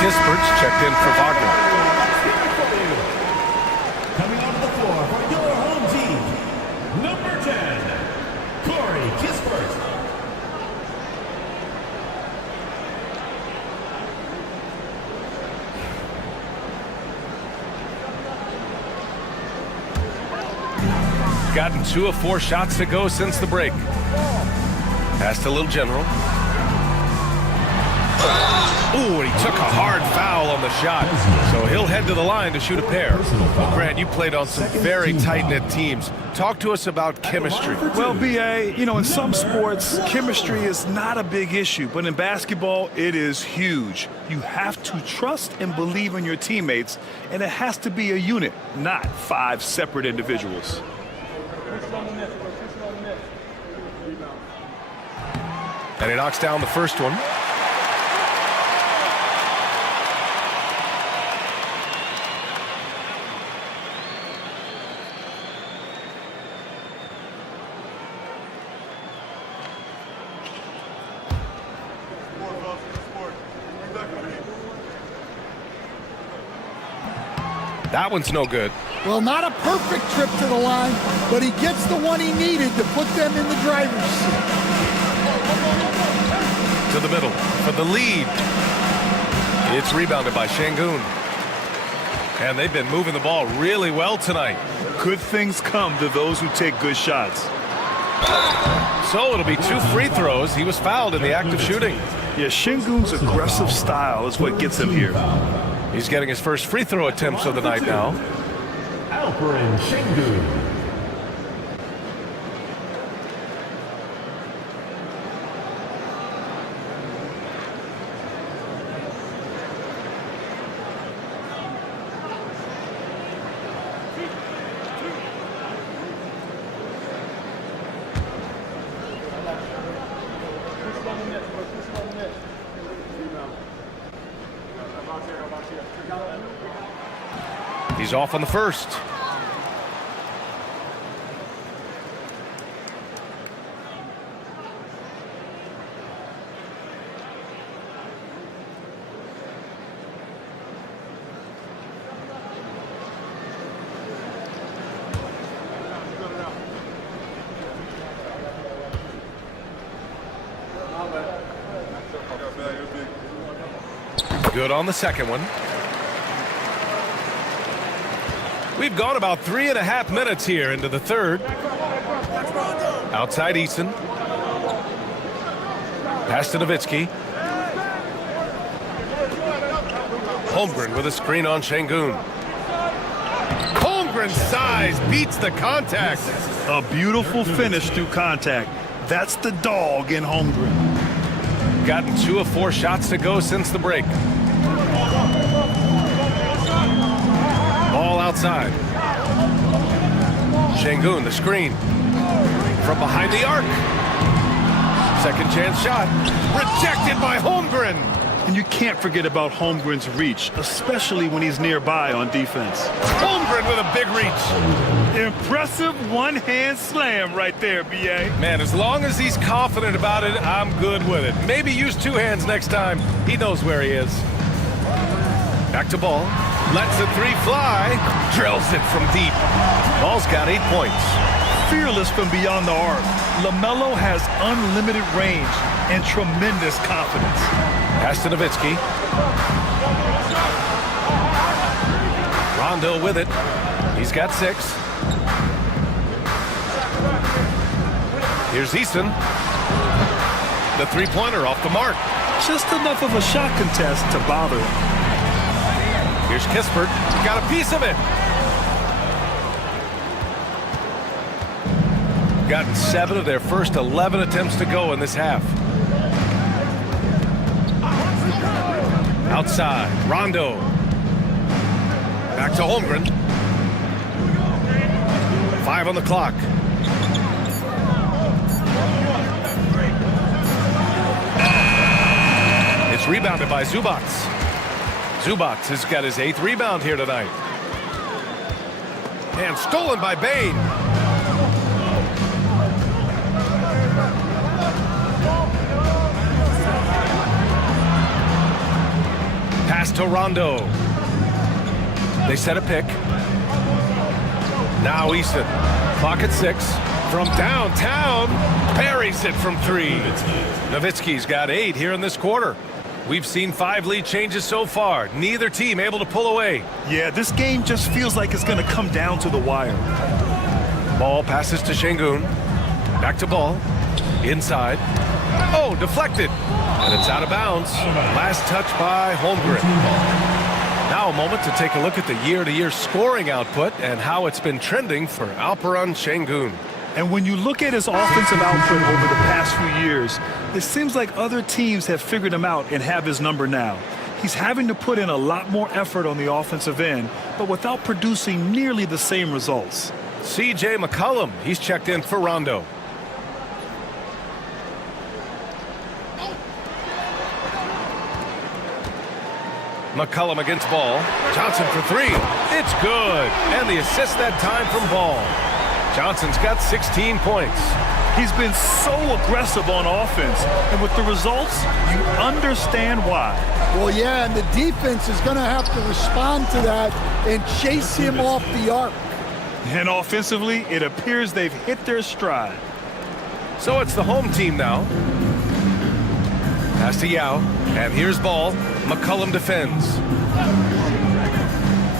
Kispert's checked in for Wagner. Coming onto the floor for your home team, number 10, Corey Kispert. Gotten 2 of 4 shots to go since the break. Pass to Little General. Ooh, and he took a hard foul on the shot. So he'll head to the line to shoot a pair. Well, Grant, you played on some very tight-knit teams. Talk to us about chemistry. Well, B.A., you know, in some sports, chemistry is not a big issue. But in basketball, it is huge. You have to trust and believe in your teammates, and it has to be a unit, not 5 separate individuals. And he knocks down the first one. That one's no good. Well, not a perfect trip to the line, but he gets the one he needed to put them in the driver's seat. To the middle for the lead. It's rebounded by Şengün. And they've been moving the ball really well tonight. Good things come to those who take good shots. So it'll be 2 free throws. He was fouled in the act of shooting. Yeah, Şengün's aggressive style is what gets him here. He's getting his first free throw attempts of the night now. Alperen Şengün. He's off on the first. Good on the second one. We've gone about 3.5 minutes here into the third. Outside Eason. Pass to Nowitzki. Holmgren with a screen on Şengün. Holmgren Holmgren's size beats the contact. A beautiful finish through contact. That's the dog in Holmgren. Gotten 2 of 4 shots to go since the break. Ball outside. Şengün, the screen. From behind the arc. Second chance shot. Rejected by Holmgren. And you can't forget about Holmgren's reach, especially when he's nearby on defense. Holmgren with a big reach. Impressive one-hand slam right there, B.A. Man, as long as he's confident about it, I'm good with it. Maybe use 2 hands next time. He knows where he is. Back to Ball. Lets the 3 fly. Drills it from deep. Ball's got 8 points. Fearless from beyond the arc, LaMelo has unlimited range and tremendous confidence. Pass to Nowitzki. Rondo with it. He's got 6. Here's Easton. The 3-pointer off the mark. Just enough of a shot contest to bother him. Here's Kispert. Got a piece of it. Gotten 7 of their first 11 attempts to go in this half. Outside, Rondo. Back to Holmgren. 5 on the clock. It's rebounded by Zubac. Zubac has got his 8th rebound here tonight. And stolen by Bane. Pass to Rondo. They set a pick. Now Easton. Clock at 6. From downtown. Parries it from 3. Nowitzki's got 8 here in this quarter. We've seen 5 lead changes so far. Neither team able to pull away. Yeah, this game just feels like it's going to come down to the wire. Ball passes to Şengün. Back to Ball. Inside. Oh, deflected. And it's out of bounds. Last touch by Holmgren. Now a moment to take a look at the year-to-year scoring output and how it's been trending for Alperen Şengün. And when you look at his offensive output over the past few years, it seems like other teams have figured him out and have his number now. He's having to put in a lot more effort on the offensive end, but without producing nearly the same results. C.J. McCollum, he's checked in for Rondo. McCollum against Ball. Johnson for 3. It's good. And the assist that time from Ball. Johnson's got 16 points. He's been so aggressive on offense, and with the results, you understand why. Well, yeah, and the defense is going to have to respond to that and chase him off the arc. And offensively, it appears they've hit their stride. So it's the home team now. Pass to Yao, and here's Ball. McCollum defends.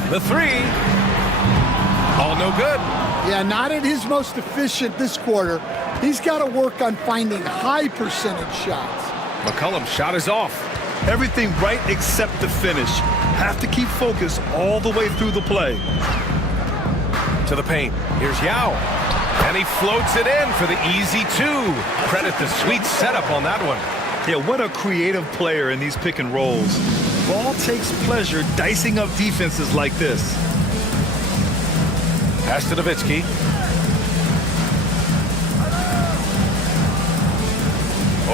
The 3. All no good. Yeah, not at his most efficient this quarter. He's got to work on finding high percentage shots. McCollum's shot is off. Everything right except the finish. Have to keep focused all the way through the play. To the paint. Here's Yao. And he floats it in for the easy 2. Credit the sweet setup on that one. Yeah, what a creative player in these pick and rolls. Ball takes pleasure dicing up defenses like this. Pass to Nowitzki.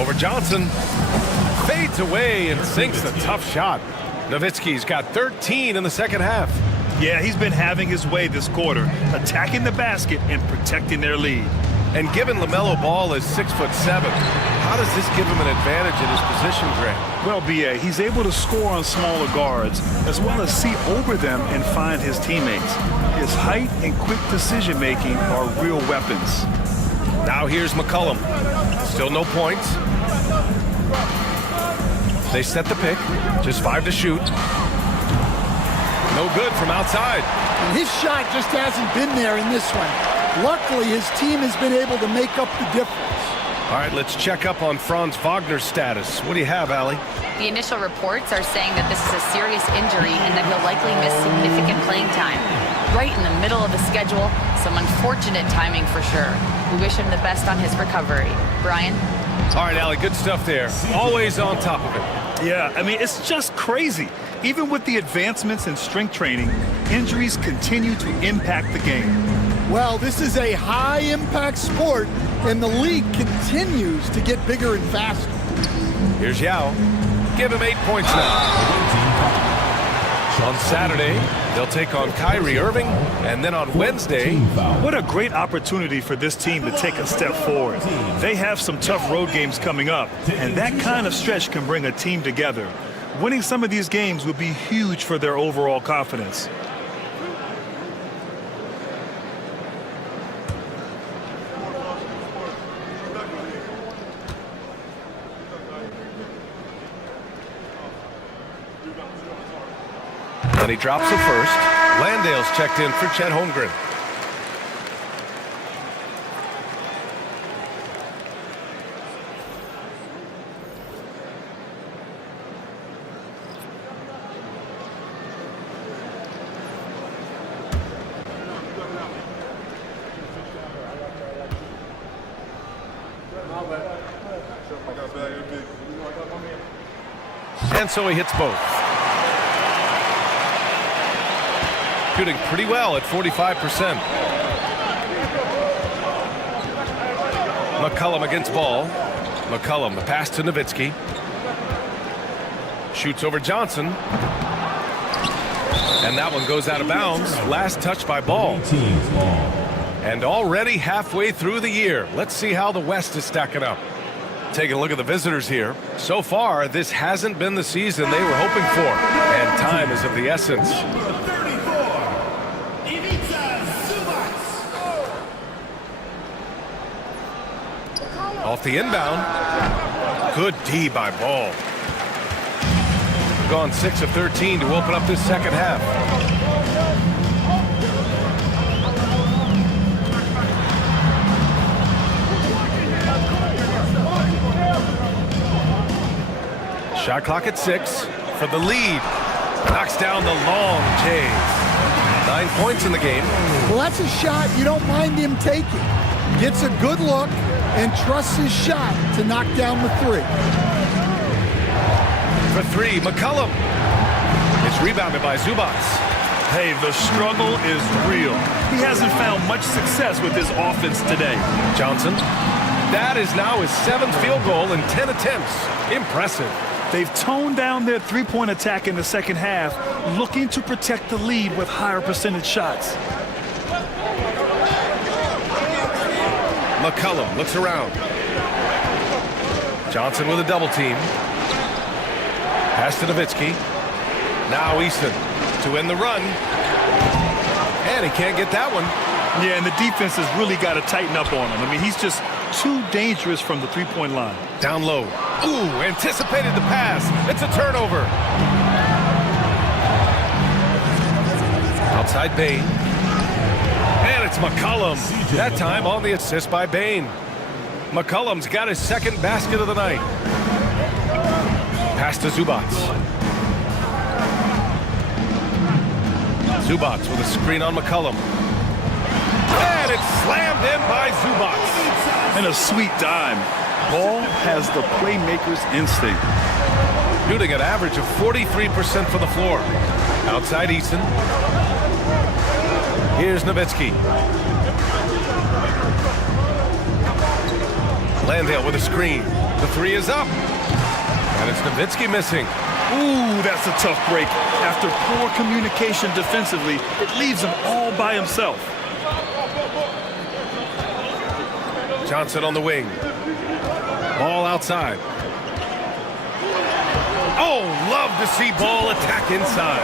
Over Johnson. Fades away and sinks a tough shot. Nowitzki's got 13 in the second half. Yeah, he's been having his way this quarter, attacking the basket and protecting their lead. And given LaMelo Ball is 6'7", how does this give him an advantage in his position, Grant? Well, B.A., he's able to score on smaller guards, as well as see over them and find his teammates. His height and quick decision-making are real weapons. Now here's McCollum. Still no points. They set the pick. Just 5 to shoot. No good from outside. And his shot just hasn't been there in this one. Luckily, his team has been able to make up the difference. All right, let's check up on Franz Wagner's status. What do you have, Allie? The initial reports are saying that this is a serious injury and that he'll likely miss significant playing time. right in the middle of the schedule. Some unfortunate timing for sure. We wish him the best on his recovery. Brian? All right, Allie, good stuff there. Always on top of it. Yeah, I mean, it's just crazy. Even with the advancements in strength training, injuries continue to impact the game. Well, this is a high-impact sport, and the league continues to get bigger and faster. Here's Yao. Give him 8 points now. On Saturday, they'll take on Kyrie Irving, and then on Wednesday... What a great opportunity for this team to take a step forward. They have some tough road games coming up, and that kind of stretch can bring a team together. Winning some of these games would be huge for their overall confidence. And he drops the first. Landale's checked in for Chet Holmgren. And so he hits both. Shooting pretty well at 45%. McCollum against ball. McCollum, the pass to Nowitzki. Shoots over Johnson. And that one goes out of bounds. Last touch by Ball. And already halfway through the year. Let's see how the West is stacking up. Taking a look at the visitors here. So far, this hasn't been the season they were hoping for. And time is of the essence. Off the inbound. Good D by Ball. Gone 6 of 13 to open up this second half. Shot clock at 6 for the lead. Knocks down the long chase. 9 points in the game. Well, that's a shot you don't mind him taking. Gets a good look and trusts his shot to knock down the 3. For 3, McCollum. It's rebounded by Zubac. Hey, the struggle is real. He hasn't found much success with his offense today. Johnson. That is now his 7th field goal in 10 attempts. Impressive. They've toned down their three-point attack in the second half, looking to protect the lead with higher percentage shots. McCollum looks around. Johnson with a double team. Pass to Nowitzki. Now Eason to end the run. And he can't get that one. Yeah, and the defense has really got to tighten up on him. I mean, he's just too dangerous from the three-point line. Down low. Ooh, anticipated the pass. It's a turnover. Outside Bain. And it's McCollum. That time on the assist by Bain. McCollum's got his 2nd basket of the night. Pass to Zubac. Zubac with a screen on McCollum. And it's slammed in by Zubac. And a sweet dime. Ball has the playmaker's instinct. Shooting an average of 43% for the floor. Outside Eason. Here's Nowitzki. Landale with a screen. The 3 is up. And it's Nowitzki missing. Ooh, that's a tough break. After poor communication defensively, it leaves him all by himself. Johnson on the wing. Ball outside. Oh, love to see Ball attack inside.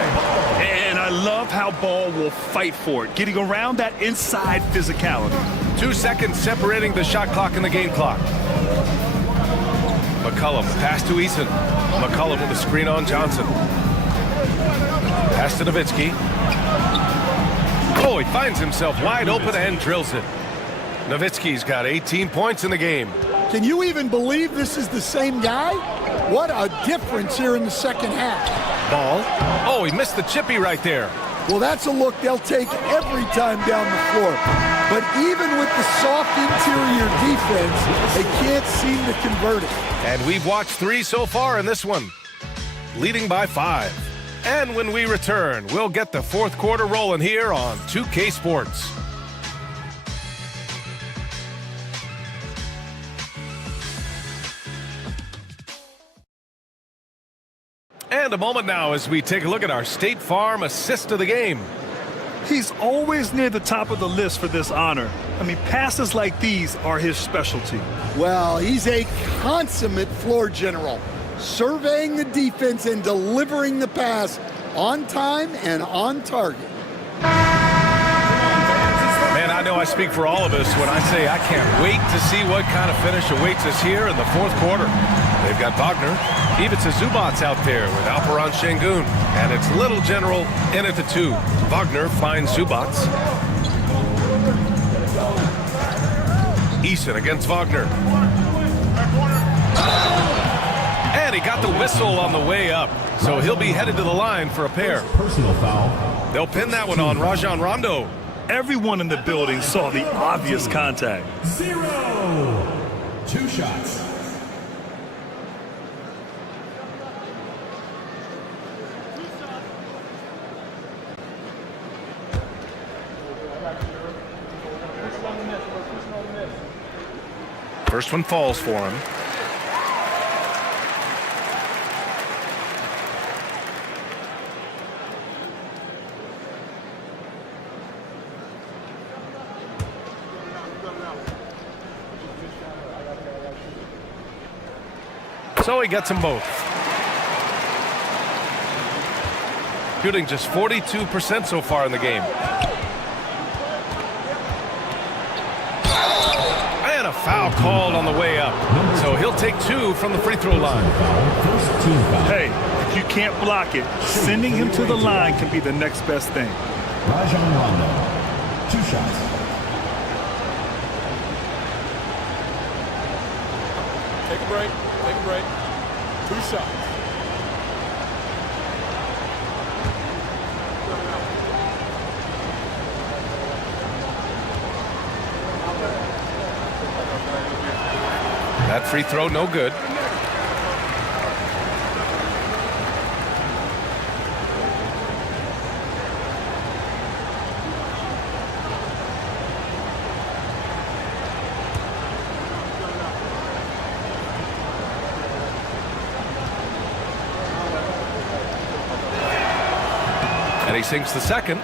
And I love how Ball will fight for it, getting around that inside physicality. 2 seconds separating the shot clock and the game clock. McCollum, pass to Eason. McCollum with a screen on Johnson. Pass to Nowitzki. Oh, he finds himself wide open and drills it. Nowitzki's got 18 points in the game. Can you even believe this is the same guy? What a difference here in the second half. Ball. Oh, he missed the chippy right there. Well, that's a look they'll take every time down the floor. But even with the soft interior defense, they can't seem to convert it. And we've watched 3 so far in this one, leading by 5. And when we return, we'll get the fourth quarter rolling here on 2K Sports. And a moment now as we take a look at our State Farm assist of the game. He's always near the top of the list for this honor. I mean, passes like these are his specialty. Well, he's a consummate floor general, surveying the defense and delivering the pass on time and on target. Man, I know I speak for all of us when I say I can't wait to see what kind of finish awaits us here in the fourth quarter. They've got Wagner, Ivica Zubats out there with Alperon Şengün, and it's Little General in at the 2. Wagner finds Zubats. Eason against Wagner. And he got the whistle on the way up, so he'll be headed to the line for a pair. Personal foul. They'll pin that one on Rajon Rondo. Everyone in the building saw the obvious contact. 0. 2 shots. First one falls for him. So he gets them both. Shooting just 42% so far in the game. And a foul called on the way up. So he'll take 2 from the free throw line. Hey, if you can't block it, sending him to the line can be the next best thing. Rajon Rondo. 2 shots. Take a break. Take a break. 2 shots. That free throw, no good. And he sinks the second.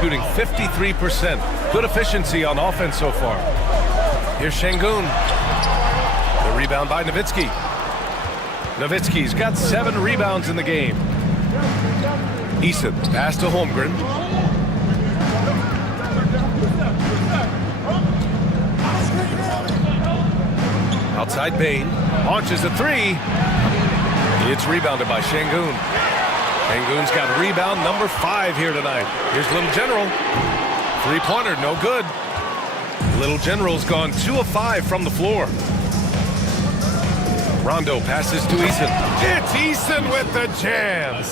Shooting 53%. Good efficiency on offense so far. Here's Şengün. The rebound by Nowitzki. Nowitzki's got 7 rebounds in the game. Eason, pass to Holmgren. Outside Bain. Launches a 3. It's rebounded by Şengün. Şengün's got rebound number 5 here tonight. Here's Little General. 3-pointer, no good. Little General's gone 2 of 5 from the floor. Rondo passes to Eason. It's Eason with the jam.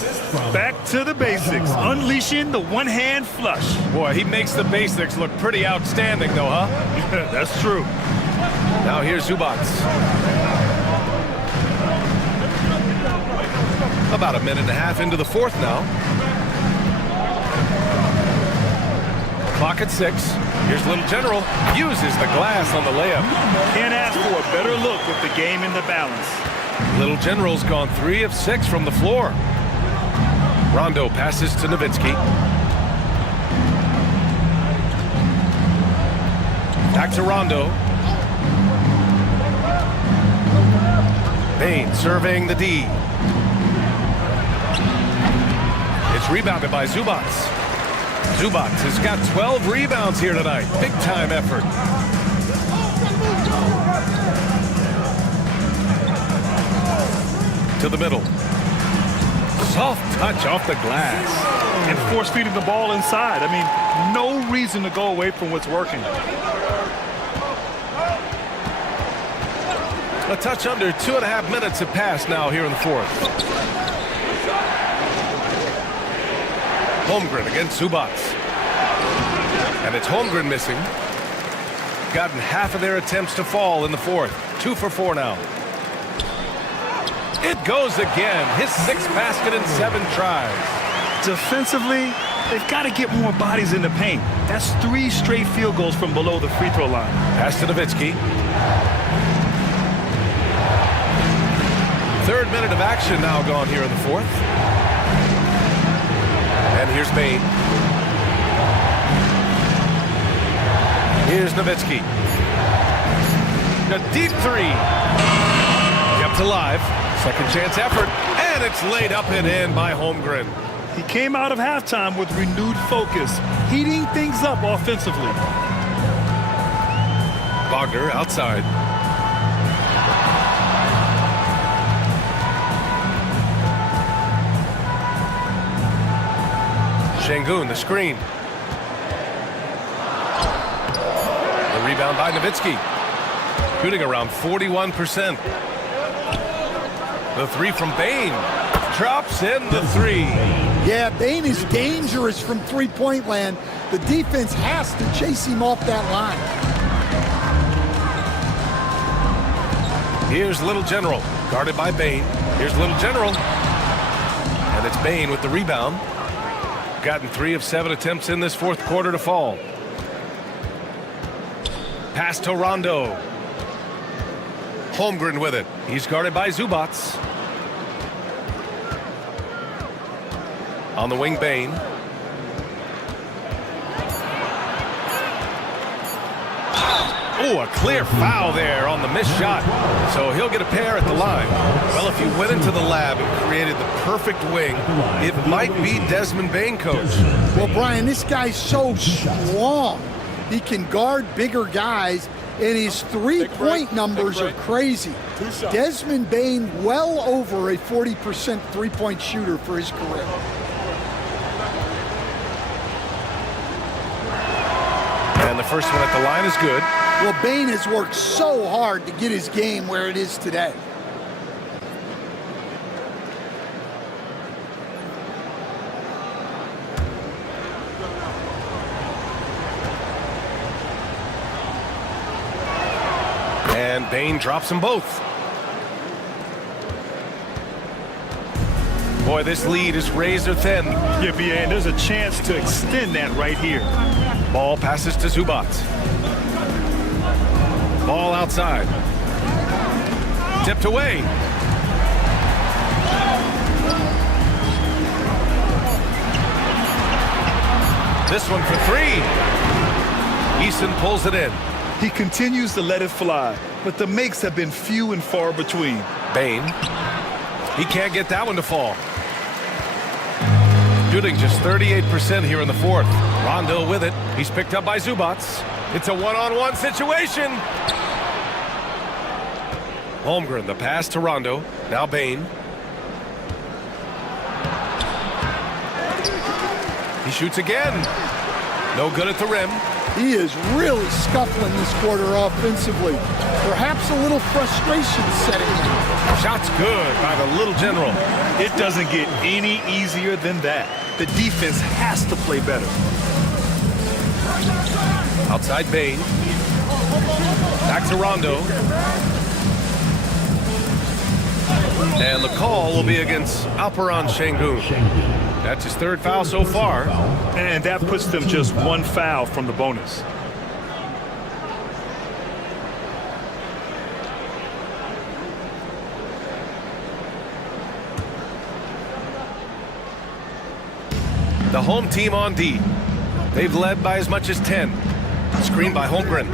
Back to the basics, unleashing the one-hand flush. Boy, he makes the basics look pretty outstanding, though, huh? That's true. Now here's Zubats. About a minute and a half into the fourth now. Clock at 6. Here's Little General. Uses the glass on the layup. Can't ask for a better look with the game in the balance. Little General's gone 3 of 6 from the floor. Rondo passes to Nowitzki. Back to Rondo. Bain surveying the D. It's rebounded by Zubats. Zubats has got 12 rebounds here tonight. Big time effort. To the middle. Soft touch off the glass. And force feeding the ball inside. I mean, no reason to go away from what's working. A touch under 2.5 minutes have passed now here in the fourth. Holmgren against Zubats. And it's Holmgren missing. Gotten half of their attempts to fall in the fourth. 2 for 4 now. It goes again. His 6th basket in 7 tries. Defensively, they've got to get more bodies in the paint. That's 3 straight field goals from below the free throw line. Pass to Nowitzki. 3rd minute of action now gone here in the 4th. And here's Bain. Here's Nowitzki. A deep 3. Kept alive. Second chance effort. And it's laid up and in by Holmgren. He came out of halftime with renewed focus, heating things up offensively. Wagner outside. Şengün, the screen. The rebound by Nowitzki. Shooting around 41%. The 3 from Bain. Drops in the 3. Yeah, Bain is dangerous from three-point land. The defense has to chase him off that line. Here's Little General, guarded by Bain. Here's Little General. And it's Bain with the rebound. Gotten 3 of 7 attempts in this 4th quarter to fall. Pass to Rondo. Holmgren with it. He's guarded by Zubats. On the wing, Bain. Oh, a clear foul there on the missed shot. So he'll get a pair at the line. Well, if you went into the lab and created the perfect wing, it might be Desmond Bain, Coach. Well, Brian, this guy's so strong. He can guard bigger guys, and his three-point numbers are crazy. Desmond Bain, well over a 40% three-point shooter for his career. And the first one at the line is good. Well, Bain has worked so hard to get his game where it is today. And Bain drops them both. Boy, this lead is razor thin. Yeah, BA, and there's a chance to extend that right here. Ball passes to Zubats. Ball outside. Tipped away. This one for 3. Eason pulls it in. He continues to let it fly, but the makes have been few and far between. Bain. He can't get that one to fall. Shooting just 38% here in the 4th. Rondo with it. He's picked up by Zubats. It's a one-on-one situation. Holmgren, the pass to Rondo. Now Bain. He shoots again. No good at the rim. He is really scuffling this quarter offensively. Perhaps a little frustration setting in. Shot's good by the Little General. It doesn't get any easier than that. The defense has to play better. Outside Bain. Back to Rondo. And the call will be against Alperen Şengün. That's his 3rd foul so far. And that puts them just 1 foul from the bonus. The home team on D. They've led by as much as 10. Screen by Holmgren.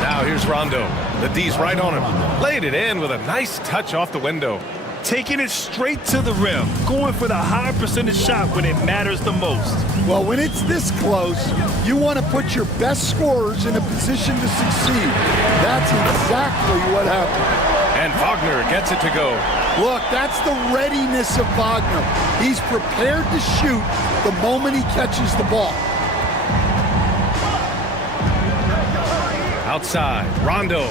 Now here's Rondo. The D's right on him. Laid it in with a nice touch off the window. Taking it straight to the rim. Going for the high percentage shot when it matters the most. Well, when it's this close, you want to put your best scorers in a position to succeed. That's exactly what happened. And Wagner gets it to go. Look, that's the readiness of Wagner. He's prepared to shoot the moment he catches the ball. Outside, Rondo.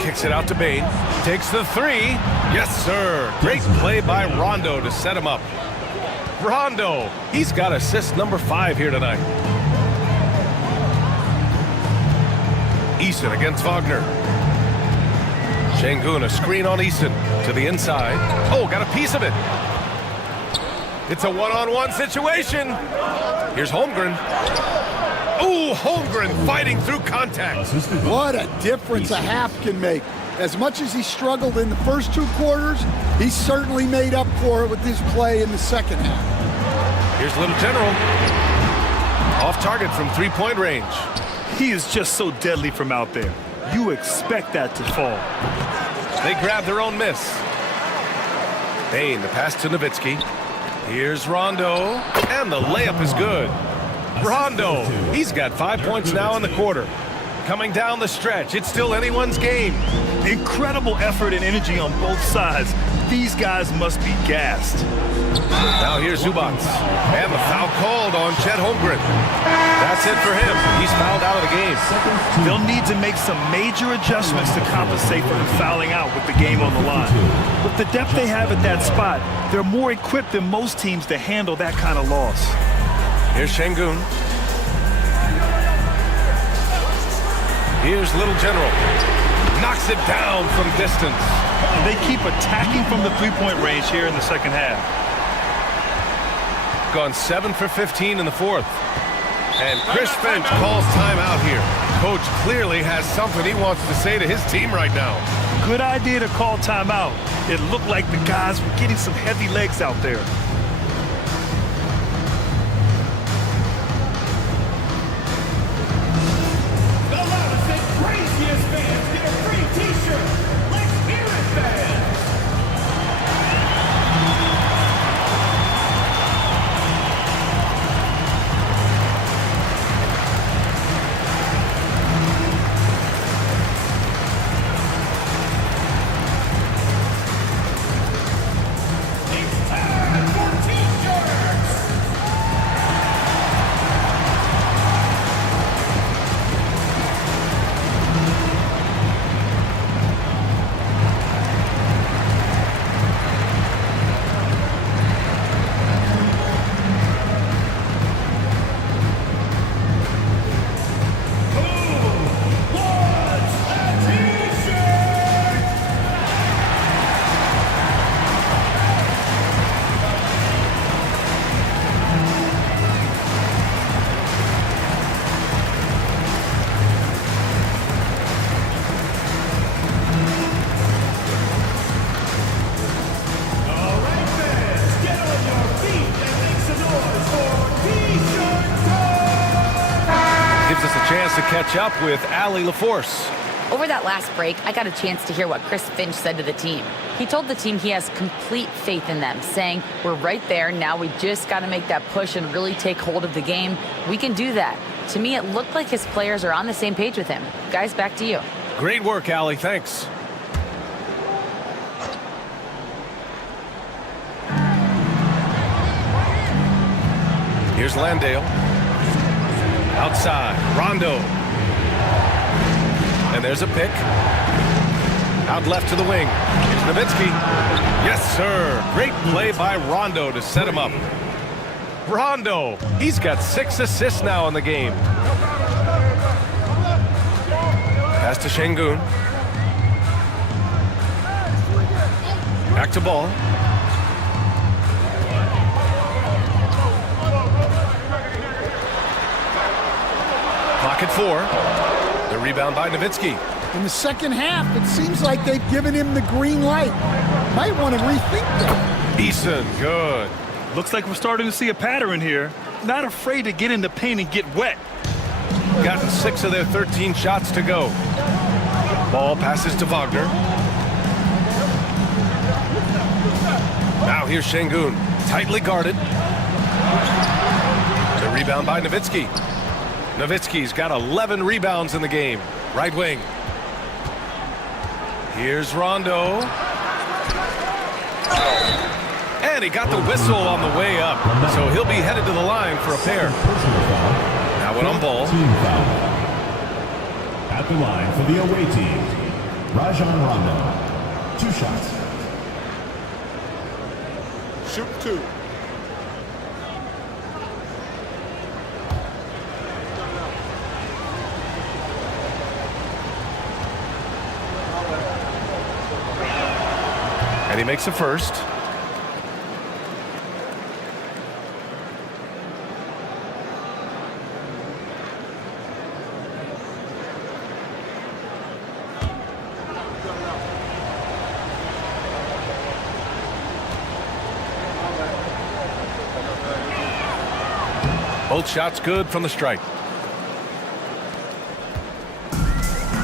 Kicks it out to Bain. Takes the three. Yes, sir. Great play by Rondo to set him up. Rondo, he's got assist number 5 here tonight. Eason against Wagner. Şengün, a screen on Eason to the inside. Oh, got a piece of it. It's a one-on-one situation. Here's Holmgren. Ooh, Holmgren fighting through contact. What a difference a half can make. As much as he struggled in the first 2 quarters, he certainly made up for it with his play in the second half. Here's Little General. Off target from 3-point range. He is just so deadly from out there. You expect that to fall. They grab their own miss. Bain, the pass to Nowitzki. Here's Rondo, and the layup is good. Rondo, he's got 5 points now in the quarter. Coming down the stretch, it's still anyone's game. Incredible effort and energy on both sides. These guys must be gassed. Now here's Zubac, and the foul called on Chet Holmgren. That's it for him. He's fouled out of the game. They'll need to make some major adjustments to compensate for him fouling out with the game on the line. With the depth they have at that spot, they're more equipped than most teams to handle that kind of loss. Here's Şengün. Here's Little General. Knocks it down from distance. They keep attacking from the 3-point range here in the second half. Gone 7 for 15 in the fourth. And Chris Finch calls timeout here. Coach clearly has something he wants to say to his team right now. Good idea to call timeout. It looked like the guys were getting some heavy legs out there. To catch up with Allie LaForce. Over that last break, I got a chance to hear what Chris Finch said to the team. He told the team he has complete faith in them, saying, we're right there, now we just got to make that push and really take hold of the game. We can do that. To me, it looked like his players are on the same page with him. Guys, back to you. Great work, Allie. Thanks. Here's Landale. Outside, Rondo. And there's a pick. Out left to the wing. Here's Nowitzki. Yes, sir. Great play by Rondo to set him up. Rondo, he's got 6 assists now in the game. Pass to Şengün. Back to Ball. Clock at 4. The rebound by Nowitzki. In the second half, it seems like they've given him the green light. Might want to rethink that. Eason, good. Looks like we're starting to see a pattern here. Not afraid to get in the paint and get wet. Gotten 6 of their 13 shots to go. Ball passes to Wagner. Now here's Şengün. Tightly guarded. The rebound by Nowitzki. Nowitzki's got 11 rebounds in the game. Right wing. Here's Rondo. And he got the whistle on the way up. So he'll be headed to the line for a pair. Now one on Ball. At the line for the away team. Rajon Rondo. 2 shots. Shoot 2. And he makes a first. Both shots good from the stripe.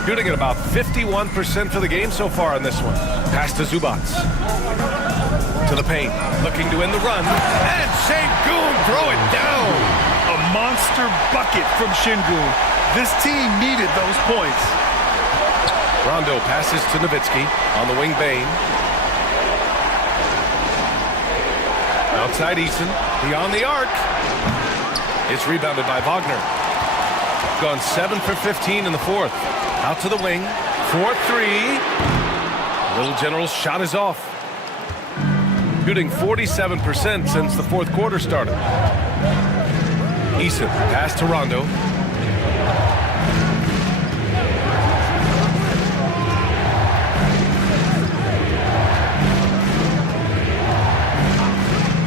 Shooting at about 51% for the game so far in this one. Pass to Zubac. To the paint. Looking to win the run. And Şengün throw it down. A monster bucket from Şengün. This team needed those points. Rondo passes to Nowitzki. On the wing, Bane. Outside Eason. Beyond the arc. It's rebounded by Wagner. Gone 7 for 15 in the fourth. Out to the wing. 4-3. Little General's shot is off. Shooting 47% since the fourth quarter started. Eason pass to Rondo.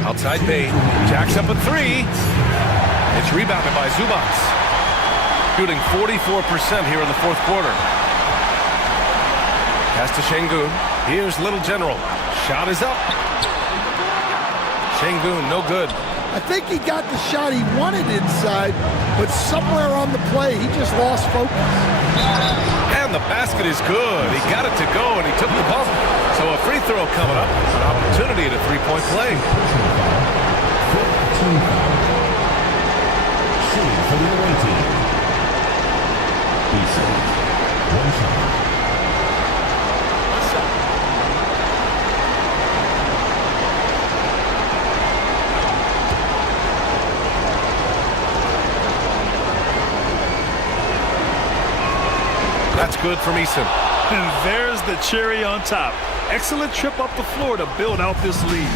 Outside Bane. Jacks up a 3. It's rebounded by Zubac. Shooting 44% here in the fourth quarter. Pass to Şengün. Here's Little General. Shot is up. Şengün, no good. I think he got the shot he wanted inside, but somewhere on the play, he just lost focus. And the basket is good. He got it to go, and he took the bump. So a free throw coming up. An opportunity at a three-point play. Shooting for the away team. Eason. 1 shot. That's good from Eason. And there's the cherry on top. Excellent trip up the floor to build out this lead.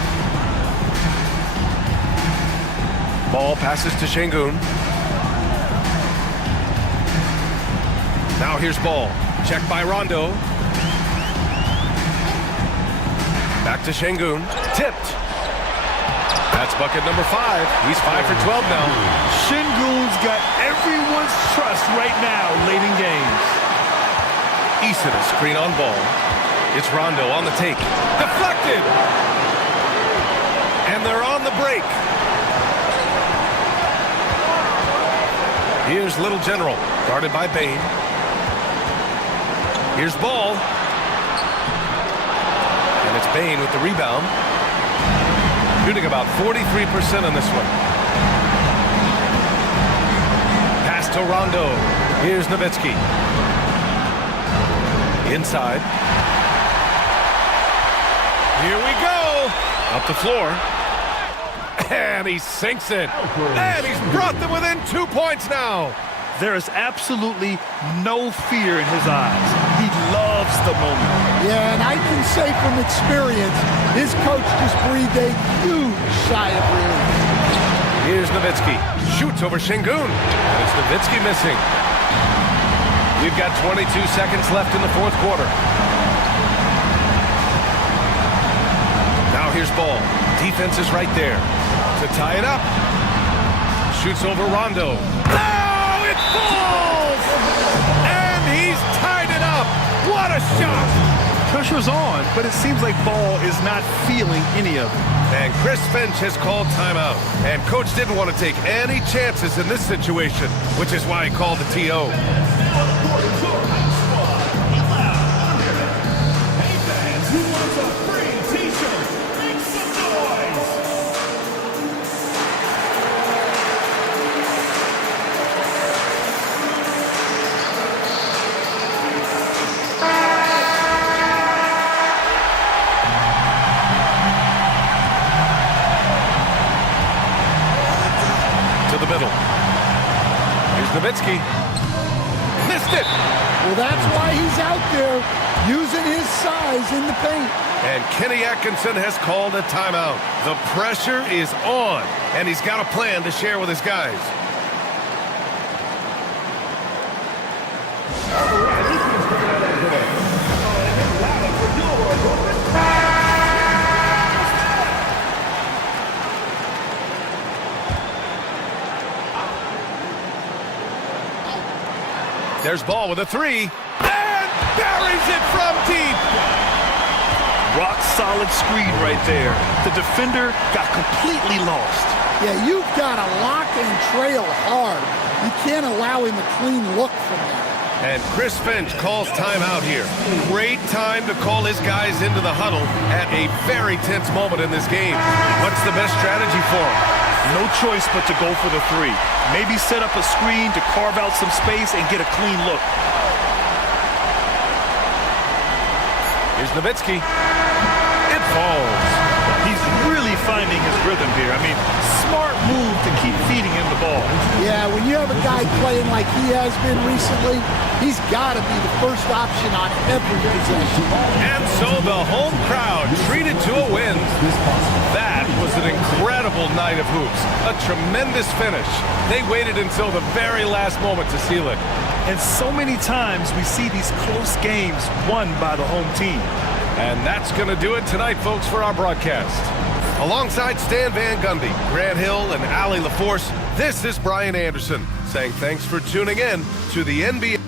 Ball passes to Şengün. Now here's Ball. Check by Rondo. Back to Şengün. Tipped. That's bucket number 5. He's 5 for 12 now. Şengün's got everyone's trust right now late in games. Eason a screen on Ball. It's Rondo on the take. Deflected! And they're on the break. Here's Little General, guarded by Bane. Here's Ball. And it's Bane with the rebound. Shooting about 43% on this one. Pass to Rondo. Here's Nowitzki. Inside. Here we go. Up the floor. And he sinks it. And he's brought them within 2 points now. There is absolutely no fear in his eyes. He loves the moment. Yeah, and I can say from experience, his coach just breathed a huge sigh of relief. Here's Nowitzki. Shoots over Şengün. And it's Nowitzki missing. We've got 22 seconds left in the fourth quarter. Now here's Ball. Defense is right there to tie it up. Shoots over Rondo. Oh, it falls! And he's tied it up. What a shot! Pressure's on, but it seems like Ball is not feeling any of it. And Chris Finch has called timeout. And coach didn't want to take any chances in this situation, which is why he called the TO. Nowitzki missed it. Well, that's why he's out there using his size in the paint. And Kenny Atkinson has called a timeout. The pressure is on, and he's got a plan to share with his guys. There's Ball with a three, and buries it from deep. Rock solid screen right there. The defender got completely lost. Yeah, you've got to lock and trail hard. You can't allow him a clean look from there. And Chris Finch calls timeout here. Great time to call his guys into the huddle at a very tense moment in this game. What's the best strategy for him? No choice but to go for the three. Maybe set up a screen to carve out some space and get a clean look. Here's Nowitzki. It falls. He's really finding his rhythm here. I mean, smart move to keep feeding him the ball. Yeah, when you have a guy playing like he has been recently, he's got to be the first option on every possession. And so the home crowd treated to a win. That was an incredible night of hoops. A tremendous finish. They waited until the very last moment to seal it. And so many times we see these close games won by the home team. And that's going to do it tonight, folks, for our broadcast. Alongside Stan Van Gundy, Grant Hill, and Allie LaForce, this is Brian Anderson saying thanks for tuning in to the NBA.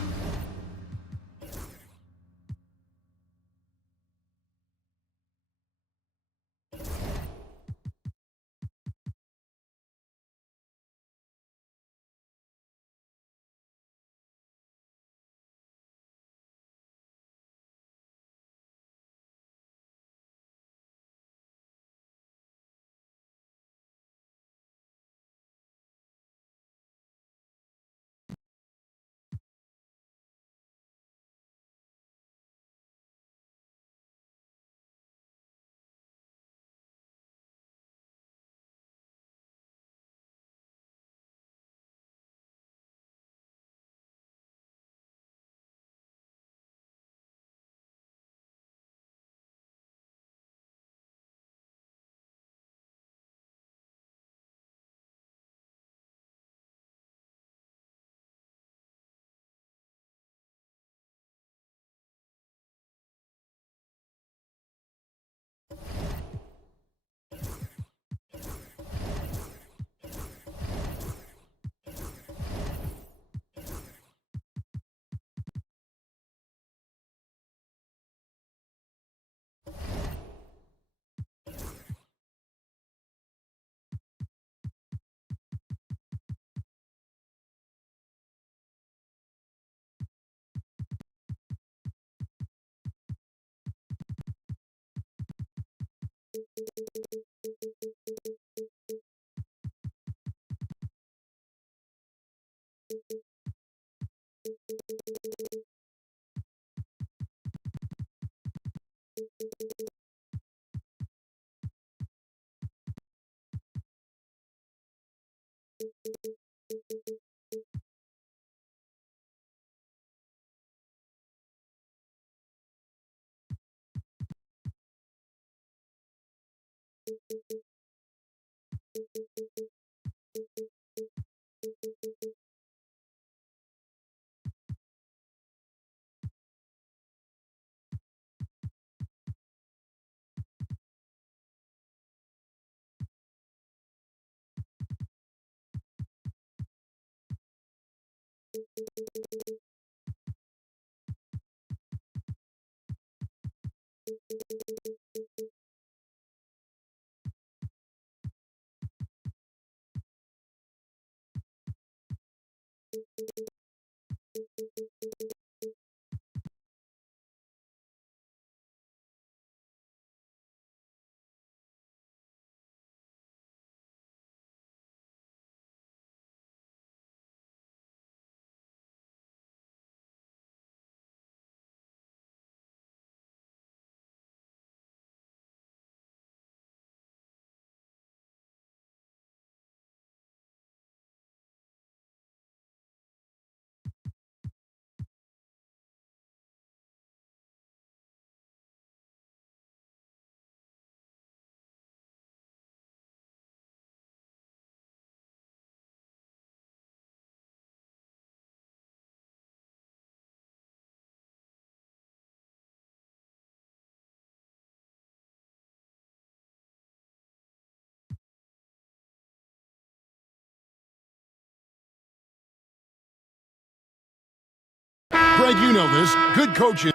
think you know this. Good coaches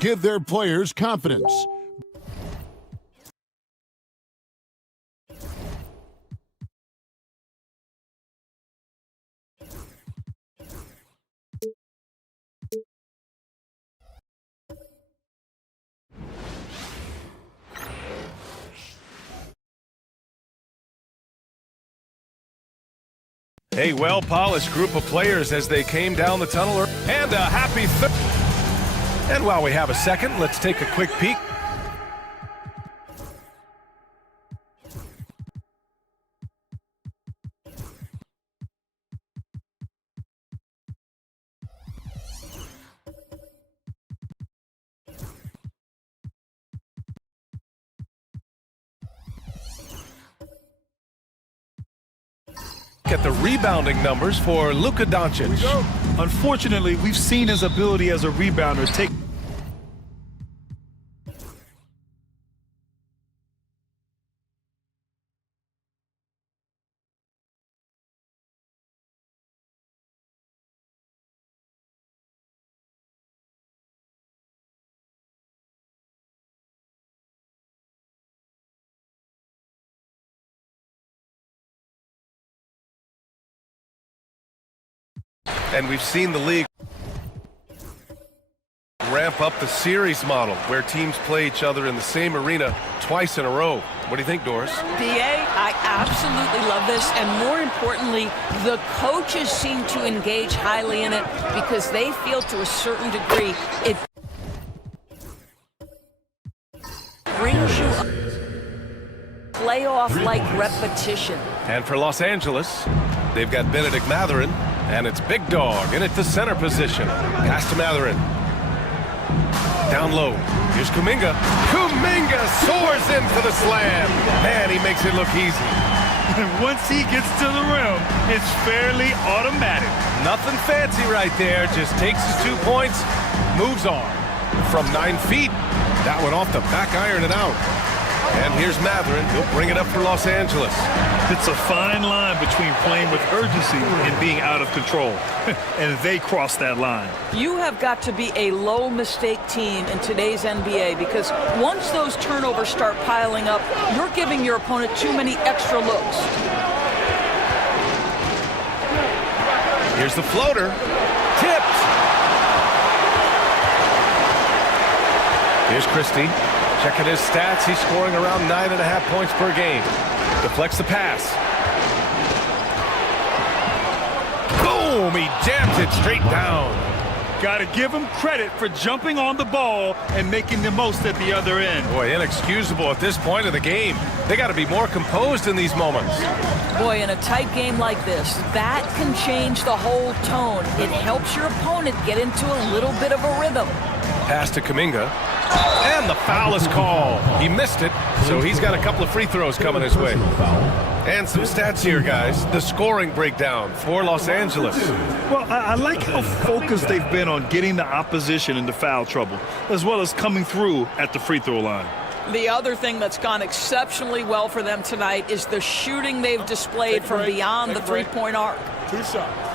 give their players confidence. A well-polished group of players as they came down the tunnel. And a happy third. And while we have a second, let's take a quick peek. At the rebounding numbers for Luka Doncic. Unfortunately, we've seen his ability as a rebounder take. And we've seen the league ramp up the series model where teams play each other in the same arena twice in a row. What do you think, Doris? B.A., I absolutely love this, and more importantly, the coaches seem to engage highly in it because they feel to a certain degree it brings you a playoff-like repetition. And for Los Angeles, they've got Benedict Mathurin, and it's Big Dog in at the center position. Pass to Mathurin. Down low. Here's Kuminga. Kuminga soars in for the slam. Man, he makes it look easy. Once he gets to the rim, it's fairly automatic. Nothing fancy right there. Just takes his 2 points, moves on. From 9 feet, that one off the back iron and out. And here's Mathurin. He'll bring it up for Los Angeles. It's a fine line between playing with urgency and being out of control. And they cross that line. You have got to be a low mistake team in today's NBA because once those turnovers start piling up, you're giving your opponent too many extra looks. Here's the floater. Tipped. Here's Christie. Checking his stats, he's scoring around 9.5 points per game. Deflects the pass. Boom! He jams it straight down. Got to give him credit for jumping on the ball and making the most at the other end. Boy, inexcusable at this point of the game. They got to be more composed in these moments. Boy, in a tight game like this, that can change the whole tone. It helps your opponent get into a little bit of a rhythm. Pass to Kuminga. And the foul is called. He missed it, so he's got a couple of free throws coming his way. And some stats here, guys. The scoring breakdown for Los Angeles. Well, I like how focused they've been on getting the opposition into foul trouble, as well as coming through at the free throw line. The other thing that's gone exceptionally well for them tonight is the shooting they've displayed from beyond the three-point arc. 2 shots.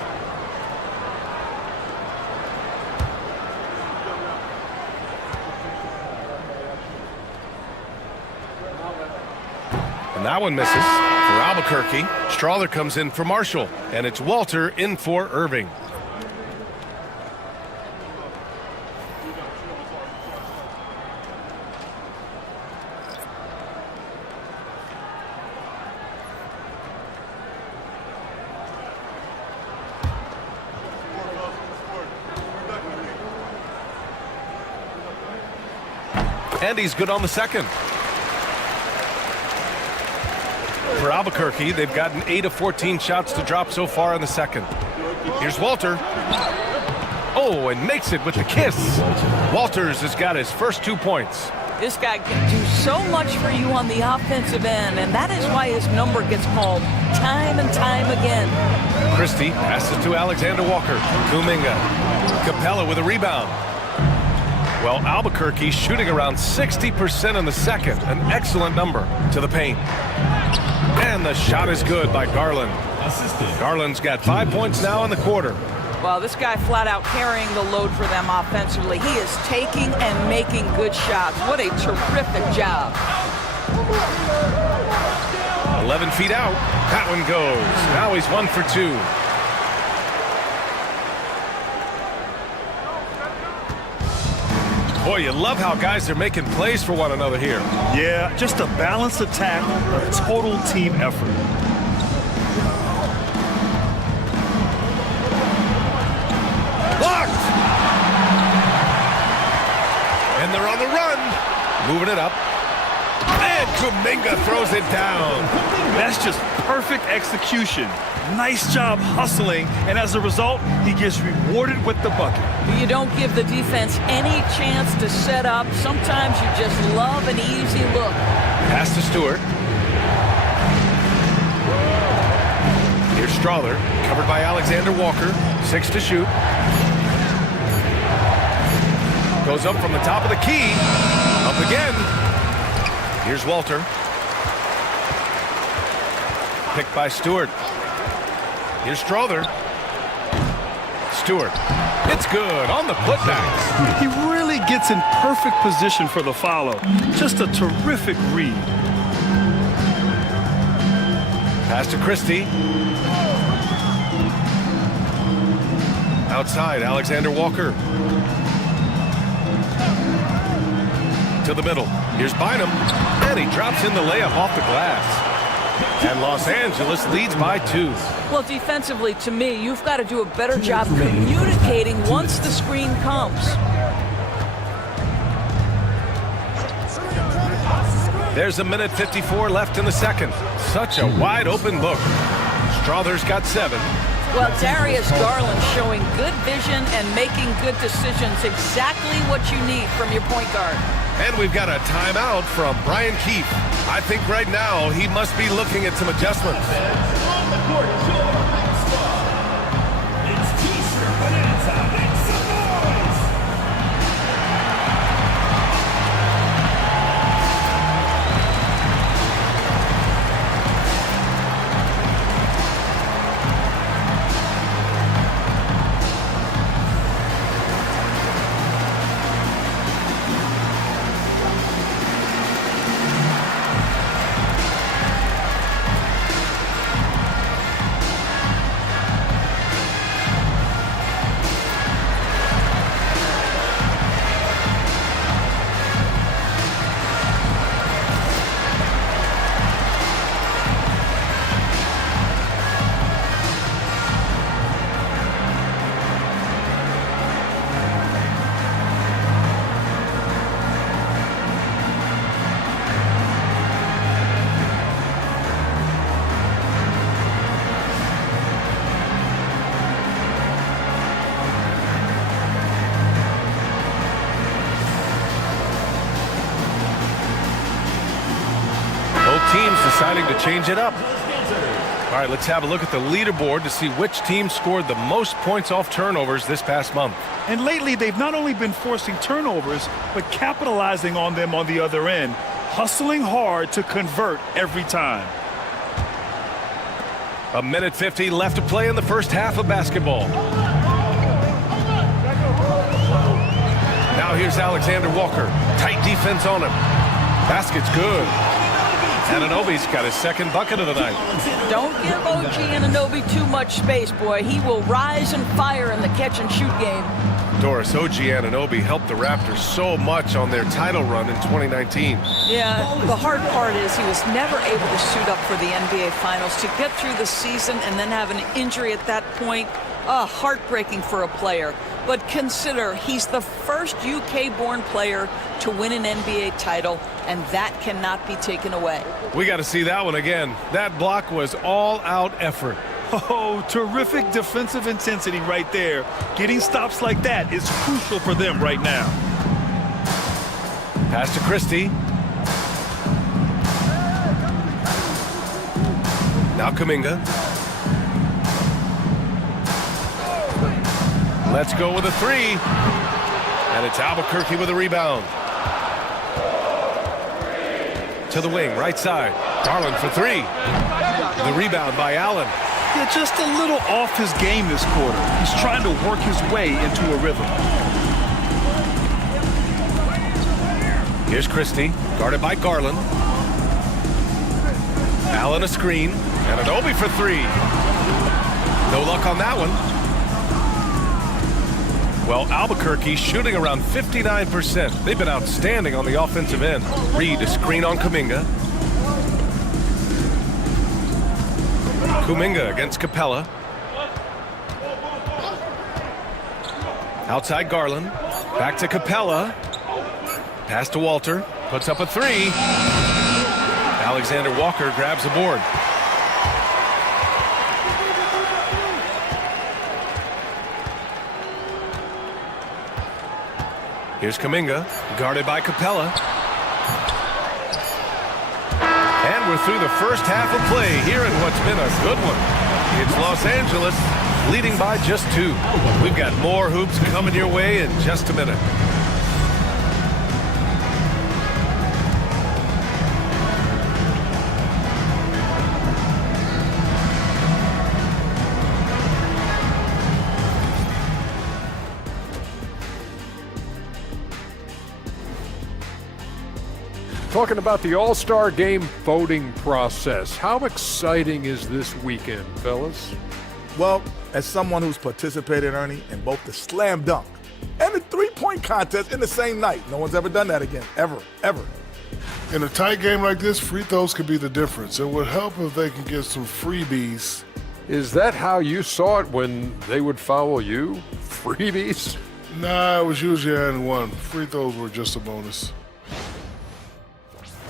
And that one misses for Albuquerque. Strawler comes in for Marshall, and it's Walter in for Irving. And he's good on the second. For Albuquerque, they've gotten 8 of 14 shots to drop so far in the second. Here's Walter. Oh, and makes it with the kiss. Walters has got his first 2 points. This guy can do so much for you on the offensive end, and that is why his number gets called time and time again. Christie passes to Alexander Walker. Kuminga. Capella with a rebound. Well, Albuquerque shooting around 60% in the second. An excellent number to the paint. And the shot is good by Garland. Garland's got 5 points now in the quarter. Well, this guy flat out carrying the load for them offensively. He is taking and making good shots. What a terrific job. 11 feet out. That one goes. Now he's 1 for 2. Boy, you love how guys are making plays for one another here. Yeah, just a balanced attack, a total team effort. Blocked! And they're on the run. Moving it up. And Kuminga throws it down. That's just perfect execution. Nice job hustling, and as a result, he gets rewarded with the bucket. You don't give the defense any chance to set up. Sometimes you just love an easy look. Pass to Stewart. Here's Strother, covered by Alexander Walker. 6 to shoot. Goes up from the top of the key. Up again. Here's Walter. Picked by Stewart. Here's Strother. Stewart. It's good on the putback. He really gets in perfect position for the follow. Just a terrific read. Pass to Christie. Outside, Alexander Walker. To the middle. Here's Bynum. And he drops in the layup off the glass. And Los Angeles leads by 2. Well, defensively, to me, you've got to do a better job communicating once the screen comes. There's a minute 54 left in the second. Such a wide open look. Strother's got 7. Well, Darius Garland showing good vision and making good decisions. Exactly what you need from your point guard. And we've got a timeout from Brian Keefe. I think right now he must be looking at some adjustments. On the court, it's T-shirt Bonanza. Make some noise! Teams deciding to change it up. All right, let's have a look at the leaderboard to see which team scored the most points off turnovers this past month. And lately, they've not only been forcing turnovers, but capitalizing on them on the other end, hustling hard to convert every time. A minute 50 left to play in the first half of basketball. Now here's Alexander Walker. Tight defense on him. Basket's good. Anunoby's got his second bucket of the night. Don't give OG Anunoby too much space, boy. He will rise and fire in the catch-and-shoot game. Doris, OG Anunoby helped the Raptors so much on their title run in 2019. Yeah, the hard part is he was never able to suit up for the NBA Finals. To get through the season and then have an injury at that point, heartbreaking for a player. But consider, he's the first UK-born player to win an NBA title, and that cannot be taken away. We got to see that one again. That block was all-out effort. Oh, terrific defensive intensity right there. Getting stops like that is crucial for them right now. Pass to Christie. Now Kuminga. Let's go with a 3. And it's Albuquerque with a rebound. To the wing, right side. Garland for 3. The rebound by Allen. Yeah, just a little off his game this quarter. He's trying to work his way into a rhythm. Here's Christie, guarded by Garland. Allen a screen, and an Obi for three. No luck on that one. Well, Albuquerque shooting around 59%. They've been outstanding on the offensive end. Reed a screen on Kuminga. Kuminga against Capella. Outside Garland. Back to Capella. Pass to Walter. Puts up a three. Alexander Walker grabs the board. Here's Kuminga, guarded by Capella. And we're through the first half of play here in what's been a good one. It's Los Angeles leading by just 2. We've got more hoops coming your way in just a minute. Talking about the All-Star Game voting process. How exciting is this weekend, fellas? Well, as someone who's participated, Ernie, in both the slam dunk and the three-point contest in the same night, no one's ever done that again, ever. In a tight game like this, free throws could be the difference. It would help if they can get some freebies. Is that how you saw it when they would foul you? Freebies? Nah, it was usually and one. Free throws were just a bonus.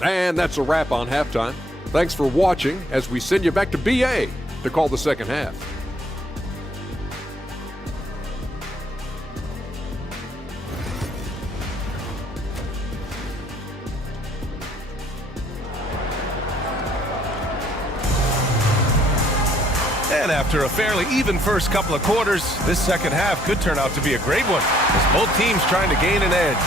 And that's a wrap on halftime. Thanks for watching as we send you back to BA to call the second half. And after a fairly even first couple of quarters, this second half could turn out to be a great one as both teams trying to gain an edge.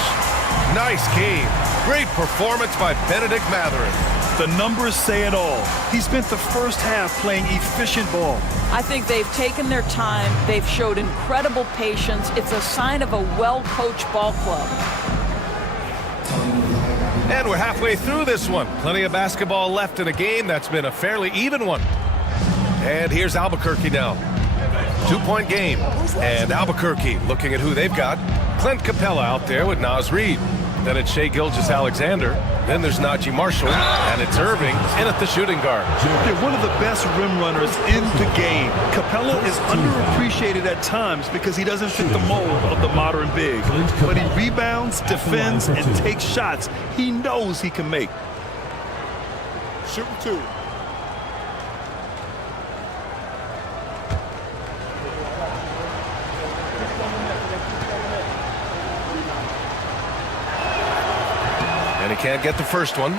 Nice game. Great performance by Benedict Mathurin. The numbers say it all. He spent the first half playing efficient ball. I think they've taken their time. They've showed incredible patience. It's a sign of a well-coached ball club. And we're halfway through this one. Plenty of basketball left in a game that's been a fairly even one. And here's Albuquerque now. 2-point game. And Albuquerque looking at who they've got. Clint Capella out there with Naz Reid. Then it's Shai Gilgeous-Alexander. Then there's Najee Marshall. And it's Irving in at the shooting guard. They're one of the best rim runners in the game. Capella is underappreciated at times because he doesn't fit the mold of the modern big. But he rebounds, defends, and takes shots he knows he can make. Shooting 2. And he can't get the first one.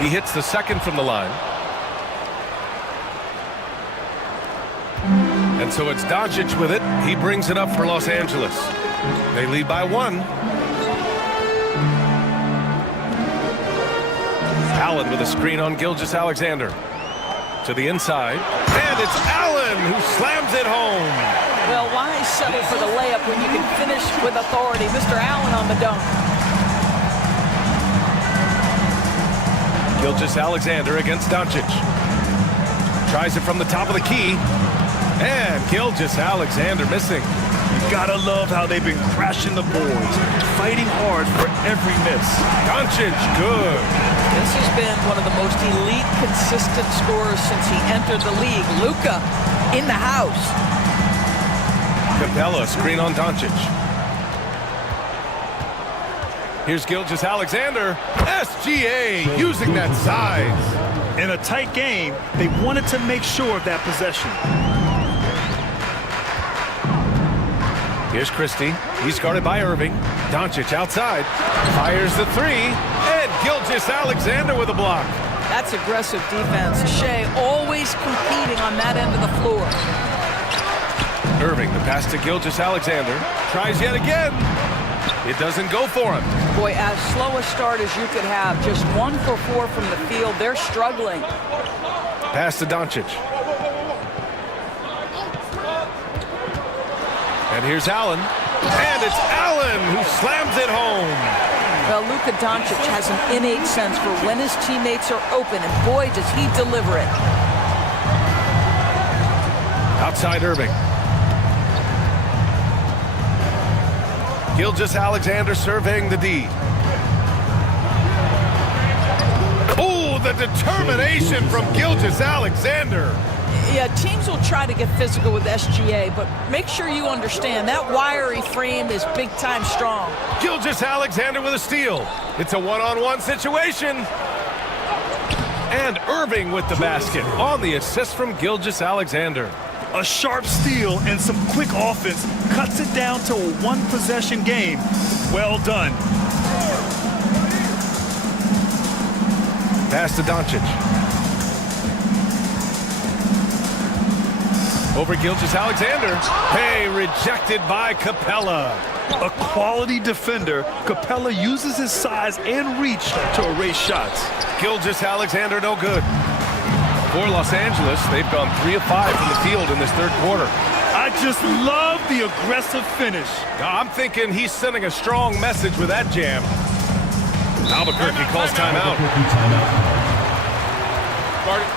He hits the second from the line. And so it's Doncic with it. He brings it up for Los Angeles. They lead by 1. Allen with a screen on Gilgeous-Alexander. To the inside. And it's Allen who slams it home. Well, why settle for the layup when you can finish with authority? Mr. Allen on the dunk. Gilgeous-Alexander against Doncic. Tries it from the top of the key. And Gilgeous-Alexander missing. You gotta love how they've been crashing the boards, fighting hard for every miss. Doncic, good. This has been one of the most elite, consistent scorers since he entered the league. Luka in the house. Capella, screen on Doncic. Here's Gilgeous-Alexander. SGA using that size. In a tight game, they wanted to make sure of that possession. Here's Christie. He's guarded by Irving. Doncic outside. Fires the three. And Gilgeous-Alexander with a block. That's aggressive defense. Shea always competing on that end of the floor. Irving, the pass to Gilgeous-Alexander. Tries yet again. It doesn't go for him. Boy, as slow a start as you could have. Just 1 for 4 from the field. They're struggling. Pass to Doncic. And here's Allen. And it's Allen who slams it home. Well, Luka Doncic has an innate sense for when his teammates are open, and boy, does he deliver it. Outside Irving. Gilgeous-Alexander surveying the D. Oh, the determination from Gilgeous-Alexander. Yeah, teams will try to get physical with SGA, but make sure you understand that wiry frame is big-time strong. Gilgeous-Alexander with a steal. It's a one-on-one situation. And Irving with the basket on the assist from Gilgeous-Alexander. A sharp steal and some quick offense cuts it down to a one-possession game. Well done. Pass to Doncic. Over Gilgeous-Alexander. Hey, rejected by Capella. A quality defender, Capella uses his size and reach to erase shots. Gilgeous-Alexander no good. For Los Angeles, they've gone 3 of 5 from the field in this third quarter. I just love the aggressive finish. I'm thinking he's sending a strong message with that jam. Albuquerque calls timeout. Guard it.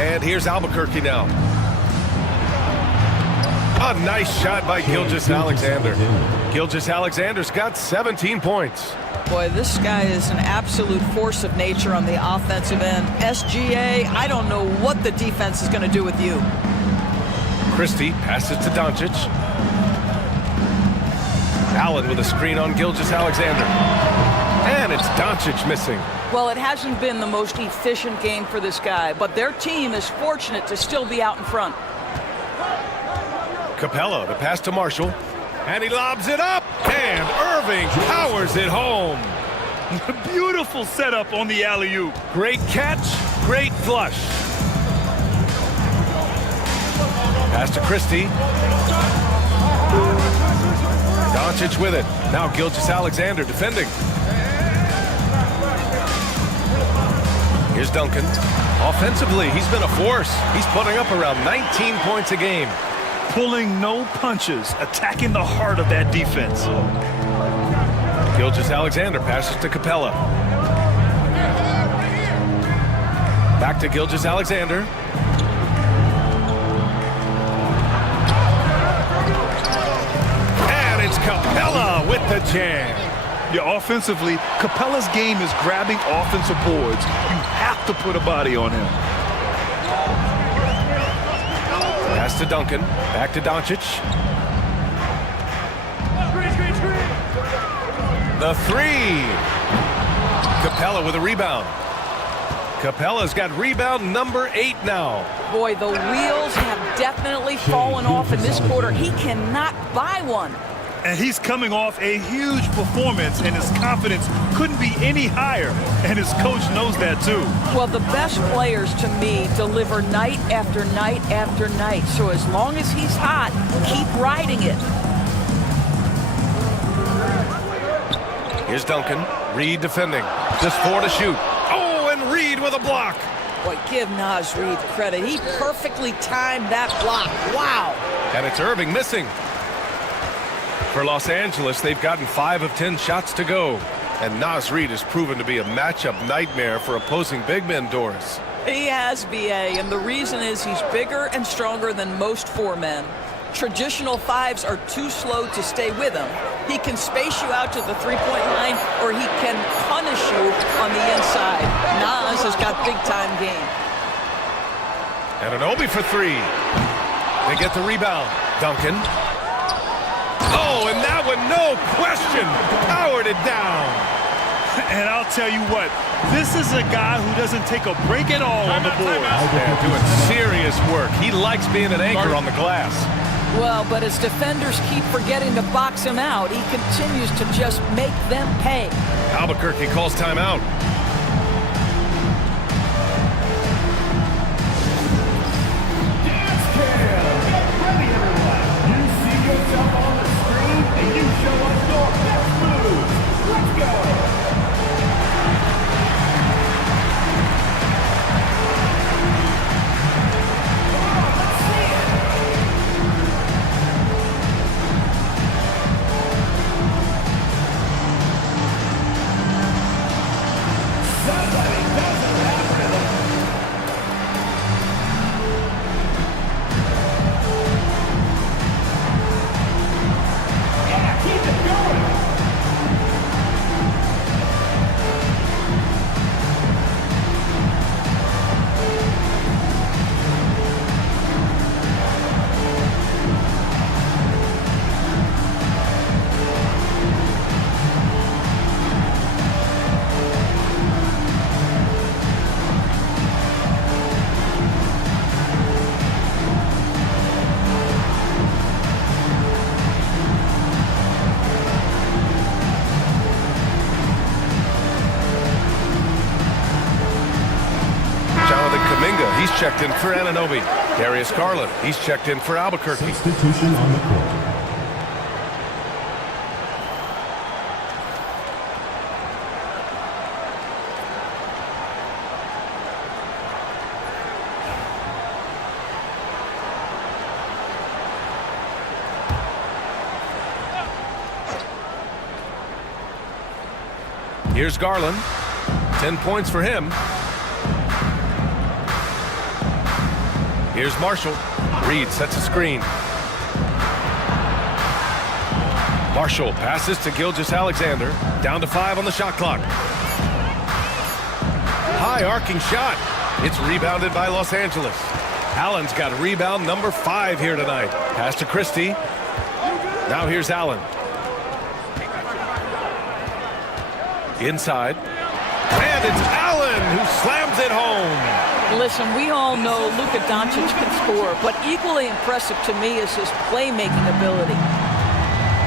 And here's Albuquerque now. A nice shot by Gilgeous-Alexander. Gilgeous-Alexander's got 17 points. Boy, this guy is an absolute force of nature on the offensive end. SGA, I don't know what the defense is going to do with you. Christie passes to Doncic. Allen with a screen on Gilgeous-Alexander. And it's Doncic missing. Well, it hasn't been the most efficient game for this guy, but their team is fortunate to still be out in front. Capella, the pass to Marshall. And he lobs it up. And Irving powers it home. Beautiful setup on the alley-oop. Great catch, great flush. Pass to Christie. Doncic with it. Now Gilgeous-Alexander defending. Here's Duncan. Offensively, he's been a force. He's putting up around 19 points a game. Pulling no punches, attacking the heart of that defense. Gilgeous-Alexander passes to Capella. Back to Gilgeous-Alexander. Capella with the jam. Yeah, offensively, Capella's game is grabbing offensive boards. You have to put a body on him. Pass to Duncan. Back to Doncic. The three. Capella with a rebound. Capella's got rebound number 8 now. Boy, the wheels have definitely fallen off in this quarter. He cannot buy one. And he's coming off a huge performance, and his confidence couldn't be any higher. And his coach knows that, too. Well, the best players, to me, deliver night after night after night. So as long as he's hot, keep riding it. Here's Duncan. Reed defending. Just 4 to shoot. Oh, and Reed with a block. Boy, give Naz Reid credit. He perfectly timed that block. Wow. And it's Irving missing. For Los Angeles, they've gotten 5 of 10 shots to go. And Naz Reid has proven to be a matchup nightmare for opposing big men, Doris. He has, B.A., and the reason is he's bigger and stronger than most 4 men. Traditional 5s are too slow to stay with him. He can space you out to the three-point line, or he can punish you on the inside. Naz has got big-time game. Anunoby for 3. They get the rebound. Duncan. Oh, and that one, no question, powered it down. And I'll tell you what, this is a guy who doesn't take a break at all on the board. Yeah, doing serious work. He likes being an anchor on the glass. Well, but as defenders keep forgetting to box him out, he continues to just make them pay. Albuquerque calls timeout. He's checked in for Anunoby. Darius Garland, he's checked in for Albuquerque. Substitution on the court. Here's Garland. 10 points for him. Here's Marshall. Reed sets a screen. Marshall passes to Gilgeous-Alexander. Down to 5 on the shot clock. High arcing shot. It's rebounded by Los Angeles. Allen's got rebound number 5 here tonight. Pass to Christie. Now here's Allen. Inside. And it's Allen who slams it home. Listen, we all know Luka Doncic can score, but equally impressive to me is his playmaking ability.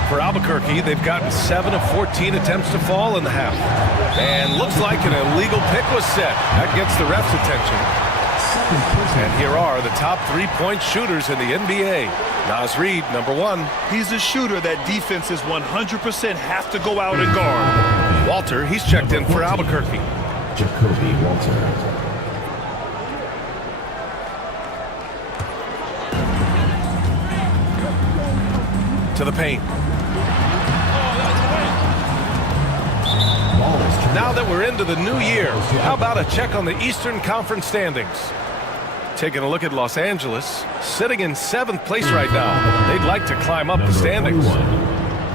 For Albuquerque, they've gotten 7 of 14 attempts to fall in the half. And looks like an illegal pick was set. That gets the ref's attention. And here are the top 3-point shooters in the NBA. Naz Reid, number 1. He's a shooter that defenses 100% have to go out and guard. Walter, he's checked in for Albuquerque. Jacoby Walter. To the paint. Now that we're into the new year, how about a check on the Eastern Conference standings? Taking a look at Los Angeles, sitting in 7th place right now. They'd like to climb up the standings.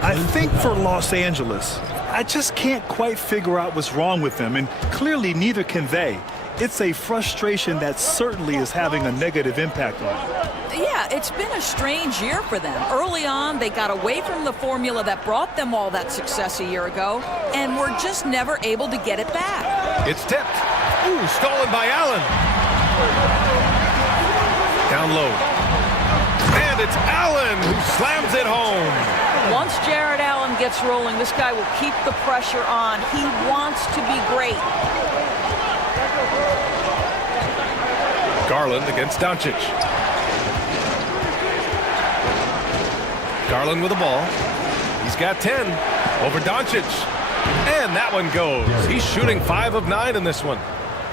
I think for Los Angeles, I just can't quite figure out what's wrong with them, and clearly neither can they. It's a frustration that certainly is having a negative impact on them. Yeah, it's been a strange year for them. Early on, they got away from the formula that brought them all that success a year ago, and were just never able to get it back. It's tipped. Ooh, stolen by Allen. Down low. And it's Allen who slams it home. Once Jared Allen gets rolling, this guy will keep the pressure on. He wants to be great. Garland against Doncic. Garland with the ball. He's got 10 over Doncic. And that one goes. He's shooting 5 of 9 in this one.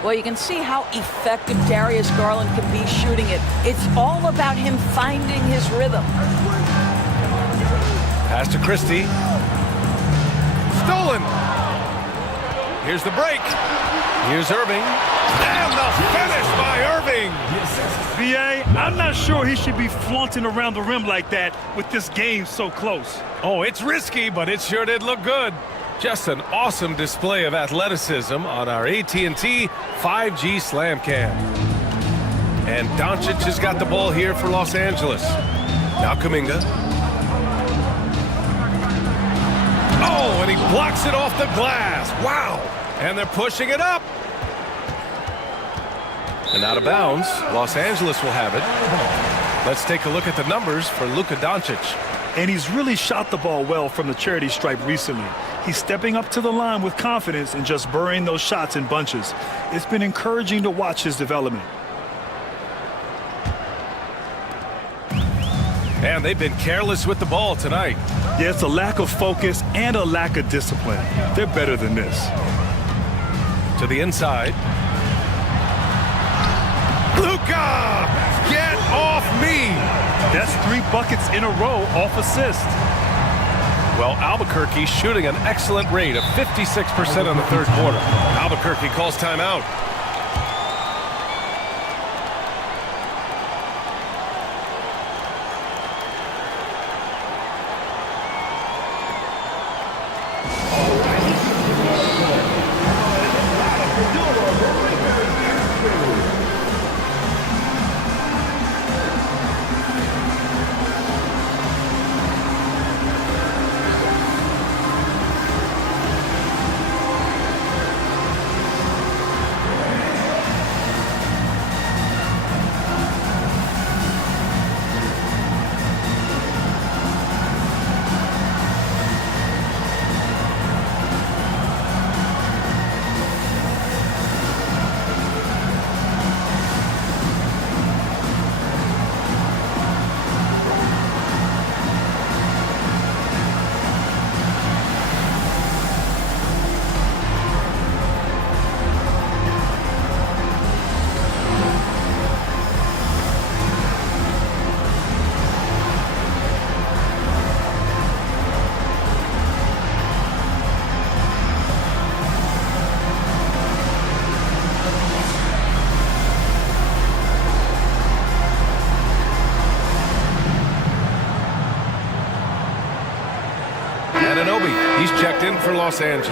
Well, you can see how effective Darius Garland can be shooting it. It's all about him finding his rhythm. Pass to Christie. Stolen. Here's the break. Here's Irving. And the finish by Irving. B.A., I'm not sure he should be flaunting around the rim like that with this game so close. Oh, it's risky, but it sure did look good. Just an awesome display of athleticism on our AT&T 5G Slam Cam. And Doncic has got the ball here for Los Angeles. Now Kuminga. Oh, and he blocks it off the glass. Wow. And they're pushing it up. And out of bounds, Los Angeles will have it. Let's take a look at the numbers for Luka Doncic. And he's really shot the ball well from the charity stripe recently. He's stepping up to the line with confidence and just burying those shots in bunches. It's been encouraging to watch his development. And they've been careless with the ball tonight. Yeah, it's a lack of focus and a lack of discipline. They're better than this. To the inside. Luka! Get off me! That's 3 buckets in a row off assist. Well, Albuquerque shooting an excellent rate of 56% in the third quarter. Albuquerque calls timeout. He's checked in for Los Angeles.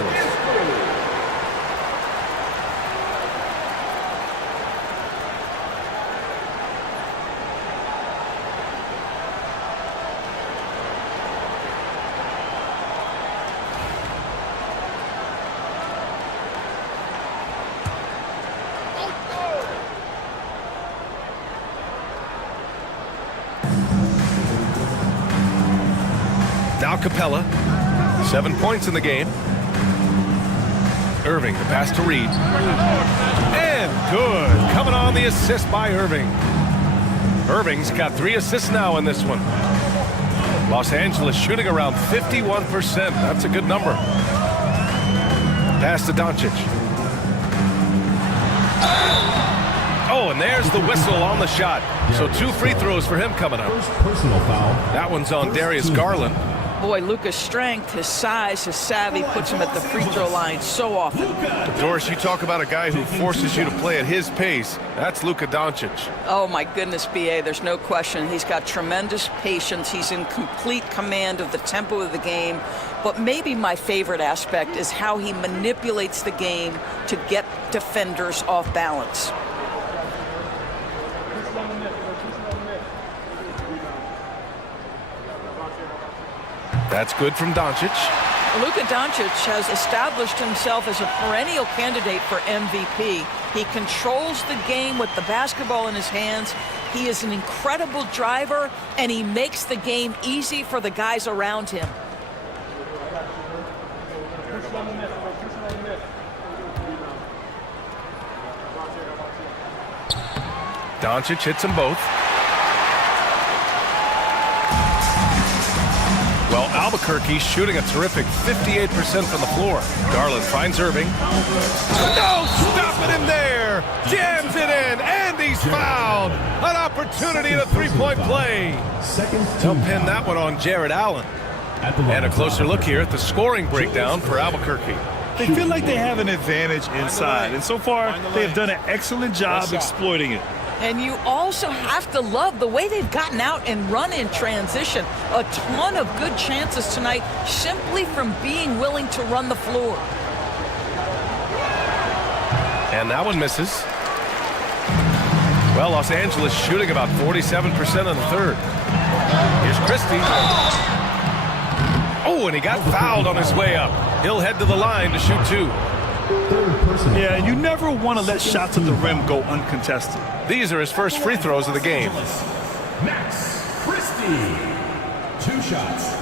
Now Capella. 7 points in the game. Irving, the pass to Reed. And good. Coming on the assist by Irving. Irving's got 3 assists now in this one. Los Angeles shooting around 51%. That's a good number. Pass to Doncic. Oh, and there's the whistle on the shot. So 2 free throws for him coming up. First personal foul. That one's on Darius Garland. Boy, Luka's strength, his size, his savvy puts him at the free throw line so often. Doris, you talk about a guy who forces you to play at his pace. That's Luka Doncic. Oh, my goodness, B.A., there's no question. He's got tremendous patience. He's in complete command of the tempo of the game. But maybe my favorite aspect is how he manipulates the game to get defenders off balance. That's good from Doncic. Luka Doncic has established himself as a perennial candidate for MVP. He controls the game with the basketball in his hands. He is an incredible driver, and he makes the game easy for the guys around him. Doncic hits them both. Well, Albuquerque's shooting a terrific 58% from the floor. Garland finds Irving. No, stopping him there. Jams it in, and he's fouled. An opportunity to three-point play. They'll pin that one on Jared Allen. And a closer look here at the scoring breakdown for Albuquerque. They feel like they have an advantage inside, and so far they have done an excellent job exploiting it. And you also have to love the way they've gotten out and run in transition. A ton of good chances tonight simply from being willing to run the floor. And that one misses. Well, Los Angeles shooting about 47% in the third. Here's Christie. Oh, and he got fouled on his way up. He'll head to the line to shoot two. Yeah, and you never want to let shots at the rim go uncontested. These are his first free throws of the game. Max Christie. 2 shots.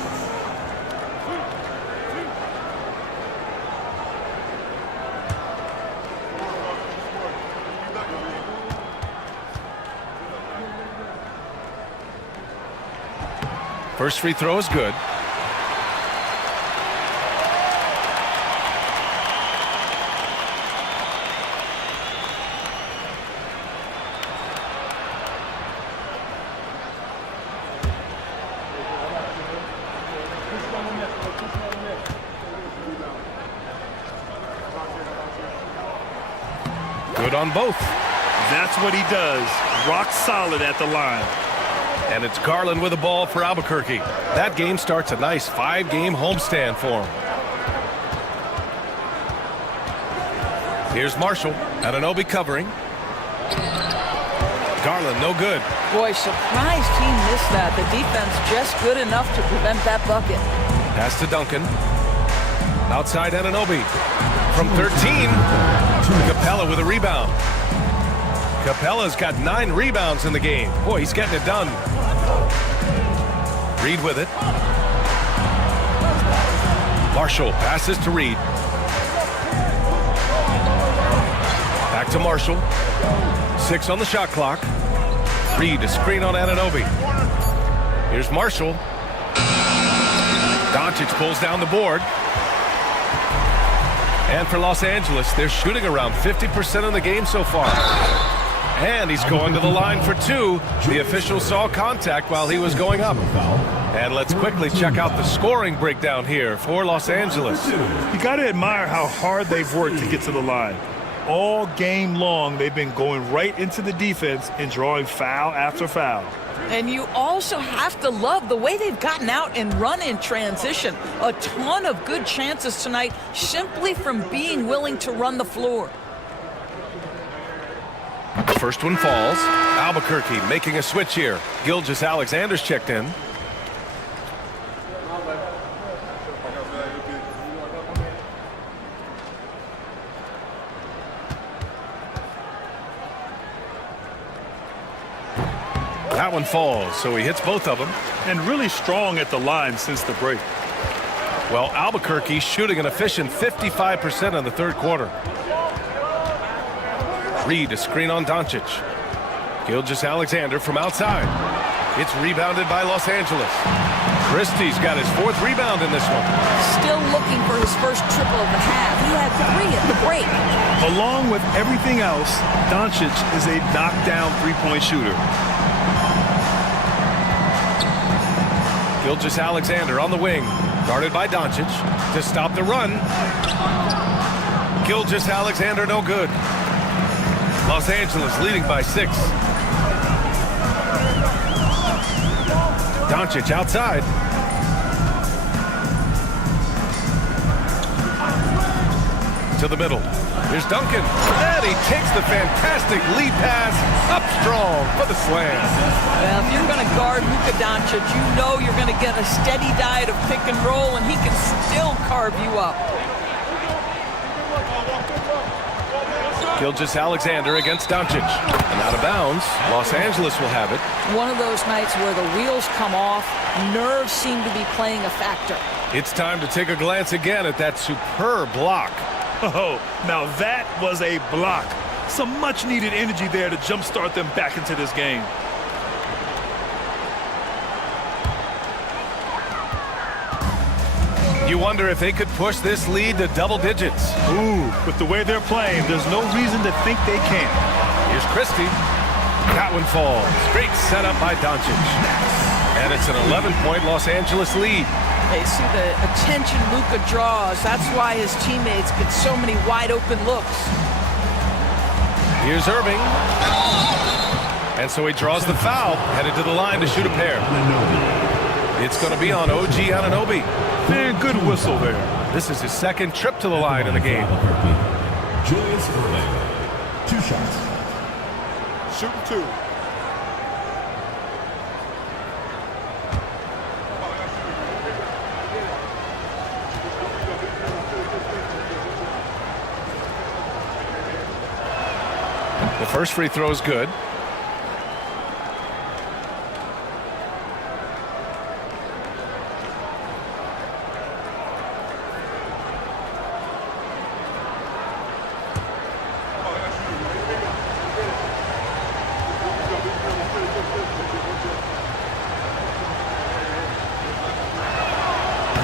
First free throw is good. Good on both. That's what he does. Rock solid at the line. And it's Garland with the ball for Albuquerque. That game starts a nice 5-game homestand for him. Here's Marshall. Anunoby covering. Garland, no good. Boy, surprised he missed that. The defense just good enough to prevent that bucket. Pass to Duncan. Outside Anunoby. From 13, Capella with a rebound. Capella's got 9 rebounds in the game. Boy, he's getting it done. Reed with it. Marshall passes to Reed. Back to Marshall. 6 on the shot clock. Reed, a screen on Anunoby. Here's Marshall. Doncic pulls down the board. And for Los Angeles, they're shooting around 50% of the game so far. And he's going to the line for 2. The official saw contact while he was going up. And let's quickly check out the scoring breakdown here for Los Angeles. You got to admire how hard they've worked to get to the line. All game long, they've been going right into the defense and drawing foul after foul. And you also have to love the way they've gotten out and run in transition. A ton of good chances tonight simply from being willing to run the floor. The first one falls. Albuquerque making a switch here. Gilgeous-Alexander's checked in. That one falls, so he hits both of them. And really strong at the line since the break. Well, Albuquerque shooting an efficient 55% in the third quarter. Reed, a screen on Doncic. Gilgeous-Alexander from outside. It's rebounded by Los Angeles. Christie's got his 4th rebound in this one. Still looking for his first triple of the half. He had 3 at the break. Along with everything else, Doncic is a knockdown three-point shooter. Gilgeous Alexander on the wing. Guarded by Doncic to stop the run. Gilgeous Alexander no good. Los Angeles leading by 6. Doncic outside. To the middle. Here's Duncan. And he takes the fantastic lead pass up strong for the slam. Well, if you're going to guard Luka Doncic, you know you're going to get a steady diet of pick and roll, and he can still carve you up. Gilgeous Alexander against Doncic. And out of bounds. Los Angeles will have it. One of those nights where the wheels come off, nerves seem to be playing a factor. It's time to take a glance again at that superb block. Oh, now that was a block. Some much-needed energy there to jumpstart them back into this game. You wonder if they could push this lead to double digits. Ooh, with the way they're playing, there's no reason to think they can't. Here's Christie. That one falls. Great setup by Doncic. And it's an 11-point Los Angeles lead. They see the attention Luka draws. That's why his teammates get so many wide-open looks. Here's Irving. And so he draws the foul, headed to the line to shoot a pair. It's going to be on OG Anunoby. Man, good whistle there. This is his second trip to the line in the game. Julius Irving. 2 shots. Shooting 2. The first free throw is good.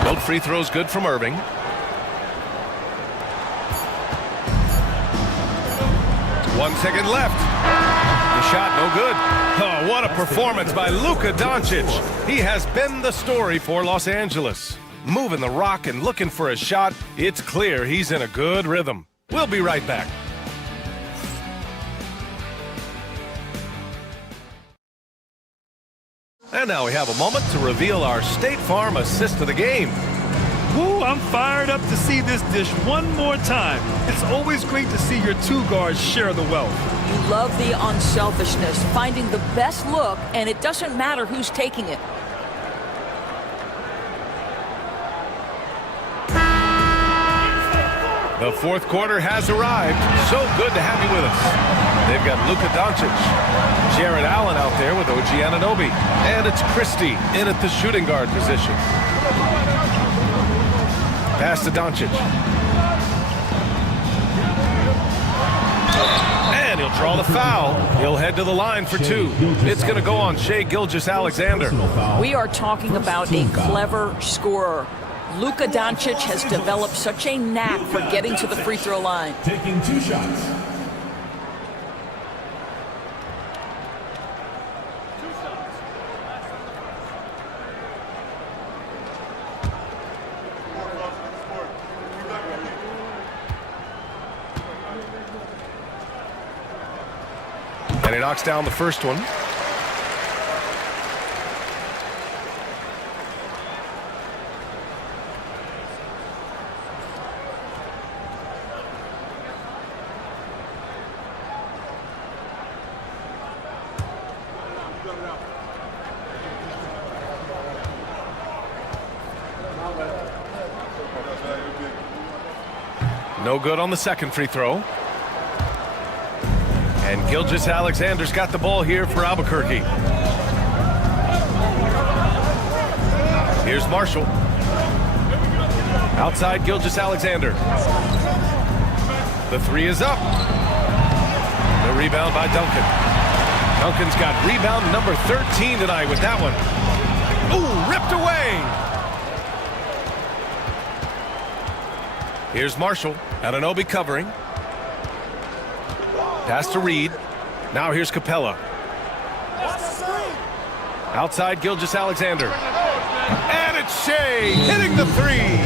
Both free throws good from Irving. 1 second left. The shot no good. Oh, what a performance by Luka Doncic. He has been the story for Los Angeles. Moving the rock and looking for a shot. It's clear he's in a good rhythm. We'll be right back. And now we have a moment to reveal our State Farm assist of the game. Ooh, I'm fired up to see this dish one more time. It's always great to see your 2 guards share the wealth. You love the unselfishness, finding the best look, and it doesn't matter who's taking it. The fourth quarter has arrived. So good to have you with us. They've got Luka Doncic, Jared Allen out there with OG Anunoby, and it's Christie in at the shooting guard position. Pass to Doncic. And he'll draw the foul. He'll head to the line for 2. It's going to go on Shai Gilgeous-Alexander. We are talking about a clever scorer. Luka Doncic has developed such a knack for getting to the free throw line. Taking 2 shots. And he knocks down the first one. No good on the second free throw. And Gilgeous-Alexander's got the ball here for Albuquerque. Here's Marshall. Outside Gilgeous-Alexander. The 3 is up. The rebound by Duncan. Duncan's got rebound number 13 tonight with that one. Ooh, ripped away. Here's Marshall. Anunoby covering. Pass to Reed. Now here's Capella. Outside Gilgeous-Alexander. And it's Shea hitting the three.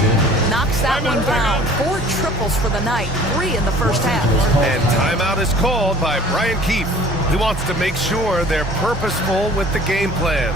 Knocks that one down. 4 triples for the night, 3 in the first half. And timeout is called by Brian Keefe. He wants to make sure they're purposeful with the game plan.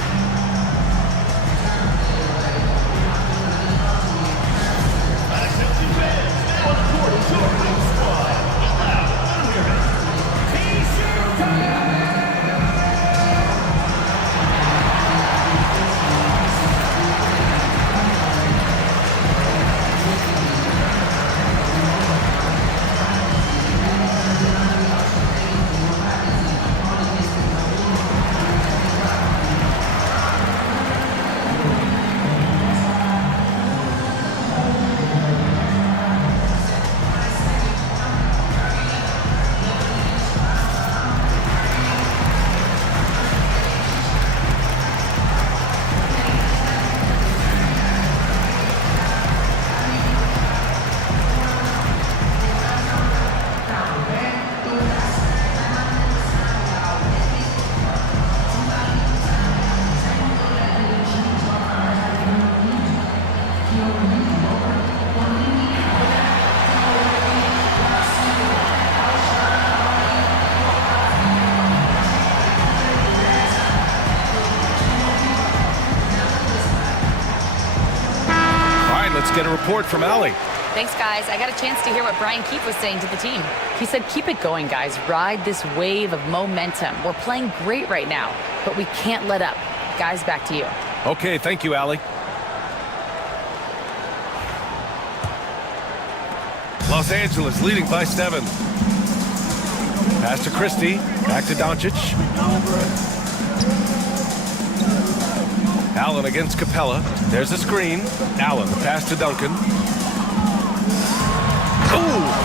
Get a report from Allie. Thanks, guys. I got a chance to hear what Brian Keefe was saying to the team. He said, keep it going, guys. Ride this wave of momentum. We're playing great right now, but we can't let up. Guys, back to you. Okay, thank you, Allie. Los Angeles leading by 7. Pass to Christie. Back to Doncic. Allen against Capella. There's a screen. Allen, the pass to Duncan. Ooh,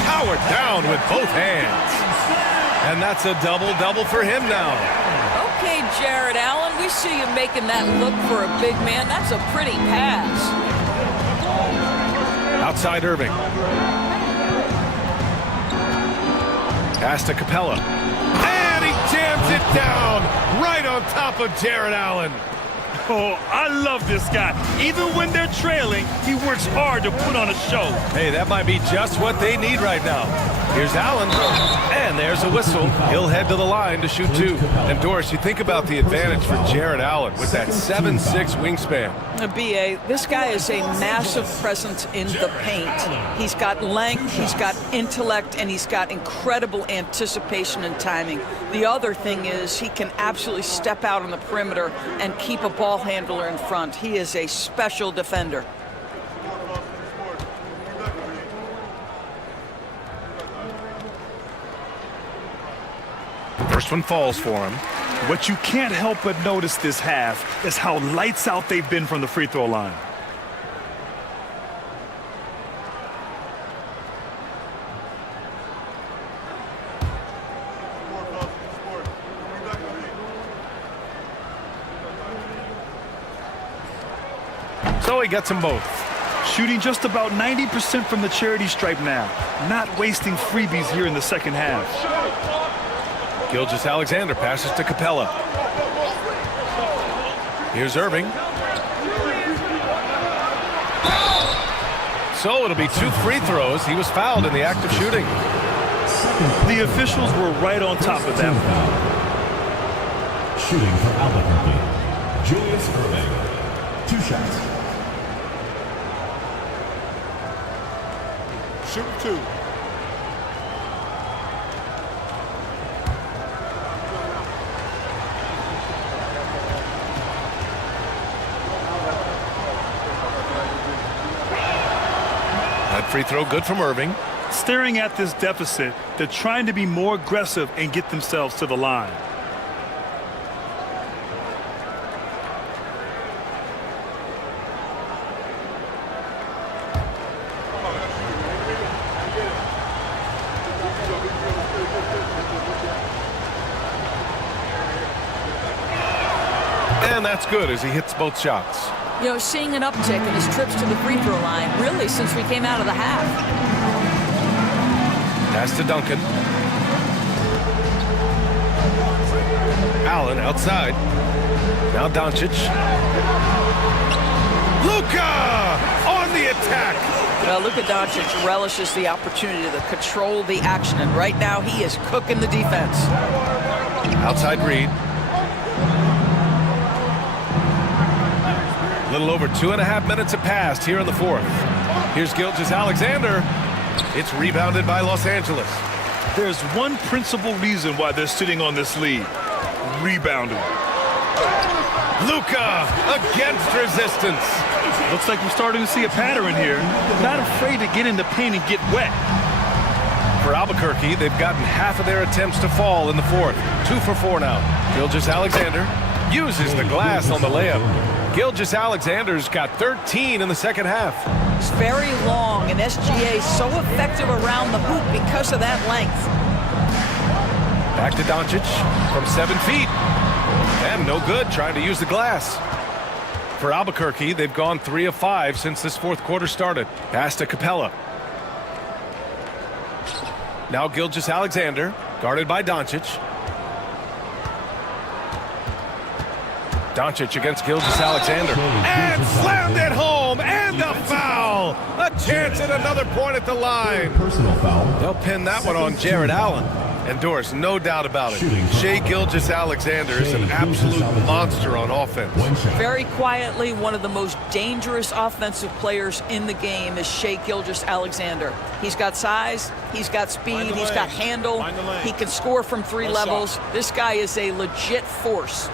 powered down with both hands. And that's a double-double for him now. Okay, Jared Allen, we see you making that look for a big man. That's a pretty pass. Outside Irving. Pass to Capella. And he jams it down right on top of Jared Allen. Oh, I love this guy. Even when they're trailing, he works hard to put on a show. Hey, that might be just what they need right now. Here's Allen, and there's a whistle. He'll head to the line to shoot 2. And Doris, you think about the advantage for Jared Allen with that 7'6" wingspan. B.A., this guy is a massive presence in the paint. He's got length, he's got intellect, and he's got incredible anticipation and timing. The other thing is he can absolutely step out on the perimeter and keep a ball handler in front. He is a special defender. First one falls for him. What you can't help but notice this half is how lights out they've been from the free throw line. So he gets them both. Shooting just about 90% from the charity stripe now. Not wasting freebies here in the second half. Gilgeous-Alexander passes to Capella. Here's Irving. So it'll be 2 free throws. He was fouled in the act of shooting. The officials were right on top of that. Shooting for Albuquerque, Julius Irving. 2 shots. Shoot 2. That free throw good from Irving. Staring at this deficit, they're trying to be more aggressive and get themselves to the line. And that's good as he hits both shots. You know, seeing an uptick in his trips to the free throw line, really, since we came out of the half. Pass to Duncan. Allen outside. Now Doncic. Luka on the attack. Well, Luka Doncic relishes the opportunity to control the action, and right now he is cooking the defense. Outside read. A little over 2.5 minutes have passed here in the fourth. Here's Gilgeous-Alexander. It's rebounded by Los Angeles. There's one principal reason why they're sitting on this lead. Rebounding. Luka against resistance. Looks like we're starting to see a pattern here. Not afraid to get in the paint and get wet. For Albuquerque, they've gotten half of their attempts to fall in the fourth. 2 for 4 now. Gilgeous-Alexander uses the glass on the layup. Gilgeous-Alexander's got 13 in the second half. It's very long, and SGA is so effective around the hoop because of that length. Back to Doncic from 7 feet. And no good trying to use the glass. For Albuquerque, they've gone 3 of 5 since this fourth quarter started. Pass to Capella. Now Gilgeous-Alexander, guarded by Doncic. Doncic against Gilgeous-Alexander. And slammed it home, and a foul! A chance at another point at the line. Personal foul. They'll pin that one on Jared Allen. And Doris, no doubt about it, Shai Gilgeous-Alexander is an absolute monster on offense. Very quietly, one of the most dangerous offensive players in the game is Shai Gilgeous-Alexander. He's got size, he's got speed, he's got handle, he can score from 3 levels. This guy is a legit force.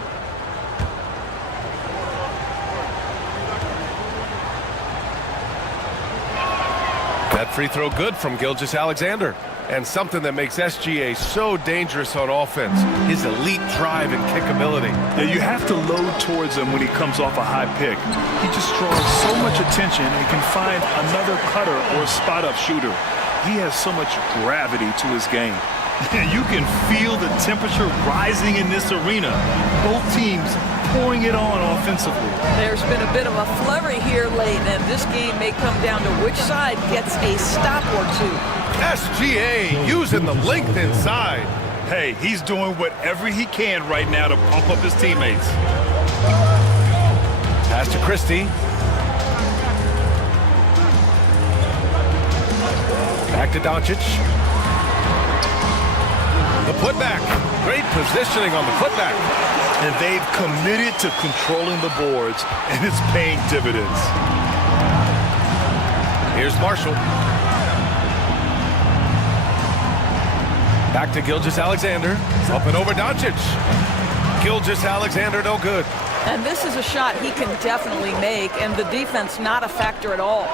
That free throw good from Gilgeous-Alexander. And something that makes SGA so dangerous on offense, his elite drive and kick ability. Yeah, you have to load towards him when he comes off a high pick. He just draws so much attention and can find another cutter or spot-up shooter. He has so much gravity to his game. You can feel the temperature rising in this arena. Both teams pouring it on offensively. There's been a bit of a flurry here late, and this game may come down to which side gets a stop or two. SGA using the length inside. Hey, he's doing whatever he can right now to pump up his teammates. Pass to Christie. Back to Doncic. The putback. Great positioning on the putback. And they've committed to controlling the boards, and it's paying dividends. Here's Marshall. Back to Gilgeous-Alexander. Up and over Doncic. Gilgeous-Alexander no good. And this is a shot he can definitely make, and the defense not a factor at all.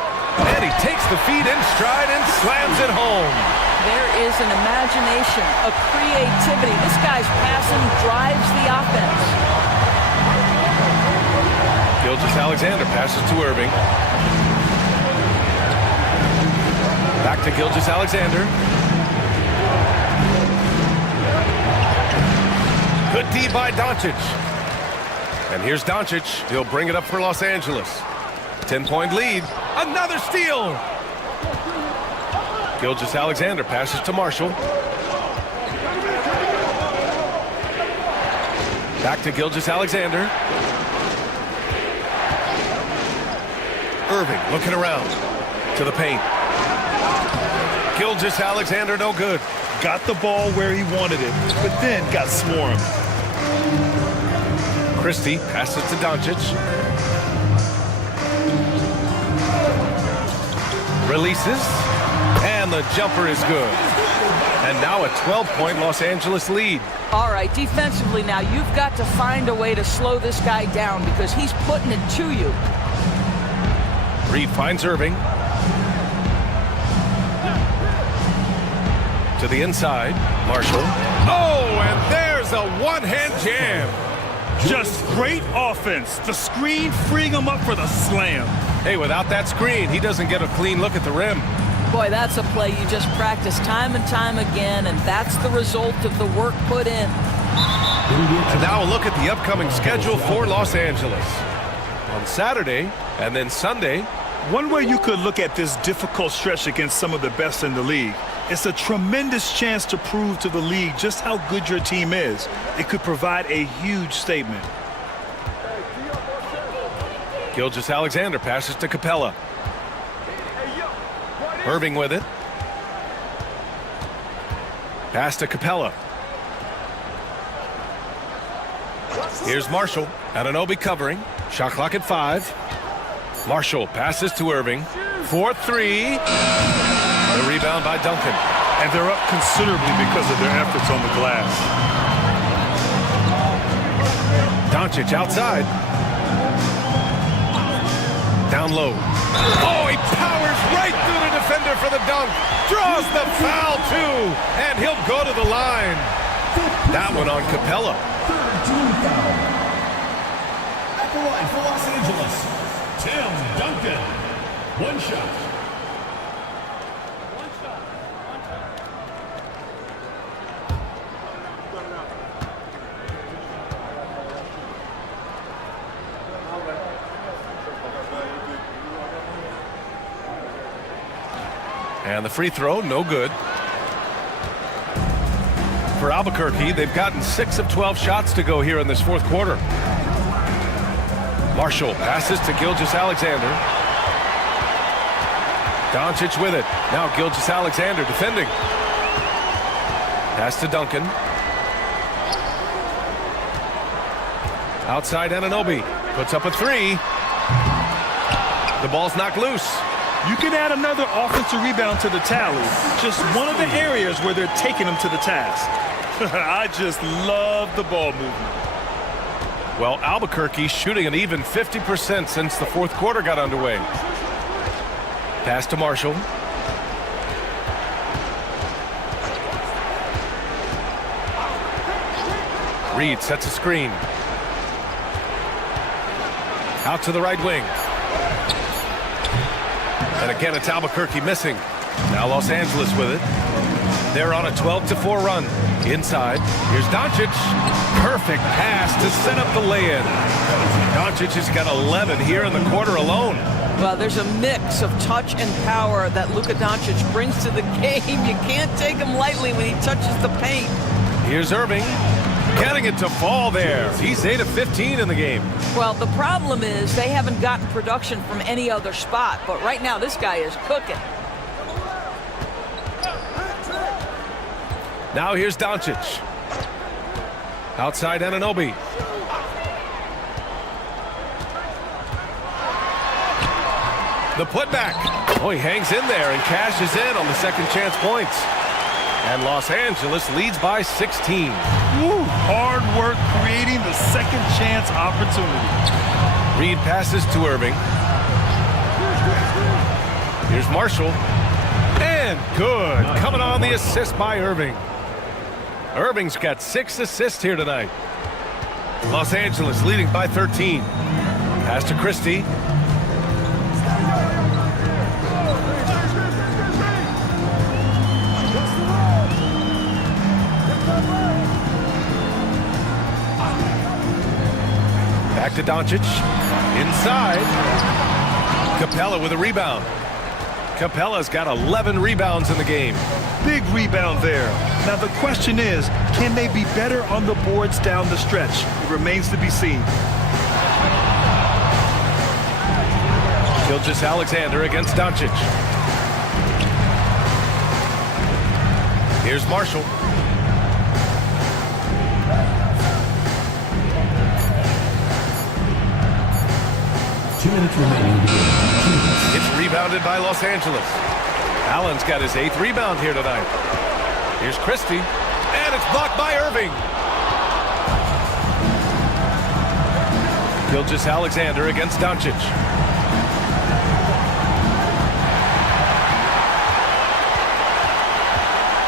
And he takes the feed in stride and slams it home. There is an imagination, a creativity. This guy's passing drives the offense. Gilgeous-Alexander passes to Irving. Back to Gilgeous-Alexander. Good D by Doncic. And here's Doncic. He'll bring it up for Los Angeles. 10-point lead. Another steal. Gilgeous-Alexander passes to Marshall. Back to Gilgeous-Alexander. Irving looking around to the paint. Gilgeous-Alexander no good. Got the ball where he wanted it, but then got swarmed. Christie passes to Doncic. Releases. And the jumper is good. And now a 12-point Los Angeles lead. All right, defensively now, you've got to find a way to slow this guy down because he's putting it to you. Reed finds Irving. To the inside, Marshall. Oh, and there's a one-hand jam. Just great offense. The screen freeing him up for the slam. Hey, without that screen, he doesn't get a clean look at the rim. Boy, that's a play you just practice time and time again, and that's the result of the work put in. And now a look at the upcoming schedule for Los Angeles. On Saturday and then Sunday. One way you could look at this difficult stretch against some of the best in the league, it's a tremendous chance to prove to the league just how good your team is. It could provide a huge statement. Gilgeous-Alexander passes to Capella. Irving with it. Pass to Capella. Here's Marshall. Anunoby covering. Shot clock at 5. Marshall passes to Irving. 4-3. The rebound by Duncan. And they're up considerably because of their efforts on the glass. Doncic outside. Down low. Oh, he powers right through the defender for the dunk. Draws the foul, too. And he'll go to the line. That one on Capella. Third team foul. At the line for Los Angeles, Tim Duncan. One shot. And the free throw, no good. For Albuquerque, they've gotten 6 of 12 shots to go here in this fourth quarter. Marshall passes to Gilgeous-Alexander. Doncic with it. Now Gilgeous-Alexander defending. Pass to Duncan. Outside Anunoby. Puts up a 3. The ball's knocked loose. You can add another offensive rebound to the tally. Just one of the areas where they're taking them to the task. I just love the ball movement. Well, Albuquerque shooting an even 50% since the fourth quarter got underway. Pass to Marshall. Reed sets a screen. Out to the right wing. And again, it's Albuquerque missing. Now Los Angeles with it. They're on a 12-4 run. Inside. Here's Doncic. Perfect pass to set up the lay-in. Doncic has got 11 here in the quarter alone. Well, there's a mix of touch and power that Luka Doncic brings to the game. You can't take him lightly when he touches the paint. Here's Irving. Getting it to fall there. He's 8 of 15 in the game. Well, the problem is they haven't gotten production from any other spot. But right now, this guy is cooking. Now here's Doncic. Outside Anunoby. The putback. Oh, he hangs in there and cashes in on the second chance points. And Los Angeles leads by 16. Woo, hard work creating the second chance opportunity. Reed passes to Irving. Here's Marshall. And good. Coming on the assist by Irving. Irving's got 6 assists here tonight. Los Angeles leading by 13. Pass to Christie. Back to Doncic. Inside. Capella with a rebound. Capella's got 11 rebounds in the game. Big rebound there. Now the question is, can they be better on the boards down the stretch? It remains to be seen. Gilgeous-Alexander against Doncic. Here's Marshall. Minutes remaining in the game. It's rebounded by Los Angeles. Allen's got his 8th rebound here tonight. Here's Christie. And it's blocked by Irving. Gilgeous-Alexander against Doncic.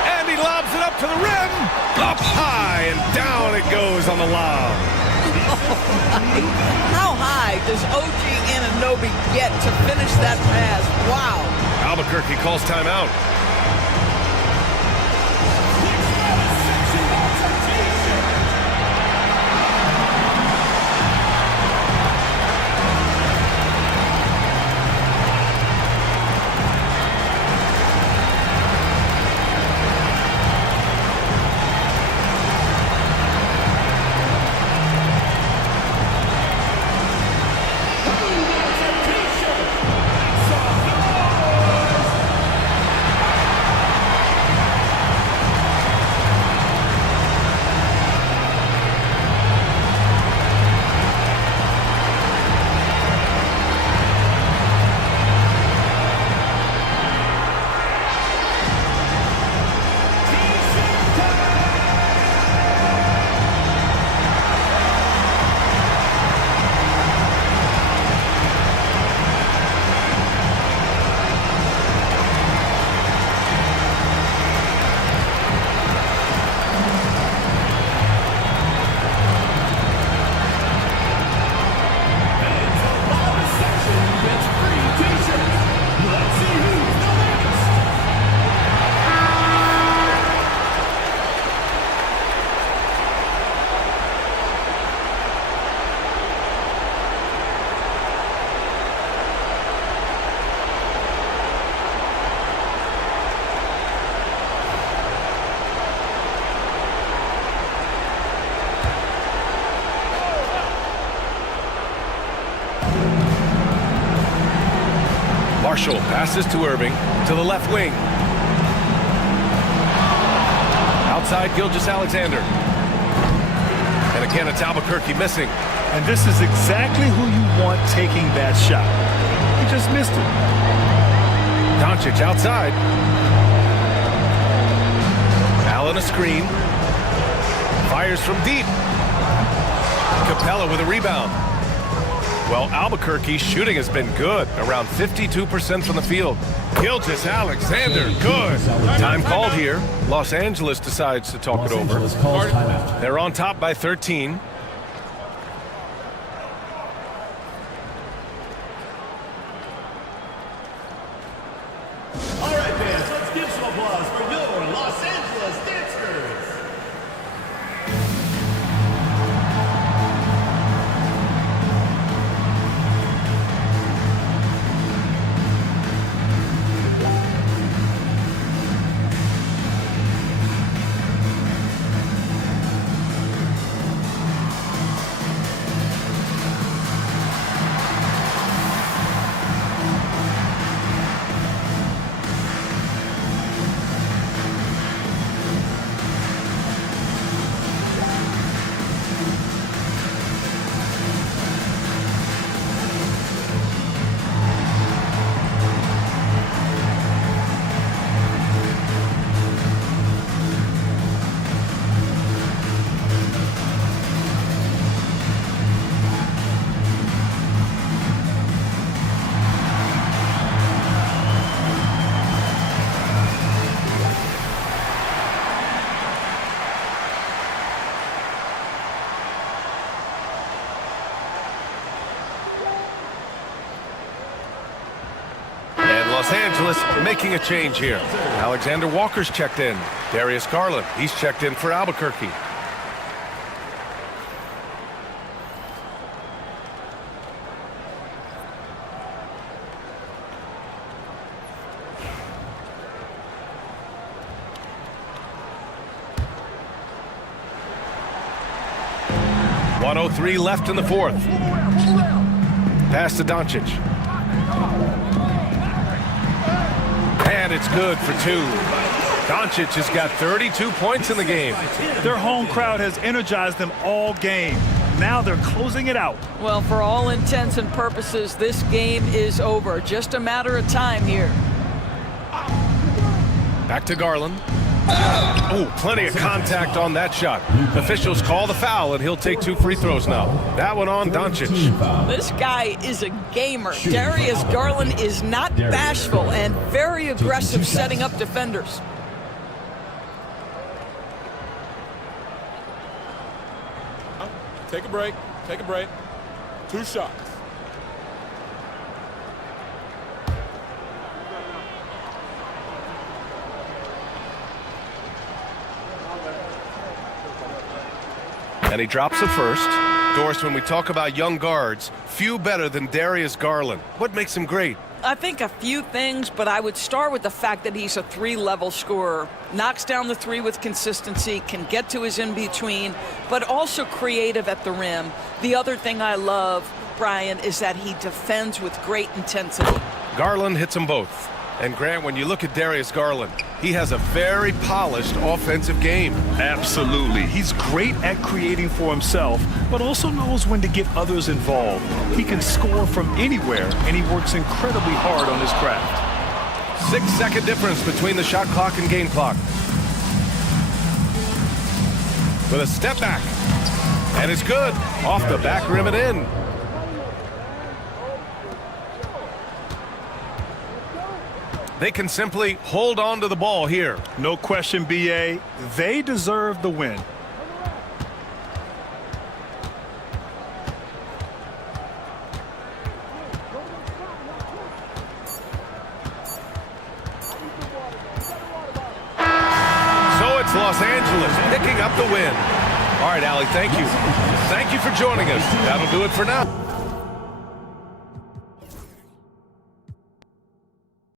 And he lobs it up to the rim. Up high and down it goes on the lob. How high does OG Anunoby get to finish that pass? Wow. Albuquerque calls timeout. Marshall passes to Irving to the left wing. Outside Gilgeous-Alexander. And again, it's Albuquerque missing. And this is exactly who you want taking that shot. He just missed it. Doncic outside. Allen a screen. Fires from deep. Capella with a rebound. Well, Albuquerque's shooting has been good, around 52% from the field. Gilgeous-Alexander, good. Time called here. Los Angeles decides to talk it over. They're on top by 13. All right, fans, let's give some applause for your Los Angeles Dancers. Los Angeles making a change here. Alexander Walker's checked in. Darius Garland, he's checked in for Albuquerque. .103 left in the fourth. Pass to Doncic. And it's good for two. Doncic has got 32 points in the game. Their home crowd has energized them all game. Now they're closing it out. Well, for all intents and purposes, this game is over. Just a matter of time here. Back to Garland. Oh, plenty of contact on that shot. Officials call the foul, and he'll take 2 free throws now. That one on Doncic. This guy is a gamer. Darius Garland is not bashful and very aggressive setting up defenders. Take a break. Take a break. 2 shots. And he drops the first. Doris, when we talk about young guards, few better than Darius Garland. What makes him great? I think a few things, but I would start with the fact that he's a 3-level scorer. Knocks down the 3 with consistency, can get to his in-between, but also creative at the rim. The other thing I love, Brian, is that he defends with great intensity. Garland hits them both. And Grant, when you look at Darius Garland, he has a very polished offensive game. Absolutely. He's great at creating for himself, but also knows when to get others involved. He can score from anywhere, and he works incredibly hard on his craft. 6-second difference between the shot clock and game clock. With a step back. And it's good. Off the back rim and in. They can simply hold on to the ball here. No question, B.A. They deserve the win. So it's Los Angeles picking up the win. All right, Allie, thank you. Thank you for joining us. That'll do it for now.